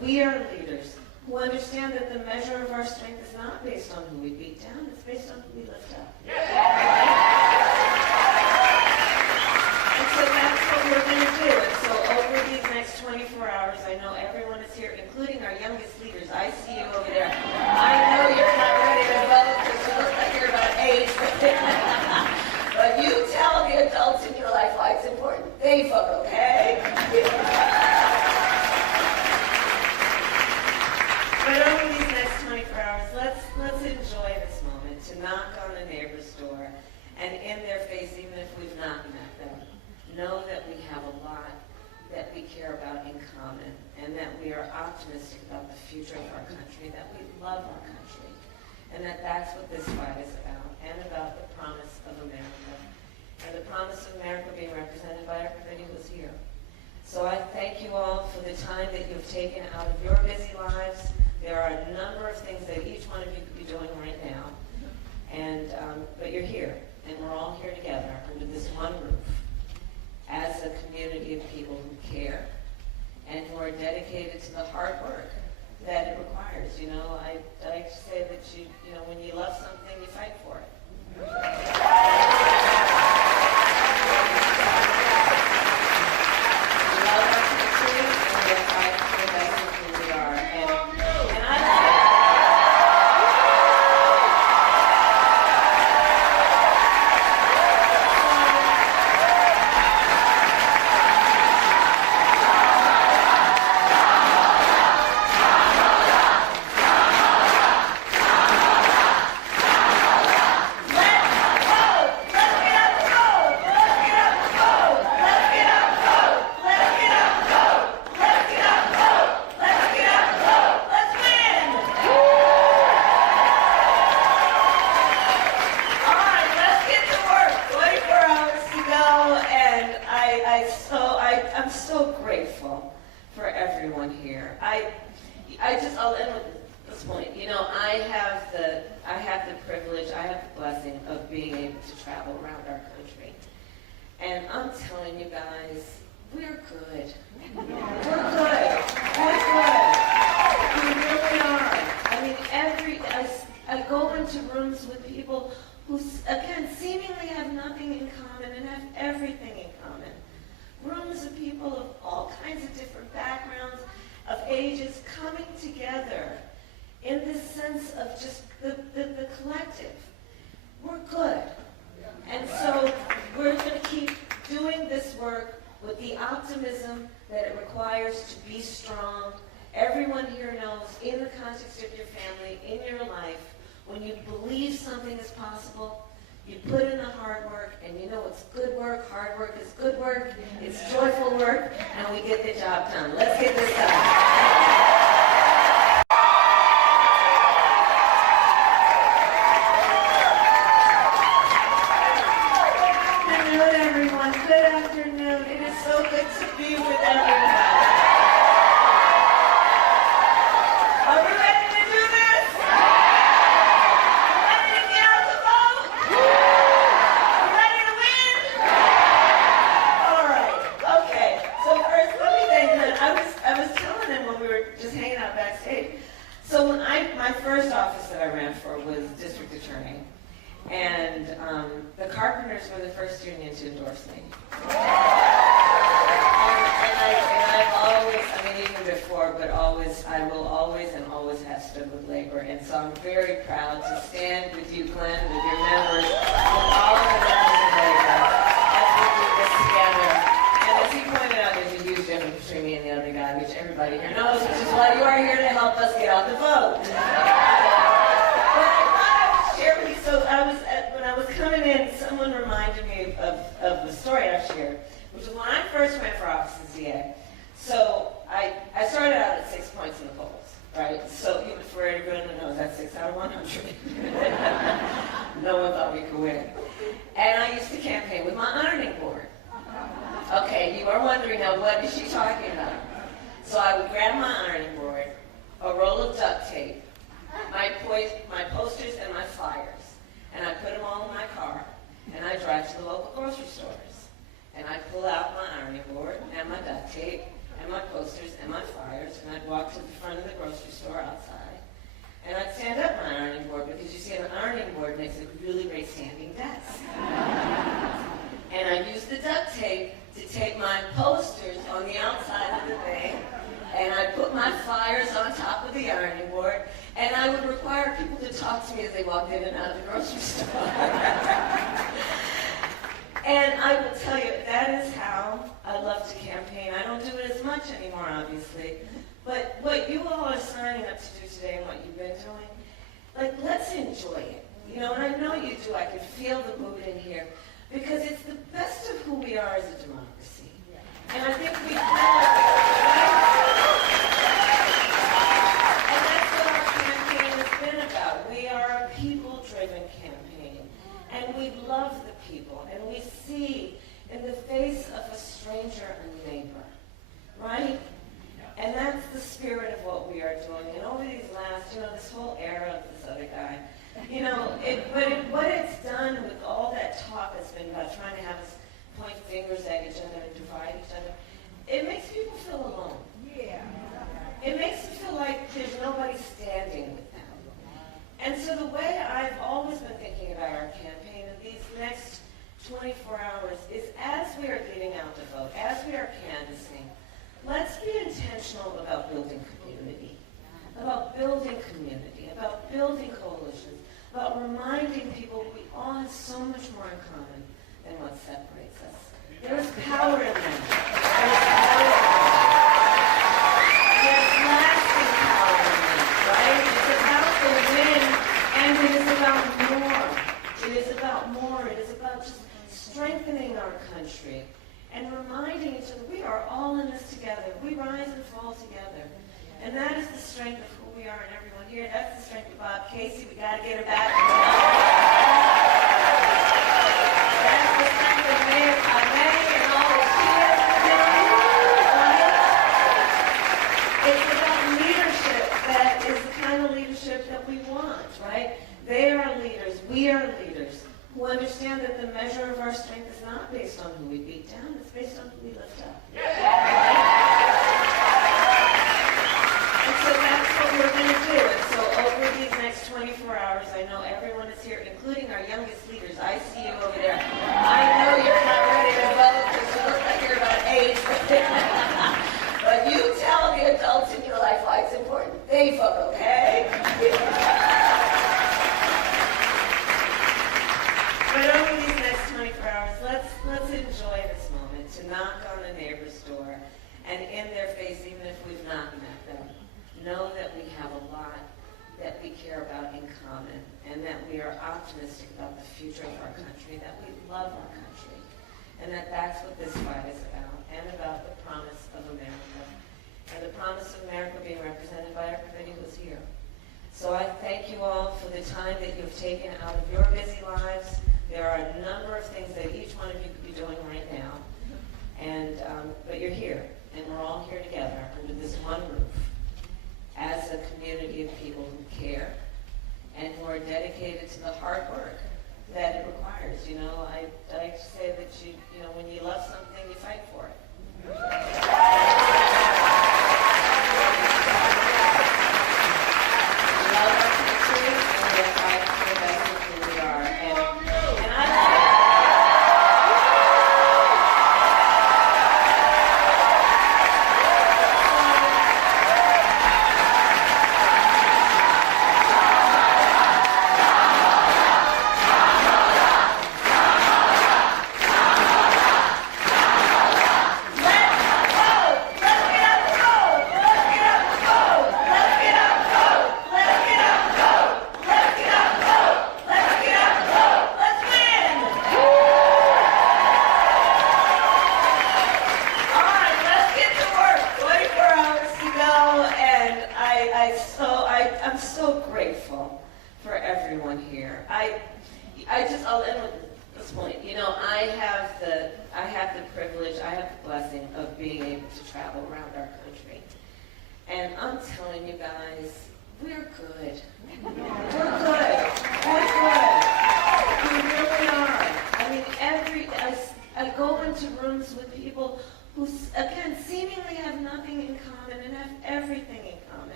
we are leaders who understand that the measure of our strength is not based on who we beat down, it's based on who we lift up. And so that's what we're going to do. And so over these next 24 hours, I know everyone is here, including our youngest leaders. I see you over there. I know you're not ready to vote because you look like you're about 8. But you tell the adults in your life why it's important. They vote, okay? But over these next 24 hours, let's enjoy this moment to knock on a neighbor's door and in their face, even if we've not met them, know that we have a lot that we care about in common and that we are optimistic about the future of our country, that we love our country, and that that's what this fight is about, and about the promise of America, and the promise of America being represented by everybody who's here. So I thank you all for the time that you've taken out of your busy lives. There are a number of things that each one of you could be doing right now, but you're here, and we're all here together under this one roof as a community of people who care and who are dedicated to the hard work that it requires. You know, I like to say that when you love something, you fight for it. We love our country, and we fight for the best of who we are. And I I'll end with this point. You know, I have the privilege, I have the blessing of being able to travel around our country. And I'm telling you guys, we're good. We're good. We're good. We really are. I mean, I go into rooms with people who, again, seemingly have nothing in common and have everything in common. Rooms of people of all kinds of different backgrounds, of ages, coming together in this sense of just the collective. We're good. And so we're going to keep doing this work with the optimism that it requires to be strong. Everyone here knows, in the context of your family, in your life, when you believe something is possible, you put in the hard work, and you know it's good work. Hard work is good work. It's joyful work, and we get the job done. Let's get this done. Good afternoon. It is so good to be with everyone. Are we ready to do this? Ready to get out the vote? Ready to win? All right. Okay. So first, let me thank him. I was telling him when we were just hanging out backstage. So when my first office that I ran for was district attorney. And the Carpenters were the first union to endorse me. And I've always, I mean, even before, but always, I will always and always have stood with labor. And so I'm very proud to stand with you, Glenn, with your members, with all of the members of labor, as we do this together. And as he pointed out, there's a huge difference between me and the other guy, which everybody here knows, which is why you are here to help us get out the vote. So when I was coming in, someone reminded me of the story I shared, which was when I first ran for office as DA. So I started out at 6 points in the polls, right? So even for everyone who knows, that's 6 out of 100. No one thought we could win. And I used to campaign with my ironing board. Okay, you are wondering now, what is she talking about? So I would grab my ironing board, a roll of duct tape, my posters and my flyers. And I put them all in my car, and I drive to the local grocery stores. And I pull out my ironing board, and my duct tape, and my posters, and my flyers, and I'd walk walk to the front of the grocery store outside, and I'd stand up my ironing board, because you see an ironing board makes a really great standing desk. And I'd use the duct tape to tape my posters on the outside of the thing, and I'd put my flyers on top of the ironing board, and I would require people to talk to me as they walked in and out of the grocery store. And I will tell you, that is how I love to campaign. I don't do it as much anymore, obviously. But what you all are signing up to do today and what you've been doing, like, let's enjoy it. You know, and I know you do. I can feel the mood in here. Because it's the best of who we are as a democracy. And I think we can. And that's what our campaign has been about. We are a people-driven campaign. And we love the people. And we see in the face of a stranger a neighbor. Right? And that's the spirit of what we are doing. And over these last, this whole era of this other guy, what it's done with all that talk that's been about trying to have us point fingers at each other and divide each other, it makes people feel alone. Yeah. It makes them feel like there's nobody standing with them. And so the way I've always been thinking about our campaign in these next 24 hours is, as we are getting out to vote, as we are canvassing, let's be intentional about building community, about building coalitions, about reminding people we all have so much more in common than what separates us. There's power in them. There's lasting power in them, right? It's about the win, and it is about more. It is about more. It is about just strengthening our country and reminding each other we are all in this together. We rise and fall together. And that is the strength of who we are and everyone here. That's the strength of Bob Casey. We got to get her back. That's the strength of Mayor Kamala and all the kids. It's about leadership that is the kind of leadership that we want, right? They are leaders. We are leaders who understand that the measure of our strength is not based on who we beat down. It's based on who we lift up. So that's what we're going to do. And so over these next 24 hours, I know everyone is here, including our youngest leaders. I see you over there. I know you're not ready to vote because you look like you're about 8. But you tell the adults in your life why it's important. They vote, okay? But over these next 24 hours, let's enjoy this moment to knock on a neighbor's door and in their face, even if we've not met them, know that we have a lot that we care about in common, and that we are optimistic about the future of our country, that we love our country, and that's what this fight is about, and about the promise of America, and the promise of America being represented by everybody who's here. So I thank you all for the time that you've taken out of your busy lives. There are a number of things that each one of you could be doing right now, but you're here, and we're all here together under this one roof, as a community of people who care and who are dedicated to the hard work that it requires. I like to say that when you love something, you fight for it. We love our country, and we are fighting for the best of who we are. And I I'm so grateful for everyone here. I'll end with this point. I have the privilege, I have the blessing of being able to travel around our country. And I'm telling you guys, we're good. We're good. We're good. We really are. I mean, I go into rooms with people who, again, seemingly have nothing in common and have everything in common.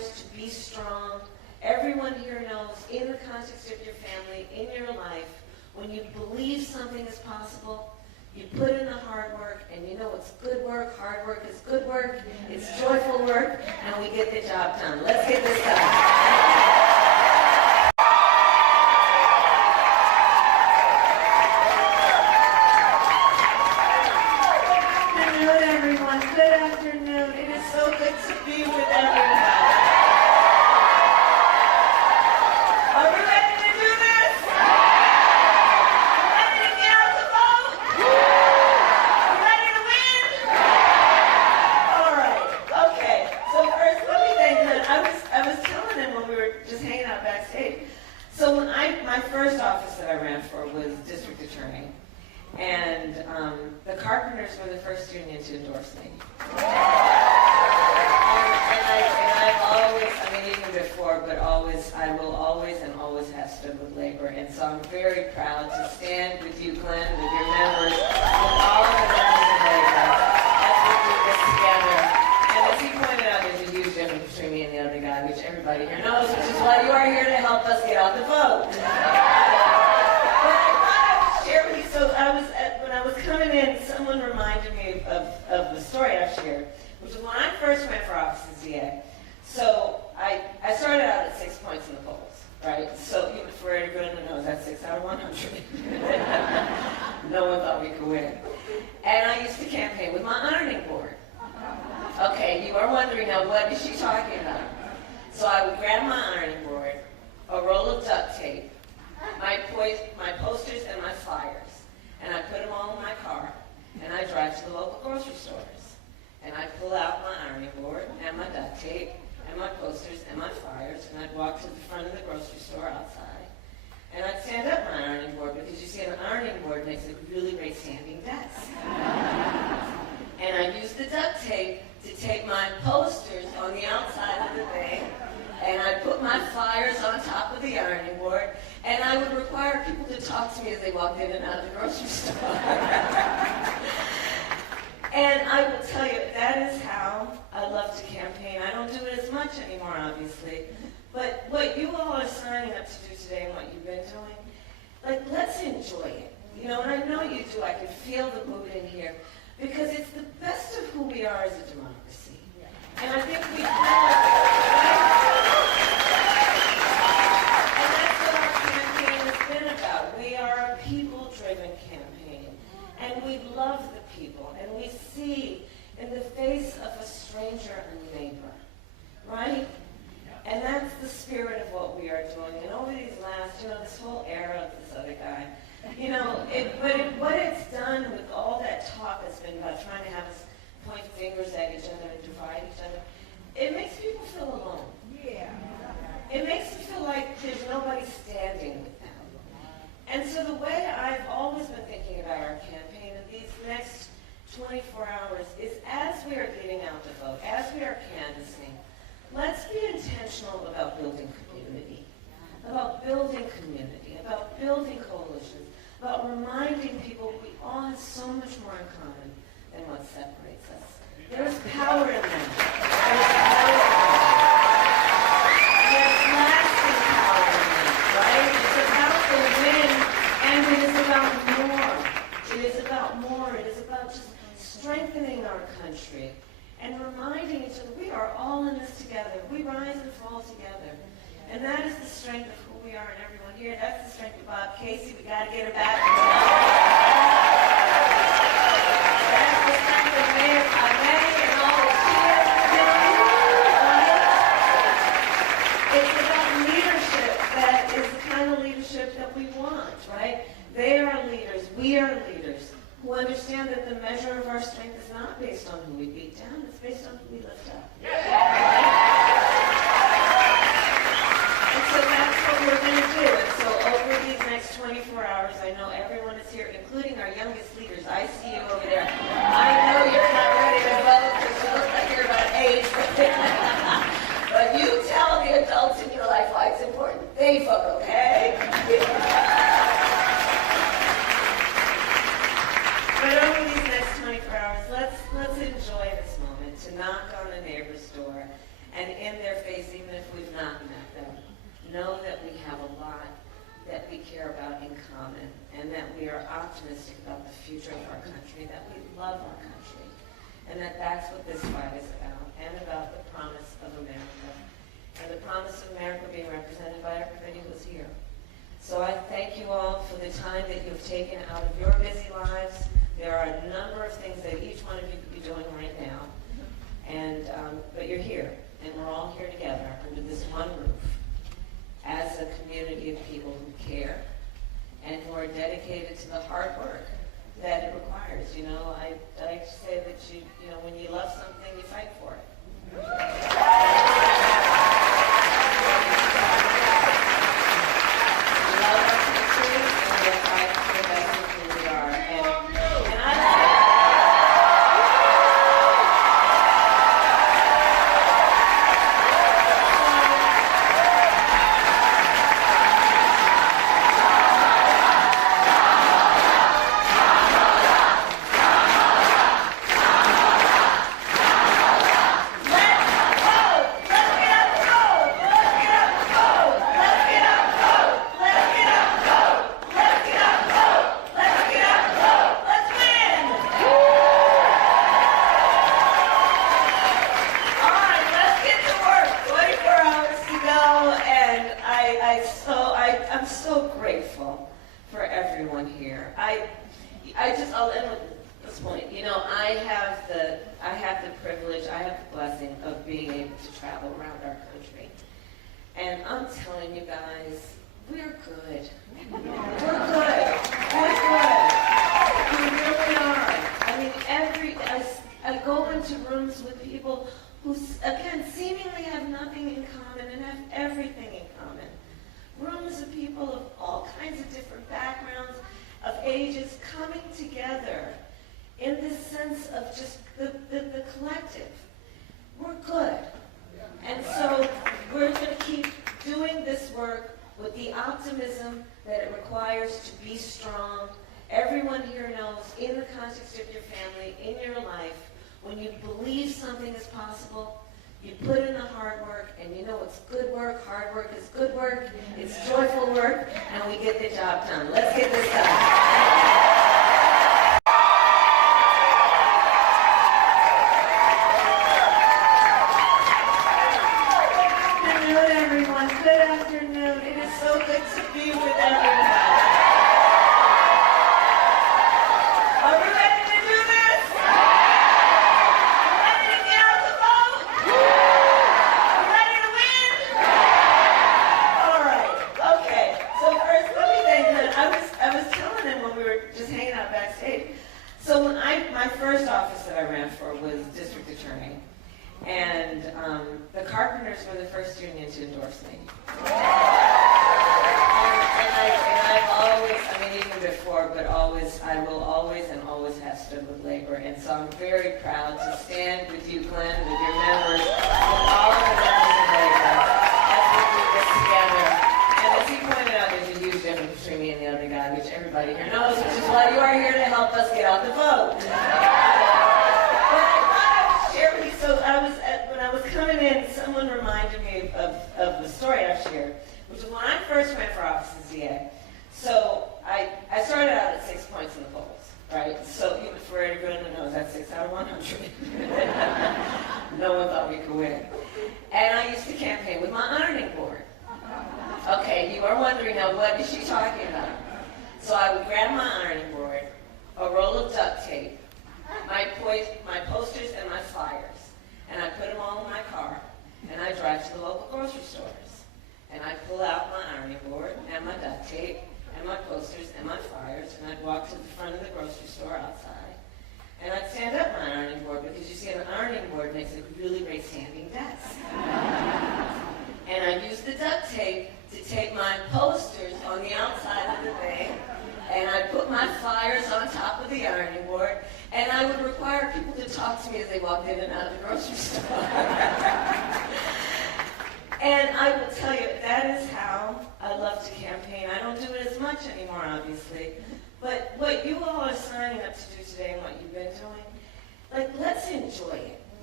courage to be strong. Everyone here knows, in the context of your family, in your life, when you believe something is possible, you put in the hard work, and you know it's good work. Hard work is good work. It's joyful work, and we get the job done. Let's get this done. Good afternoon. It is so good to be with everyone. Are we ready to do this? Ready to get out the vote? Ready to win? All right. Okay. So first, let me thank them. I was telling them when we were just hanging out backstage. So when my first office that I ran for was district attorney. And the Carpenters were the first union to endorse me. And I've always, even before, but always, I will always and always have stood with labor. And so I'm very proud to stand with you, Glenn, with your members, with all of the members of labor, as we do this together. And as he pointed out, there's a huge difference between me and the other guy, which everybody here knows, which is why you are here to help us get out the vote. So when I was coming in, someone reminded me of the story I shared, which was when I first ran for office as DA. So I started out at 6 points in the polls, right? So for everyone who knows, that's 6 out of 100. No one thought we could win. And I used to campaign with my ironing board. Okay, you are wondering now, what is she talking about? So I would grab my ironing board, a roll of duct tape, my posters and my flyers. And I put them all in my car, and I drive to the local grocery stores. And I pull out my ironing board, and my duct tape, and my posters, and my flyers, and I'd walk to the front of the grocery store outside. And I'd stand up my ironing board, because you see an ironing board makes a really great standing desk. And I'd use the duct tape to tape my posters on the outside of the thing, and I'd put my flyers on top of the ironing board, and I would require people to talk to me as they walked in and out of the grocery store. And I will tell you, that is how I love to campaign. I don't do it as much anymore, obviously. But what you all are signing up to do today and what you've been doing, let's enjoy it. And I know you do. I can feel the mood in here. Because it's the best of who we are as a democracy. And I think we are a people-driven campaign, and we love the people, and we see in the face of a stranger a neighbor, right? And that's the spirit of what we are doing. And over these last, this whole era of this other guy, what it's done with all that talk has been about trying to have us point fingers at each other and divide each other, it makes people feel alone. Yeah. It makes them feel like there's nobody standing with them. And so the way I've always been thinking about our campaign in these next 24 hours is, as we are getting out the vote, as we are canvassing, let's be intentional about building community, about building coalitions, about reminding people we all have so much more in common than what separates us. There is power in them. There's lasting power in them, right? It's about the win, and it is about more. It is about more. It is about just strengthening our country and reminding each other we are all in this together. We rise and fall together. And that is the strength of who we are and everyone here. That's the strength of Bob Casey. We got to get her back. That's the strength of Mayor Kamala and all the cheers. It's about leadership that is the kind of leadership that we want, right? They are leaders. We are leaders who understand that the measure of our strength is not based on who we beat down. It's based on who we lift up. So that's what we're going to do. And so over these next 24 hours, I know everyone is here, including our youngest leaders. I see you over there. I know you're not ready to vote because you look like you're about 8. But you tell the adults in your life why it's important. They vote, okay? But over these next 24 hours, let's enjoy this moment to knock on a neighbor's door and in their face, even if we've not met them, know that we have a lot that we care about in common, and that we are optimistic about the future of our country, that we love our country, and that that's what this fight is about, and about the promise of America, and the promise of America being represented by everybody who's here. So I thank you all for the time that you've taken out of your busy lives. There are a number of things that each one of you could be doing right now, and but you're here, and we're all here together under this one roof as a community of people who care and who are dedicated to the hard work that it requires. You know, I like to say that you know, when you love something, you fight for it. I'm so grateful for everyone here. I'll end with this point. You know, I have the privilege, I have the blessing of being able to travel around our country. And I'm telling you guys, we're good. We're good. We're good. We really are. I mean, I go into rooms with people who, again, seemingly have nothing in common and have everything in common. Rooms of people of all kinds of different backgrounds, of ages, coming together in this sense of just the collective. We're good. And so we're going to keep doing this work with the optimism that it requires to be strong. Everyone here knows, in the context of your family, in your life, when you believe something is possible, you put in the hard work, and you know it's good work. Hard work is good work. It's joyful work, and we get the job done. Let's get this done. Good afternoon, everyone. Good afternoon. It is so good to be with everyone. Are we ready to do this? Ready to get out the vote? Ready to win? All right. Okay. So first, let me thank them. I was telling them when we were just hanging out backstage. So when my first office that I ran for was district attorney. And the carpenters were the first union to endorse me. And I've always, I mean, even before, but always, I will always and always have stood with labor. And so I'm very proud to stand with you, Glenn, with your members, with all of the members of labor, as we do this together. And as he pointed out, there's a huge difference between me and the other guy, which everybody here knows, which is why you are here to help us get out the vote. So when I was coming in, someone reminded me of the story I've shared, which was when I first ran for office as DA. So I started out at 6 points in the polls, right? So even for everyone who knows, that's 6 out of 100. No one thought we could win. And I used to campaign with my ironing board. Okay, you are wondering now, what is she talking about? So I would grab my ironing board, a roll of duct tape, my posters and my flyers, and I put them all in my car, and I drive to the local grocery stores, and I pull out my ironing board and my duct tape and my posters and my flyers, and I'd walk to the front of the grocery store outside, and I'd stand up my ironing board, because you see, an ironing board makes a really great standing desk. And I'd use the duct tape to tape my posters on the outside of the thing, and I'd put my flyers on top of the ironing board, and I would require people to talk to me as they walked in and out of the grocery store. And I will tell you, that is how I love to campaign. I don't do it as much anymore, obviously. But what you all are signing up to do today and what you've been doing, like, let's enjoy it.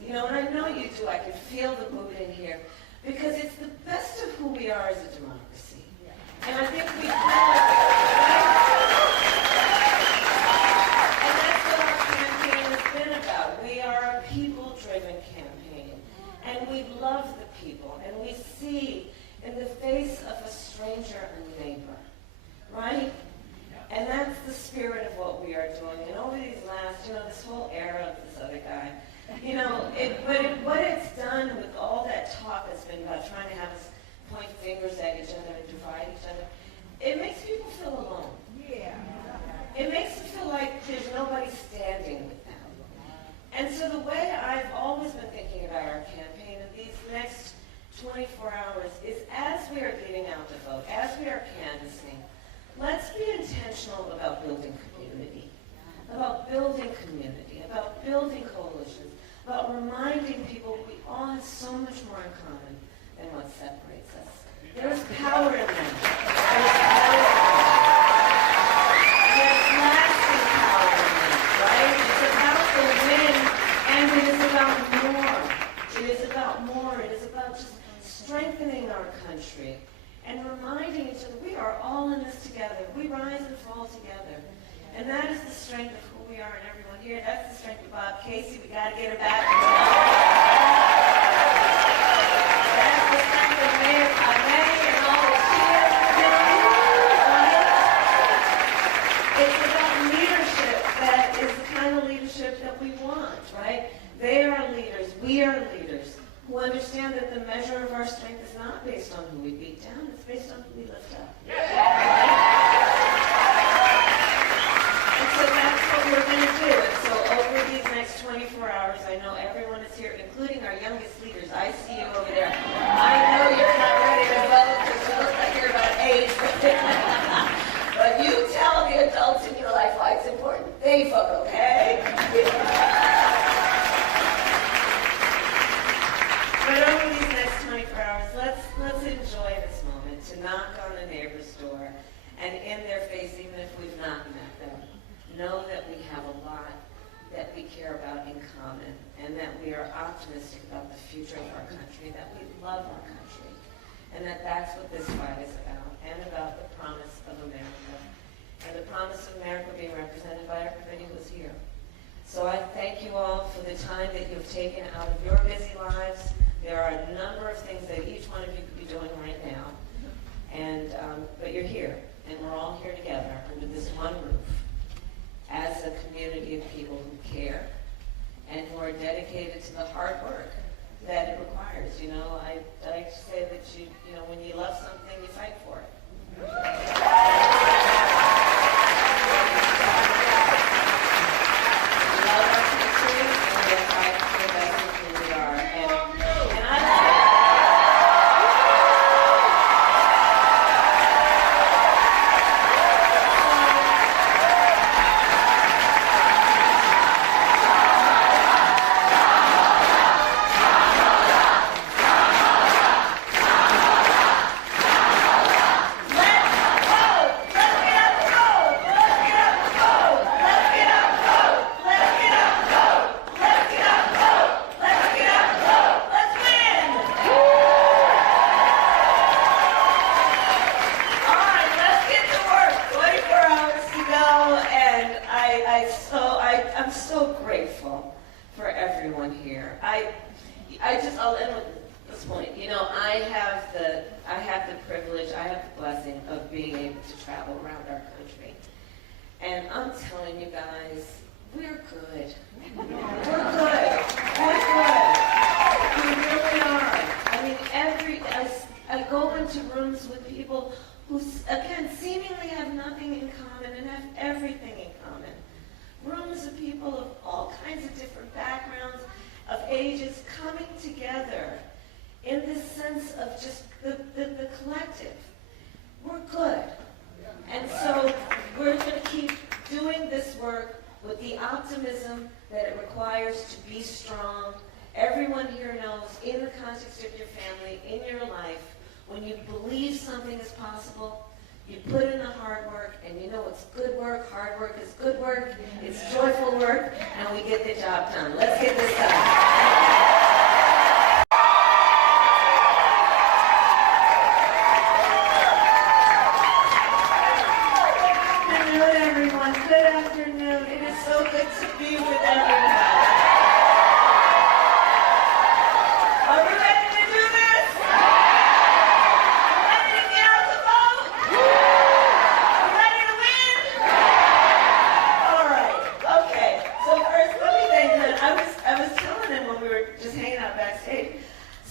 You know, and I know you do. I can feel the mood in here. Because it's the best of who we are as a democracy. And I think we kind of, and that's what our campaign has been about. We are a people-driven campaign. And we love the people. And we see in the face of a stranger a neighbor. Right? And that's the spirit of what we are doing. And over these last, this whole era of this other guy, what it's done with all that talk that's been about trying to have us point fingers at each other and divide each other, it makes people feel alone. Yeah. It makes them feel like there's nobody standing with them. And so the way I've always been thinking about our campaign in these next 24 hours is as we are getting out to vote, as we are canvassing, let's be intentional about building community, about building coalitions, about reminding people we all have so much more in common than what separates us. There's power in that. There's lasting power in that, right? It's about the win, and it is about more. It is about more. It is about just strengthening our country and reminding each other we are all in this together. We rise and fall together. And that is the strength of who we are and everyone here. That's the strength of Bob Casey. We got to get her back. That's the strength of Mayor May and all the cheers. It's about leadership that is the kind of leadership that we want, right? They are leaders. We are leaders who understand that the measure of our strength is not based on who we beat down. It's based on who we lift up. So that's what we're going to do. And so over these next 24 hours, I know everyone is here, including our youngest leaders. I see you over there. I know you're not ready to vote because you look like you're about 8. But you tell the adults in your life why it's important. They vote, okay? But over these next 24 hours, let's enjoy this moment to knock on a neighbor's door and in their face, even if we've not met them, know that we have a lot that we care about in common and that we are optimistic about the future of our country, that we love our country, and that that's what this fight is about, and about the promise of America, and the promise of America being represented by everybody who's here. So I thank you all for the time that you've taken out of your busy lives. There are a number of things that each one of you could be doing right now, and but you're here, and we're all here together under this one roof as a community of people who care and who are dedicated to the hard work that it requires. I like to say that when you love something, you fight for it. I'm so grateful for everyone here. I'll end with this point. I have the privilege, I have the blessing of being able to travel around our country. And I'm telling you guys, we're good. We're good. We're good. We really are. I mean, I go into rooms with people who, again, seemingly have nothing in common and have everything in common. Rooms of people of all kinds of different backgrounds, of ages, coming together in this sense of just the collective. We're good. And so we're going to keep doing this work with the optimism that it requires to be strong. Everyone here knows, in the context of your family, in your life, when you believe something is possible, you put in the hard work, and you know it's good work. Hard work is good work. It's joyful work, and we get the job done. Let's get this done.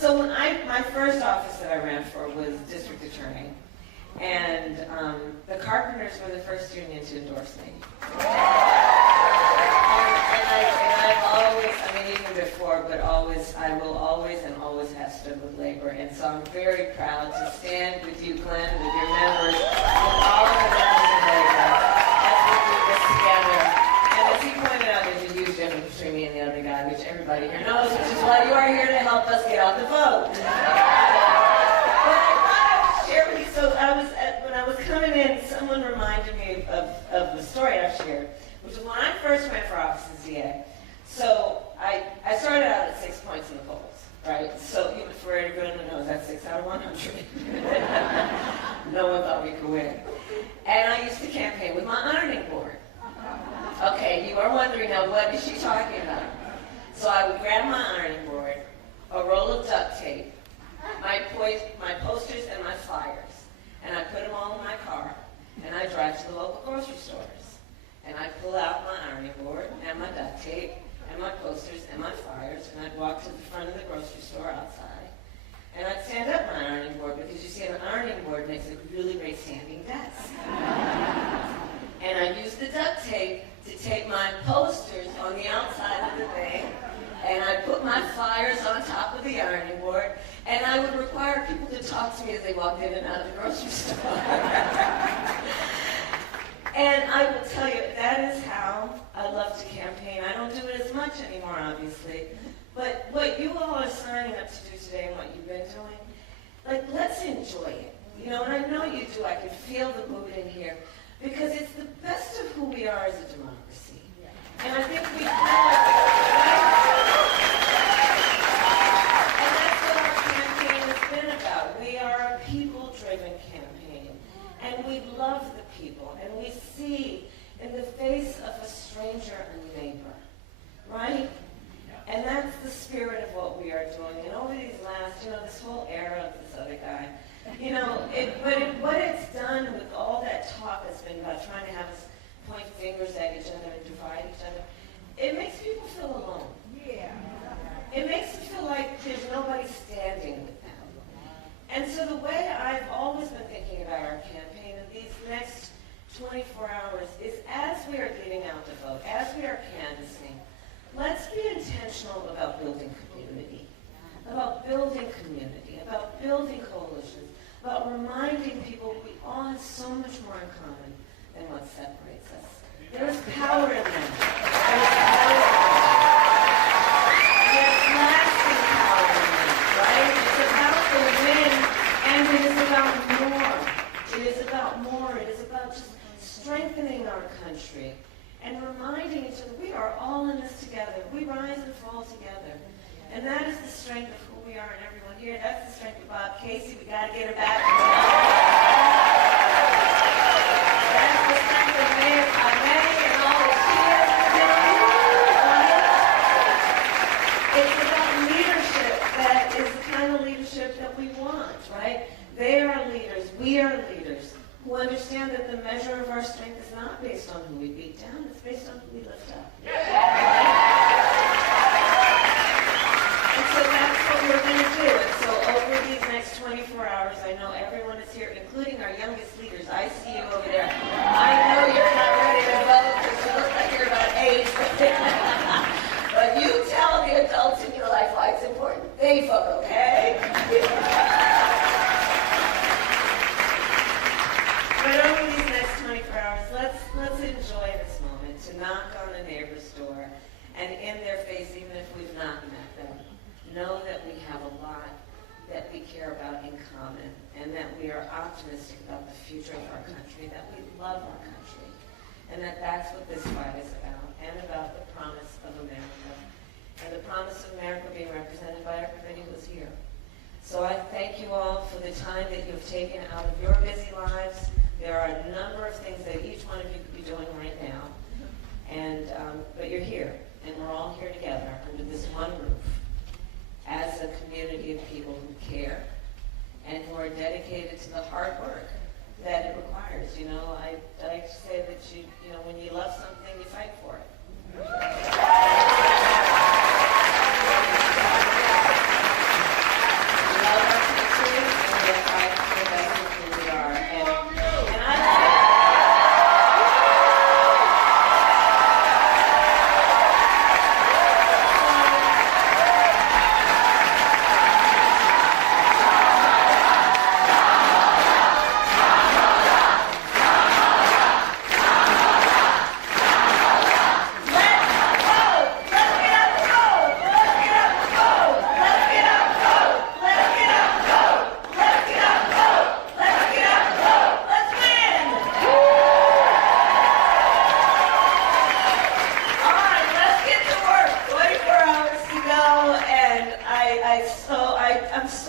So my first office that I ran for was district attorney, and the carpenters were the first union to endorse me. And I've always, I mean, even before, but always, I will always and always have stood with labor. And so I'm very proud to stand with you, Glenn, with your members, with all of the members of labor, as we do this together. And as he pointed out, there's a huge difference between me and the other guy, which everybody here knows, which is why you are here to help us get out the vote. But I thought I would share with you, so when I was coming in, someone reminded me of the story I've shared, which is when I first ran for office as DA. So I started out at 6 points in the polls, right? So even for everyone who knows, that's 6 out of 100. No one thought we could win. And I used to campaign with my ironing board. Okay, you are wondering now, what is she talking about? So I would grab my ironing board, a roll of duct tape, my posters and my flyers, and I put them all in my car, and I drive to the local grocery stores. And I'd pull out my ironing board and my duct tape and my posters and my flyers, and I'd walk to the front of the grocery store outside, and I'd stand up my ironing board, because you see an ironing board makes a really great standing desk. And I'd use the duct tape to tape my posters on the outside of the thing, and I'd put my flyers on top of the ironing board, and I would require people to talk to me as they walked in and out of the grocery store. And I will tell you, that is how I love to campaign. I don't do it as much anymore, obviously. But what you all are signing up to do today and what you've been doing, like, let's enjoy it. You know, and I know you do. I can feel the mood in here. Because it's the best of who we are as a democracy. And I think we kind of, and that's what our campaign has been about. We are a people-driven campaign. And we love the people. And we see in the face of a stranger a neighbor. Right? And that's the spirit of what we are doing. And over these last, this whole era of this other guy, what it's done with all that talk that's been about trying to have us point fingers at each other and divide each other, it makes people feel alone. Yeah. It makes them feel like there's nobody standing with them. And so the way I've always been thinking about our campaign in these next 24 hours is, as we are getting out to vote, as we are canvassing, let's be intentional about building community, about building coalitions, about reminding people we all have so much more in common than what separates us. There's power in that. There's lasting power in that, right? It's about the win, and it is about more. It is about more. It is about just strengthening our country and reminding each other we are all in this together. We rise and fall together. And that is the strength of who we are and everyone here. That's the strength of Bob Casey. We got to get her back. That's the strength of Mayor May and all the kids. It's about leadership that is the kind of leadership that we want, right? They are leaders. We are leaders who understand that the measure of our strength is not based on who we beat down. It's based on who we lift up. So that's what we're going to do. And so over these next 24 hours, I know everyone is here, including our youngest leaders. I see you over there. I know you're not ready to vote because you look like you're about 8. But you tell the adults in your life why it's important they vote, okay? But over these next 24 hours, let's enjoy this moment to knock on a neighbor's door and in their face, even if we've not met them, know that we have a lot that we care about in common, and that we are optimistic about the future of our country, that we love our country, and that's what this fight is about, and about the promise of America, and the promise of America being represented by everybody who is here. So I thank you all for the time that you've taken out of your busy lives. There are a number of things that each one of you could be doing right now, but you're here, and we're all here together under this one roof, as a community of people who care and who are dedicated to the hard work that it requires. I like to say that when you love something, you fight for it.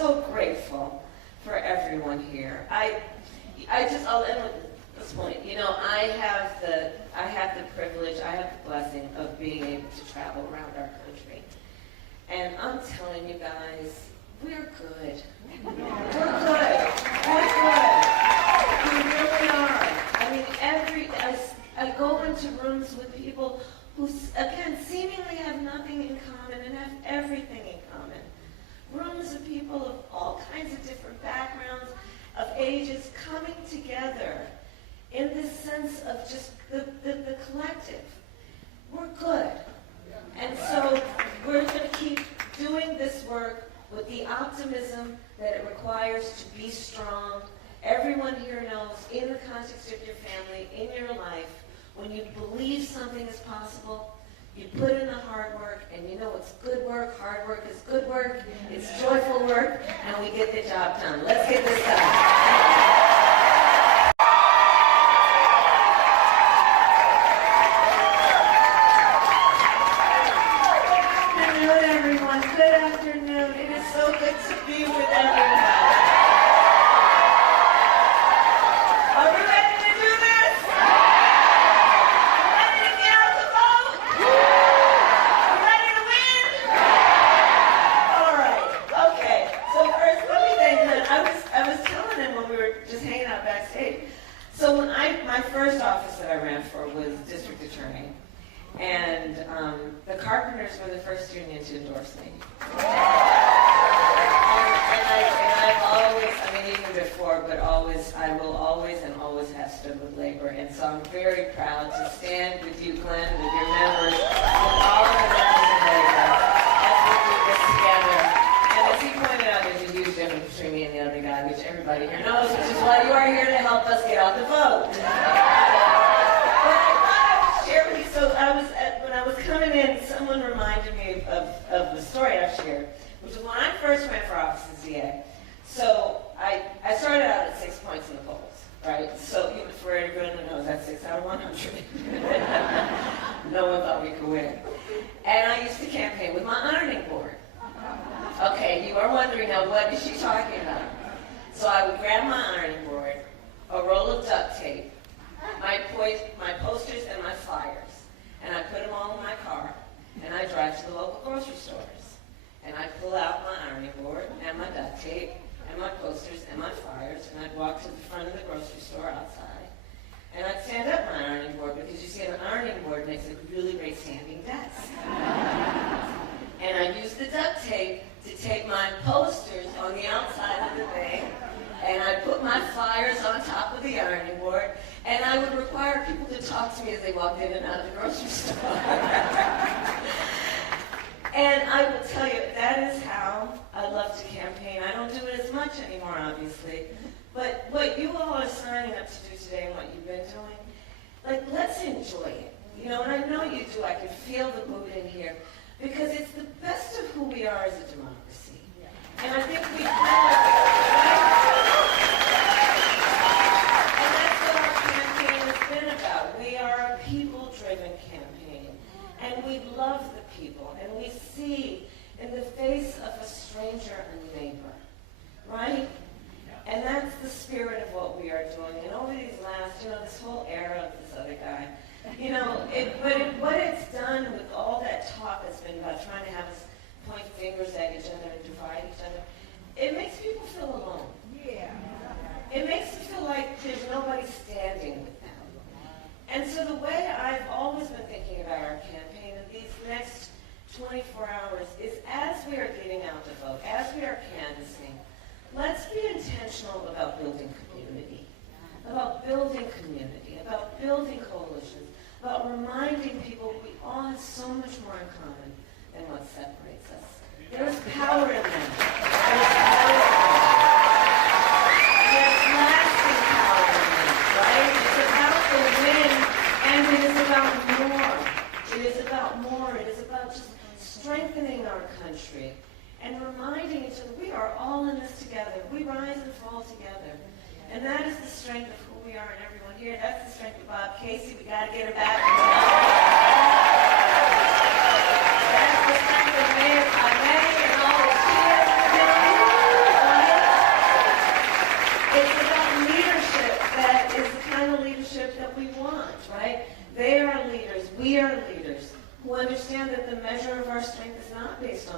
so grateful for everyone here. I'll end with this point. You know, I have the privilege, I have the blessing of being able to travel around our country. And I'm telling you guys, we're good. We're good. We're good. We really are. I mean, I go into rooms with people who, again, seemingly have nothing in common and have everything in common. Rooms of people of all kinds of different backgrounds, of ages, coming together in this sense of just the collective. We're good. And so we're going to keep doing this work with the optimism that it requires to be strong. Everyone here knows, in the context of your family, in your life, when you believe something is possible, you put in the hard work, and you know it's good work. Hard work is good work. It's joyful work, and we get the job done. Let's get this done. Good afternoon. It is so good to be with everyone. Are we ready to do this? Ready to get out the vote? Ready to win? All right. Okay. So first, let me thank him. I was telling him when we were just hanging out backstage. So when my first office that I ran for was district attorney. And the Carpenters were the first union to endorse me. And I've always, I mean, even before, but always, I will always and always have stood with labor. And so I'm very proud to stand with you, Glenn, with your members, with all of the members of labor, as we do this together. And as he pointed out, there's a huge difference between me and the other guy, which everybody here knows, which is why you are here to help us get out the vote. So when I was coming in, someone reminded me of the story I've shared, which was when I first ran for office as DA. So I started out at 6 points in the polls, right? So even for everyone who knows, that's 6 out of 100. No one thought we could win. And I used to campaign with my ironing board. Okay, you are wondering now, what is she talking about? So I would grab my ironing board, a roll of duct tape, my posters and my flyers, and I put them all in my car, and I drive to the local grocery stores. And I pull out my ironing board and my duct tape and my posters and my flyers, and I'd walk to the front of the grocery store outside, and I'd stand up my ironing board, because you see an ironing board makes a really great standing desk. And I'd use the duct tape to tape my posters on the outside of the thing, and I'd put my flyers on top of the ironing board, and I would require people to talk to me as they walked in and out of the grocery store. And I will tell you, that is how I love to campaign. I don't do it as much anymore, obviously. But what you all are signing up to do today and what you've been doing, like, let's enjoy it. You know, and I know you do. I can feel the mood in here. Because it's the best of who we are as a democracy. And I think we kind of... We are a people-driven campaign, and we love the people, and we see in the face of a stranger a neighbor, right? And that's the spirit of what we are doing. And over these last, this whole era of this other guy, what it's done with all that talk that's been about trying to have us point fingers at each other and divide each other, it makes people feel alone. Yeah. It makes them feel like there's nobody standing with them. And so the way I've always been thinking about our campaign in these next 24 hours is, as we are getting out the vote, as we are canvassing, let's be intentional about building community, about building coalitions, about reminding people we all have so much more in common than what separates us. There's power in that. There's power in that. There's lasting power in that, right? It's about the win, and it is about more. It is about more. It is about just strengthening our country and reminding each other we are all in this together. We rise and fall together. And that is the strength of who we are and everyone here. That's the strength of Bob Casey. We got to get her back. That's the strength of Mayor Kamala and all the kids.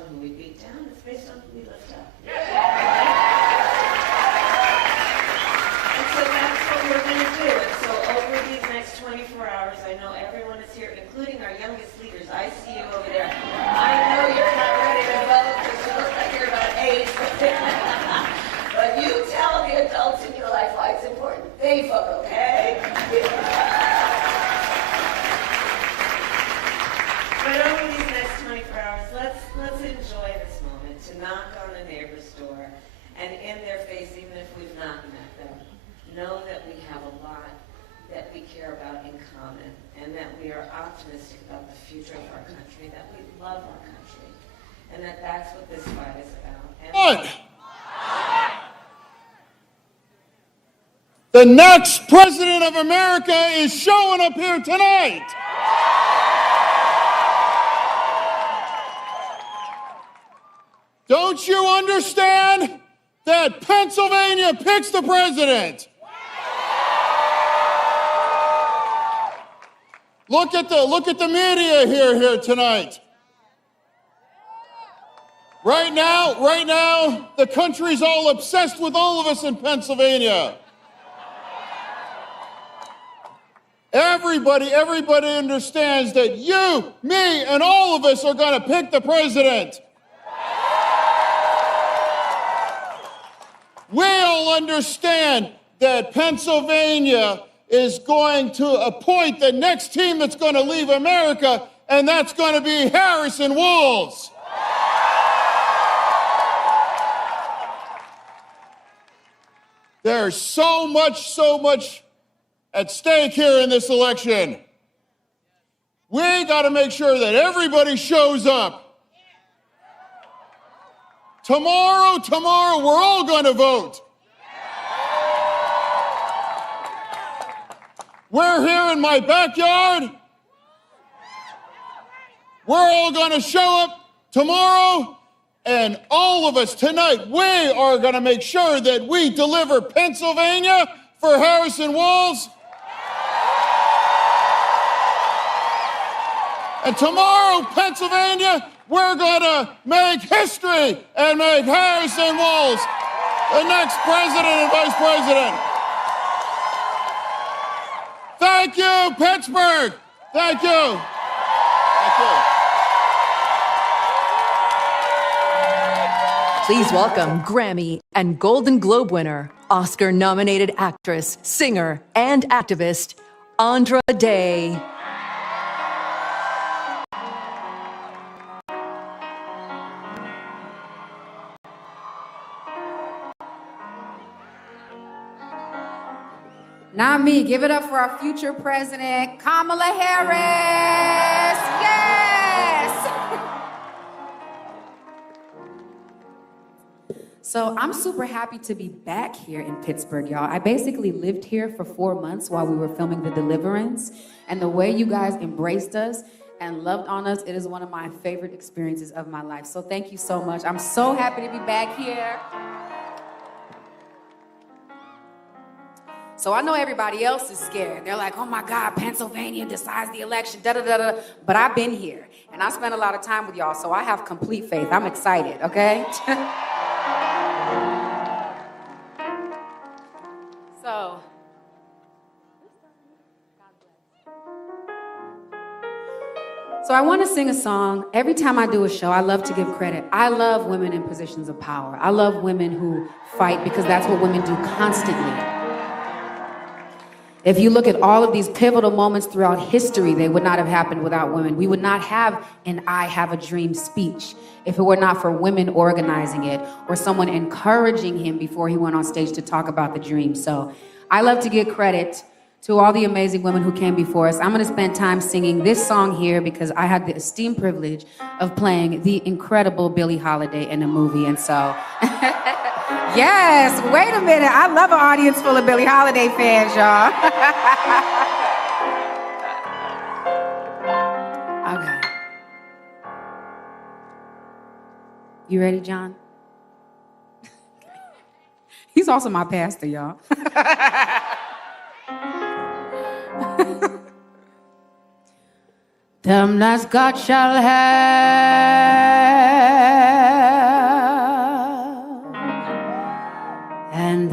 who we beat down, it's based on who we lift up. And so that's what we're going to do. And so over these next 24 hours, I know everyone is here, including our youngest leaders. I see you over there. I know you're not ready to vote because you look like you're about 8. But you tell the adults in your life why it's important. They vote, okay? But over these next 24 hours, let's enjoy this moment to knock on a neighbor's door and in their face, even if we've not met them, know that we have a lot that we care about in common and that we are optimistic about the future of our country, that we love our country, and that that's what this fight is about. And the next president of America is showing up here tonight. Don't you understand that Pennsylvania picks the president? Look at the media here tonight. Right now, the country's all obsessed with all of us in Pennsylvania. Everybody understands that you, me, and all of us are going to pick the president. We all understand that Pennsylvania is going to appoint the next team that's going to leave America, and that's going to be Harris and Walz. There's so much at stake here in this election. We got to make sure that everybody shows up. Tomorrow, we're all going to vote. We're here in my backyard. We're all going to show up tomorrow, and all of us tonight, we are going to make sure that we deliver Pennsylvania for Harris and Walz. And tomorrow, Pennsylvania, we're going to make history and make Harris and Walz the next president and vice president. Thank you, Pittsburgh. Thank you. Thank you. Please welcome Grammy and Golden Globe winner, Oscar-nominated actress, singer, and activist, Andra Day. Not me. Give it up for our future president, Kamala Harris. Yes! So I'm super happy to be back here in Pittsburgh, y'all. I basically lived here for 4 months while we were filming The Deliverance. And the way you guys embraced us and loved on us, it is one of my favorite experiences of my life. So thank you so much. I'm so happy to be back here. So I know everybody else is scared. They're like, oh my God, Pennsylvania decides the election, da-da-da-da. But I've been here, and I spent a lot of time with y'all, so I have complete faith. I'm excited, okay? So I want to sing a song. Every time I do a show, I love to give credit. I love women in positions of power. I love women who fight because that's what women do constantly. If you look at all of these pivotal moments throughout history, they would not have happened without women. We would not have an I Have a Dream speech if it were not for women organizing it or someone encouraging him before he went on stage to talk about the dream. So I love to give credit to all the amazing women who came before us. I'm going to spend time singing this song here because I had the esteemed privilege of playing the incredible Billie Holiday in a movie. And so, yes, wait a minute. I love an audience full of Billie Holiday fans, y'all. Okay. You ready, John? He's also my pastor, y'all. Them that God shall have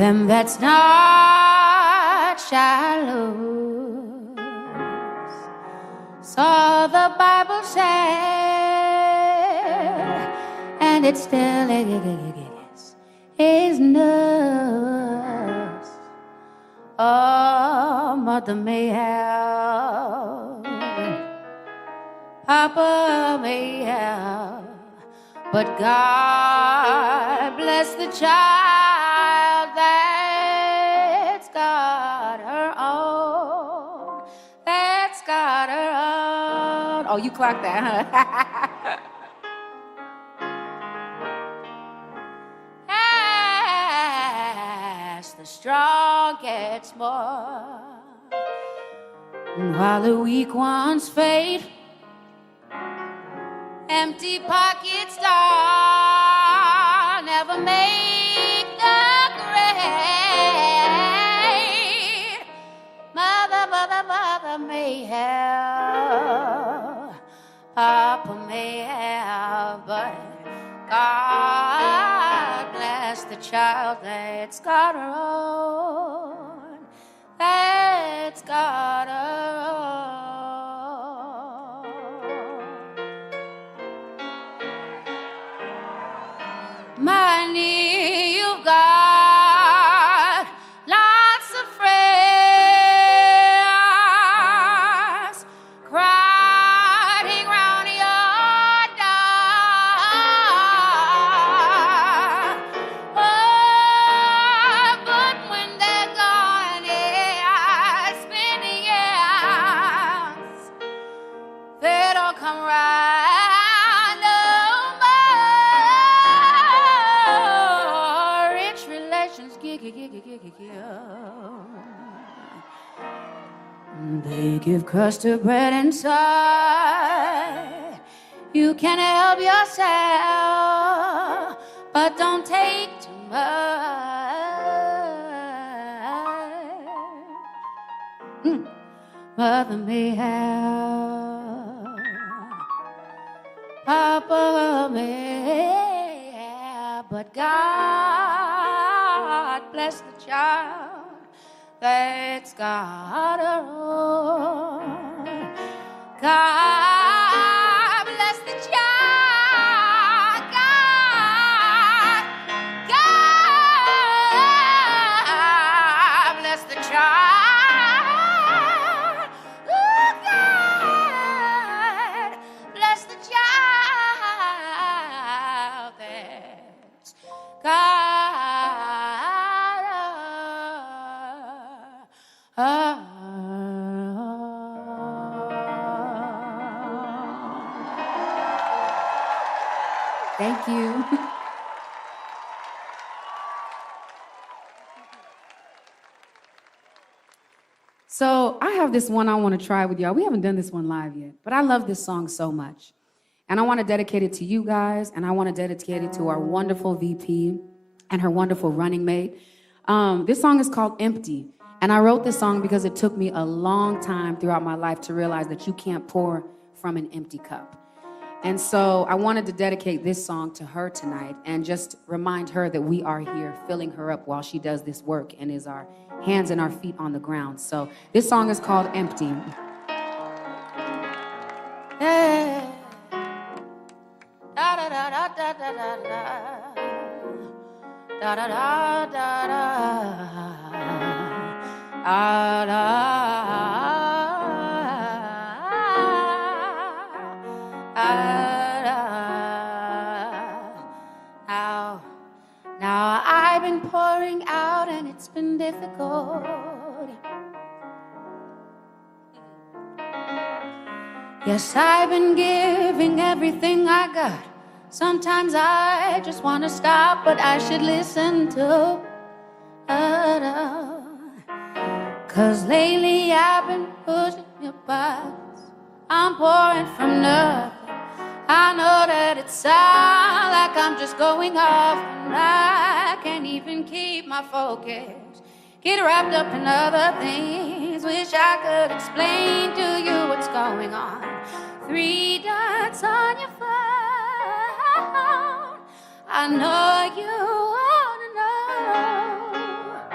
them that's not shallow. So the Bible says, and it still is nuts. Oh, mother may have, Papa may have, but God bless the child that's got her own, that's got her own. Oh, you clocked that, huh? As the strong gets more, while the weak ones fade, empty pockets star never make the grade. Mother may have, Papa may have, but God bless the child that's got her own, that's got her own. Money you've got, lots of friends crowding round your door. Oh, but when they're gone, yeah, spending years, they don't come round no more. Rich relations, they give crust to bread inside. You can help yourself, but don't take too much. Mother may have, Papa may have, but God bless the child that's got her own. God bless the child. God bless the child. Ooh, God bless the child that's got Thank you. So I have this one I want to try with y'all. We haven't done this one live yet, but I love this song so much. And I want to dedicate it to you guys, and I want to dedicate it to our wonderful VP and her wonderful running mate. This song is called Empty. And I wrote this song because it took me a long time throughout my life to realize that you can't pour from an empty cup. And so I wanted to dedicate this song to her tonight and just remind her that we are here filling her up while she does this work and is our hands and our feet on the ground. So this song is called Empty. Hey. Da da da da da da da da da da da da da. Now I've been pouring out and it's been difficult. Yes, I've been giving everything I got. Sometimes I just want to stop, but I should listen to cause lately I've been pushing your buttons. I'm pouring from nothing. I know that it sounds like I'm just going off, and I can't even keep my focus. Get wrapped up in other things. Wish I could explain to you what's going on. 3 dots on your phone. I know you wanna know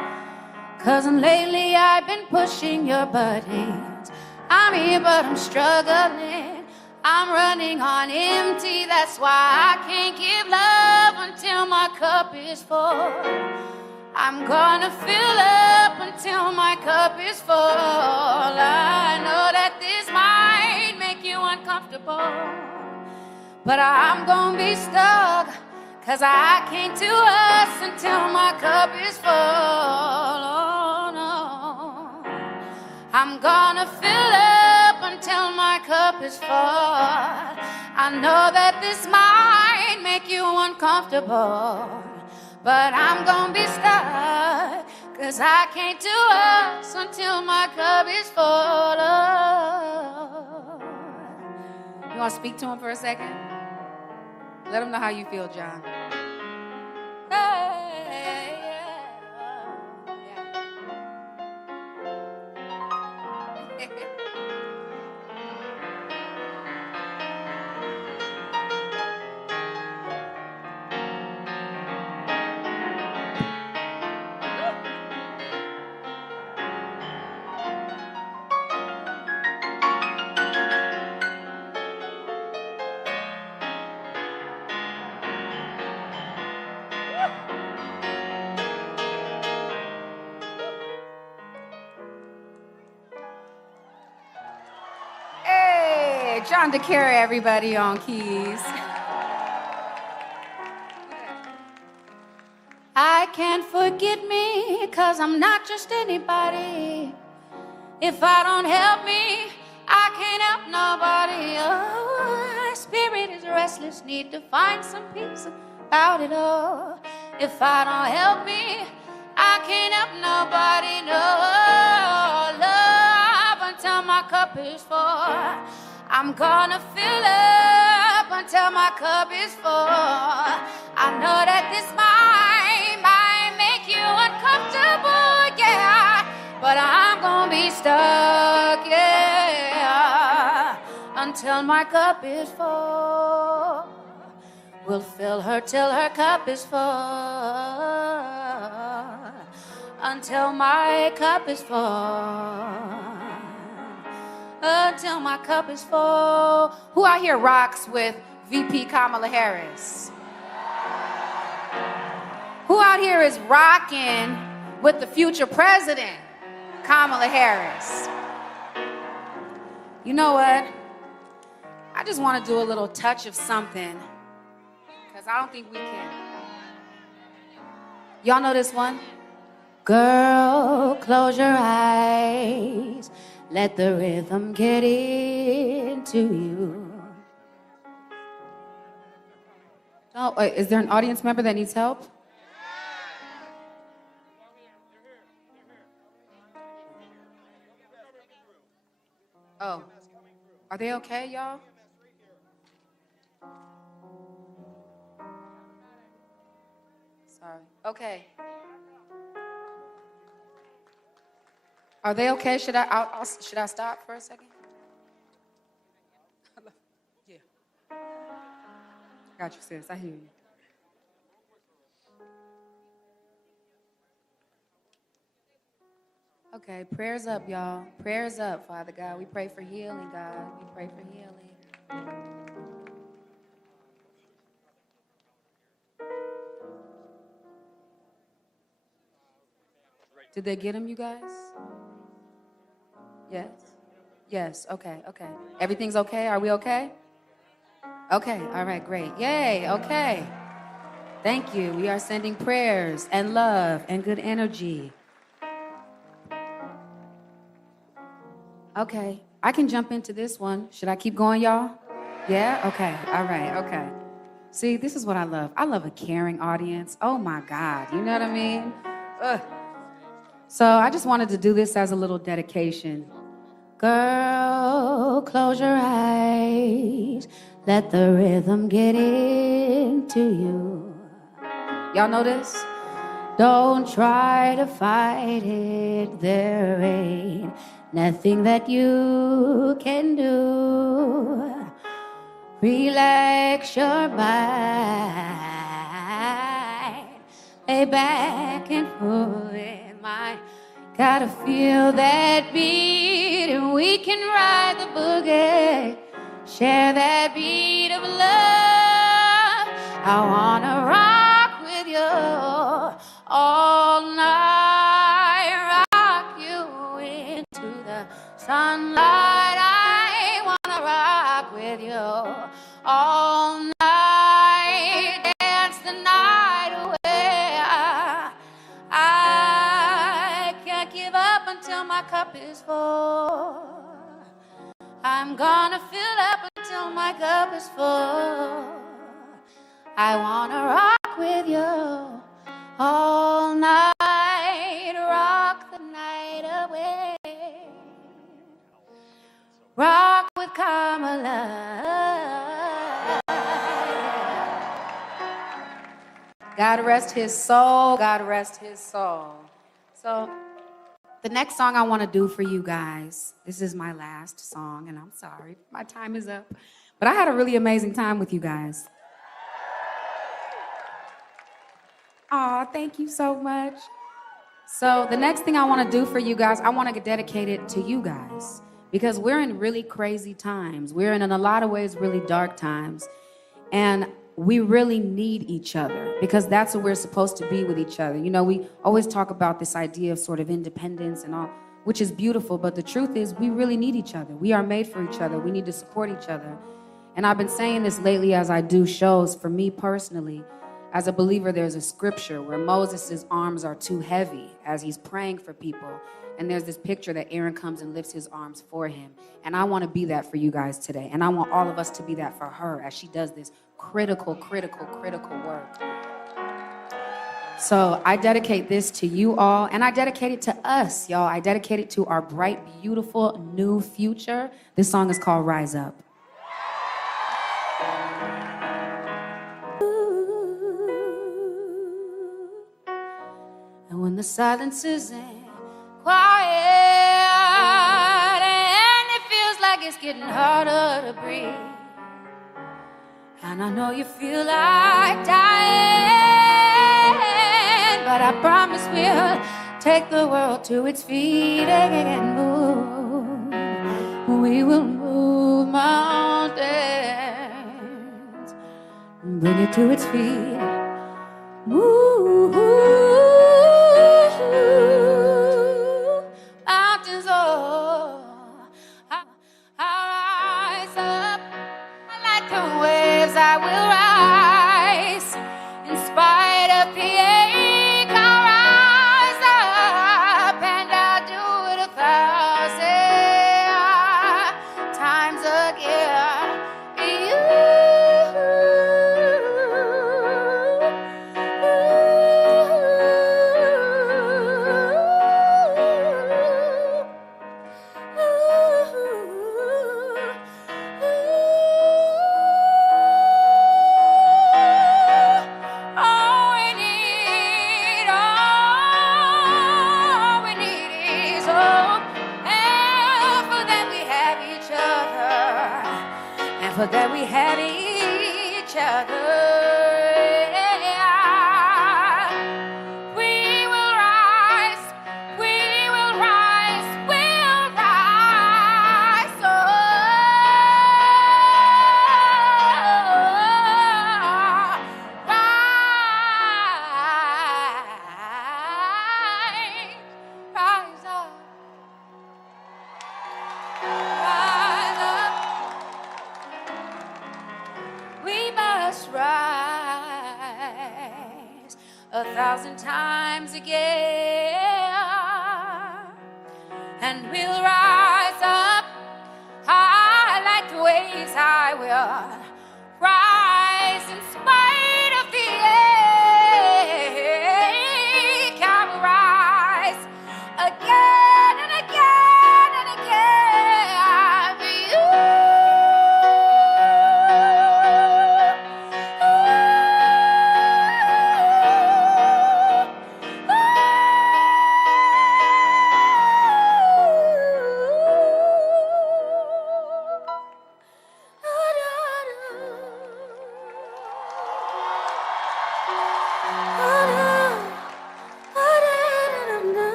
'Cause lately I've been pushing your buttons. I'm here but I'm struggling. I'm running on empty, that's why I can't give love until my cup is full. I'm gonna fill up until my cup is full. I know that this might make you uncomfortable, but I'm gonna be stuck, 'cause I can't do us until my cup is full. Oh no, I'm gonna fill up until my cup is full. I know that this might make you uncomfortable, but I'm gonna be stuck, 'cause I can't do us until my cup is full. You wanna speak to him for a second? Let him know how you feel, John. Hey, yeah. John DeCara, everybody on keys. I can't forget me, 'cause I'm not just anybody. If I don't help me, I can't help nobody. Oh, my spirit is restless, need to find some peace about it all. If I don't help me, I can't help nobody. No love until my cup is full. I'm gonna fill up until my cup is full. I know that this might make you uncomfortable, yeah, but I'm gonna be stuck, yeah, until my cup is full. We'll fill her till her cup is full, until my cup is full. Until my cup is full. Who out here rocks with VP Kamala Harris? Who out here is rocking with the future president, Kamala Harris? You know what? I just want to do a little touch of something, because I don't think we can. Y'all know this one? Girl, close your eyes. Let the rhythm get into you. Oh, wait, is there an audience member that needs help? Oh, are they okay, y'all? Sorry. Okay. Are they okay? Should I stop for a second? Yeah. Got you, sis. I hear you. Okay, prayers up, y'all. Prayers up, Father God. We pray for healing, God. We pray for healing. Did they get him, you guys? Yes? Yes, okay. Everything's okay? Are we okay? Okay, all right, great. Yay, okay. Thank you. We are sending prayers and love and good energy. Okay, I can jump into this one. Should I keep going, y'all? Yeah? Okay, all right, okay. See, this is what I love. I love a caring audience. Oh my God, you know what I mean? Ugh. So I just wanted to do this as a little dedication. Girl, close your eyes. Let the rhythm get into you. Y'all know this? Don't try to fight it. There ain't nothing that you can do. Relax your mind. Lay back and pull in my Gotta feel that beat, and we can ride the boogie. Share that beat of love. I wanna rock with you all night. Rock you into the sunlight. I wanna rock with you all night. Dance the night away. I can't give up until my cup is full. I'm gonna fill up until my cup is full. I wanna rock with you all night. Rock the night away. Rock with Kamala. God rest his soul. God rest his soul. So the next song I want to do for you guys, this is my last song, and I'm sorry, my time is up. But I had a really amazing time with you guys. Aw, thank you so much. So the next thing I want to do for you guys, I want to dedicate it to you guys. Because we're in really crazy times. We're in a lot of ways, really dark times. And we really need each other because that's what we're supposed to be with each other. You know, we always talk about this idea of sort of independence and all, which is beautiful, but the truth is we really need each other. We are made for each other. We need to support each other. And I've been saying this lately as I do shows. For me personally, as a believer, there's a scripture where Moses' arms are too heavy as he's praying for people. And there's this picture that Aaron comes and lifts his arms for him. And I want to be that for you guys today. And I want all of us to be that for her as she does this critical work. So I dedicate this to you all, and I dedicate it to us, y'all. I dedicate it to our bright, beautiful new future. This song is called Rise Up. And when the silence is quiet and it feels like it's getting harder to breathe, and I know you feel like dying, but I promise we'll take the world to its feet and move. We will move mountains, bring it to its feet. Move mountains, oh, I'll rise up like the waves. I will rise in spite of the ache. I'll rise up and I'll do it 1,000 times again. For that we have each other. We will rise, we'll rise, we'll rise. Oh, rise up. We must rise 1,000 times again, and we'll rise up high like the waves. I will rise in spite of the ache. I will rise again and again and again for you.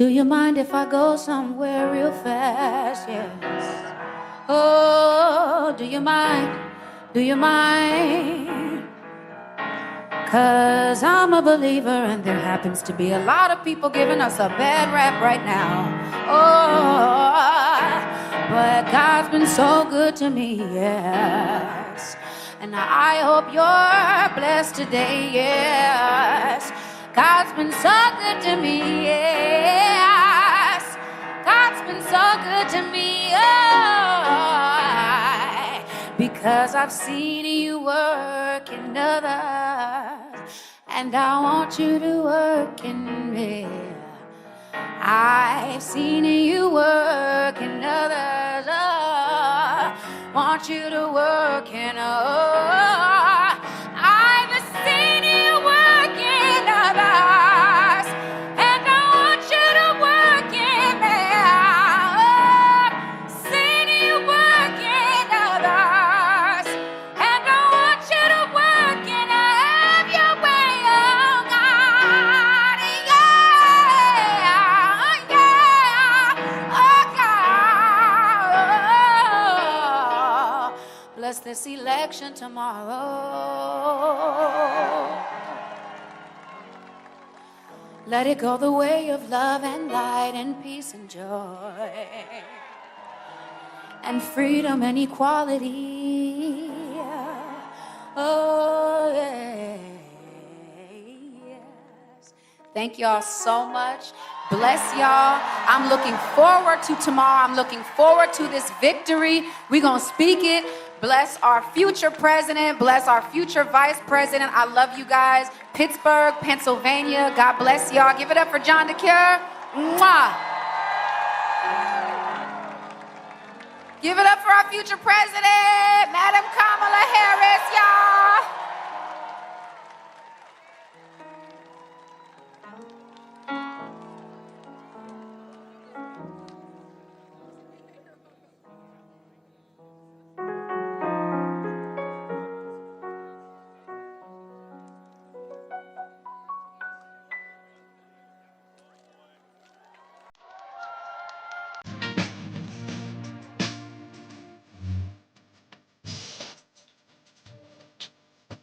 Do you mind if I go somewhere real fast? Yes. Oh, do you mind? Do you mind? 'Cause I'm a believer and there happens to be a lot of people giving us a bad rap right now. Oh, but God's been so good to me, yes. And I hope you're blessed today, yes. God's been so good to me, yes. God's been so good to me, oh, because I've seen you work in others, and I want you to work in me. I've seen you work in others, oh, want you to work in, oh, I've seen you work in others, and I want you to work in me. Oh, seen you work in others, and I want you to work and have your way, oh God, yeah, yeah, oh God. Bless this election tomorrow. Let it go the way of love and light and peace and joy and freedom and equality. Oh, yes. Thank y'all so much. Bless y'all. I'm looking forward to tomorrow. I'm looking forward to this victory. We're going to speak it. Bless our future president. Bless our future vice president. I love you guys. Pittsburgh, Pennsylvania. God bless y'all. Give it up for John DeCure. Mwah. Give it up for our future president, Madam Kamala Harris, y'all.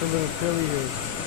a little chilly here.